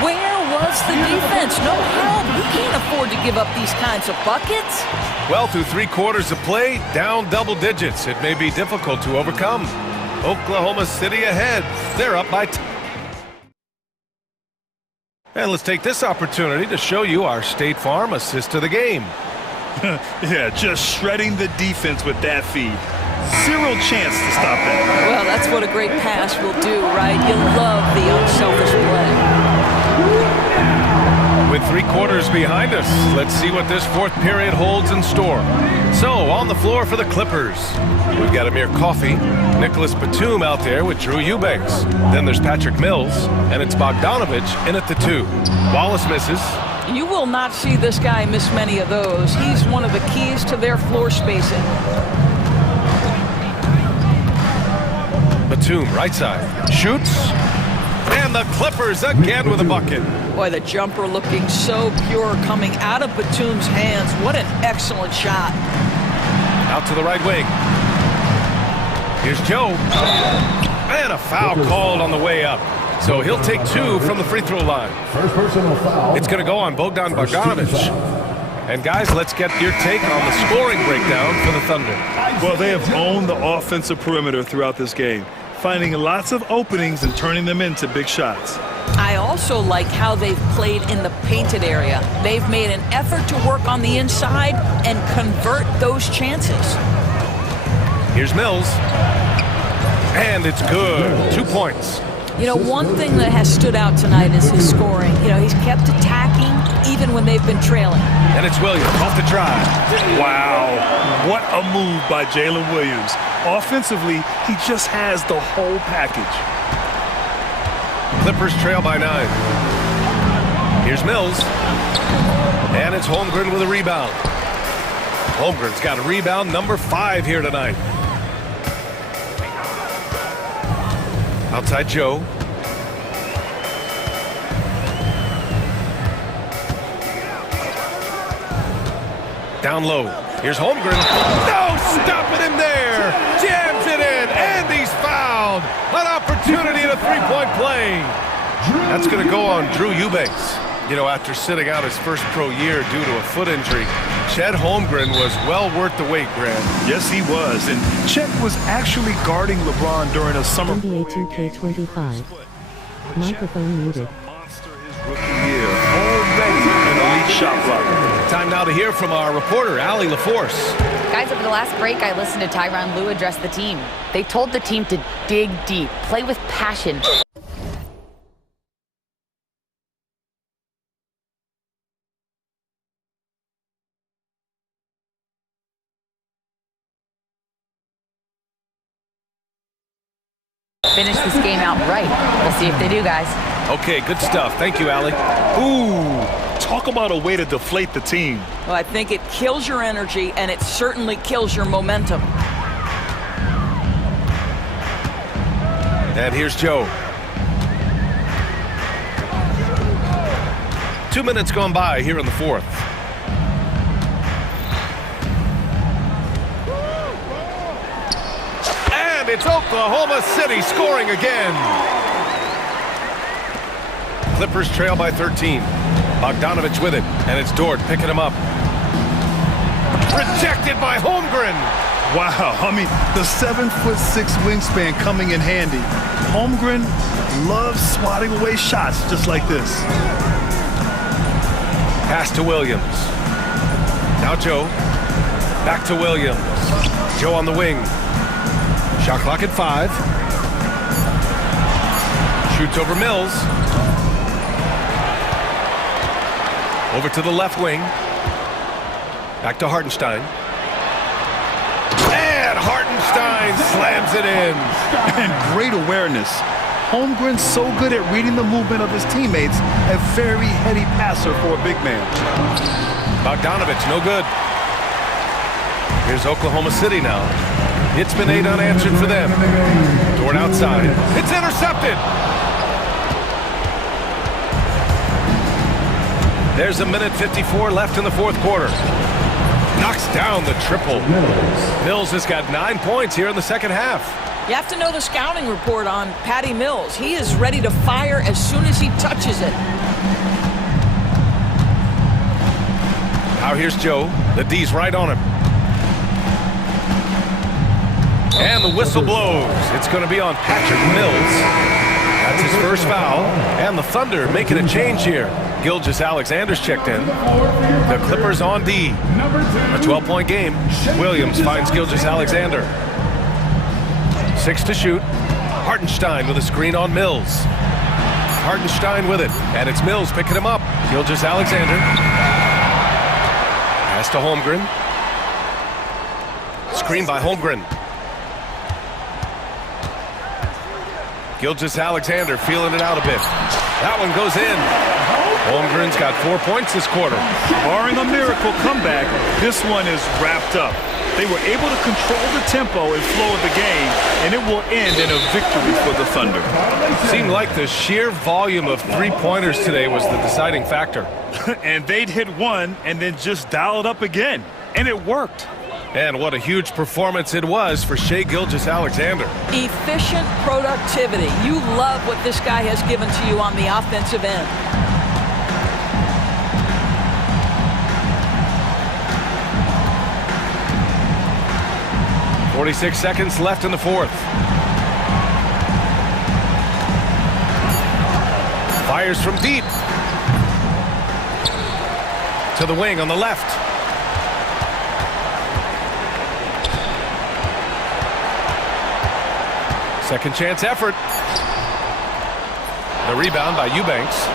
Where was the defense? No help. You can't afford to give up these kinds of buckets. Well, through 3 quarters of play, down double digits. It may be difficult to overcome. Oklahoma City ahead. They're up by 10. And let's take this opportunity to show you our State Farm assist to the game. Yeah, just shredding the defense with that feed. Zero chance to stop that. Well, that's what a great pass will do, right? You love the unselfish play. With 3 quarters behind us, let's see what this 4th period holds in store. So, on the floor for the Clippers, we've got Amir Coffey, Nicholas Batum out there with Drew Eubanks. Then there's Patrick Mills, and it's Bogdanovich in at the 2. Wallace misses. You will not see this guy miss many of those. He's one of the keys to their floor spacing. Batum, right side, shoots, and the Clippers again with a bucket. Boy, the jumper looking so pure coming out of Batum's hands. What an excellent shot. Out to the right wing. Here's Joe. And a foul called on the way up. So he'll take 2 from the free throw line. First personal foul. It's going to go on Bogdan Bogdanovic. And guys, let's get your take on the scoring breakdown for the Thunder. Well, they have owned the offensive perimeter throughout this game, finding lots of openings and turning them into big shots. I also like how they've played in the painted area. They've made an effort to work on the inside and convert those chances. Here's Mills. And it's good. 2 points. You know, one thing that has stood out tonight is his scoring. You know, he's kept attacking even when they've been trailing. And it's Williams off the drive. Wow, what a move by Jalen Williams. Offensively, he just has the whole package. Clippers trail by 9. Here's Mills. And it's Holmgren with a rebound. Holmgren's got a rebound, number 5 here tonight. Outside Joe. Down low. Here's Holmgren. No, stopping him there. Jams it in, and he's fouled. An opportunity and a three-point play. That's going to go on Drew Eubanks. You know, after sitting out his first pro year due to a foot injury, Chet Holmgren was well worth the wait, Grant. Yes, he was. And Chet was actually guarding LeBron during a summer NBA 2K25. Microphone muted. rookie year. Already an elite shot blocker. Time now to hear from our reporter, Allie LaForce. Guys, over the last break, I listened to Tyronn Lue address the team. They told the team to dig deep, play with passion. Finish this game out right. We'll see if they do, guys. Okay, good stuff. Thank you, Allie. Ooh, talk about a way to deflate the team. Well, I think it kills your energy, and it certainly kills your momentum. And here's Joe. 2 minutes gone by here in the fourth. And it's Oklahoma City scoring again. Clippers trail by 13. Bogdanovic with it, and it's Dort picking him up. Rejected by Holmgren. Wow, I mean, the 7'6" wingspan coming in handy. Holmgren loves swatting away shots just like this. Pass to Williams. Now Joe. Back to Williams. Joe on the wing. Shot clock at 5. Shoots over Mills. Over to the left wing. Back to Hartenstein. And Hartenstein slams it in. And great awareness. Holmgren's so good at reading the movement of his teammates, a very heady passer for a big man. Bogdanovic, no good. Here's Oklahoma City now. It's been 8 unanswered for them. Toward outside. It's intercepted. There's a minute 54 left in the fourth quarter. Knocks down the triple. Mills has got 9 points here in the second half. You have to know the scouting report on Patty Mills. He is ready to fire as soon as he touches it. Now here's Joe. The D's right on him. And the whistle blows. It's going to be on Patrick Mills. That's his first foul. And the Thunder making a change here. Gilgeous-Alexander's checked in. The Clippers on D. A 12-point game. Williams finds Gilgeous-Alexander. 6 to shoot. Hartenstein with a screen on Mills. Hartenstein with it. And it's Mills picking him up. Gilgeous-Alexander. Pass to Holmgren. Screen by Holmgren. Gilgeous-Alexander feeling it out a bit. That one goes in. Holmgren's got 4 points this quarter. Barring a miracle comeback, this one is wrapped up. They were able to control the tempo and flow of the game, and it will end in a victory for the Thunder. Seemed like the sheer volume of three-pointers today was the deciding factor. And they'd hit one and then just dial it up again, and it worked. And what a huge performance it was for Shai Gilgeous-Alexander. Efficient productivity. You love what this guy has given to you on the offensive end. 46 seconds left in the fourth. Fires from deep. To the wing on the left. Second chance effort. The rebound by Eubanks.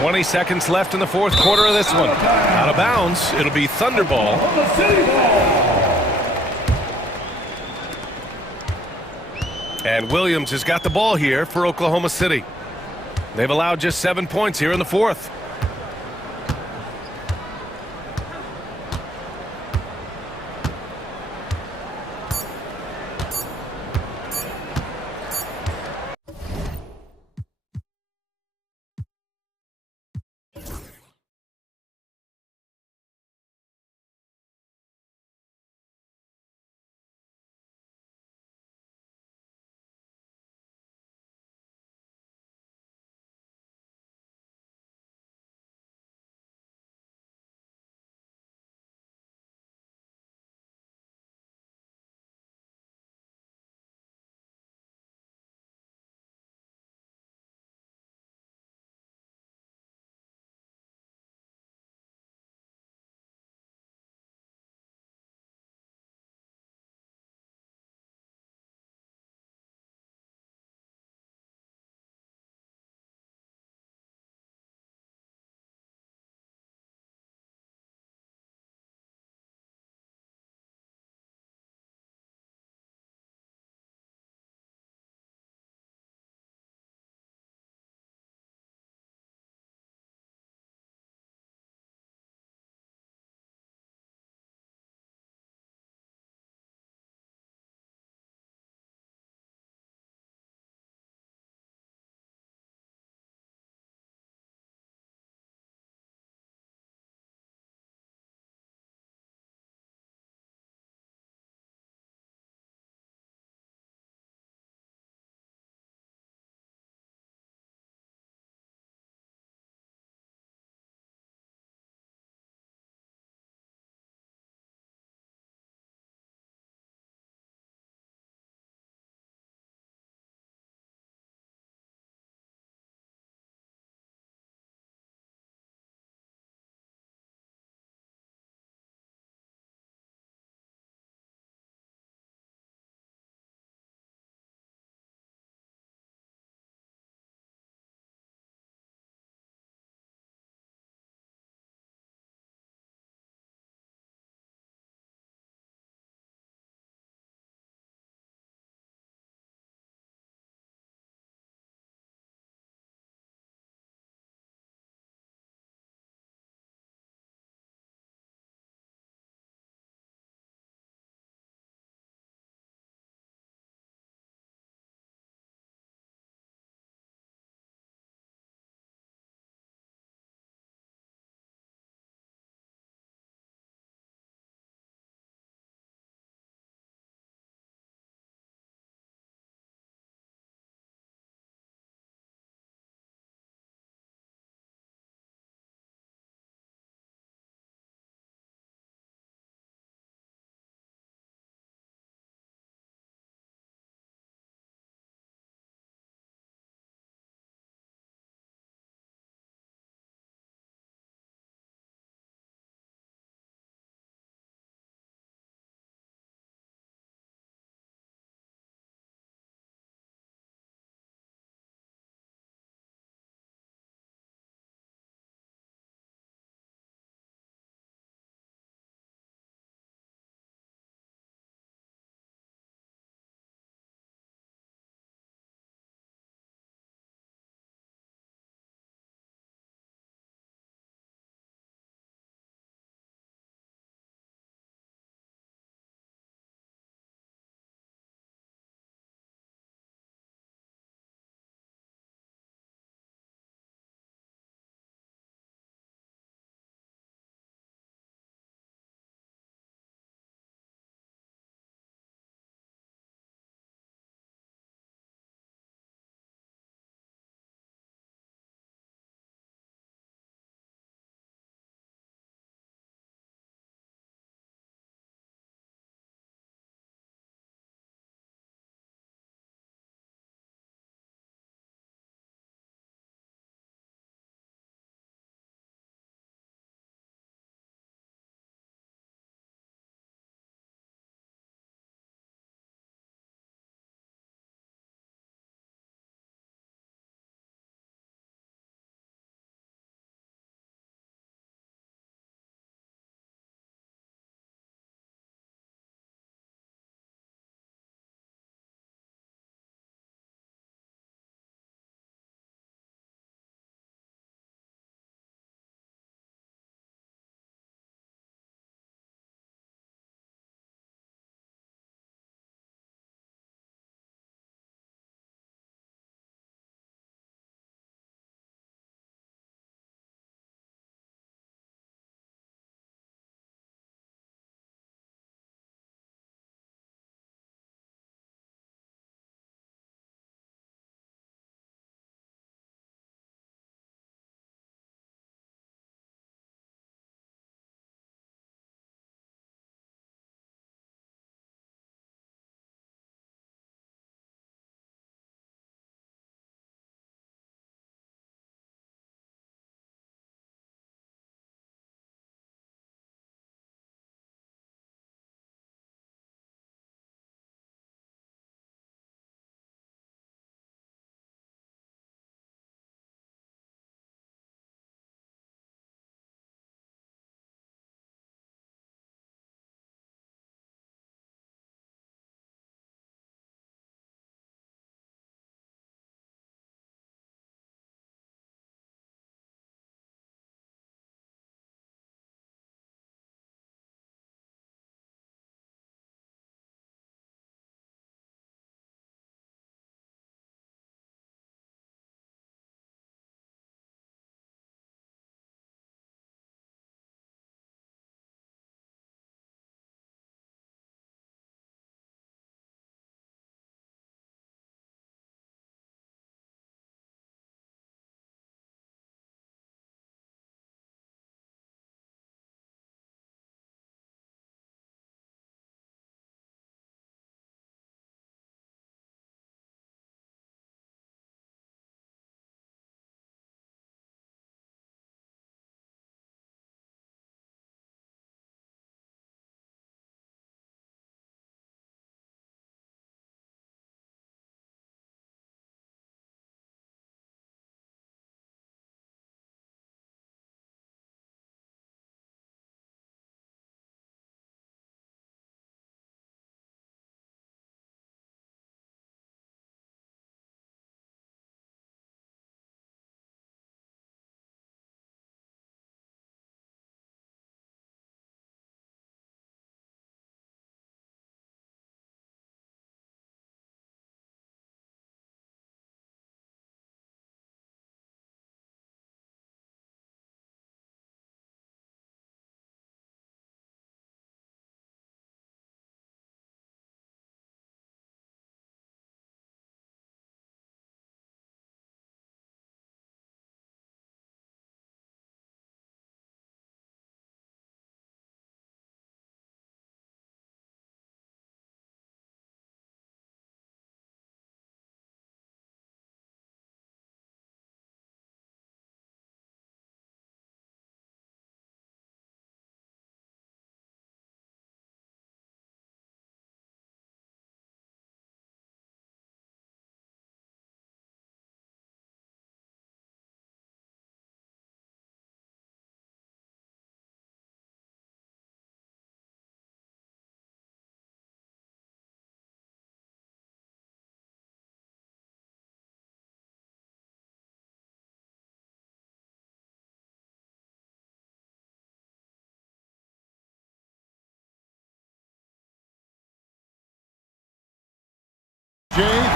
20 seconds left in the fourth quarter of this one. Out of bounds. It'll be Thunder ball. And Williams has got the ball here for Oklahoma City. They've allowed just 7 points here in the fourth.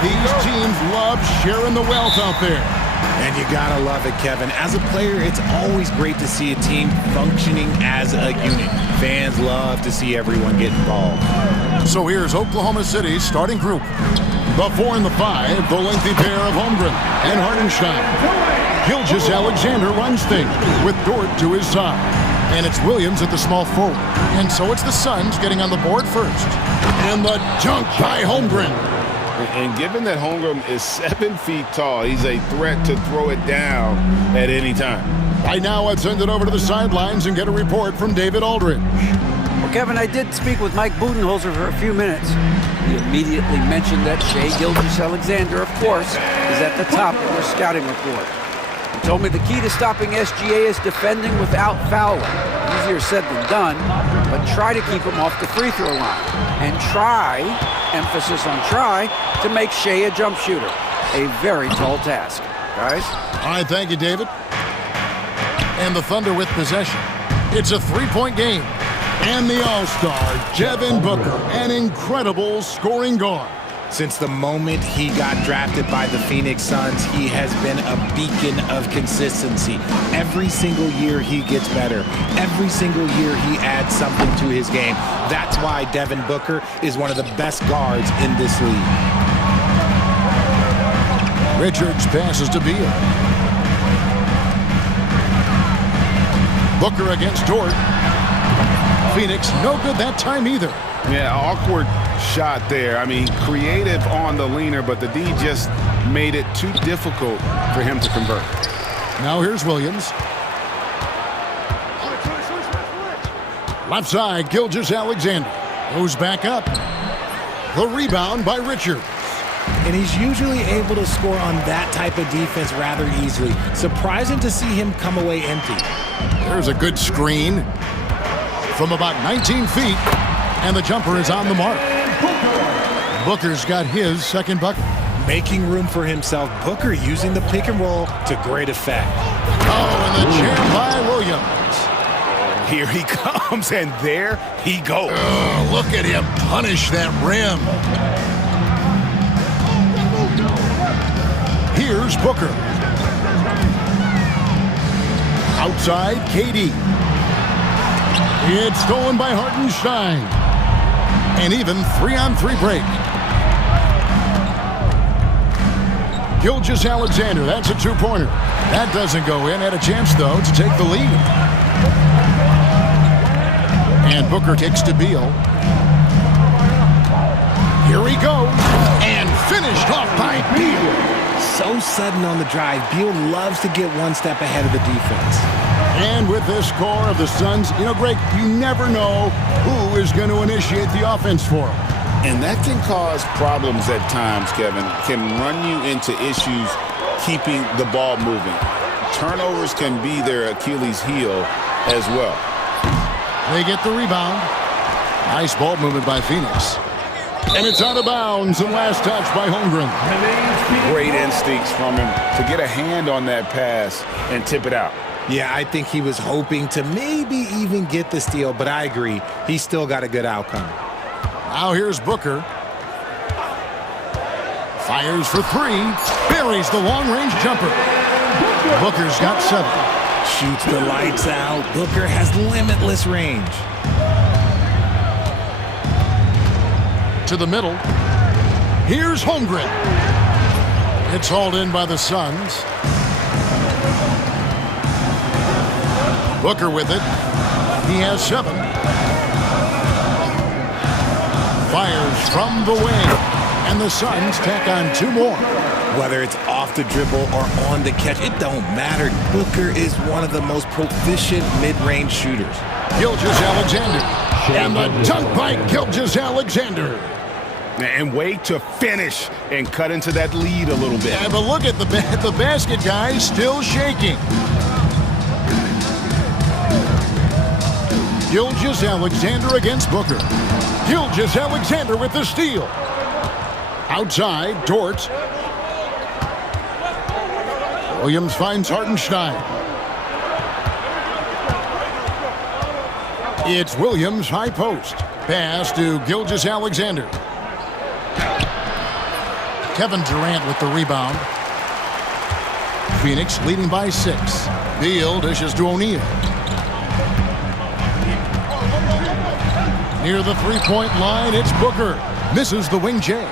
These teams love sharing the wealth out there. And you gotta love it, Kevin. As a player, it's always great to see a team functioning as a unit. Fans love to see everyone get involved. So here's Oklahoma City's starting group. The 4 and the 5, the lengthy pair of Holmgren and Hartenstein. Gilgeous-Alexander runs things with Dort to his side. And it's Williams at the small forward. And so it's the Suns getting on the board first. And the dunk by Holmgren. And given that Holmgren is 7 feet tall, he's a threat to throw it down at any time. Right now, I'd send it over to the sidelines and get a report from David Aldridge. Well, Kevin, I did speak with Mike Budenholzer for a few minutes. He immediately mentioned that Shai Gilgeous-Alexander, of course, is at the top of their scouting report. He told me the key to stopping SGA is defending without fouling. Easier said than done, but try to keep him off the free throw line. And try, emphasis on try, to make Shai a jump shooter. A very tall task. Guys? All right, thank you, David. And the Thunder with possession. It's a three-point game. And the All-Star, Devin Booker, an incredible scoring guard. Since the moment he got drafted by the Phoenix Suns, he has been a beacon of consistency. Every single year he gets better. Every single year he adds something to his game. That's why Devin Booker is one of the best guards in this league. Richards passes to Beal. Booker against Dort. Phoenix, no good that time either. Yeah, awkward shot there. I mean, creative on the leaner, but the D just made it too difficult for him to convert. Now here's Williams. Left side, Gilgeous-Alexander goes back up. The rebound by Richards. And he's usually able to score on that type of defense rather easily. Surprising to see him come away empty. There's a good screen from about 19 feet, and the jumper is on the mark. Booker's got his second bucket. Making room for himself, Booker using the pick and roll to great effect. Oh, and the jam by Williams. Here he comes, and there he goes. Oh, look at him punish that rim. Here's Booker. Outside, KD. It's stolen by Hartenstein. And even 3-on-3 break. Gilgeous-Alexander, that's a two-pointer. That doesn't go in. Had a chance, though, to take the lead. And Booker takes to Beal. Here he goes. And finished off by Beal. So sudden on the drive. Beal loves to get one step ahead of the defense. And with this core of the Suns, you know, Greg, you never know who is going to initiate the offense for them. And that can cause problems at times, Kevin. Can run you into issues keeping the ball moving. Turnovers can be their Achilles heel as well. They get the rebound. Nice ball movement by Phoenix. And it's out of bounds, and last touch by Holmgren. Great instincts from him to get a hand on that pass and tip it out. Yeah, I think he was hoping to maybe even get the steal, but I agree. He still got a good outcome. Now here's Booker. Fires for three. Buries the long-range jumper. Booker's got 7. Shoots the lights out. Booker has limitless range. To the middle. Here's Holmgren. It's hauled in by the Suns. Booker with it. He has 7. Fires from the wing. And the Suns tack on 2 more. Whether it's off the dribble or on the catch, it don't matter. Booker is one of the most proficient mid-range shooters. Gilgeous-Alexander. And the dunk by Gilgeous-Alexander. And way to finish and cut into that lead a little bit. Yeah, but look at the basket guy still shaking. Gilgeous-Alexander against Booker. Gilgeous-Alexander with the steal. Outside, Dort. Williams finds Hartenstein. It's Williams, high post. Pass to Gilgeous-Alexander. Kevin Durant with the rebound. Phoenix leading by 6. Beal dishes to O'Neal. Near the three-point line, it's Booker. Misses the wing J.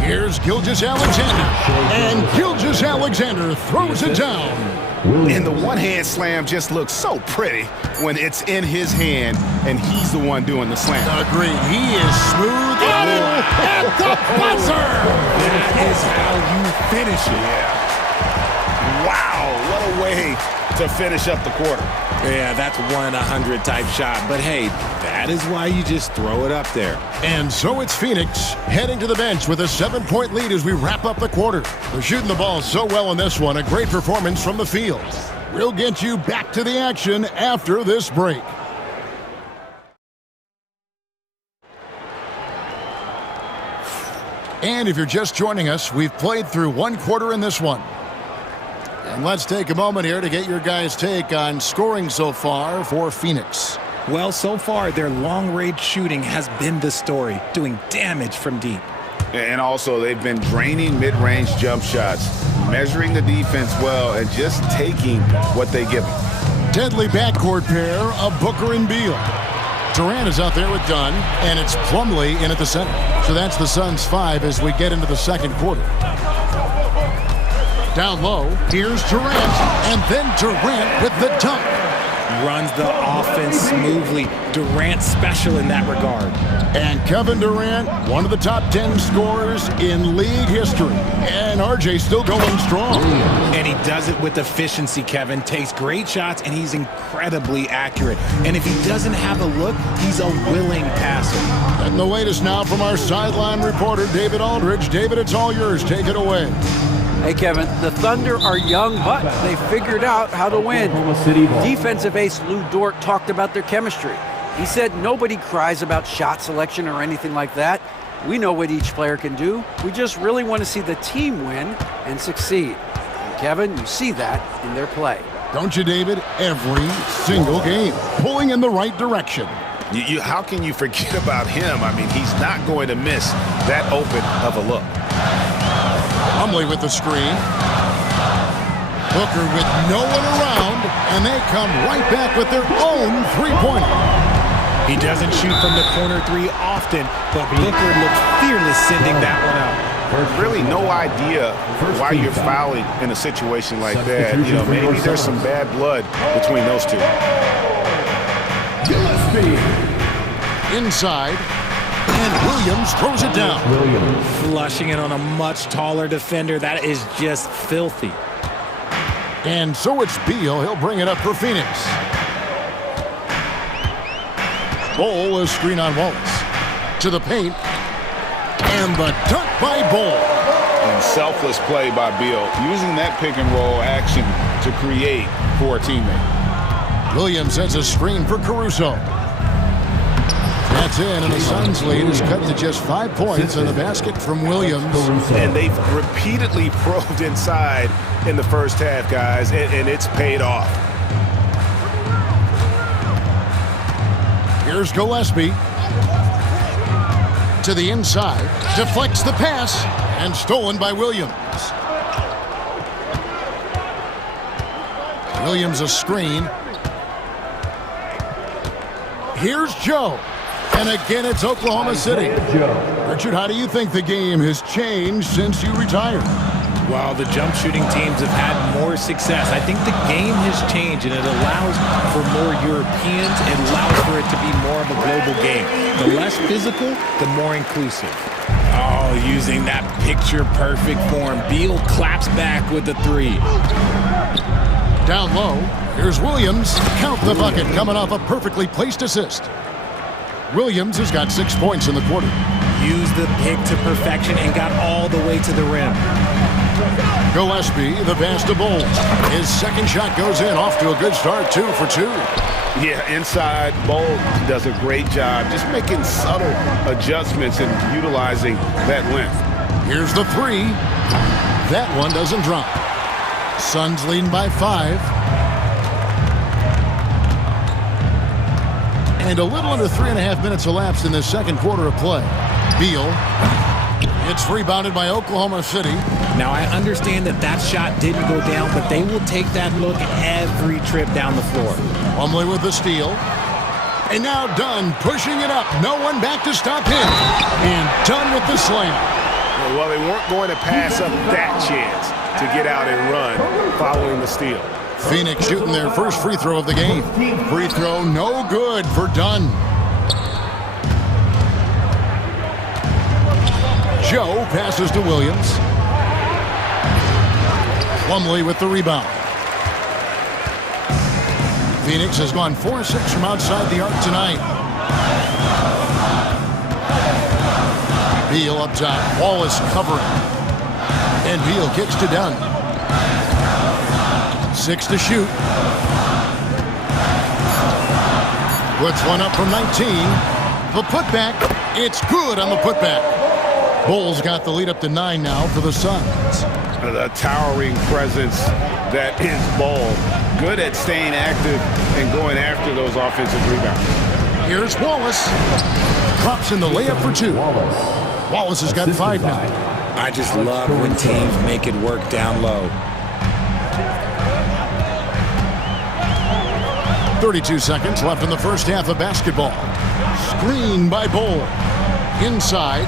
Here's Gilgeous-Alexander. And Gilgeous-Alexander throws it down. And the one-hand slam just looks so pretty when it's in his hand and he's the one doing the slam. Agree. He is smooth at the buzzer. That is how you finish it. Yeah. Wow, what a way to finish up the quarter. Yeah, that's 1-100 type shot. But hey, that is why you just throw it up there. And so it's Phoenix heading to the bench with a 7-point lead as we wrap up the quarter. They're shooting the ball so well in this one. A great performance from the field. We'll get you back to the action after this break. And if you're just joining us, we've played through one quarter in this one. And let's take a moment here to get your guys' take on scoring so far for Phoenix. Well, so far, their long-range shooting has been the story, doing damage from deep. And also, they've been draining mid-range jump shots, measuring the defense well, and just taking what they give them. Deadly backcourt pair of Booker and Beal. Durant is out there with Dunn, and it's Plumlee in at the center. So that's the Suns' 5 as we get into the second quarter. Down low, here's Durant, and then Durant with the dunk. Runs the offense smoothly. Durant special in that regard. And Kevin Durant, one of the top 10 scorers in league history. And RJ still going strong. And he does it with efficiency, Kevin. Takes great shots, and he's incredibly accurate. And if he doesn't have a look, he's a willing passer. And the latest now from our sideline reporter, David Aldridge. David, it's all yours. Take it away. Hey, Kevin, the Thunder are young, but they figured out how to win. Defensive ace Lou Dort talked about their chemistry. He said nobody cries about shot selection or anything like that. We know what each player can do. We just really want to see the team win and succeed. And Kevin, you see that in their play. Don't you, David? Every single game, pulling in the right direction. How can you forget about him? I mean, he's not going to miss that open of a look. Plumlee with the screen. Booker with no one around, and they come right back with their own three-pointer. He doesn't shoot from the corner 3 often, but Booker looked fearless sending that one out. Really no idea why you're fouling in a situation like that. You know, maybe there's some bad blood between those two. Inside. And Williams throws it down. Flushing it on a much taller defender. That is just filthy. And so it's Beal. He'll bring it up for Phoenix. Bol is screen on Wallace. To the paint. And the dunk by Bol. And selfless play by Beal, using that pick and roll action to create for a teammate. Williams sets a screen for Caruso. That's in, and the Suns' lead is cut to just 5 points in the basket from Williams. And they've repeatedly probed inside in the first half, guys, and it's paid off. Here's Gillespie. To the inside, deflects the pass, and stolen by Williams. Williams a screen. Here's Joe. And again, it's Oklahoma City. Richard, how do you think the game has changed since you retired? While the jump shooting teams have had more success, I think the game has changed, and it allows for more Europeans. It allows for it to be more of a global game. The less physical, the more inclusive. Oh, using that picture-perfect form. Beal claps back with the 3. Down low, here's Williams. Count the bucket, coming off a perfectly placed assist. Williams has got 6 points in the quarter. Used the pick to perfection and got all the way to the rim. Gillespie, the pass to Bol. His second shot goes in, off to a good start, 2 for 2. Yeah, inside, Bol does a great job just making subtle adjustments and utilizing that length. Here's the 3. That one doesn't drop. Suns leading by 5. And a little under 3.5 minutes elapsed in this second quarter of play. Beal. It's rebounded by Oklahoma City. Now, I understand that shot didn't go down, but they will take that look every trip down the floor. Plumlee with the steal. And now Dunn pushing it up. No one back to stop him. And Dunn with the slam. Well, they weren't going to pass up that chance to get out and run following the steal. Phoenix shooting their first free throw of the game. Free throw no good for Dunn. Joe passes to Williams. Plumlee with the rebound. Phoenix has gone 4-6 from outside the arc tonight. Beal up top. Wallace covering. And Beal kicks to Dunn. 6 to shoot. Puts one up from 19. The putback. It's good on the putback. Bulls got the lead up to 9 now for the Suns. The towering presence that is Ball. Good at staying active and going after those offensive rebounds. Here's Wallace. Drops in the layup for 2. Wallace has got 5 now. I just love when teams make it work down low. 32 seconds left in the first half of basketball. Screen by Bull. Inside.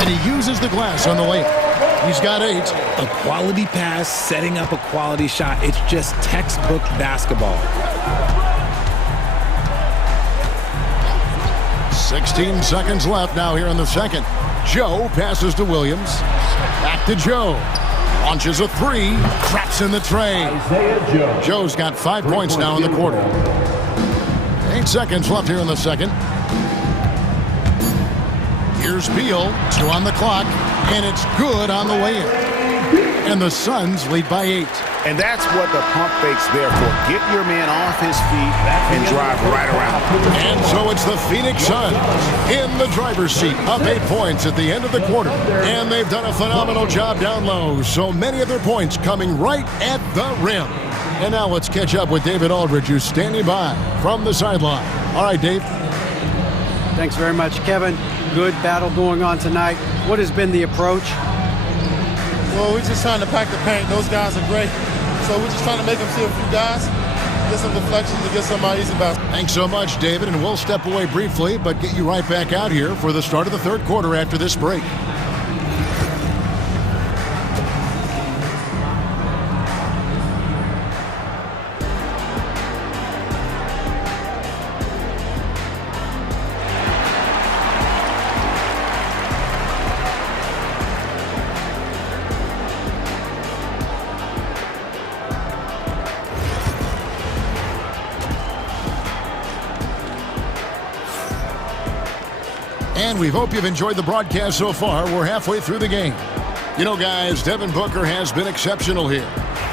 And he uses the glass on the layup. He's got 8. A quality pass, setting up a quality shot. It's just textbook basketball. 16 seconds left now here in the second. Joe passes to Williams. Back to Joe. Launches a 3. Traps in the tray. Joe's got 5 points now in the quarter. 8 seconds left here in the second. Here's Beal. 2 on the clock. And it's good on the way-in. And the Suns lead by 8. And that's what the pump fake's there for. Get your man off his feet and drive right around. And so it's the Phoenix Suns in the driver's seat, up 8 points at the end of the quarter. And they've done a phenomenal job down low. So many of their points coming right at the rim. And now let's catch up with David Aldridge, who's standing by from the sideline. All right, Dave. Thanks very much, Kevin. Good battle going on tonight. What has been the approach? Well, we're just trying to pack the paint. Those guys are great. So we're just trying to make them see a few guys, get some deflections to get somebody easy basket. Thanks so much, David. And we'll step away briefly, but get you right back out here for the start of the third quarter after this break. And we hope you've enjoyed the broadcast so far. We're halfway through the game. You know, guys, Devin Booker has been exceptional here.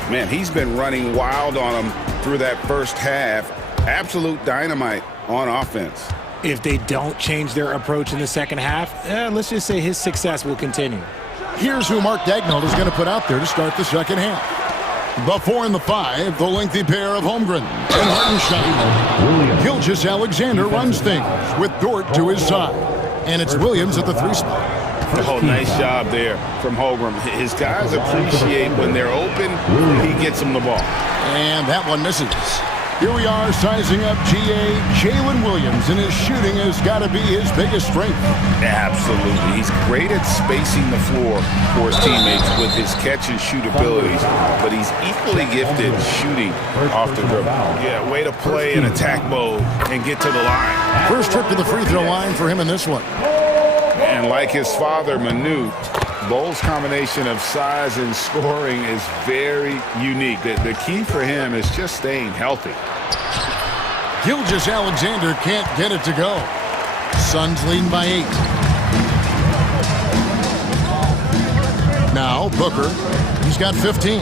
Man, he's been running wild on them through that first half. Absolute dynamite on offense. If they don't change their approach in the second half, let's just say his success will continue. Here's who Mark Daigneault is going to put out there to start the second half. The 4 and the 5, the lengthy pair of Holmgren and Hartenstein. Gilgeous Alexander runs things with Dort to his side. And it's Williams at the 3 spot. Oh, nice job there from Holmgren. His guys appreciate when they're open, he gets them the ball. And that one misses. Here we are sizing up GA Jalen Williams, and his shooting has got to be his biggest strength. Absolutely. He's great at spacing the floor for his teammates with his catch and shoot abilities, but he's equally gifted shooting off the dribble. Yeah, way to play in attack mode and get to the line. First trip to the free throw line for him in this one. And like his father, Manute, Bowles' combination of size and scoring is very unique. The key for him is just staying healthy. Gilgeous Alexander can't get it to go. Suns leading by 8. Now Booker, he's got 15.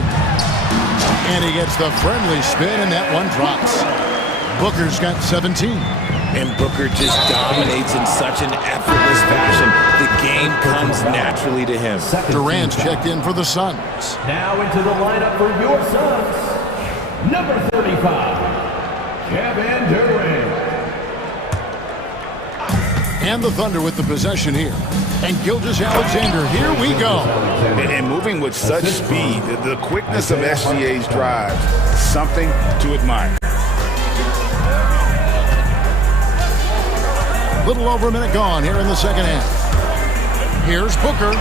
And he gets the friendly spin, and that one drops. Booker's got 17. And Booker just dominates in such an effortless fashion. The game comes naturally to him. Durant's checked in for the Suns. Now into the lineup for your Suns, number 35, Kevin Durant. And the Thunder with the possession here. And Gilgeous-Alexander, here we go. And moving with such speed, the quickness of SGA's drive, something to admire. Little over a minute gone here in the second half. Here's Booker.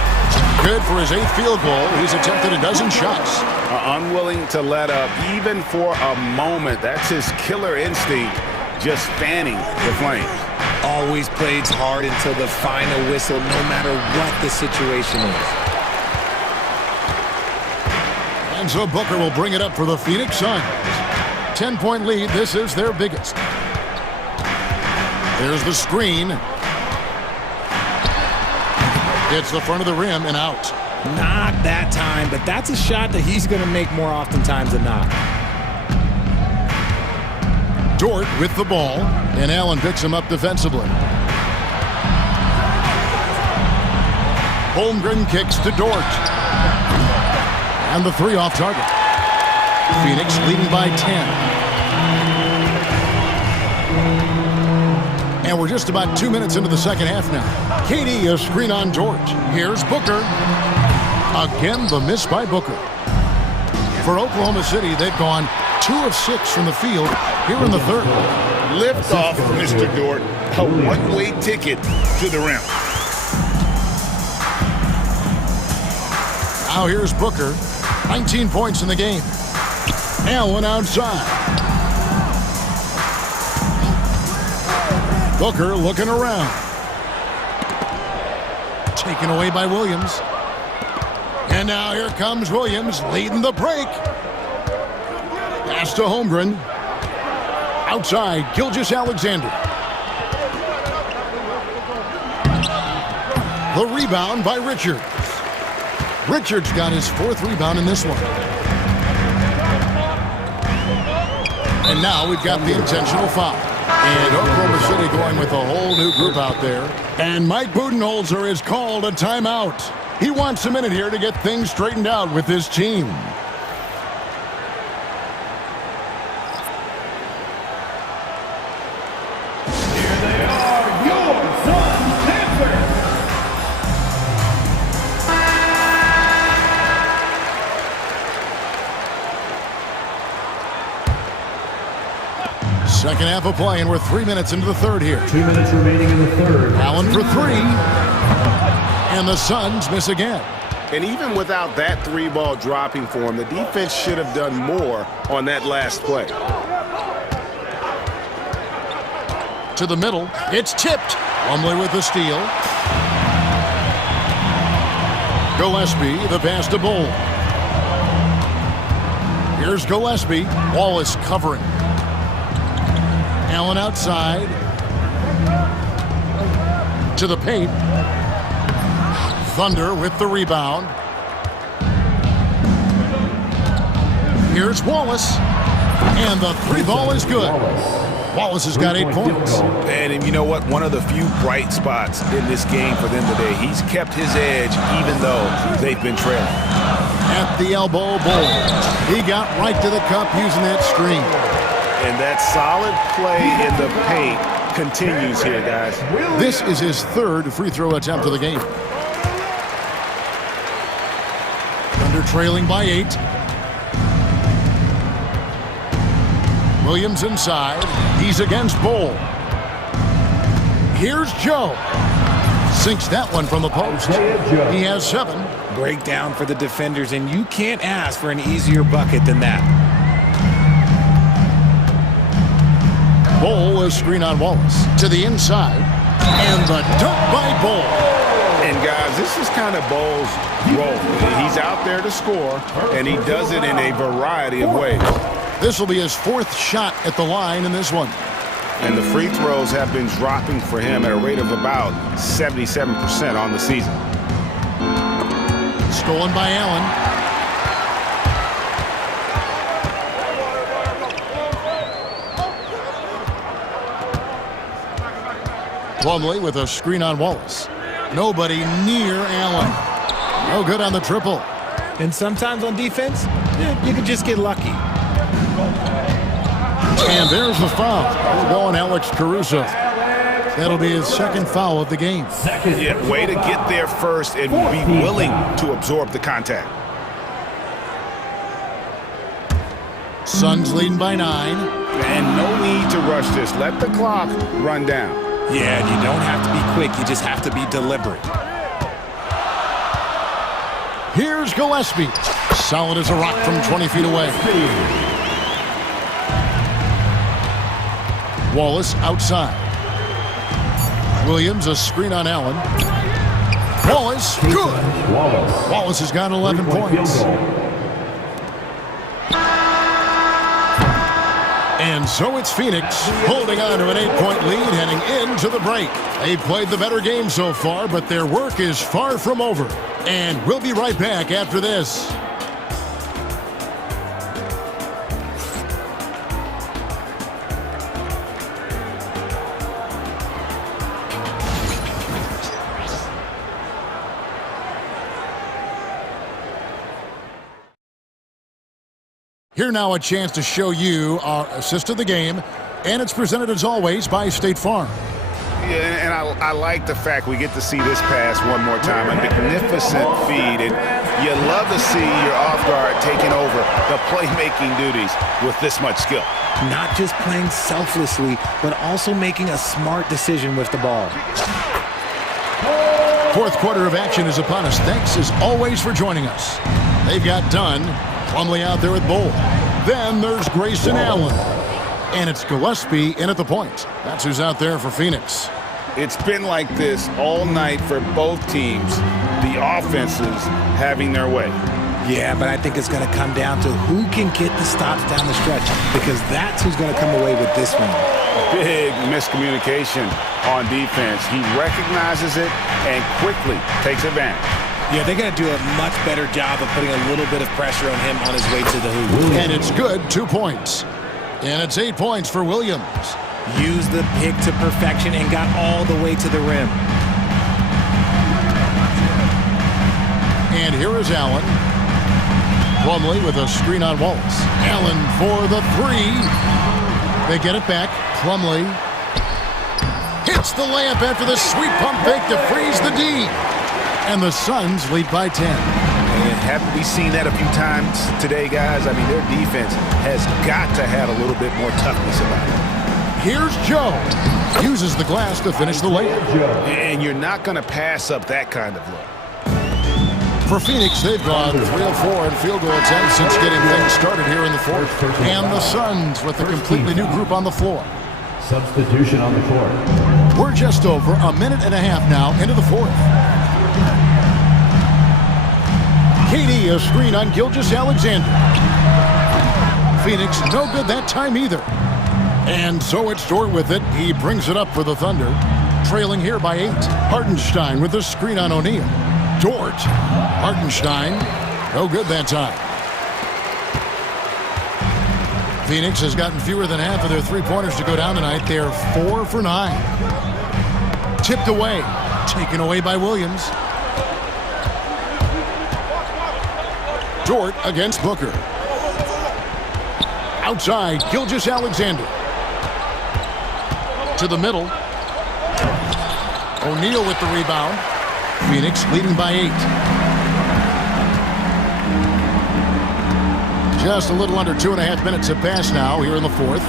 Good for his 8th field goal. He's attempted a dozen shots. Unwilling to let up even for a moment. That's his killer instinct, just fanning the flames. Always plays hard until the final whistle, no matter what the situation is. And so Booker will bring it up for the Phoenix Suns. 10-point lead. This is their biggest. There's the screen. Hits the front of the rim and out. Not that time, but that's a shot that he's going to make more oftentimes than not. Dort with the ball, and Allen picks him up defensively. Holmgren kicks to Dort. And the 3 off target. Phoenix leading by 10. And we're just about 2 minutes into the second half now. KD, a screen on Dort. Here's Booker. Again, the miss by Booker. For Oklahoma City, they've gone 2 of 6 from the field here in the third. Lift off, Mr. Dort. A one-way ticket to the rim. Now here's Booker. 19 points in the game. Allen outside. Booker looking around. Taken away by Williams. And now here comes Williams leading the break. Pass to Holmgren. Outside, Gilgeous-Alexander. The rebound by Richards. Richards got his 4th rebound in this one. And now we've got the intentional foul. And Oklahoma City going with a whole new group out there. And Mike Budenholzer has called a timeout. He wants a minute here to get things straightened out with his team. Here they are, your Suns Panthers. Second half of play, and we're 3 minutes into the third here. 2 minutes remaining in the third. Allen for 3. And the Suns miss again. And even without that 3-ball dropping for him, the defense should have done more on that last play. To the middle. It's tipped. Plumlee with the steal. Gillespie, the pass to Bull. Here's Gillespie. Wallace covering. Allen outside. To the paint. Thunder with the rebound. Here's Wallace. And the 3-ball is good. Wallace has got 8 points. And you know what? One of the few bright spots in this game for them today. He's kept his edge even though they've been trailing. At the elbow, Bull. He got right to the cup using that screen. And that solid play in the paint continues here, guys. This is his 3rd free throw attempt of the game. Thunder trailing by 8. Williams inside. He's against Bull. Here's Joe. Sinks that one from the post. He has 7. Breakdown for the defenders, and you can't ask for an easier bucket than that. Bull, a screen on Wallace. To the inside. And the dunk by Bull. And guys, this is kind of Bull's role. He's out there to score, and he does it in a variety of ways. This will be his 4th shot at the line in this one. And the free throws have been dropping for him at a rate of about 77% on the season. Stolen by Allen. Plumlee with a screen on Wallace. Nobody near Allen. No good on the triple. And sometimes on defense, you can just get lucky. And there's the foul. We're going Alex Caruso. That'll be his second foul of the game. Yeah, way to get there first and be willing to absorb the contact. Suns leading by 9. And no need to rush this. Let the clock run down. Yeah, and you don't have to be quick. You just have to be deliberate. Here's Gillespie. Solid as a rock from 20 feet away. Wallace outside. Williams, a screen on Allen. Wallace, good. Wallace has got 11 points. And so it's Phoenix holding on to an 8-point lead heading into the break. They've played the better game so far, but their work is far from over. And we'll be right back after this. Here now a chance to show you our assist of the game, and it's presented as always by State Farm. Yeah, and I like the fact we get to see this pass one more time. A magnificent feed, and you love to see your off guard taking over the playmaking duties with this much skill. Not just playing selflessly, but also making a smart decision with the ball. Fourth quarter of action is upon us. Thanks as always for joining us. They've got Dunn. Plumlee out there at Bull. Then there's Grayson Allen. And it's Gillespie in at the point. That's who's out there for Phoenix. It's been like this all night for both teams. The offenses having their way. Yeah, but I think it's going to come down to who can get the stops down the stretch, because that's who's going to come away with this one. Big miscommunication on defense. He recognizes it and quickly takes advantage. Yeah, they're going to do a much better job of putting a little bit of pressure on him on his way to the hoop. And it's good, 2 points. And it's 8 points for Williams. Used the pick to perfection and got all the way to the rim. And here is Allen. Plumlee with a screen on Wallace. Allen for the 3. They get it back. Plumlee hits the layup after the sweet pump fake to freeze the D. And the Suns lead by 10. And haven't we seen that a few times today, guys? I mean, their defense has got to have a little bit more toughness about it. Here's Joe. Uses the glass to finish the layup. And you're not going to pass up that kind of look. For Phoenix, they've gone 3 of 4 in field goal attempts since getting things started here in the fourth. And the Suns with a completely new group on the floor. Substitution on the court. We're just over a minute and a half now into the fourth. KD, a screen on Gilgeous-Alexander. Phoenix, no good that time either. And so it's Dort with it. He brings it up for the Thunder. Trailing here by 8. Hartenstein with a screen on O'Neal. Dort. Hartenstein, no good that time. Phoenix has gotten fewer than half of their three-pointers to go down tonight. They're 4 for 9. Tipped away. Taken away by Williams. Dort against Booker. Outside, Gilgeous-Alexander. To the middle. O'Neal with the rebound. Phoenix leading by 8. Just a little under 2.5 minutes have passed now here in the fourth.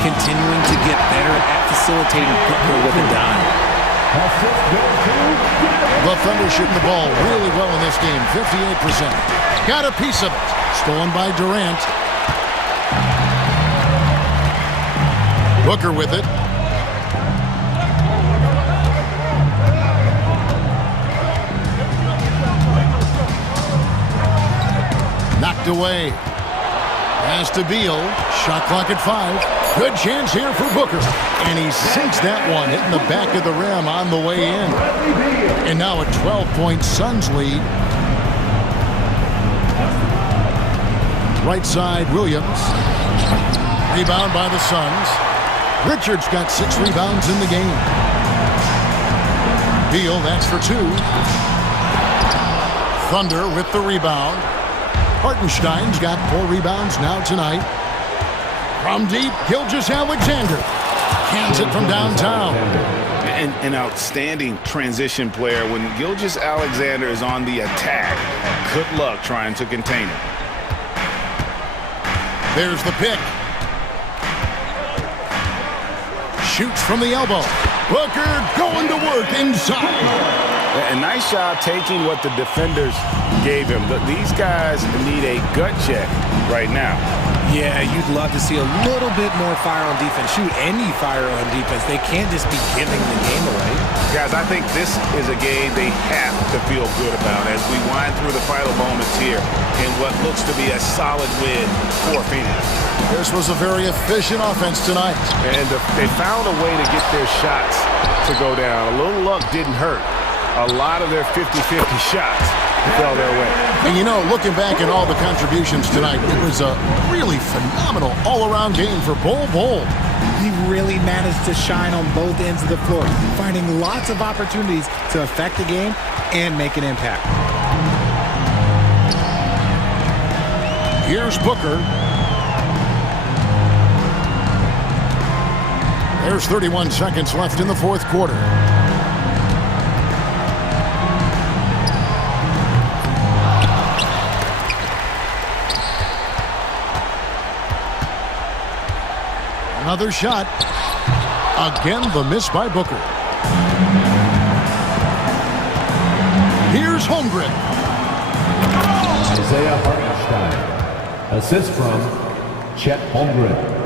Continuing to get better at facilitating Booker with a dime. The Thunder shooting the ball really well in this game, 58%. Got a piece of it. Stolen by Durant. Booker with it. Knocked away. Pass to Beal. Shot clock at 5. Good chance here for Booker. And he sinks that one, hitting the back of the rim on the way in. And now a 12-point Suns lead. Right side, Williams. Rebound by the Suns. Richards got 6 rebounds in the game. Beal, that's for 2. Thunder with the rebound. Hartenstein's got 4 rebounds now tonight. From deep, Gilgeous-Alexander. backhands it from downtown. An outstanding transition player. When Gilgeous-Alexander is on the attack, good luck trying to contain him. There's the pick. Shoots from the elbow. Booker going to work inside. A nice job taking what the defenders gave him. These guys need a gut check right now. Yeah, you'd love to see a little bit more fire on defense. Shoot, any fire on defense. They can't just be giving the game away. Guys, I think this is a game they have to feel good about as we wind through the final moments here in what looks to be a solid win for Phoenix. This was a very efficient offense tonight. And they found a way to get their shots to go down. A little luck didn't hurt. A lot of their 50-50 shots fell their way. And you know, looking back at all the contributions tonight, it was a really phenomenal all-around game for Bol. He really managed to shine on both ends of the floor, finding lots of opportunities to affect the game and make an impact. Here's Booker. There's 31 seconds left in the fourth quarter. Another shot. Again, the miss by Booker. Here's Holmgren. Isaiah Hartenstein. Assist from Chet Holmgren.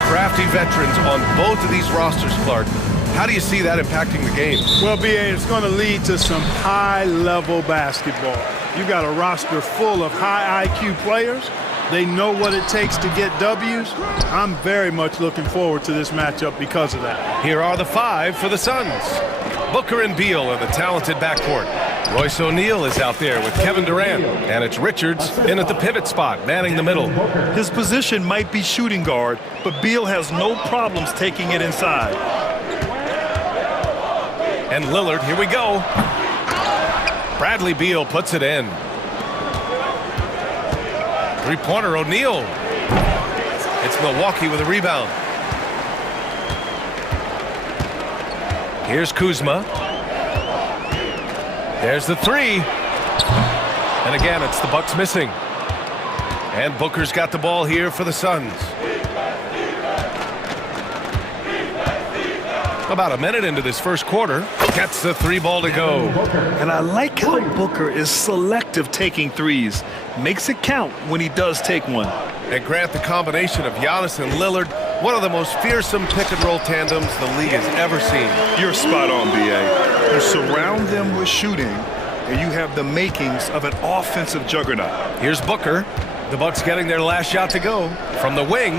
Crafty veterans on both of these rosters, Clark. How do you see that impacting the game? Well, B.A., it's going to lead to some high-level basketball. You got a roster full of high IQ players. They know what it takes to get W's. I'm very much looking forward to this matchup because of that. Here are the five for the Suns. Booker and Beal in the talented backcourt. Royce O'Neal is out there with Kevin Durant. And it's Richards in at the pivot spot, manning the middle. His position might be shooting guard, but Beal has no problems taking it inside. And Lillard, here we go. Bradley Beal puts it in. Three-pointer, O'Neal. It's Milwaukee with a rebound. Here's Kuzma. There's the three. And again, it's the Bucks missing. And Booker's got the ball here for the Suns. About a minute into this first quarter. Gets the three ball to go. And I like how Booker is selective taking threes. Makes it count when he does take one. And Grant, the combination of Giannis and Lillard, one of the most fearsome pick-and-roll tandems the league has ever seen. You're spot on, B.A. You surround them with shooting, and you have the makings of an offensive juggernaut. Here's Booker. The Bucks getting their last shot to go. From the wing,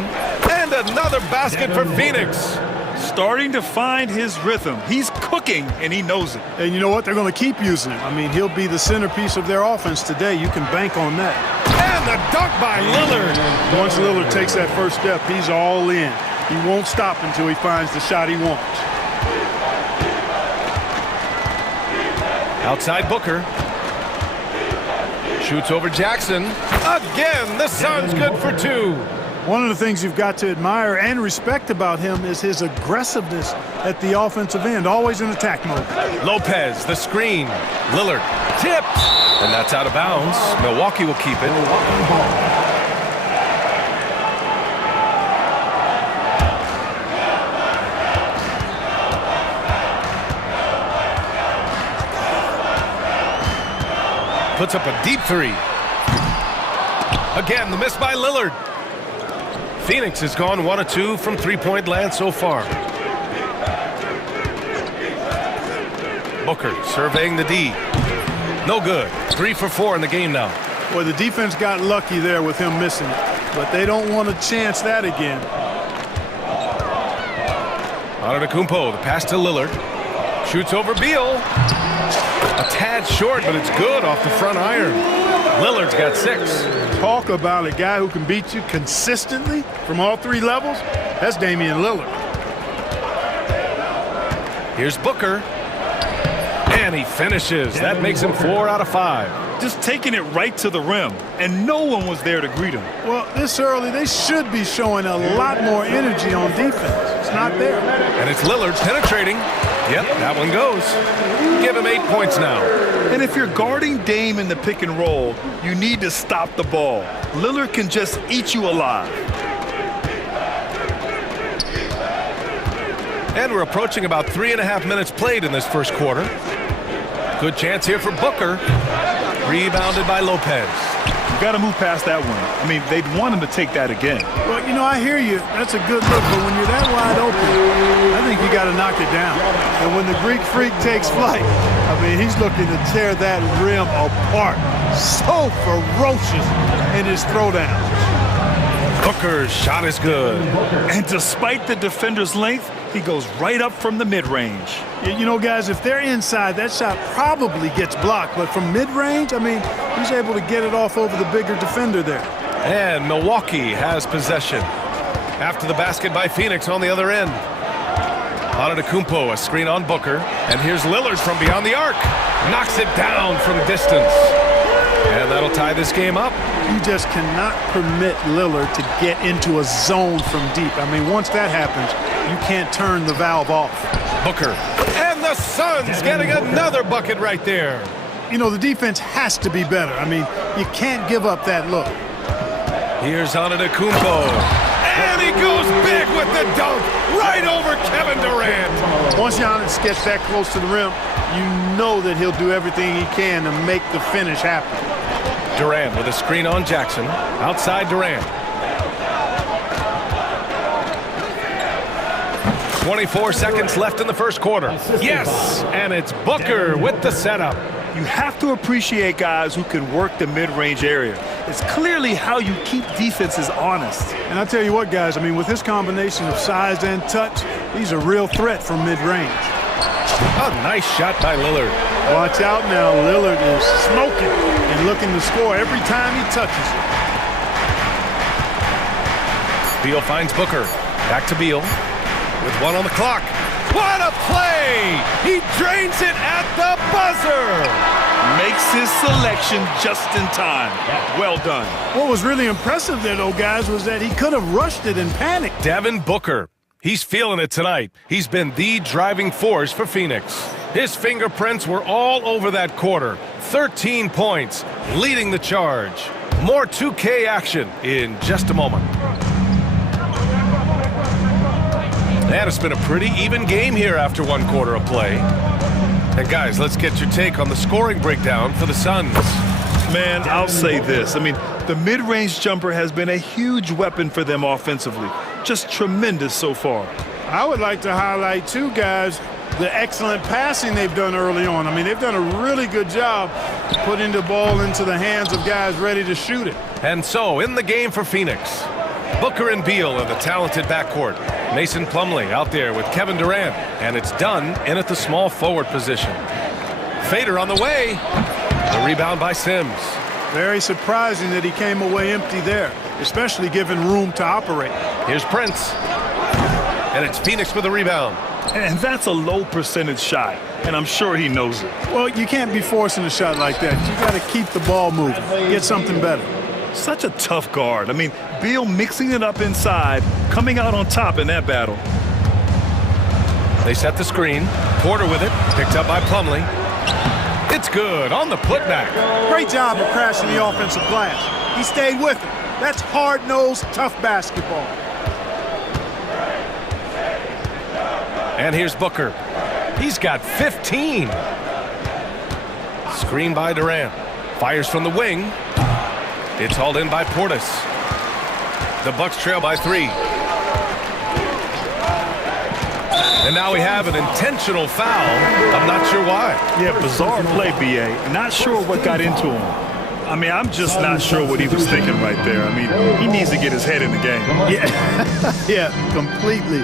and another basket for Phoenix. Starting to find his rhythm. He's cooking, and he knows it. And you know what? They're going to keep using him. I mean, he'll be the centerpiece of their offense today. You can bank on that. And the dunk by Lillard. Once Lillard takes that first step, he's all in. He won't stop until he finds the shot he wants. Outside Booker. Shoots over Jackson. Again, the Suns good for two. One of the things you've got to admire and respect about him is his aggressiveness at the offensive end, always in attack mode. Lopez, the screen. Lillard tipped. And that's out of bounds. Milwaukee will keep it. Puts up a deep three. Again, the miss by Lillard. Phoenix has gone 1 of 2 from three-point land so far. Booker surveying the D. No good. 3 for 4 in the game now. Well, the defense got lucky there with him missing it, but they don't want to chance that again. Antetokounmpo, the pass to Lillard. Shoots over Beal. A tad short, but it's good off the front iron. Lillard's got 6. Talk about a guy who can beat you consistently from all 3 levels. That's Damian Lillard. Here's Booker. And he finishes. That makes him 4 out of 5. Just taking it right to the rim, and no one was there to greet him. Well, this early, they should be showing a lot more energy on defense. It's not there. And it's Lillard penetrating. Yep, that one goes. Give him 8 points now. And if you're guarding Dame in the pick and roll, you need to stop the ball. Lillard can just eat you alive. And we're approaching about 3.5 minutes played in this first quarter. Good chance here for Booker. Rebounded by Lopez. You got to move past that one. I mean, they'd want him to take that again. Well, you know, I hear you. That's a good look, but when you're that wide open, I think you got to knock it down. And when the Greek Freak takes flight, I mean, he's looking to tear that rim apart. So ferocious in his throwdown. Booker's shot is good. And despite the defender's length, he goes right up from the mid-range. You know, guys, if they're inside, that shot probably gets blocked. But from mid-range, I mean, he's able to get it off over the bigger defender there. And Milwaukee has possession. After the basket by Phoenix on the other end. Antetokounmpo, a screen on Booker. And here's Lillard from beyond the arc. Knocks it down from distance. And that'll tie this game up. You just cannot permit Lillard to get into a zone from deep. I mean, once that happens, you can't turn the valve off. Booker. And the Suns getting another bucket right there. You know, the defense has to be better. I mean, you can't give up that look. Here's Antetokounmpo. And he goes big with the dunk right over Kevin Durant. Once Giannis gets that close to the rim, you know that he'll do everything he can to make the finish happen. Durant with a screen on Jackson. Outside Durant. 24 seconds left in the first quarter. Yes, and it's Booker with the setup. You have to appreciate guys who can work the mid-range area. It's clearly how you keep defenses honest. And I tell you what, guys, I mean, with his combination of size and touch, he's a real threat from mid-range. A nice shot by Lillard. Watch out now. Lillard is smoking and looking to score every time he touches it. Beal finds Booker. Back to Beal with 1 on the clock. What a play! He drains it at the buzzer! Makes his selection just in time. Well done. What was really impressive there, though, guys, was that he could have rushed it and panicked. Devin Booker. He's feeling it tonight. He's been the driving force for Phoenix. His fingerprints were all over that quarter. 13 points, leading the charge. More 2K action in just a moment. And it's been a pretty even game here after 1 quarter of play. And guys, let's get your take on the scoring breakdown for the Suns. Man, I'll say this. I mean, the mid-range jumper has been a huge weapon for them offensively. Just tremendous so far. I would like to highlight, too, guys, the excellent passing they've done early on. I mean, they've done a really good job putting the ball into the hands of guys ready to shoot it. And so, in the game for Phoenix, Booker and Beal in the talented backcourt. Mason Plumlee out there with Kevin Durant. And it's done in at the small forward position. Fader on the way. The rebound by Sims. Very surprising that he came away empty there, especially given room to operate. Here's Prince. And it's Phoenix with a rebound. And that's a low percentage shot, and I'm sure he knows it. Well, you can't be forcing a shot like that. You got to keep the ball moving, get something better. Such a tough guard. I mean, Beal mixing it up inside, coming out on top in that battle. They set the screen. Porter with it, picked up by Plumlee. It's good on the putback. Great job of crashing the offensive glass. He stayed with it. That's hard-nosed, tough basketball. And here's Booker. He's got 15. Screen by Durant. Fires from the wing. It's hauled in by Portis. The Bucks trail by 3. And now we have an intentional foul. I'm not sure why. Yeah, bizarre play, B.A. Not sure what got into him. I mean, I'm just not sure what he was thinking right there. I mean, he needs to get his head in the game. Yeah, yeah, completely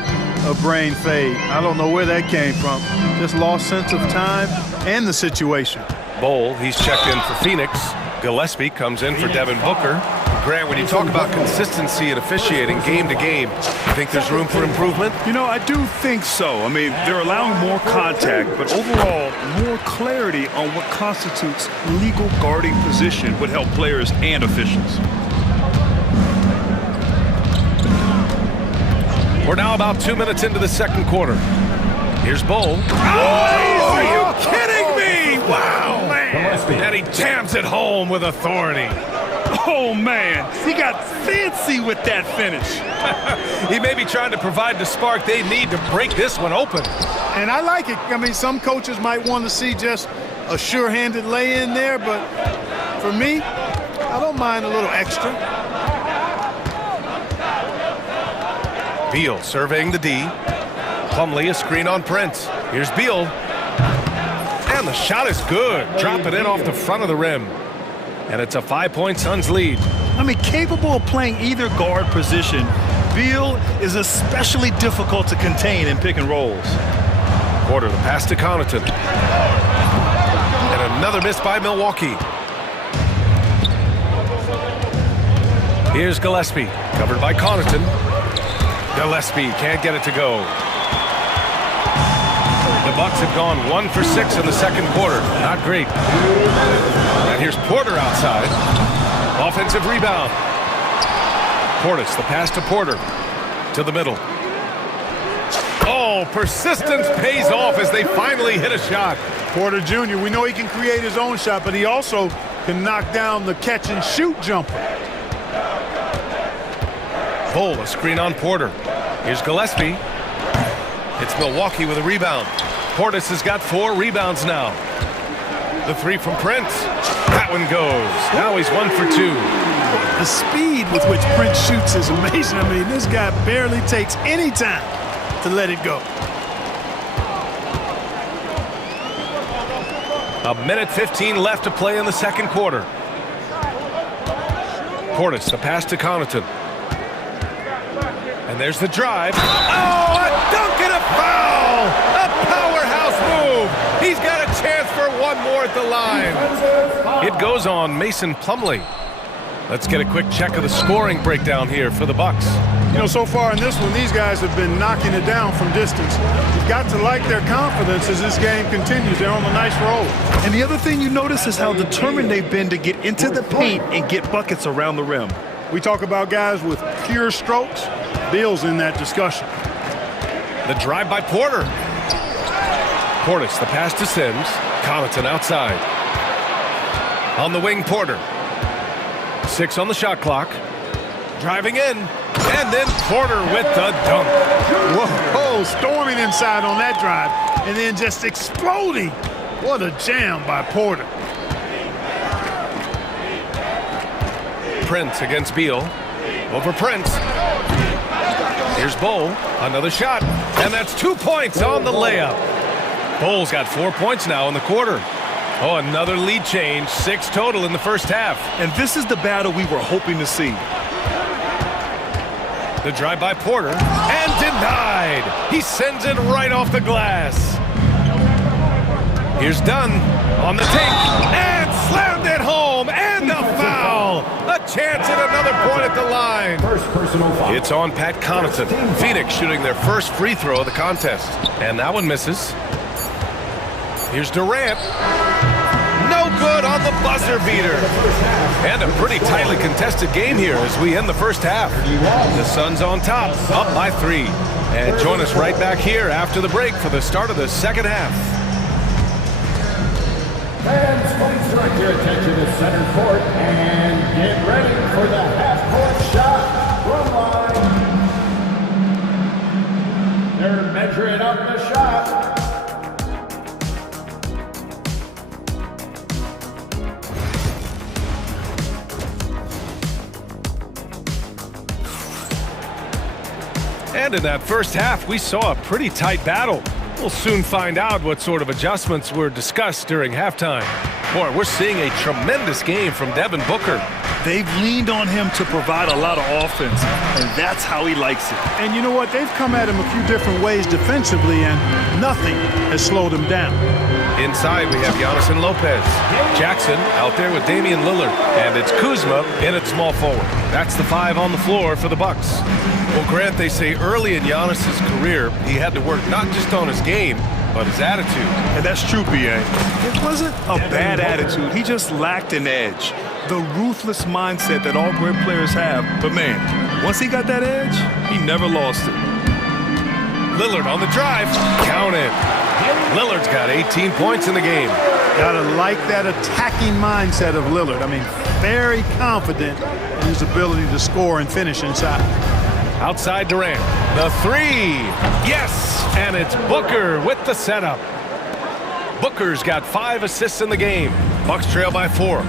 a brain fade. I don't know where that came from. Just lost sense of time and the situation. Bowl, he's checked in for Phoenix. Gillespie comes in for Devin Booker. Grant, when you talk about consistency and officiating game to game, you think there's room for improvement? You know, I do think so. I mean, they're allowing more contact, but overall, more clarity on what constitutes legal guarding position would help players and officials. We're now about 2 minutes into the second quarter. Here's Bowl. Oh, are you kidding me? Wow, man. And he jams it home with authority. Oh, man. He got fancy with that finish. He may be trying to provide the spark they need to break this one open. And I like it. I mean, some coaches might want to see just a sure-handed lay-in there, but for me, I don't mind a little extra. Beal surveying the D. Plumlee a screen on Prince. Here's Beal. And the shot is good. Drop it in off the front of the rim. And it's a 5-point Suns lead. I mean, capable of playing either guard position, Beal is especially difficult to contain in pick and rolls. Quarter the pass to Connaughton. And another miss by Milwaukee. Here's Gillespie, covered by Connaughton. Gillespie can't get it to go. The Bucks have gone 1 for 6 in the second quarter. Not great. And here's Porter outside. Offensive rebound. Portis, the pass to Porter. To the middle. Oh, persistence pays off as they finally hit a shot. Porter Jr., we know he can create his own shot, but he also can knock down the catch-and-shoot jumper. Bowl, a screen on Porter. Here's Gillespie. It's Milwaukee with a rebound. Portis has got 4 rebounds now. The 3 from Prince. That one goes. Now he's 1 for 2. The speed with which Prince shoots is amazing. I mean, this guy barely takes any time to let it go. A minute 15 left to play in the second quarter. Portis, the pass to Connaughton. And there's the drive. Oh, a dunk and a foul! A powerhouse move! He's got a chance for one more at the line. It goes on Mason Plumlee. Let's get a quick check of the scoring breakdown here for the Bucks. You know, so far in this one, these guys have been knocking it down from distance. You've got to like their confidence as this game continues. They're on a nice roll. And the other thing you notice is how determined they've been to get into the paint and get buckets around the rim. We talk about guys with pure strokes. Bill's in that discussion. The drive by Porter. Portis, the pass to Sims. Connaughton outside. On the wing, Porter. 6 on the shot clock. Driving in. And then Porter with the dunk. Whoa, storming inside on that drive. And then just exploding. What a jam by Porter. Prince against Beal. Over Prince. Here's Bowl. Another shot. And that's 2 points on the layup. Bowl's got 4 points now in the quarter. Oh, another lead change. 6 total in the first half. And this is the battle we were hoping to see. The drive by Porter. And denied. He sends it right off the glass. Here's Dunn on the take. And slammed it home. And the foul. A chance at another point at the line. First personal foul. It's on Pat Connaughton. Phoenix shooting their first free throw of the contest. And that one misses. Here's Durant. No good on the buzzer beater. And a pretty tightly contested game here as we end the first half. The Suns on top, up by 3. And join us right back here after the break for the start of the second half. Fans, please direct your attention to center court and get ready for the half-court shot from line. They're measuring up the shot. And in that first half, we saw a pretty tight battle. We'll soon find out what sort of adjustments were discussed during halftime. Boy, we're seeing a tremendous game from Devin Booker. They've leaned on him to provide a lot of offense, and that's how he likes it. And you know what? They've come at him a few different ways defensively, and nothing has slowed him down. Inside, we have Giannis and Lopez. Jackson out there with Damian Lillard. And it's Kuzma in at small forward. That's the 5 on the floor for the Bucks. Well, Grant, they say early in Giannis's career, he had to work not just on his game, but his attitude. And that's true, B.A. It wasn't a bad attitude. He just lacked an edge. The ruthless mindset that all great players have. But, man, once he got that edge, he never lost it. Lillard on the drive. Count it. Lillard's got 18 points in the game. Gotta like that attacking mindset of Lillard. I mean, very confident in his ability to score and finish inside. Outside Durant. The 3. Yes! And it's Booker with the setup. Booker's got 5 assists in the game. Bucks trail by 4.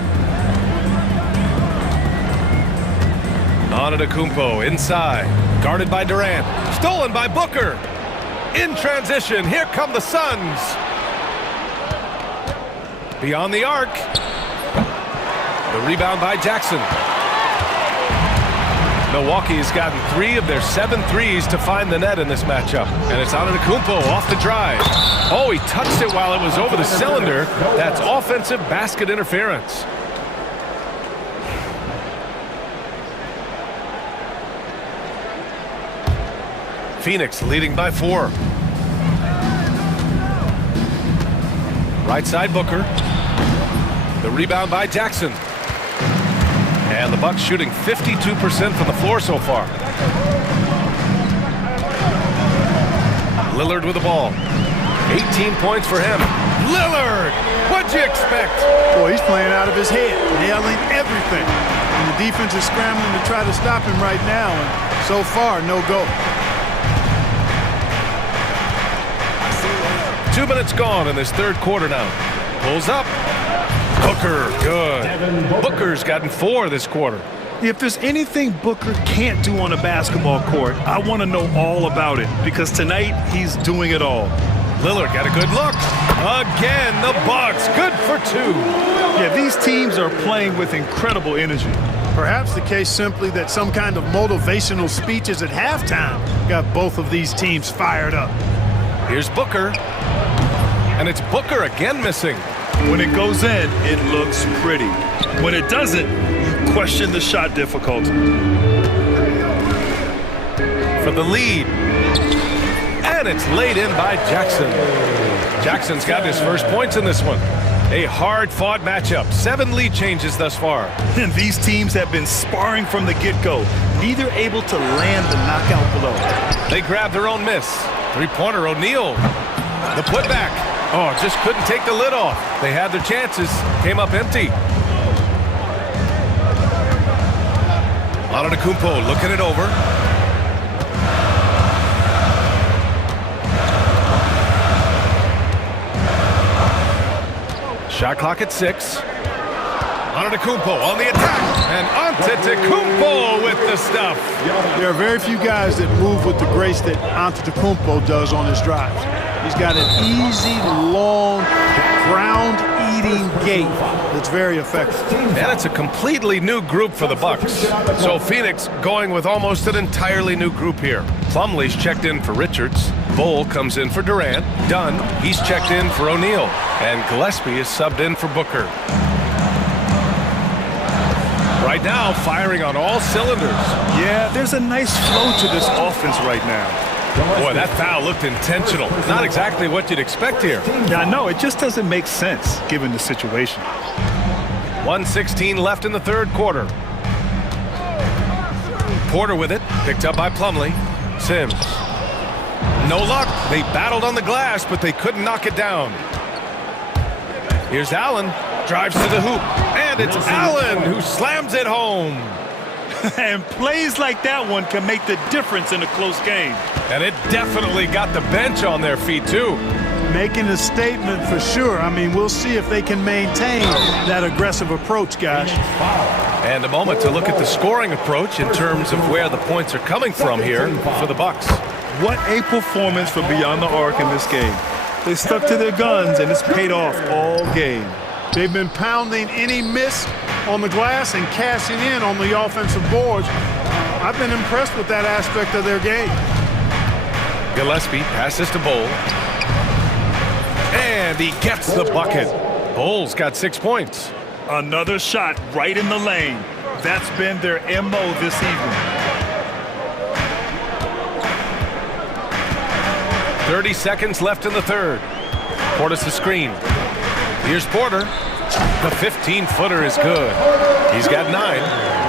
Antetokounmpo inside. Guarded by Durant. Stolen by Booker. In transition, here come the Suns. Beyond the arc. The rebound by Jackson. Milwaukee has gotten 3 of their 7 threes to find the net in this matchup. And it's Antetokounmpo off the drive. Oh, he touched it while it was over the cylinder. That's offensive basket interference. Phoenix leading by 4. Right side Booker. The rebound by Jackson. And the Bucks shooting 52% from the floor so far. Lillard with the ball. 18 points for him. Lillard! What'd you expect? Boy, he's playing out of his head, nailing everything. And the defense is scrambling to try to stop him right now, and so far, no go. 2 minutes gone in this third quarter now. Pulls up. Booker, good. Booker's gotten 4 this quarter. If there's anything Booker can't do on a basketball court, I want to know all about it, because tonight he's doing it all. Lillard got a good look. Again, the Bucks, good for 2. Yeah, these teams are playing with incredible energy. Perhaps the case simply that some kind of motivational speeches at halftime got both of these teams fired up. Here's Booker. And it's Booker again missing. When it goes in, it looks pretty. When it doesn't, you question the shot difficulty. For the lead. And it's laid in by Jackson. Jackson's got his first points in this one. A hard-fought matchup. 7 lead changes thus far. And these teams have been sparring from the get-go, neither able to land the knockout blow. They grabbed their own miss. Three-pointer, O'Neal. The putback. Oh, just couldn't take the lid off. They had their chances. Came up empty. Antetokounmpo looking it over. Shot clock at 6. Antetokounmpo on the attack. And Antetokounmpo with the stuff. There are very few guys that move with the grace that Antetokounmpo does on his drives. He's got an easy, long, ground-eating gait that's very effective. And it's a completely new group for the Bucks. So Phoenix going with almost an entirely new group here. Plumlee's checked in for Richards. Bull comes in for Durant. Dunn, he's checked in for O'Neal. And Gillespie is subbed in for Booker. Right now, firing on all cylinders. Yeah, there's a nice flow to this offense right now. Boy, that foul looked intentional. Not exactly what you'd expect here. Yeah, I know. It just doesn't make sense, given the situation. 1:16 left in the third quarter. Porter with it. Picked up by Plumlee. Sims. No luck. They battled on the glass, but they couldn't knock it down. Here's Allen. Drives to the hoop. And it's Allen who slams it home. And plays like that one can make the difference in a close game. And it definitely got the bench on their feet, too. Making a statement for sure. I mean, we'll see if they can maintain that aggressive approach, guys. And a moment to look at the scoring approach in terms of where the points are coming from here for the Bucks. What a performance from beyond the arc in this game. They stuck to their guns, and it's paid off all game. They've been pounding any miss on the glass and cashing in on the offensive boards. I've been impressed with that aspect of their game. Gillespie passes to Bull. And he gets the bucket. Bull's got 6 points. Another shot right in the lane. That's been their MO this evening. 30 seconds left in the third. Portis the screen. Here's Porter. The 15-footer is good. He's got 9.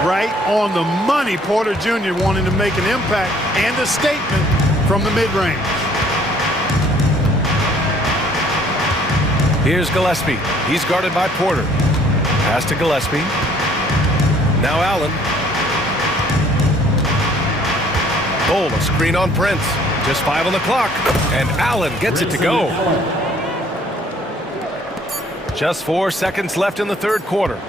Right on the money. Porter Jr. wanting to make an impact and a statement from the mid-range. Here's Gillespie. He's guarded by Porter. Pass to Gillespie. Now Allen. Bull, a screen on Prince. Just 5 on the clock. And Allen gets it to go. Just 4 seconds left in the third quarter.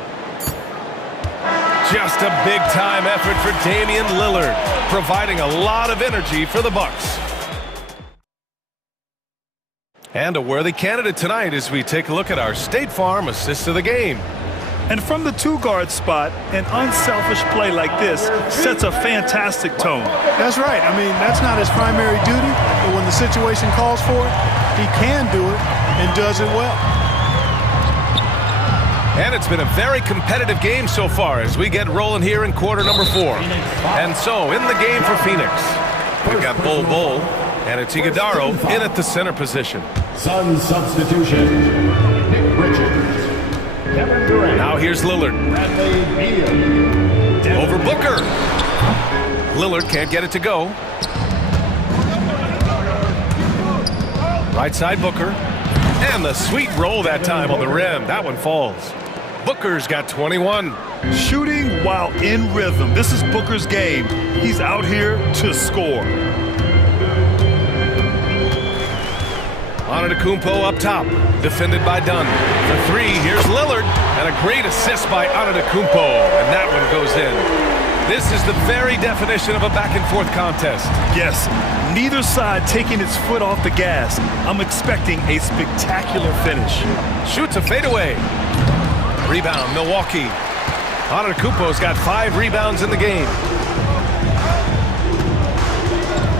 Just a big-time effort for Damian Lillard, providing a lot of energy for the Bucks. And a worthy candidate tonight as we take a look at our State Farm assist of the game. And from the 2-guard spot, an unselfish play like this sets a fantastic tone. That's right. I mean, that's not his primary duty, but when the situation calls for it, he can do it and does it well. And it's been a very competitive game so far as we get rolling here in quarter number 4. And so, in the game for Phoenix, we've got Bull, and it's Iguodaro in at the center position. Sun substitution, Nick Richards. Kevin Durant. Now here's Lillard. Over Booker. Lillard can't get it to go. Right side Booker. And the sweet roll that time on the rim. That one falls. Booker's got 21. Shooting while in rhythm. This is Booker's game. He's out here to score. Antetokounmpo up top, defended by Dunn. For three, here's Lillard, and a great assist by Antetokounmpo, and that one goes in. This is the very definition of a back-and-forth contest. Yes, neither side taking its foot off the gas. I'm expecting a spectacular finish. Shoots a fadeaway. Rebound, Milwaukee. Antetokounmpo's got 5 rebounds in the game.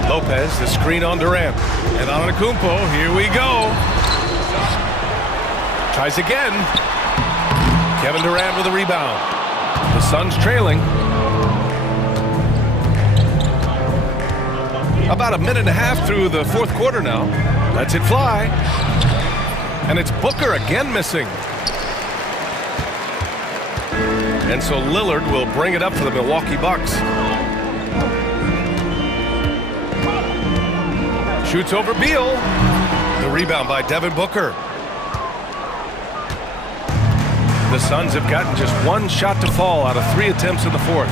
Lopez, the screen on Durant. And Antetokounmpo, here we go. Tries again. Kevin Durant with a rebound. The Suns trailing. About a minute and a half through the fourth quarter now. Lets it fly. And it's Booker again missing. And so Lillard will bring it up for the Milwaukee Bucks. Shoots over Beal. The rebound by Devin Booker. The Suns have gotten just 1 shot to fall out of 3 attempts in the fourth.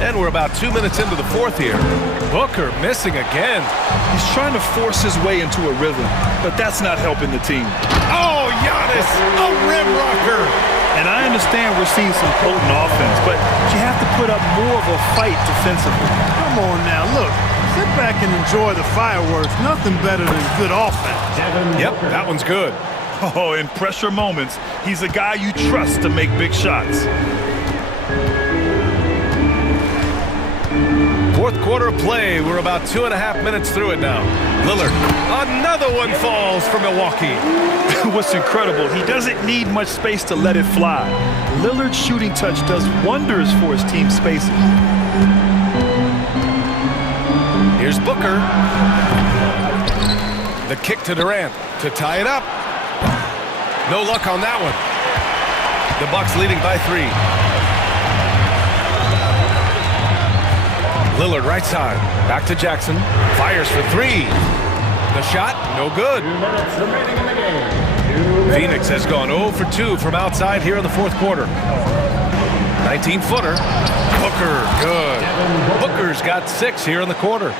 And we're about 2 minutes into the fourth here. Booker missing again. He's trying to force his way into a rhythm, but that's not helping the team. Oh, Giannis, a rim rocker. And I understand we're seeing some potent offense, but you have to put up more of a fight defensively. Come on now, look. Sit back and enjoy the fireworks. Nothing better than good offense. Yep, that one's good. Oh, in pressure moments, he's a guy you trust to make big shots. Fourth quarter of play. We're about 2.5 minutes through it now. Lillard, another one falls for Milwaukee. What's incredible, he doesn't need much space to let it fly. Lillard's shooting touch does wonders for his team's spacing. Here's Booker. The kick to Durant to tie it up. No luck on that one. The Bucks leading by 3. Lillard right side. Back to Jackson. Fires for 3. The shot, no good. Phoenix has gone 0 for 2 from outside here in the fourth quarter. 19-footer. Booker, good. Booker's got 6 here in the quarter.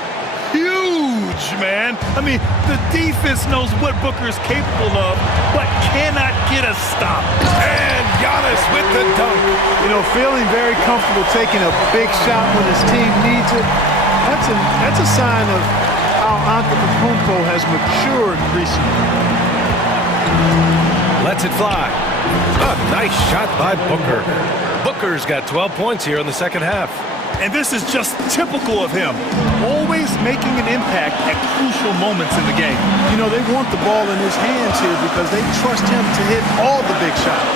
Huge, man. I mean, the defense knows what Booker is capable of, but cannot get a stop. And Giannis with the dunk. You know, feeling very comfortable taking a big shot when his team needs it. That's a sign of how Antetokounmpo has matured recently. Lets it fly. A nice shot by Booker. Booker's got 12 points here in the second half. And this is just typical of him, always making an impact at crucial moments in the game. You know, they want the ball in his hands here because they trust him to hit all the big shots.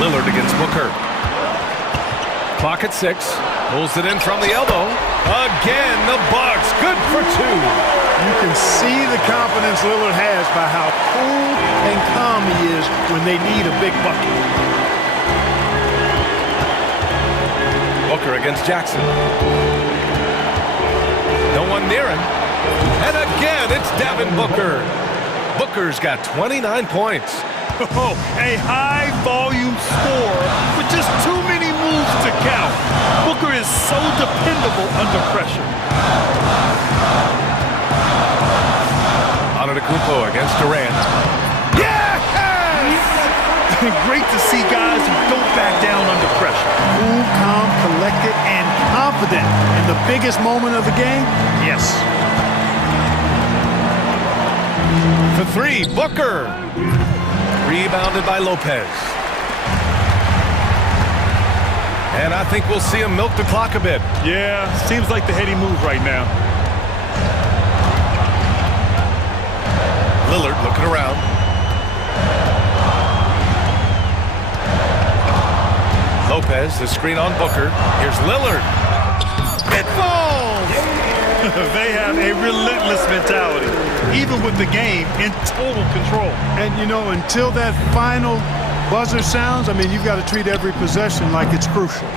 Lillard against Booker. Clock at 6. Pulls it in from the elbow. Again, the Bucks. Good for 2. You can see the confidence Lillard has by how cool and calm he is when they need a big bucket. Booker against Jackson. No one near him. And again, it's Devin Booker. Booker's got 29 points. Oh, a high-volume score with just too many moves to count. Booker is so dependable under pressure. Antetokounmpo against Durant. Yes! Great to see guys who don't back down under pressure. Cool, calm, collected, and confident in the biggest moment of the game. Yes. For 3, Booker. Rebounded by Lopez. And I think we'll see him milk the clock a bit. Yeah, seems like the heady move right now. Lillard looking around. Lopez, the screen on Booker. Here's Lillard. It falls! They have a relentless mentality, even with the game in total control. And, you know, until that final buzzer sounds, I mean, you've got to treat every possession like it's crucial.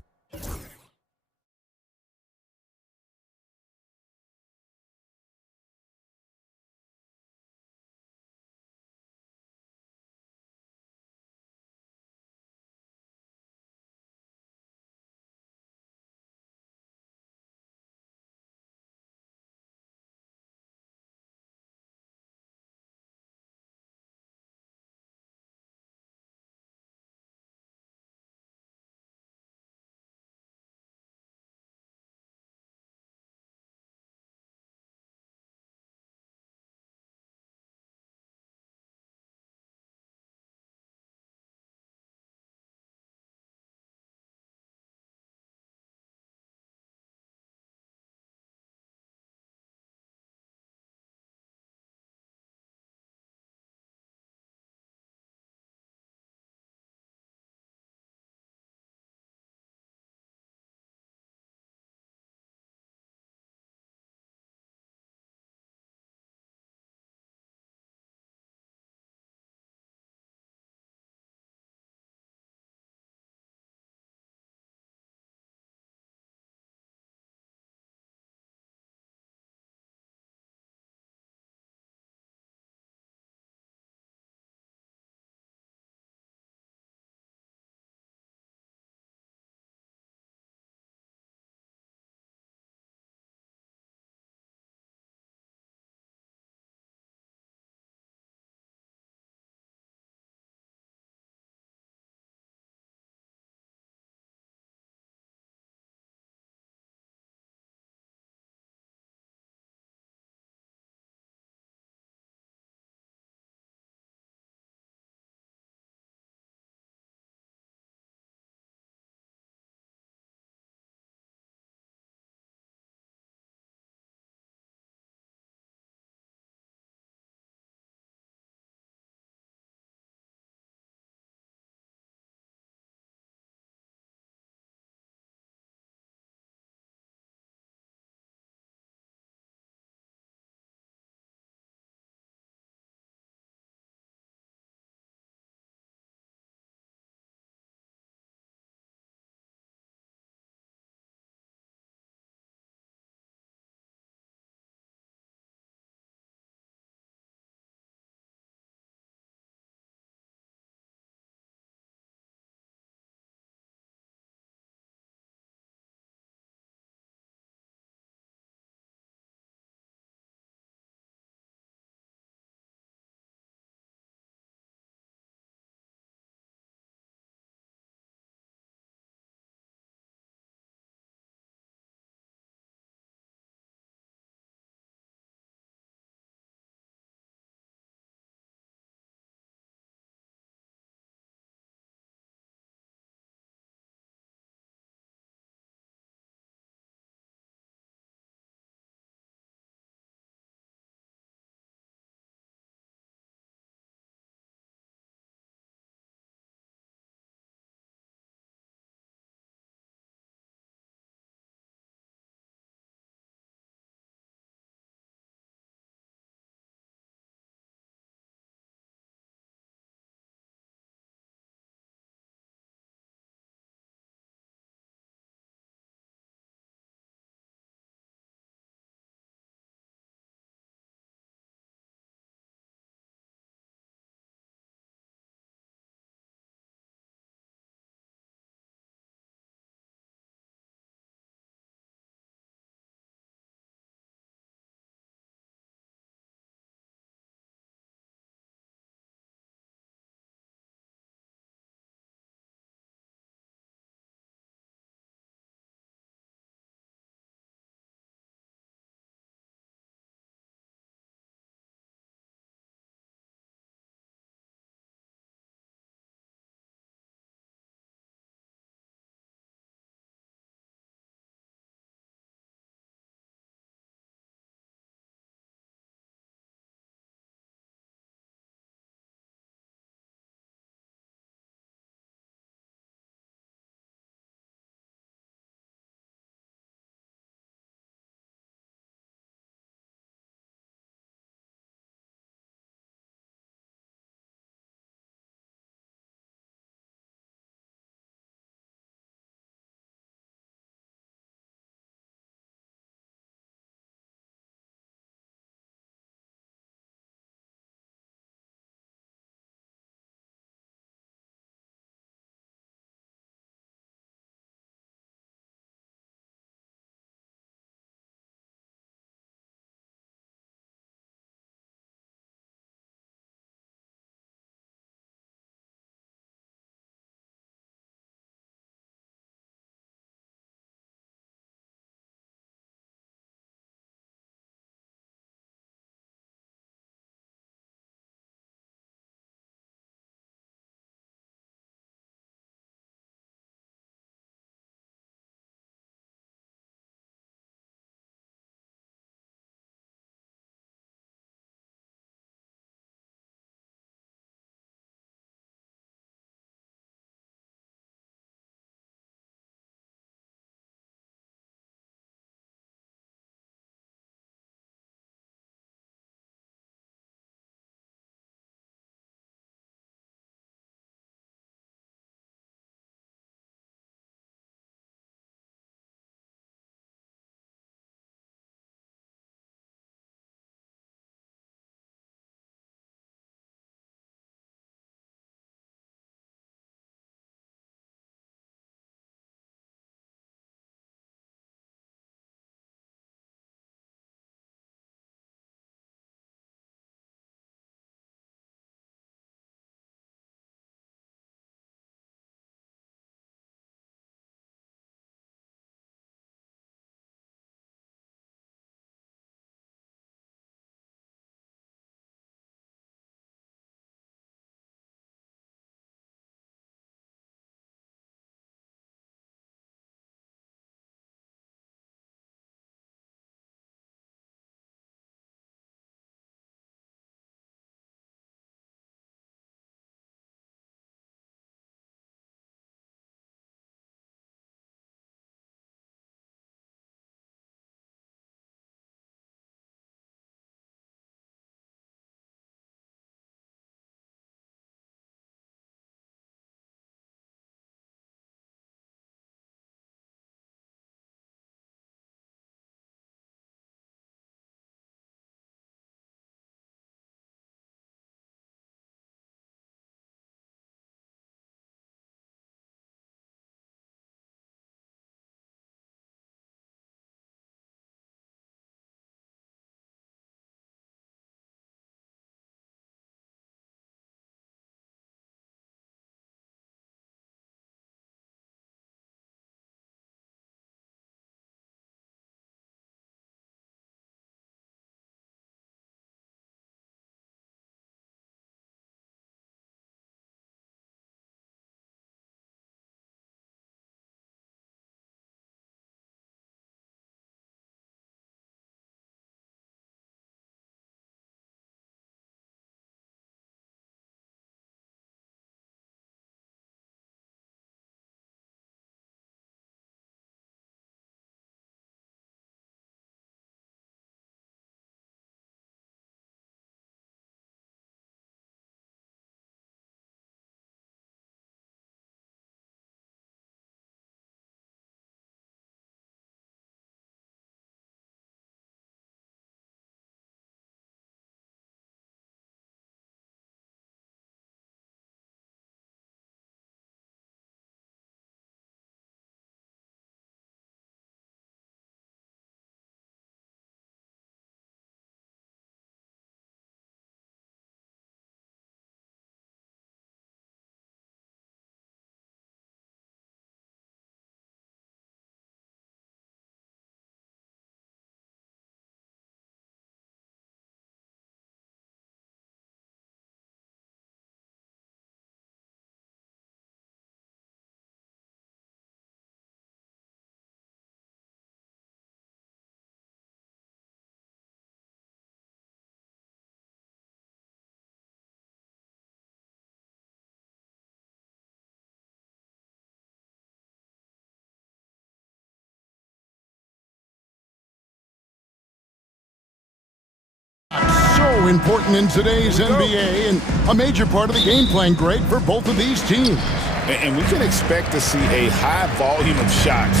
so important in today's NBA and a major part of the game plan, Greg, for both of these teams. And we can expect to see a high volume of shots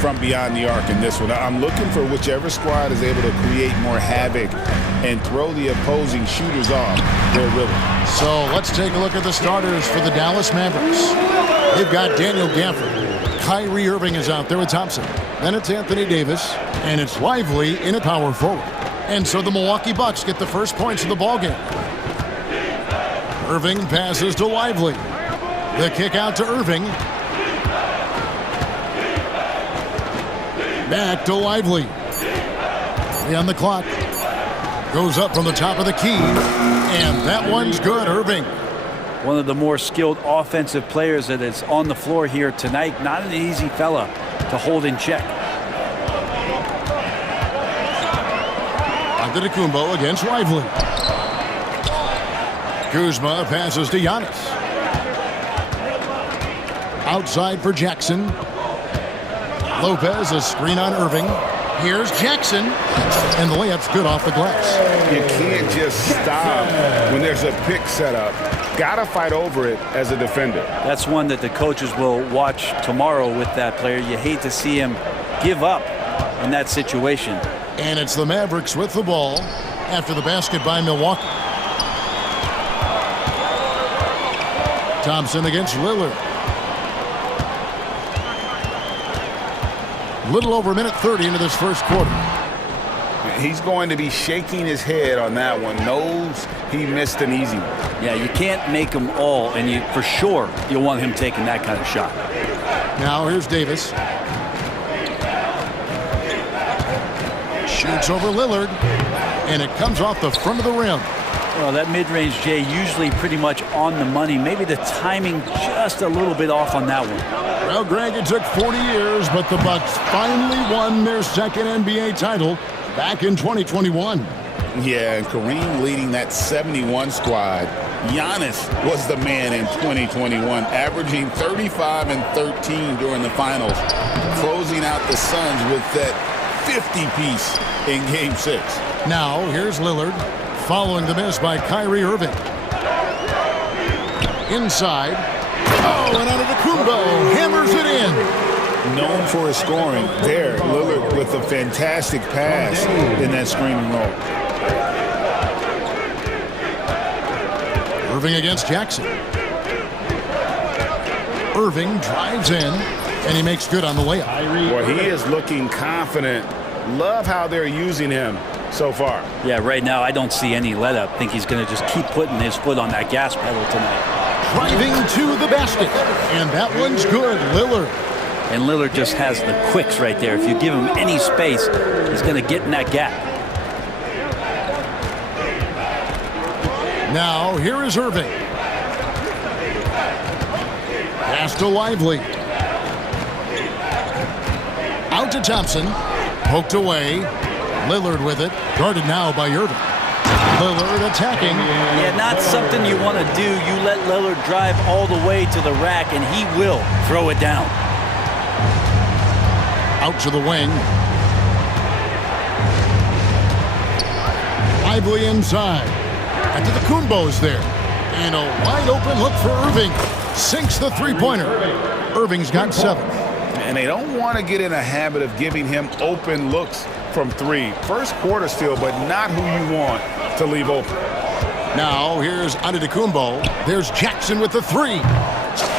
from beyond the arc in this one. I'm looking for whichever squad is able to create more havoc and throw the opposing shooters off their rhythm. So let's take a look at the starters for the Dallas Mavericks. They've got Daniel Gafford. Kyrie Irving is out there with Thompson. Then it's Anthony Davis, and it's Lively in a power forward. And so the Milwaukee Bucks get the first points of the ballgame. Irving passes to Lively. The kick out to Irving. Back to Lively. 3 on the clock. Goes up from the top of the key. And that one's good, Irving. One of the more skilled offensive players that is on the floor here tonight. Not an easy fella to hold in check. Antetokounmpo against Lively. Kuzma passes to Giannis. Outside for Jackson. Lopez, a screen on Irving. Here's Jackson. And the layup's good off the glass. You can't just stop when there's a pick set up. Gotta fight over it as a defender. That's one that the coaches will watch tomorrow with that player. You hate to see him give up in that situation. And it's the Mavericks with the ball after the basket by Milwaukee. Thompson against Lillard. Little over a minute 30 into this first quarter. He's going to be shaking his head on that one. Knows he missed an easy one. Yeah, you can't make them all, and you for sure you'll want him taking that kind of shot. Now here's Davis. Shoots over Lillard, and it comes off the front of the rim. Well, that mid-range, Jay, usually pretty much on the money. Maybe the timing just a little bit off on that one. Well, Greg, it took 40 years, but the Bucks finally won their second NBA title back in 2021. Yeah, and Kareem leading that 71 squad. Giannis was the man in 2021, averaging 35 and 13 during the finals, closing out the Suns with that 50-piece in Game 6. Now, here's Lillard, following the miss by Kyrie Irving. Inside. Oh, and Antetokounmpo hammers it in. Known for his scoring there, Lillard with a fantastic pass in that screen and roll. Irving against Jackson. Irving drives in, and he makes good on the layup. Well, he is looking confident. Love how they're using him so far. Yeah, right now I don't see any let up. I think he's going to just keep putting his foot on that gas pedal tonight. Driving to the basket, and that one's good, Lillard. And Lillard just has the quicks right there. If you give him any space, he's going to get in that gap. Now, here is Irving. Pass to Lively. Out to Thompson. Poked away. Lillard with it. Guarded now by Irving. Lillard attacking. Yeah, not something you want to do. You let Lillard drive all the way to the rack, and he will throw it down. Out to the wing. Lively inside. Antetokounmpo's there. And a wide open look for Irving. Sinks the three-pointer. Irving's got 7. And they don't want to get in a habit of giving him open looks from 3. First quarter still, but not who you want to leave open. Now here's Antetokounmpo. There's Jackson with the 3.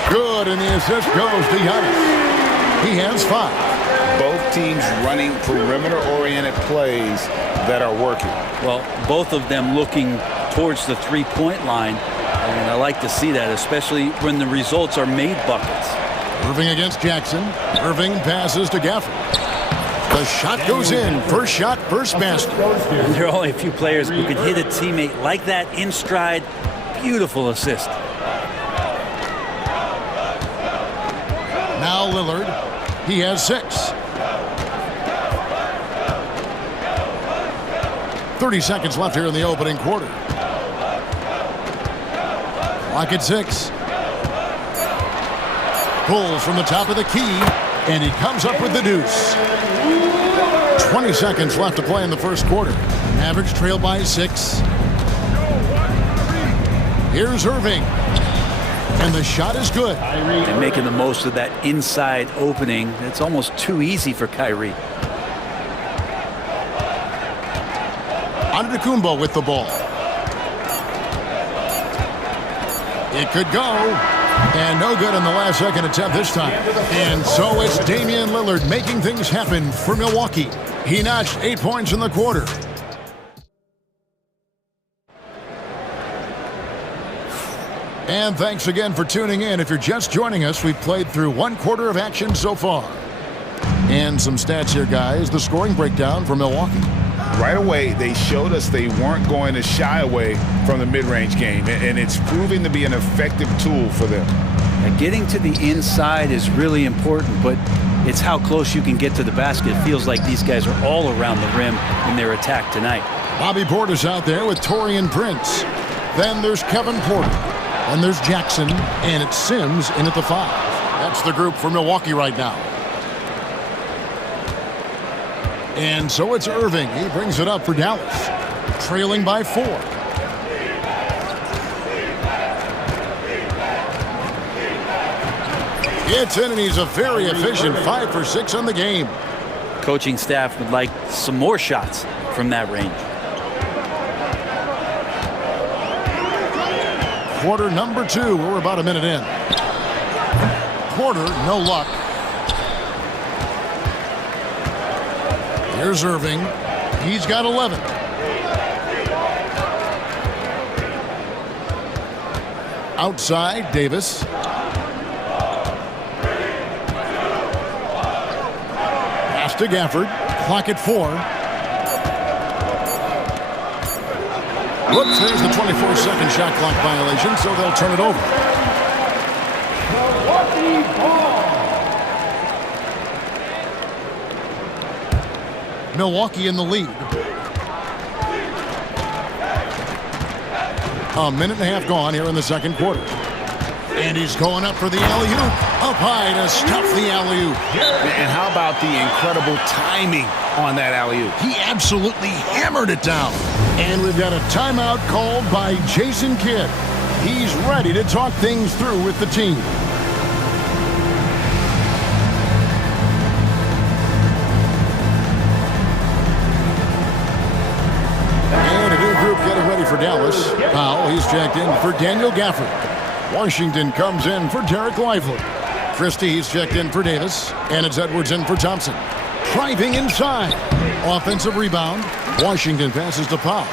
Good, and the assist goes to Giannis. He has 5. Both teams running perimeter-oriented plays that are working. Well, both of them looking towards the three-point line, and I like to see that, especially when the results are made buckets. Irving against Jackson. Irving passes to Gafford. The shot goes in. First shot, first basket. And there are only a few players who can hit a teammate like that in stride. Beautiful assist. Now Lillard. He has 6. 30 seconds left here in the opening quarter. Clock at 6. Pulls from the top of the key, and he comes up with the deuce. 20 seconds left to play in the first quarter. Mavericks trail by 6. Here's Irving. And the shot is good. And making the most of that inside opening. It's almost too easy for Kyrie. Antetokounmpo with the ball. It could go. And no good on the last second attempt this time. And so it's Damian Lillard making things happen for Milwaukee. He notched 8 points in the quarter. And thanks again for tuning in. If you're just joining us, we've played through 1 quarter of action so far. And some stats here, guys. The scoring breakdown for Milwaukee. Right away, they showed us they weren't going to shy away from the mid-range game, and it's proving to be an effective tool for them. And getting to the inside is really important, but it's how close you can get to the basket. It feels like these guys are all around the rim in their attack tonight. Bobby Portis out there with Taurean Prince. Then there's Kevin Porter. And there's Jackson, and it's Sims in at the 5. That's the group for Milwaukee right now. And so it's Irving. He brings it up for Dallas, trailing by 4. It's in, and he's a very efficient 5 for 6 on the game. Coaching staff would like some more shots from that range. Quarter number 2. We're about a minute in. Porter, no luck. Here's Irving. He's got 11. Outside, Davis. Pass to Gafford. Clock at 4. Whoops, there's the 24-second shot clock violation, so they'll turn it over. Milwaukee ball. Milwaukee in the lead. A minute and a half gone here in the second quarter. And he's going up for the alley-oop. Up high to stuff the alley-oop. And how about the incredible timing on that alley-oop? He absolutely hammered it down. And we've got a timeout called by Jason Kidd. He's ready to talk things through with the team. And a new group getting ready for Dallas. Powell, he's checked in for Daniel Gafford. Washington comes in for Derek Lively. Christie, he's checked in for Davis. And it's Edwards in for Thompson. Driving inside. Offensive rebound. Washington passes to Powell.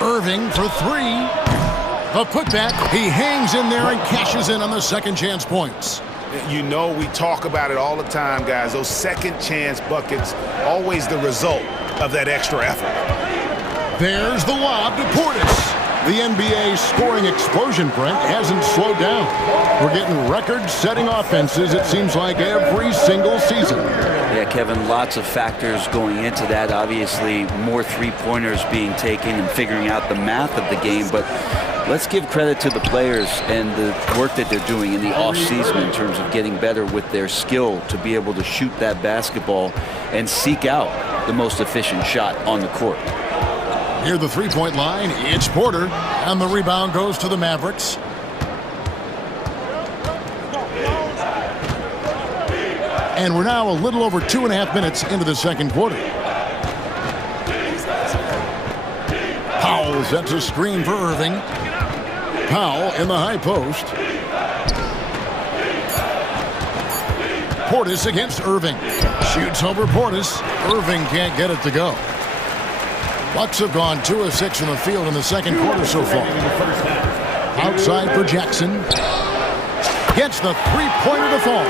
Irving for 3. A putback. He hangs in there and cashes in on the second chance points. You know, we talk about it all the time, guys. Those second chance buckets, always the result of that extra effort. There's the lob to Portis. The NBA scoring explosion, Brent, hasn't slowed down. We're getting record-setting offenses, it seems like, every single season. Yeah, Kevin, lots of factors going into that. Obviously, more three-pointers being taken and figuring out the math of the game. But let's give credit to the players and the work that they're doing in the offseason in terms of getting better with their skill to be able to shoot that basketball and seek out the most efficient shot on the court. Near the three-point line, it's Porter, and the rebound goes to the Mavericks. And we're now a little over 2.5 minutes into the second quarter. Powell sets a screen for Irving. Powell in the high post. Portis against Irving. Shoots over Portis. Irving can't get it to go. Bucks have gone 2 of 6 from the field in the second quarter so far. Outside for Jackson. Gets the three-pointer to fall.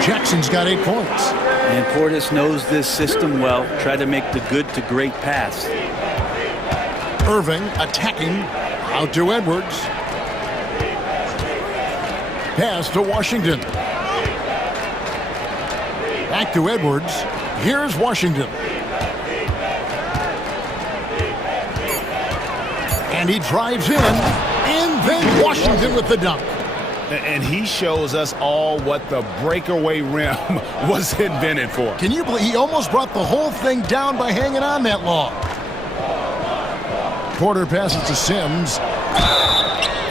Jackson's got 8 points. And Portis knows this system well. Try to make the good to great pass. Irving attacking. Out to Edwards. Pass to Washington. Back to Edwards. Here's Washington. And he drives in, and then Washington with the dunk. And he shows us all what the breakaway rim was invented for. Can you believe he almost brought the whole thing down by hanging on that long? Porter passes to Sims.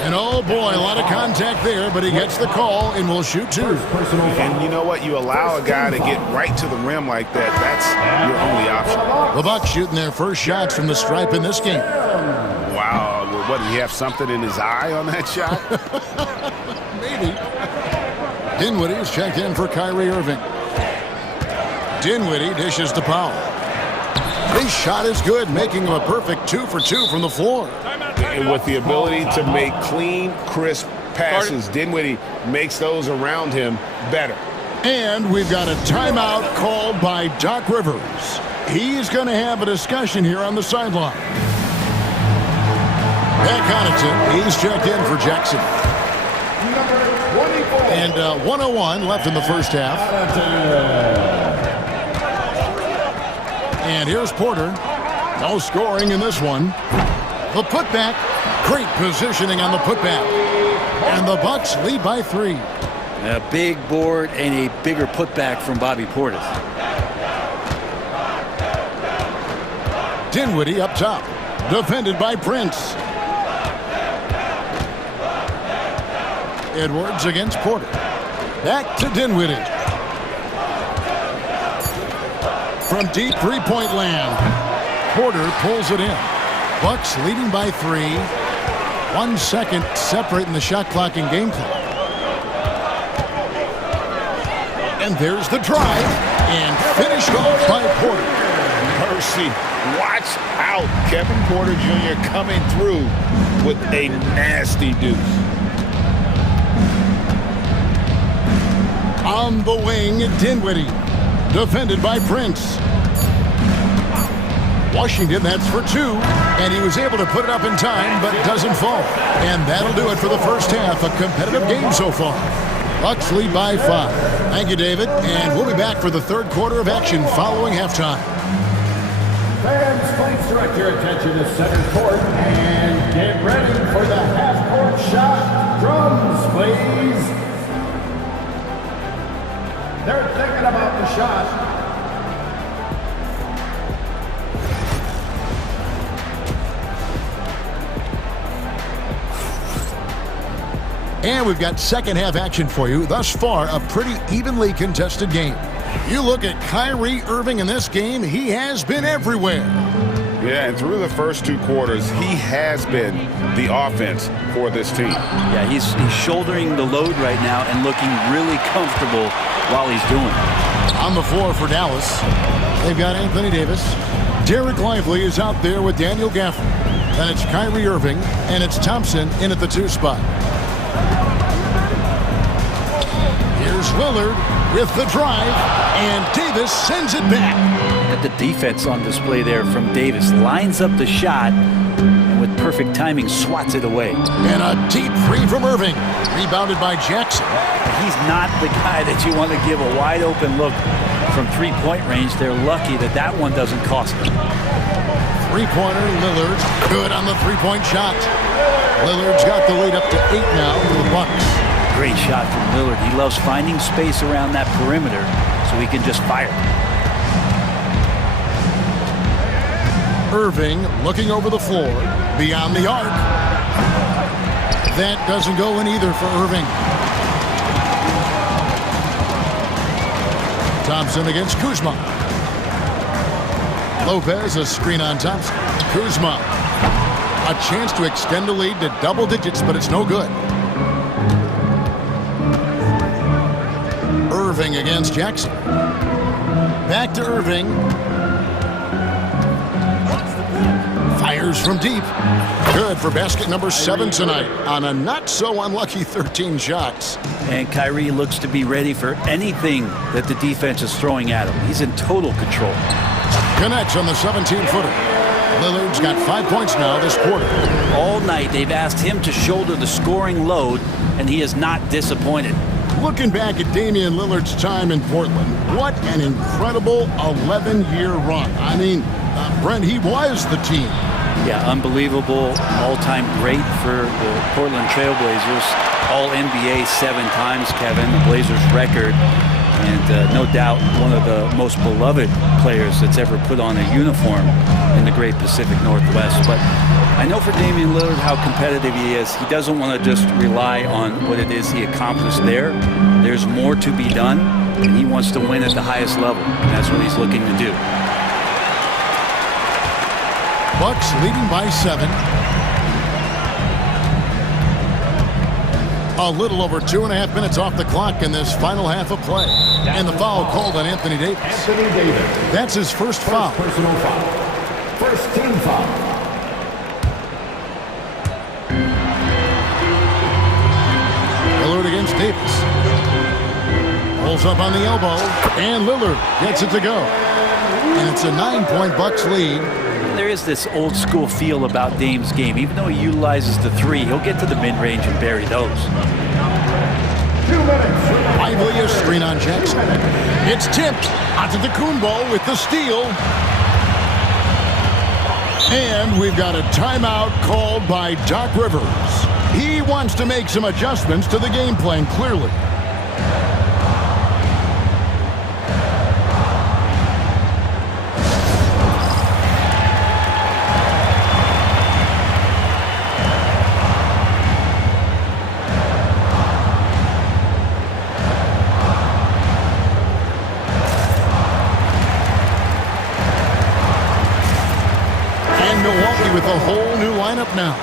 And oh boy, a lot of contact there, but he gets the call and will shoot two. And you know what? You allow a guy to get right to the rim like that. That's your only option. The Bucks shooting their first shots from the stripe in this game. Wow. What, did he have something in his eye on that shot? Maybe. Dinwiddie is checked in for Kyrie Irving. Dinwiddie dishes to Powell. His shot is good, making him a perfect 2 for 2 from the floor. And with the ability to make clean, crisp passes, Dinwiddie makes those around him better. And we've got a timeout called by Doc Rivers. He's going to have a discussion here on the sideline. Back Connaughton, he's checked in for Jackson. And 1:01 left in the first half. And here's Porter. No scoring in this one. The putback. Great positioning on the putback. And the Bucks lead by 3. A big board and a bigger putback from Bobby Portis. Dinwiddie up top. Defended by Prince. Edwards against Porter. Back to Dinwiddie. From deep three-point land. Porter pulls it in. Bucks leading by 3. 1 second separating the shot clock and game clock. And there's the drive. And finished off by Porter. Mercy. Watch out. Kevin Porter Jr. coming through with a nasty deuce. On the wing, Dinwiddie. Defended by Prince. Washington, that's for 2. And he was able to put it up in time, but doesn't fall. And that'll do it for the first half. A competitive game so far. Bucks lead by 5. Thank you, David. And we'll be back for the third quarter of action following halftime. Fans, please direct your attention to center court and get ready for the half-court shot. Drums, please. They're thinking about the shot. And we've got second half action for you. Thus far, a pretty evenly contested game. You look at Kyrie Irving in this game, he has been everywhere. Yeah, and through the first 2 quarters, he has been the offense for this team. Yeah, he's shouldering the load right now and looking really comfortable while he's doing it. On the floor for Dallas, they've got Anthony Davis. Derek Lively is out there with Daniel Gafford. Then it's Kyrie Irving, and it's Thompson in at the 2 spot. Here's Lillard with the drive, and Davis sends it back. At the defense on display there from Davis. Lines up the shot, and with perfect timing, swats it away. And a deep 3 from Irving. Rebounded by Jackson. He's not the guy that you want to give a wide open look from 3-point range. They're lucky that that one doesn't cost them. 3-pointer, Lillard. Good on the 3-point shot. Lillard's got the lead up to 8 now for the Bucks. Great shot from Lillard. He loves finding space around that perimeter so he can just fire. Irving looking over the floor, beyond the arc. That doesn't go in either for Irving. Thompson against Kuzma. Lopez, a screen on Thompson. Kuzma, a chance to extend the lead to double digits, but it's no good. Irving against Jackson. Back to Irving. Fires from deep. Good for basket number 7 tonight on a not-so-unlucky 13 shots. And Kyrie looks to be ready for anything that the defense is throwing at him. He's in total control. Connects on the 17-footer. Lillard's got 5 points now this quarter. All night they've asked him to shoulder the scoring load, and he is not disappointed. Looking back at Damian Lillard's time in Portland, what an incredible 11-year run. I mean, Brent, he was the team. Yeah, unbelievable. All-time great for the Portland Trailblazers. All-NBA 7 times, Kevin, the Blazers record. And no doubt one of the most beloved players that's ever put on a uniform in the great Pacific Northwest. But I know for Damian Lillard how competitive he is. He doesn't want to just rely on what it is he accomplished there. There's more to be done, and he wants to win at the highest level. And that's what he's looking to do. Bucks leading by 7. A little over 2.5 minutes off the clock in this final half of play. And the foul called on Anthony Davis. Anthony Davis. That's his first foul. Personal foul. First team foul. Lillard against Davis. Pulls up on the elbow. And Lillard gets it to go. And it's a 9-point Bucks lead. There is this old school feel about Dame's game. Even though he utilizes the 3, he'll get to the mid-range and bury those. 2 minutes. Lively a screen on Jackson. It's tipped onto the Kumbo with the steal. And we've got a timeout called by Doc Rivers. He wants to make some adjustments to the game plan, clearly. With a whole new lineup now.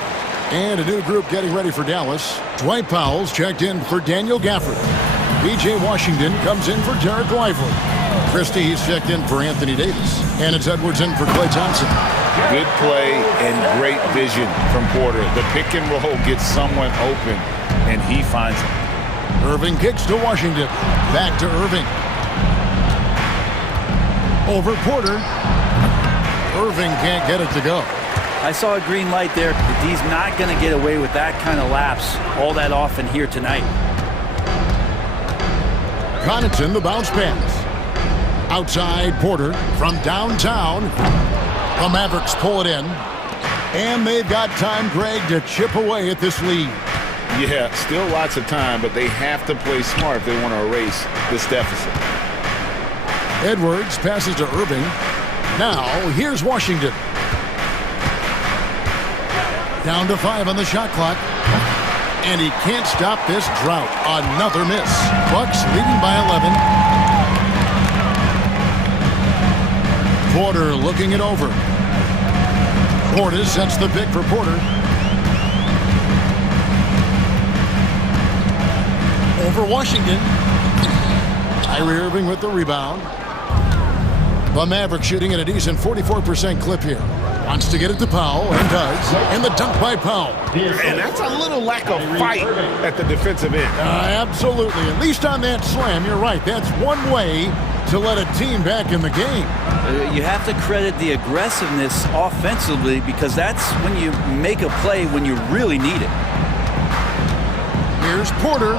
And a new group getting ready for Dallas. Dwight Powell's checked in for Daniel Gafford. B.J. Washington comes in for Derek Lively. Christie's checked in for Anthony Davis. And it's Edwards in for Klay Thompson. Good play and great vision from Porter. The pick and roll gets someone open, and he finds it. Irving kicks to Washington. Back to Irving. Over Porter. Irving can't get it to go. I saw a green light there. He's not going to get away with that kind of lapse all that often here tonight. Connaughton, the bounce pass. Outside Porter from downtown. The Mavericks pull it in. And they've got time, Greg, to chip away at this lead. Yeah, still lots of time, but they have to play smart if they want to erase this deficit. Edwards passes to Irving. Now, here's Washington. Down to 5 on the shot clock. And he can't stop this drought. Another miss. Bucks leading by 11. Porter looking it over. Porter sets the pick for Porter. Over Washington. Kyrie Irving with the rebound. The Mavericks shooting at a decent 44% clip here. Wants to get it to Powell, and does. And the dunk by Powell. And that's a little lack of fight at the defensive end. Absolutely. At least on that slam, you're right. That's one way to let a team back in the game. You have to credit the aggressiveness offensively, because that's when you make a play when you really need it. Here's Porter.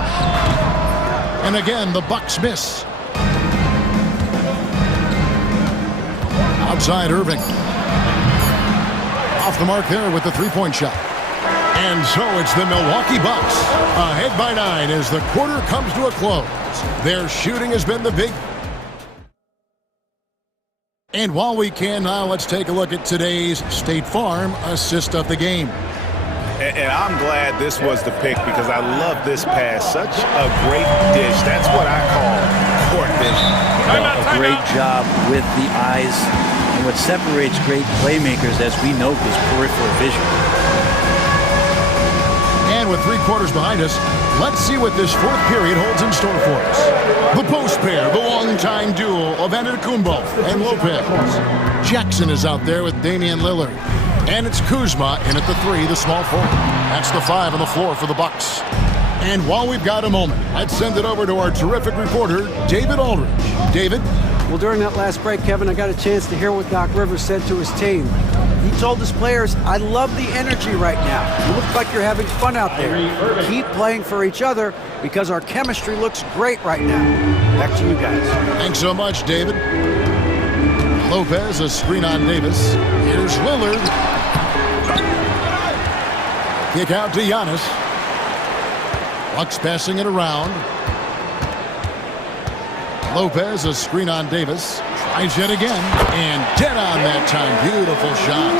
And again, the Bucks miss. Outside Irving. Off the mark there with the three-point shot. And so it's the Milwaukee Bucks ahead by 9 as the quarter comes to a close. Their shooting has been the big. And while we can now, let's take a look at today's State Farm assist of the game. And I'm glad this was the pick, because I love this pass. Such a great dish. That's what I call court vision. A great job with the eyes. And what separates great playmakers, as we know, is peripheral vision. And with 3 quarters behind us, let's see what this fourth period holds in store for us. The post pair, the longtime duo of Antetokounmpo and Lopez. Jackson is out there with Damian Lillard. And it's Kuzma in at the 3, the small forward. That's the 5 on the floor for the Bucks. And while we've got a moment, let's send it over to our terrific reporter, David Aldridge. David? Well, during that last break, Kevin, I got a chance to hear what Doc Rivers said to his team. He told his players, I love the energy right now. You look like you're having fun out there. Keep playing for each other, because our chemistry looks great right now. Back to you guys. Thanks so much, David. Lopez, a screen on Davis. Here's Lillard. Kick out to Giannis. Bucks passing it around. Lopez, a screen on Davis. Tries it again. And dead on that time. Beautiful shot.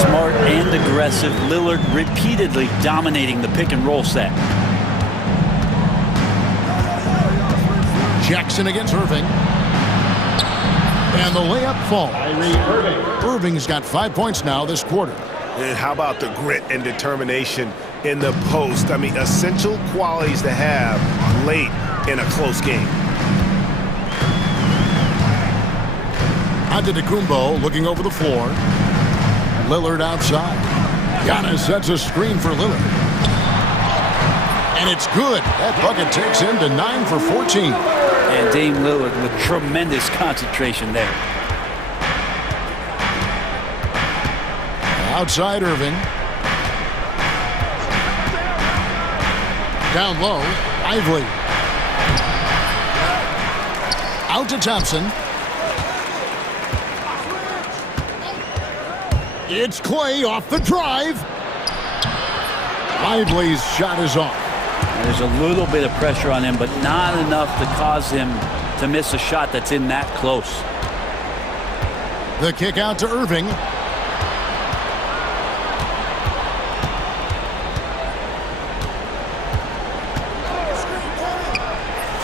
Smart and aggressive. Lillard repeatedly dominating the pick and roll set. Jackson against Irving. And the layup falls. Irving's got 5 points now this quarter. And how about the grit and determination in the post? I mean, essential qualities to have late in a close game. Antetokounmpo looking over the floor. Lillard outside. Giannis sets a screen for Lillard. And it's good. That bucket takes him to 9 for 14. And Dame Lillard with tremendous concentration there. Outside Irving. Down low, Ively. Out to Thompson. It's Clay off the drive. Ively's shot is off. There's a little bit of pressure on him, but not enough to cause him to miss a shot that's in that close. The kick out to Irving.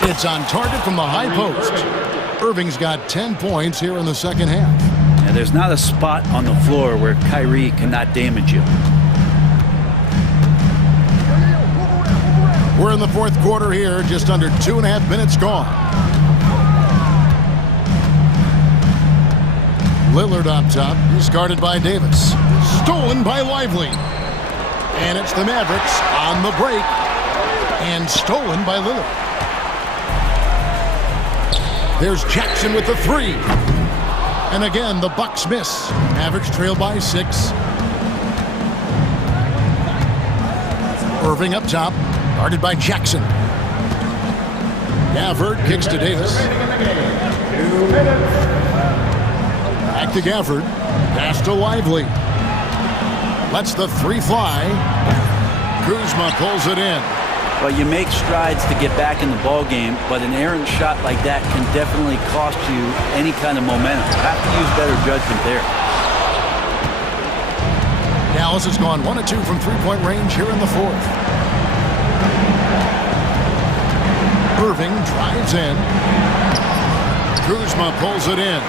It's on target from the high post. Irving's got 10 points here in the second half. And there's not a spot on the floor where Kyrie cannot damage you. We're in the fourth quarter here, just under 2.5 minutes gone. Lillard up top, he's guarded by Davis. Stolen by Lively. And it's the Mavericks on the break. And stolen by Lillard. There's Jackson with the three. And again, the Bucks miss. Mavericks trail by 6. Irving up top, guarded by Jackson. Gafford kicks to Davis. Back to Gafford. Pass to Lively. Lets the three fly. Kuzma pulls it in. Well, you make strides to get back in the ball game, but an errant shot like that can definitely cost you any kind of momentum. You have to use better judgment there. Dallas has gone 1 of 2 from three-point range here in the fourth. Irving drives in. Kuzma pulls it in.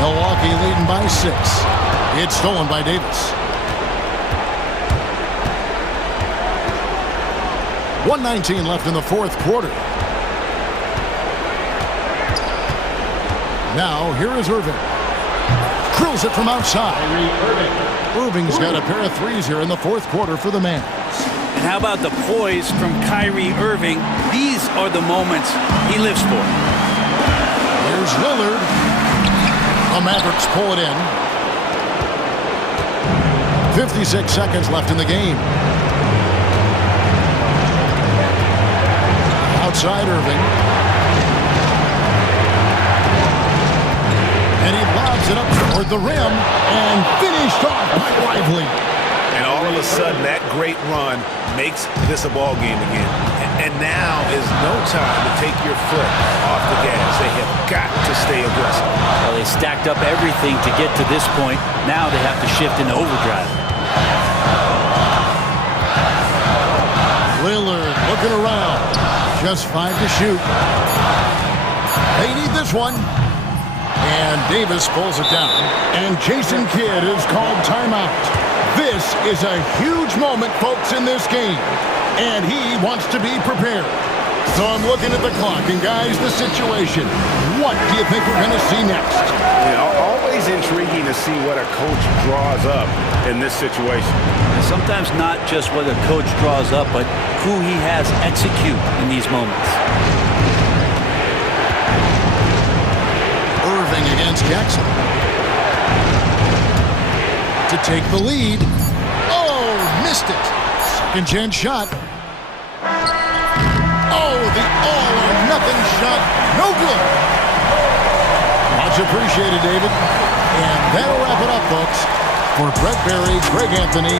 Milwaukee leading by 6. It's stolen by Davis. 1:19 left in the fourth quarter. Now, here is Irving. Drills it from outside. Irving's got a pair of threes here in the fourth quarter for the Mavs. And how about the poise from Kyrie Irving? These are the moments he lives for. Here's Lillard. The Mavericks pull it in. 56 seconds left in the game. Outside Irving. And he lobs it up toward the rim and finished off by Lively. And all of a sudden, that great run makes this a ball game again. And now is no time to take your foot off the gas. They have got to stay aggressive. Well, they stacked up everything to get to this point. Now they have to shift into overdrive. Lillard looking around. Just 5 to shoot. They need this one. And Davis pulls it down. And Jason Kidd is called timeout. This is a huge moment, folks, in this game. And he wants to be prepared. So I'm looking at the clock. And, guys, the situation. What do you think we're going to see next? You know, always intriguing to see what a coach draws up in this situation. And sometimes not just what a coach draws up, but who he has execute in these moments. Irving against Jackson. To take the lead. Oh, missed it. Second chance shot. Oh, the all-or-nothing shot. No good. Much appreciated, David. And that'll wrap it up, folks. For Brett Berry, Greg Anthony,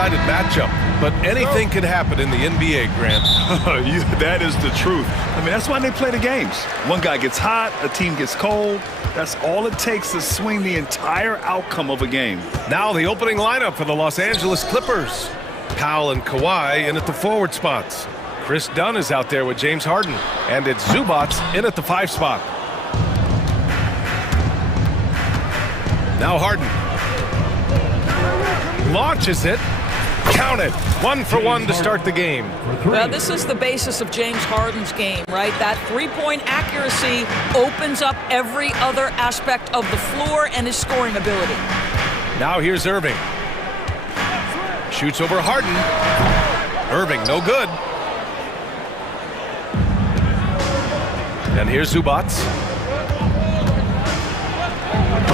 one-sided matchup, but anything can happen in the NBA, Grant. That is the truth. I mean, that's why they play the games. One guy gets hot, a team gets cold. That's all it takes to swing the entire outcome of a game. Now the opening lineup for the Los Angeles Clippers. Powell and Kawhi in at the forward spots. Chris Dunn is out there with James Harden, and it's Zubac in at the 5 spot. Now Harden launches it. Count it. 1 for 1 to start the game. Well, this is the basis of James Harden's game, right? That three-point accuracy opens up every other aspect of the floor and his scoring ability. Now here's Irving. Shoots over Harden. Irving, no good. And here's Zubac.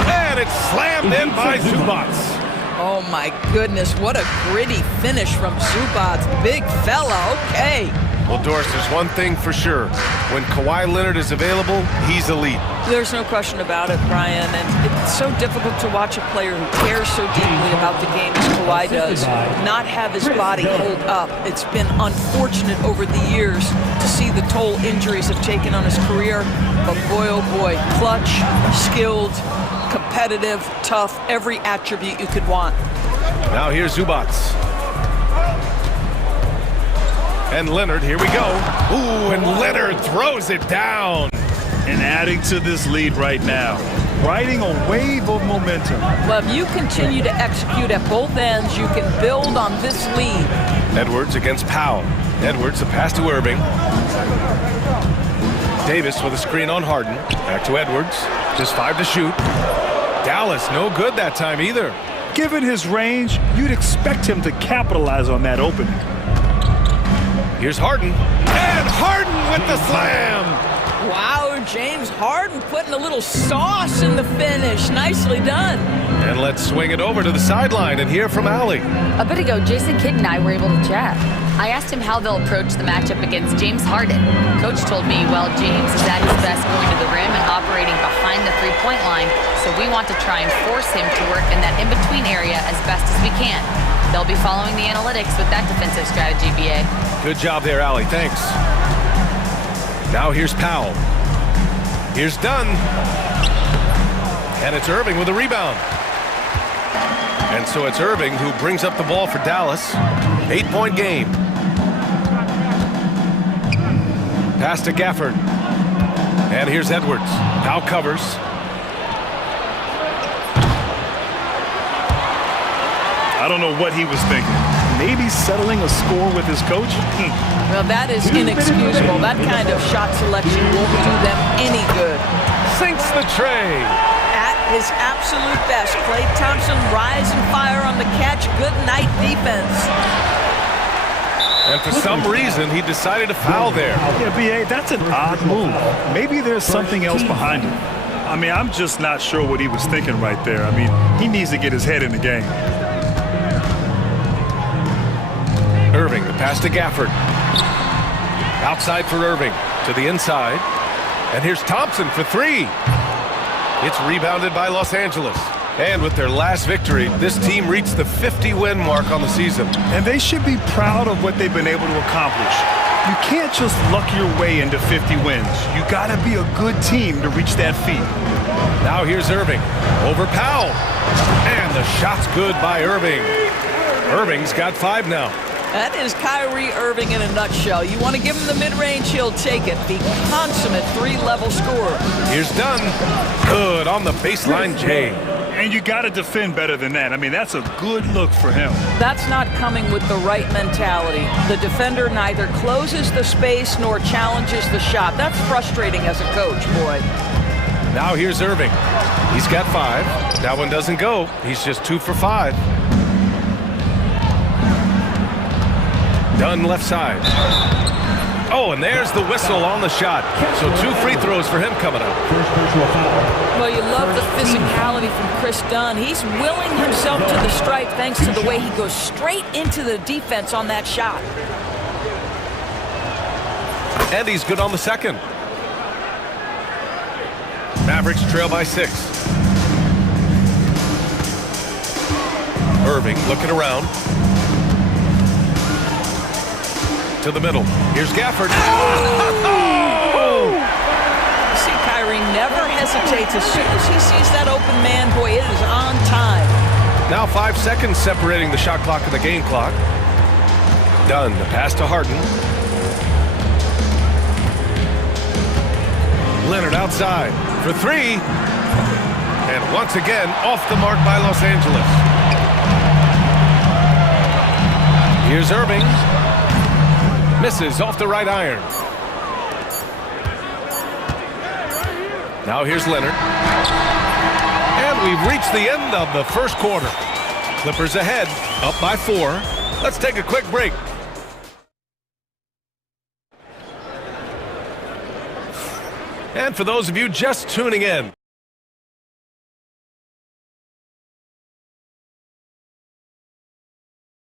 And it's slammed in by Zubac. Oh my goodness, what a gritty finish from Zubac. Big fella, okay. Well, Doris, there's one thing for sure. When Kawhi Leonard is available, he's elite. There's no question about it, Brian. And it's so difficult to watch a player who cares so deeply about the game as Kawhi does not have his body hold up. It's been unfortunate over the years to see the toll injuries have taken on his career. But boy, oh boy, clutch, skilled, competitive, tough, every attribute you could want. Now here's Zubac. And Leonard, here we go. Ooh, and Leonard throws it down. And adding to this lead right now, riding a wave of momentum. Well, if you continue to execute at both ends, you can build on this lead. Edwards against Powell. Edwards, the pass to Irving. Davis with a screen on Harden. Back to Edwards. Just 5 to shoot. Dallas, no good that time either. Given his range, you'd expect him to capitalize on that opening. Here's Harden. And Harden with the slam. Wow, James Harden putting a little sauce in the finish. Nicely done. And let's swing it over to the sideline and hear from Allie. A bit ago, Jason Kidd and I were able to chat. I asked him how they'll approach the matchup against James Harden. Coach told me, well, James is at his best going to the rim and operating behind the three-point line, so we want to try and force him to work in that in-between area as best as we can. They'll be following the analytics with that defensive strategy, BA. Good job there, Allie. Thanks. Now here's Powell. Here's Dunn. And it's Irving with a rebound. And so it's Irving who brings up the ball for Dallas. 8-point game. Pass to Gafford. And here's Edwards. Now covers. I don't know what he was thinking. Maybe settling a score with his coach? Well, that is inexcusable. That kind of shot selection won't do them any good. Sinks the tray. At his absolute best, Klay Thompson rise and fire on the catch. Good night defense. And for some reason, he decided to foul there. Yeah, BA, that's an odd move. Maybe there's something else behind it. I mean, I'm just not sure what he was thinking right there. I mean, he needs to get his head in the game. Irving, the pass to Gafford. Outside for Irving, to the inside. And here's Thompson for 3. It's rebounded by Los Angeles. And with their last victory, this team reached the 50-win mark on the season. And they should be proud of what they've been able to accomplish. You can't just luck your way into 50 wins. You gotta be a good team to reach that feat. Now here's Irving, over Powell. And the shot's good by Irving. Irving's got 5 now. That is Kyrie Irving in a nutshell. You want to give him the mid-range, he'll take it. The consummate 3-level scorer. Here's Dunn. Good on the baseline, Jay. And you got to defend better than that. I mean, that's a good look for him. That's not coming with the right mentality. The defender neither closes the space nor challenges the shot. That's frustrating as a coach, boy. Now here's Irving. He's got 5. That one doesn't go. He's just 2 for 5. Dunn left side. Oh, and there's the whistle on the shot. So 2 free throws for him coming up. Well, you love the physicality from Chris Dunn. He's willing himself to the stripe thanks to the way he goes straight into the defense on that shot. And he's good on the second. Mavericks trail by 6. Irving looking around. to the middle. Here's Gafford. See, Kyrie never hesitates. As soon as he sees that open man, boy, it is on time. Now 5 seconds separating the shot clock and the game clock. Dunn, the pass to Harden. Leonard outside for three. And once again, off the mark by Los Angeles. Here's Irving. Misses off the right iron. Now here's Leonard. And we've reached the end of the first quarter. Clippers ahead, up by 4. Let's take a quick break. And for those of you just tuning in,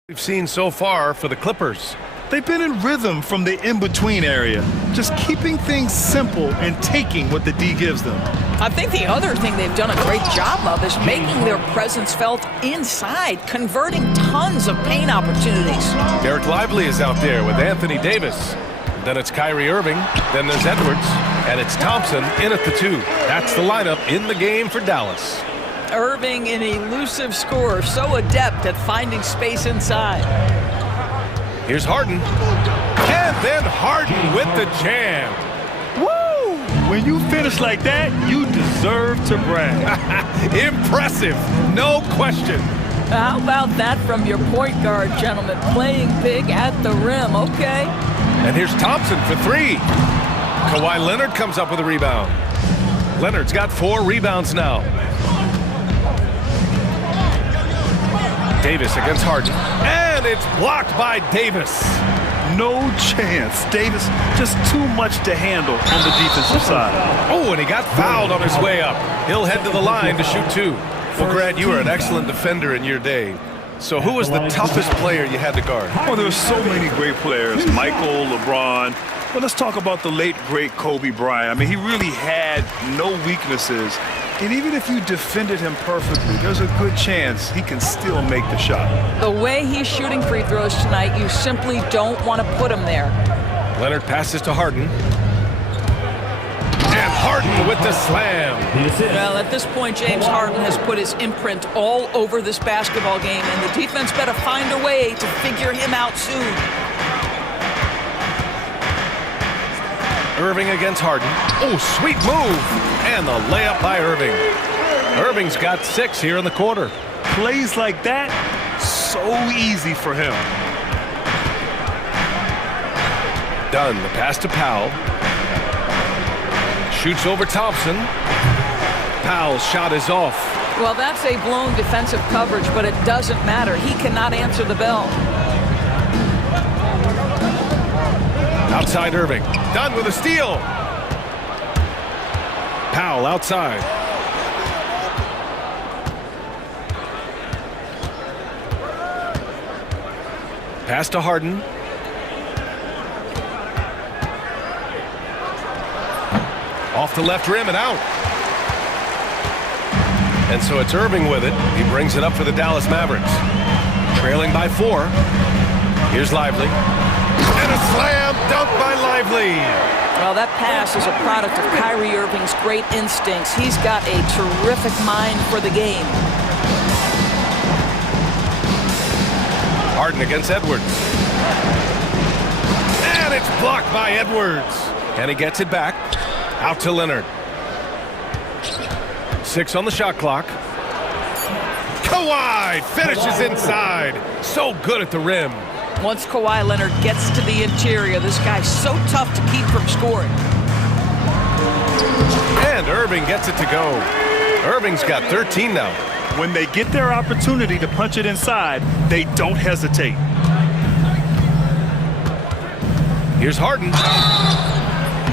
we've seen so far for the Clippers. They've been in rhythm from the in-between area, just keeping things simple and taking what the D gives them. I think the other thing they've done a great job of is making their presence felt inside, converting tons of paint opportunities. Derek Lively is out there with Anthony Davis. Then it's Kyrie Irving. Then there's Edwards. And it's Thompson in at the 2. That's the lineup in the game for Dallas. Irving, an elusive scorer, so adept at finding space inside. Here's Harden. And then Harden with the jam. Woo! When you finish like that, you deserve to brag. Impressive, no question. How about that from your point guard, gentlemen? Playing big at the rim, okay? And here's Thompson for 3. Kawhi Leonard comes up with a rebound. Leonard's got 4 rebounds now. Davis against Harden. And it's blocked by Davis. No chance. Davis just too much to handle on the defensive side. Oh, and he got fouled on his way up. He'll head to the line to shoot 2. Well, Grant, you were an excellent defender in your day. So who was the toughest player you had to guard? Oh, there were so many great players. Michael, LeBron. But let's talk about the late, great Kobe Bryant. I mean, he really had no weaknesses. And even if you defended him perfectly, there's a good chance he can still make the shot. The way he's shooting free throws tonight, you simply don't want to put him there. Leonard passes to Harden. And Harden with the slam. Well, at this point, James Harden has put his imprint all over this basketball game, and the defense better find a way to figure him out soon. Irving against Harden. Oh, sweet move. And the layup by Irving. Irving's got 6 here in the quarter. Plays like that, so easy for him. Dunn, the pass to Powell. Shoots over Thompson. Powell's shot is off. Well, that's a blown defensive coverage, but it doesn't matter. He cannot answer the bell. Outside Irving. Dunn with a steal. Powell outside. Pass to Harden. Off the left rim and out. And so it's Irving with it. He brings it up for the Dallas Mavericks. Trailing by 4. Here's Lively. And a slam dunk by Lively. Well, that pass is a product of Kyrie Irving's great instincts. He's got a terrific mind for the game. Harden against Edwards. And it's blocked by Edwards. And he gets it back. Out to Leonard. 6 on the shot clock. Kawhi finishes inside. So good at the rim. Once Kawhi Leonard gets to the interior, this guy's so tough to keep from scoring. And Irving gets it to go. Irving's got 13 now. When they get their opportunity to punch it inside, they don't hesitate. Here's Harden.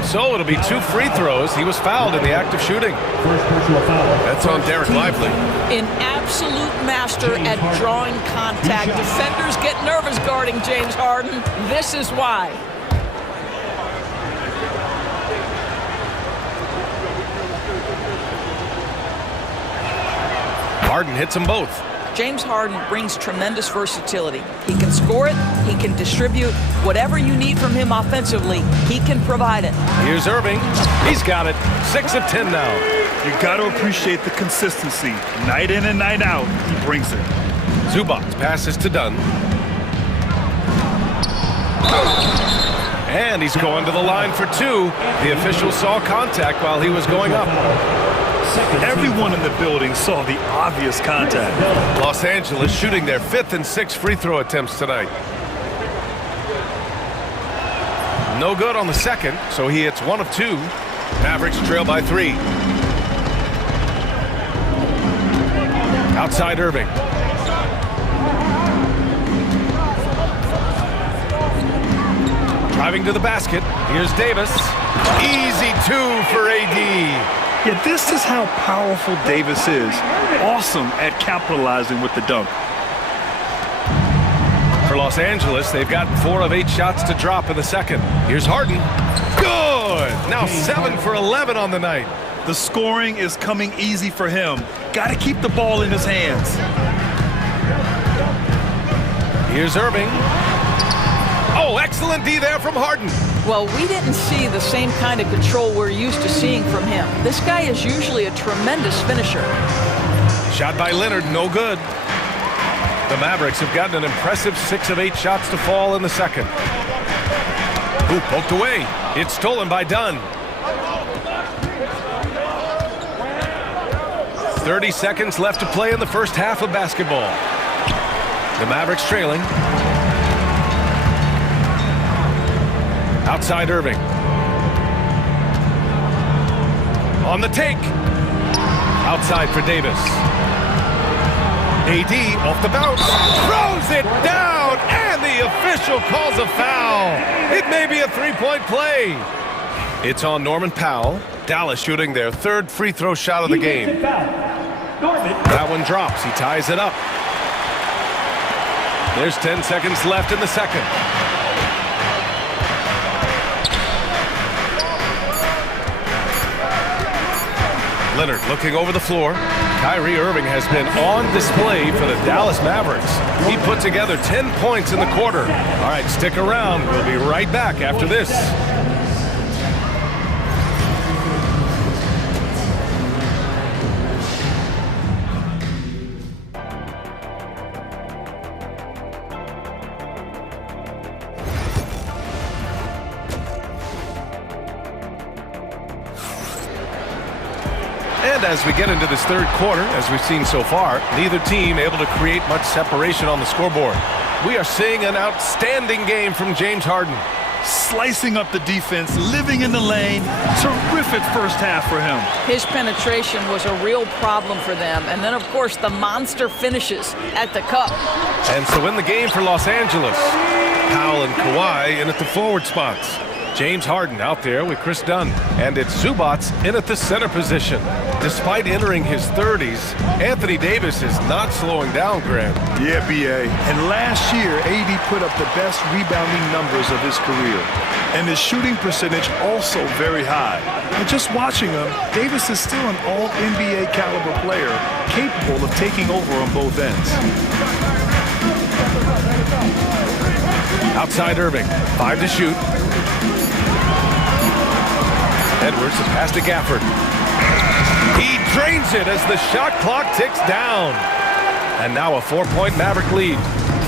So it'll be 2 free throws. He was fouled in the act of shooting. That's on Derek Lively. An absolute master at drawing contact. Defenders get nervous guarding James Harden. This is why. Harden hits them both. James Harden brings tremendous versatility. He can score it, he can distribute. Whatever you need from him offensively, he can provide it. Here's Irving. He's got it. 6 of 10 now. You got to appreciate the consistency. Night in and night out, he brings it. Zubac passes to Dunn. And he's going to the line for 2. The official saw contact while he was going up. Everyone in the building saw the obvious contact. Los Angeles shooting their 5th and 6th free throw attempts tonight. No good on the second, so he hits 1 of 2. Mavericks trail by 3. Outside Irving. Driving to the basket. Here's Davis. Easy 2 for AD. Yeah, this is how powerful Davis is. Awesome at capitalizing with the dunk. For Los Angeles, they've got 4 of 8 shots to drop in the second. Here's Harden. Good! Now 7 for 11 on the night. The scoring is coming easy for him. Got to keep the ball in his hands. Here's Irving. Oh, excellent D there from Harden. Well, we didn't see the same kind of control we're used to seeing from him. This guy is usually a tremendous finisher. Shot by Leonard, no good. The Mavericks have gotten an impressive 6 of 8 shots to fall in the second. Ooh, poked away. It's stolen by Dunn. 30 seconds left to play in the first half of basketball. The Mavericks trailing. Outside Irving. On the take. Outside for Davis. AD off the bounce. Throws it down, and the official calls a foul. It may be a 3-point play. It's on Norman Powell. Dallas shooting their 3rd free throw shot of the game. That one drops. He ties it up. There's 10 seconds left in the second. Leonard looking over the floor. Kyrie Irving has been on display for the Dallas Mavericks. He put together 10 points in the quarter. All right, stick around. We'll be right back after this. And as we get into this third quarter, as we've seen so far, neither team able to create much separation on the scoreboard. We are seeing an outstanding game from James Harden. Slicing up the defense, living in the lane. Terrific first half for him. His penetration was a real problem for them. And then, of course, the monster finishes at the cup. And so in the game for Los Angeles, Powell and Kawhi in at the forward spots. James Harden out there with Chris Dunn. And it's Zubac in at the center position. Despite entering his 30s, Anthony Davis is not slowing down, Graham. Yeah, B.A. And last year, AD put up the best rebounding numbers of his career. And his shooting percentage also very high. And just watching him, Davis is still an all-NBA caliber player, capable of taking over on both ends. Outside Irving, 5 to shoot. Edwards has passed to Gafford. He drains it as the shot clock ticks down. And now a 4-point Maverick lead.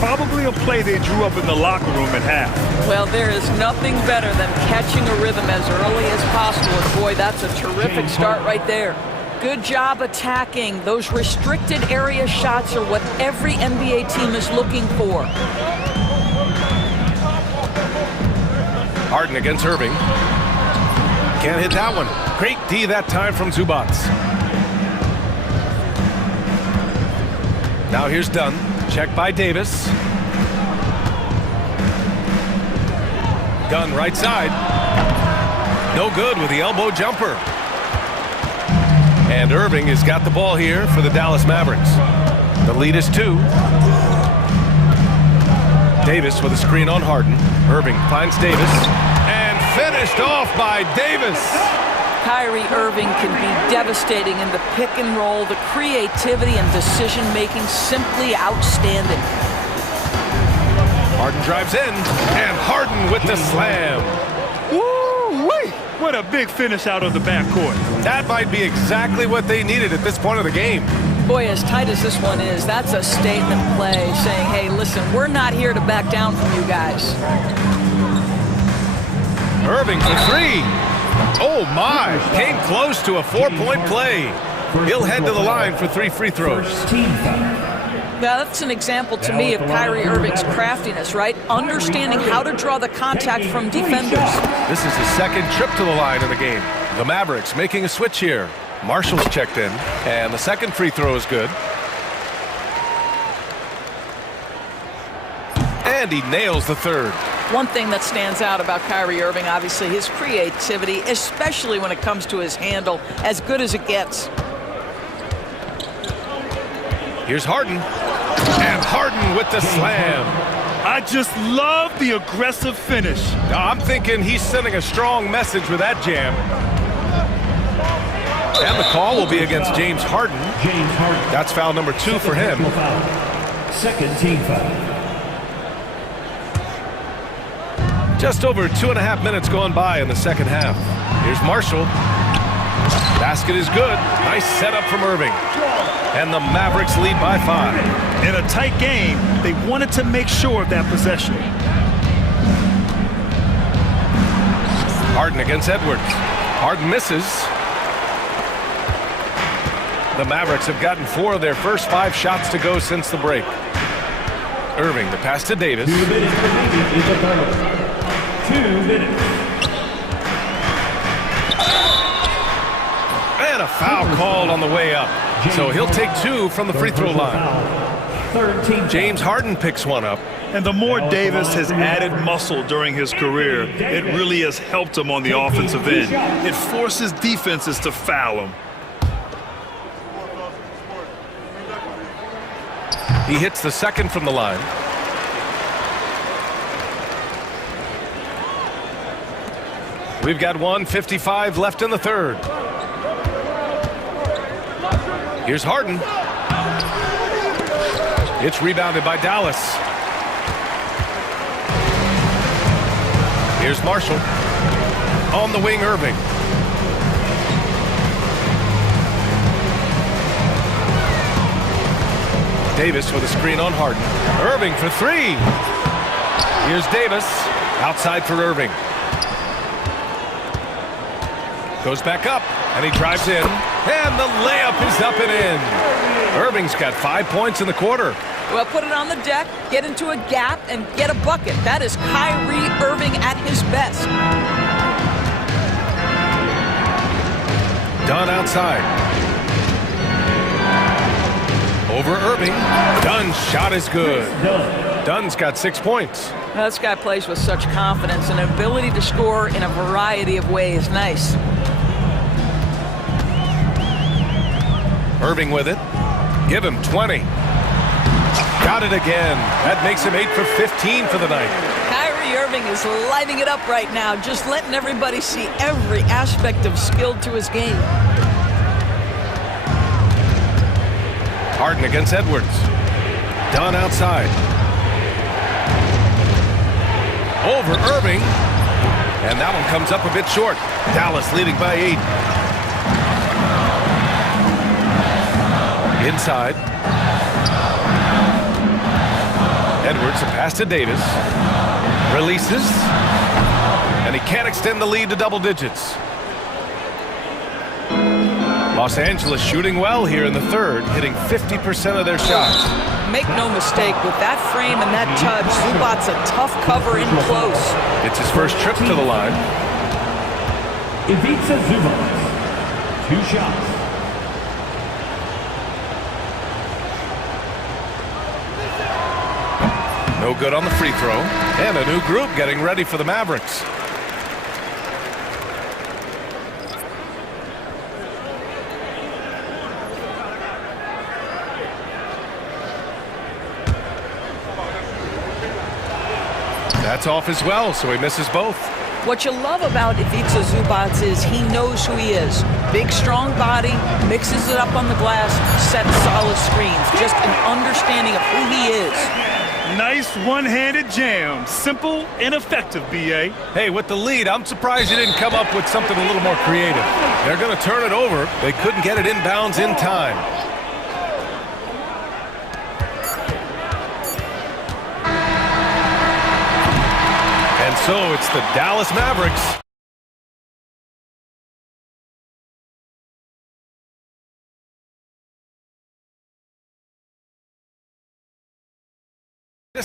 Probably a play they drew up in the locker room at half. Well, there is nothing better than catching a rhythm as early as possible. And boy, that's a terrific start right there. Good job attacking. Those restricted area shots are what every NBA team is looking for. Harden against Irving. Can't hit that one. Great D that time from Zubac. Now here's Dunn. Check by Davis. Dunn right side. No good with the elbow jumper. And Irving has got the ball here for the Dallas Mavericks. The lead is 2. Davis with a screen on Harden. Irving finds Davis. And finished off by Davis. Kyrie Irving can be devastating in the pick and roll. The creativity and decision-making simply outstanding. Harden drives in, and Harden with the slam. Woo-wee! What a big finish out of the backcourt. That might be exactly what they needed at this point of the game. Boy, as tight as this one is, that's a statement play saying, hey, listen, we're not here to back down from you guys. Irving for three. Oh, my. Came close to a 4-point play. He'll head to the line for 3 free throws. Now, that's an example to me of Kyrie Irving's craftiness, right? Understanding how to draw the contact from defenders. This is his second trip to the line in the game. The Mavericks making a switch here. Marshall's checked in, and the second free throw is good. And he nails the third. One thing that stands out about Kyrie Irving, obviously, his creativity, especially when it comes to his handle, as good as it gets. Here's Harden. And Harden with the slam. I just love the aggressive finish. Now, I'm thinking he's sending a strong message with that jam. And the call will be against James Harden. That's foul number 2 for him. Second team foul. Just over 2.5 minutes gone by in the second half. Here's Marshall. Basket is good. Nice setup from Irving. And the Mavericks lead by 5. In a tight game, they wanted to make sure of that possession. Harden against Edwards. Harden misses. The Mavericks have gotten 4 of their first 5 shots to go since the break. Irving, the pass to Davis. 2 minutes remaining in the third. 2 minutes. And a foul called on the way up. So he'll take 2 from the free throw line. James Harden picks one up. And the more Davis has added muscle during his career, it really has helped him on the offensive end. It forces defenses to foul him. He hits the second from the line. We've got 1:55 left in the third. Here's Harden. It's rebounded by Dallas. Here's Marshall. On the wing, Irving. Davis with a screen on Harden. Irving for 3. Here's Davis. Outside for Irving. Goes back up, and he drives in. And the layup is up and in. Irving's got 5 points in the quarter. Well, put it on the deck, get into a gap, and get a bucket. That is Kyrie Irving at his best. Dunn outside. Over Irving. Dunn's shot is good. Dunn's got 6 points. Now, this guy plays with such confidence and ability to score in a variety of ways. Nice. Irving with it. Give him 20. Got it again. That makes him 8 for 15 for the night. Kyrie Irving is lighting it up right now, just letting everybody see every aspect of skill to his game. Harden against Edwards. Dunn outside. Over Irving. And that one comes up a bit short. Dallas leading by 8. Inside. Edwards, a pass to Davis. Releases. And he can't extend the lead to double digits. Los Angeles shooting well here in the third, hitting 50% of their shots. Make no mistake, with that frame and that touch, Zubac's a tough cover in close. It's his first trip to the line. Ivica Zubac, 2 shots. No good on the free throw. And a new group getting ready for the Mavericks. That's off as well, so he misses both. What you love about Ivica Zubac is he knows who he is. Big, strong body, mixes it up on the glass, sets solid screens. Just an understanding of who he is. Nice one-handed jam. Simple and effective, B.A. Hey, with the lead, I'm surprised you didn't come up with something a little more creative. They're going to turn it over. They couldn't get it inbounds in time. And so it's the Dallas Mavericks.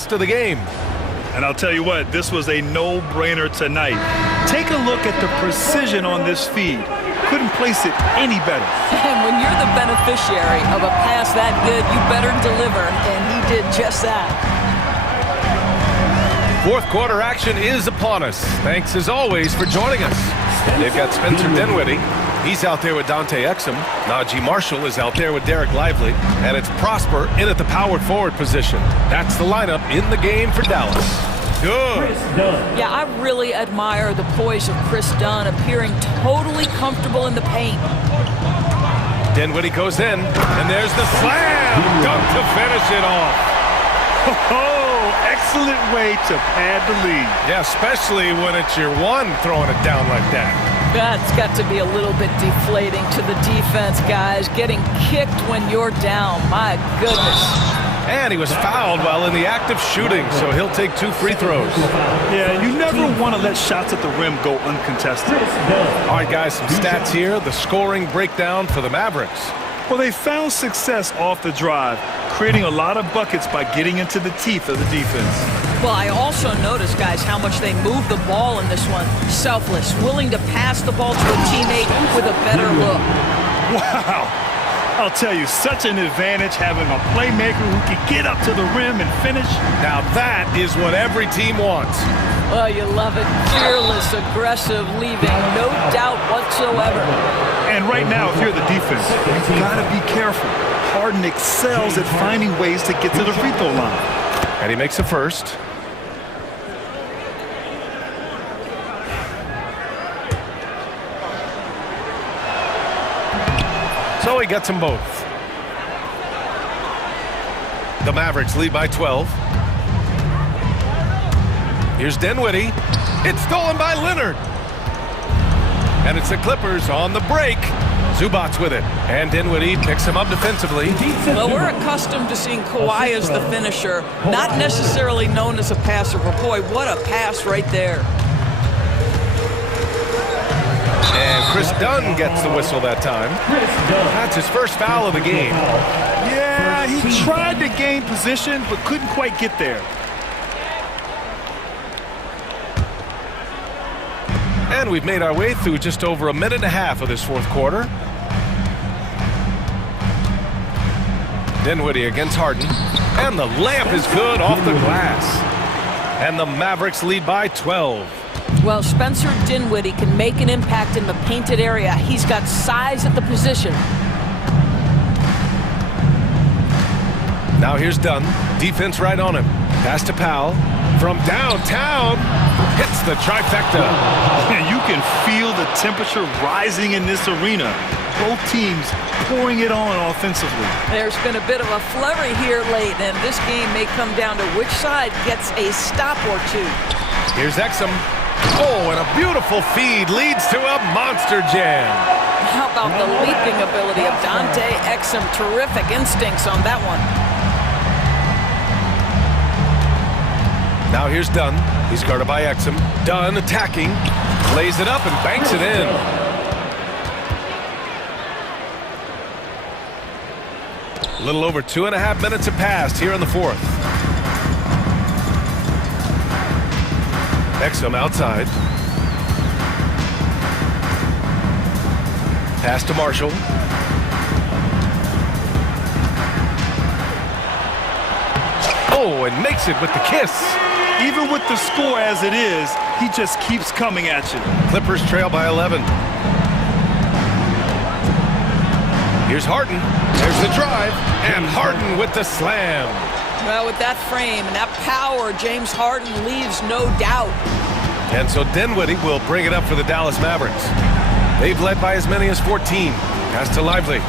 To the game. And I'll tell you what, this was a no-brainer tonight. Take a look at the precision on this feed. Couldn't place it any better. And when you're the beneficiary of a pass that good, you better deliver, and he did just that. Fourth quarter action is upon us. Thanks as always for joining us. They've got Spencer Dinwiddie. He's out there with Dante Exum. Najee Marshall is out there with Derek Lively. And it's Prosper in at the powered forward position. That's the lineup in the game for Dallas. Good. Yeah, I really admire the poise of Chris Dunn, appearing totally comfortable in the paint. Dinwiddie goes in, and there's the slam dunk to finish it off. Oh, excellent way to pad the lead. Yeah, especially when it's your one throwing it down like that. That's got to be a little bit deflating to the defense, guys. Getting kicked when you're down, my goodness. And he was fouled while in the act of shooting, so he'll take 2 free throws. Yeah, you never want to let shots at the rim go uncontested. All right, guys, some stats here. The scoring breakdown for the Mavericks. Well, they found success off the drive, creating a lot of buckets by getting into the teeth of the defense. Well, I also noticed, guys, how much they moved the ball in this one. Selfless, willing to pass the ball to a teammate with a better look. Wow. I'll tell you, such an advantage having a playmaker who can get up to the rim and finish. Now that is what every team wants. Well, you love it. Fearless, aggressive, leaving no doubt whatsoever. And right now, if you're the defense, you've got to be careful. Harden excels at finding ways to get to the free throw line. And he makes a first. So he gets them both. The Mavericks lead by 12. Here's Dinwiddie. It's stolen by Leonard. And it's the Clippers on the break. Zubac with it. And Dinwiddie picks him up defensively. Well, we're accustomed to seeing Kawhi as the finisher, not necessarily known as a passer, but boy, what a pass right there. And Chris Dunn gets the whistle that time. That's his first foul of the game. Yeah, he tried to gain position, but couldn't quite get there. And we've made our way through just over a minute and a half of this fourth quarter. Dinwiddie against Harden. And the layup is good off the glass. And the Mavericks lead by 12. Well, Spencer Dinwiddie can make an impact in the painted area. He's got size at the position. Now here's Dunn. Defense right on him. Pass to Powell. From downtown. Hits the trifecta. And you can feel the temperature rising in this arena. Both teams pouring it on offensively. There's been a bit of a flurry here late, and this game may come down to which side gets a stop or two. Here's Exum. Oh, and a beautiful feed leads to a monster jam. How about the leaping ability of Dante Exum? Terrific instincts on that one. Now here's Dunn. He's guarded by Exum. Dunn attacking. Lays it up and banks it in. A little over 2.5 minutes have passed here in the fourth. Exum outside. Pass to Marshall. Oh, and makes it with the kiss. Even with the score as it is, he just keeps coming at you. Clippers trail by 11. Here's Harden. There's the drive. And Harden with the slam. Well, with that frame and that power, James Harden leaves no doubt. And so Dinwiddie will bring it up for the Dallas Mavericks. They've led by as many as 14. Pass to Lively.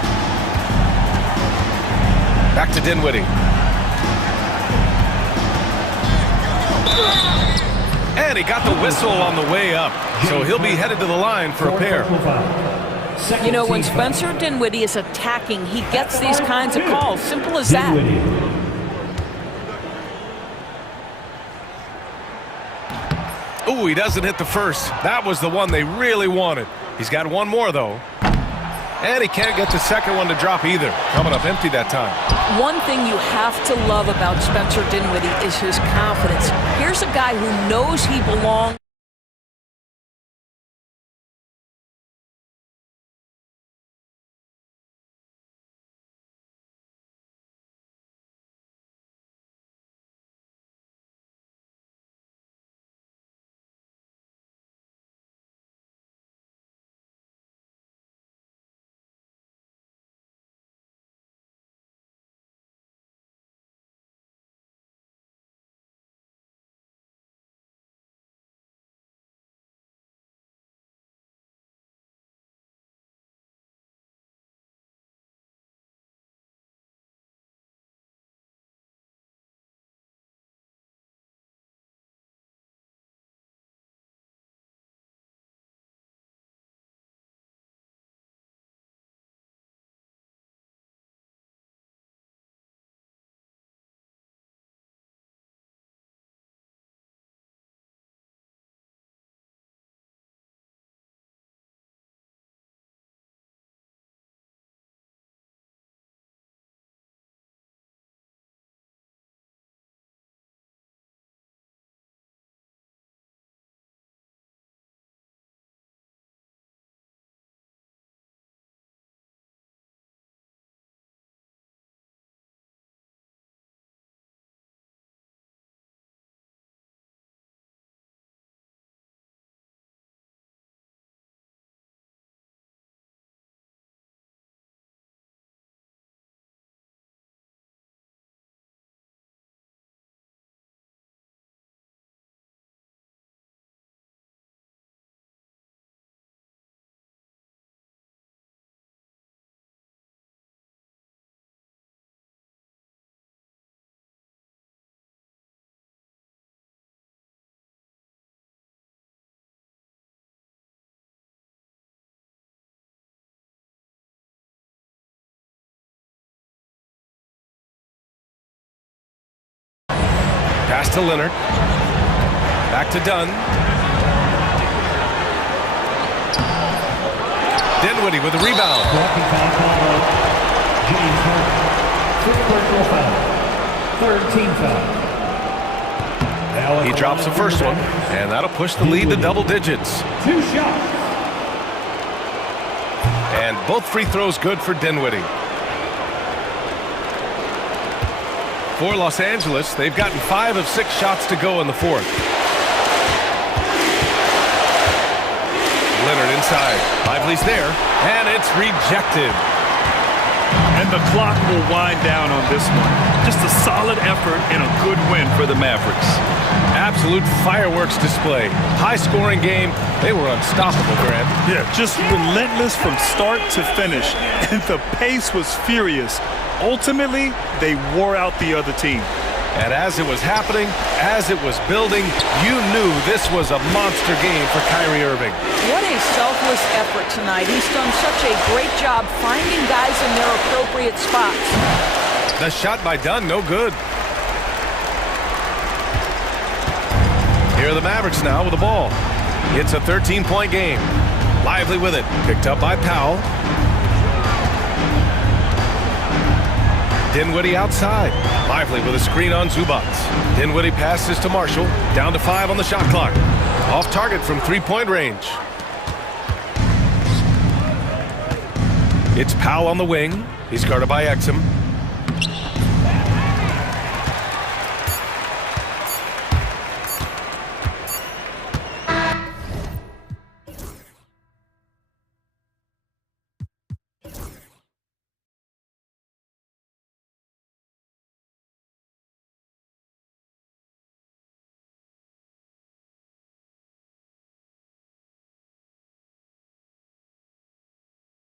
Back to Dinwiddie. And he got the whistle on the way up. So he'll be headed to the line for a pair. You know, when Spencer Dinwiddie is attacking, he gets these kinds of calls. Simple as that. Ooh, he doesn't hit the first. That was the one they really wanted. He's got one more, though. And he can't get the second one to drop either. Coming up empty that time. One thing you have to love about Spencer Dinwiddie is his confidence. Here's a guy who knows he belongs. Pass to Leonard. Back to Dunn. Dinwiddie with the rebound. Third team foul. He drops the first one, and that'll push the lead to double digits. 2 shots. And both free throws good for Dinwiddie. For Los Angeles, they've gotten 5 of 6 shots to go in the fourth. Leonard inside. Lively's there, and it's rejected. And the clock will wind down on this one. Just a solid effort and a good win for the Mavericks. Absolute fireworks display. High-scoring game. They were unstoppable, Grant. Yeah, just relentless from start to finish. And the pace was furious. Ultimately, they wore out the other team. And as it was happening, as it was building, you knew this was a monster game for Kyrie Irving. What a selfless effort tonight. He's done such a great job finding guys in their appropriate spots. The shot by Dunn, no good. Here are the Mavericks now with the ball. It's a 13-point game. Lively with it. Picked up by Powell. Dinwiddie outside. Lively with a screen on Zubac. Dinwiddie passes to Marshall. Down to 5 on the shot clock. Off target from 3-point range. It's Powell on the wing. He's guarded by Exum.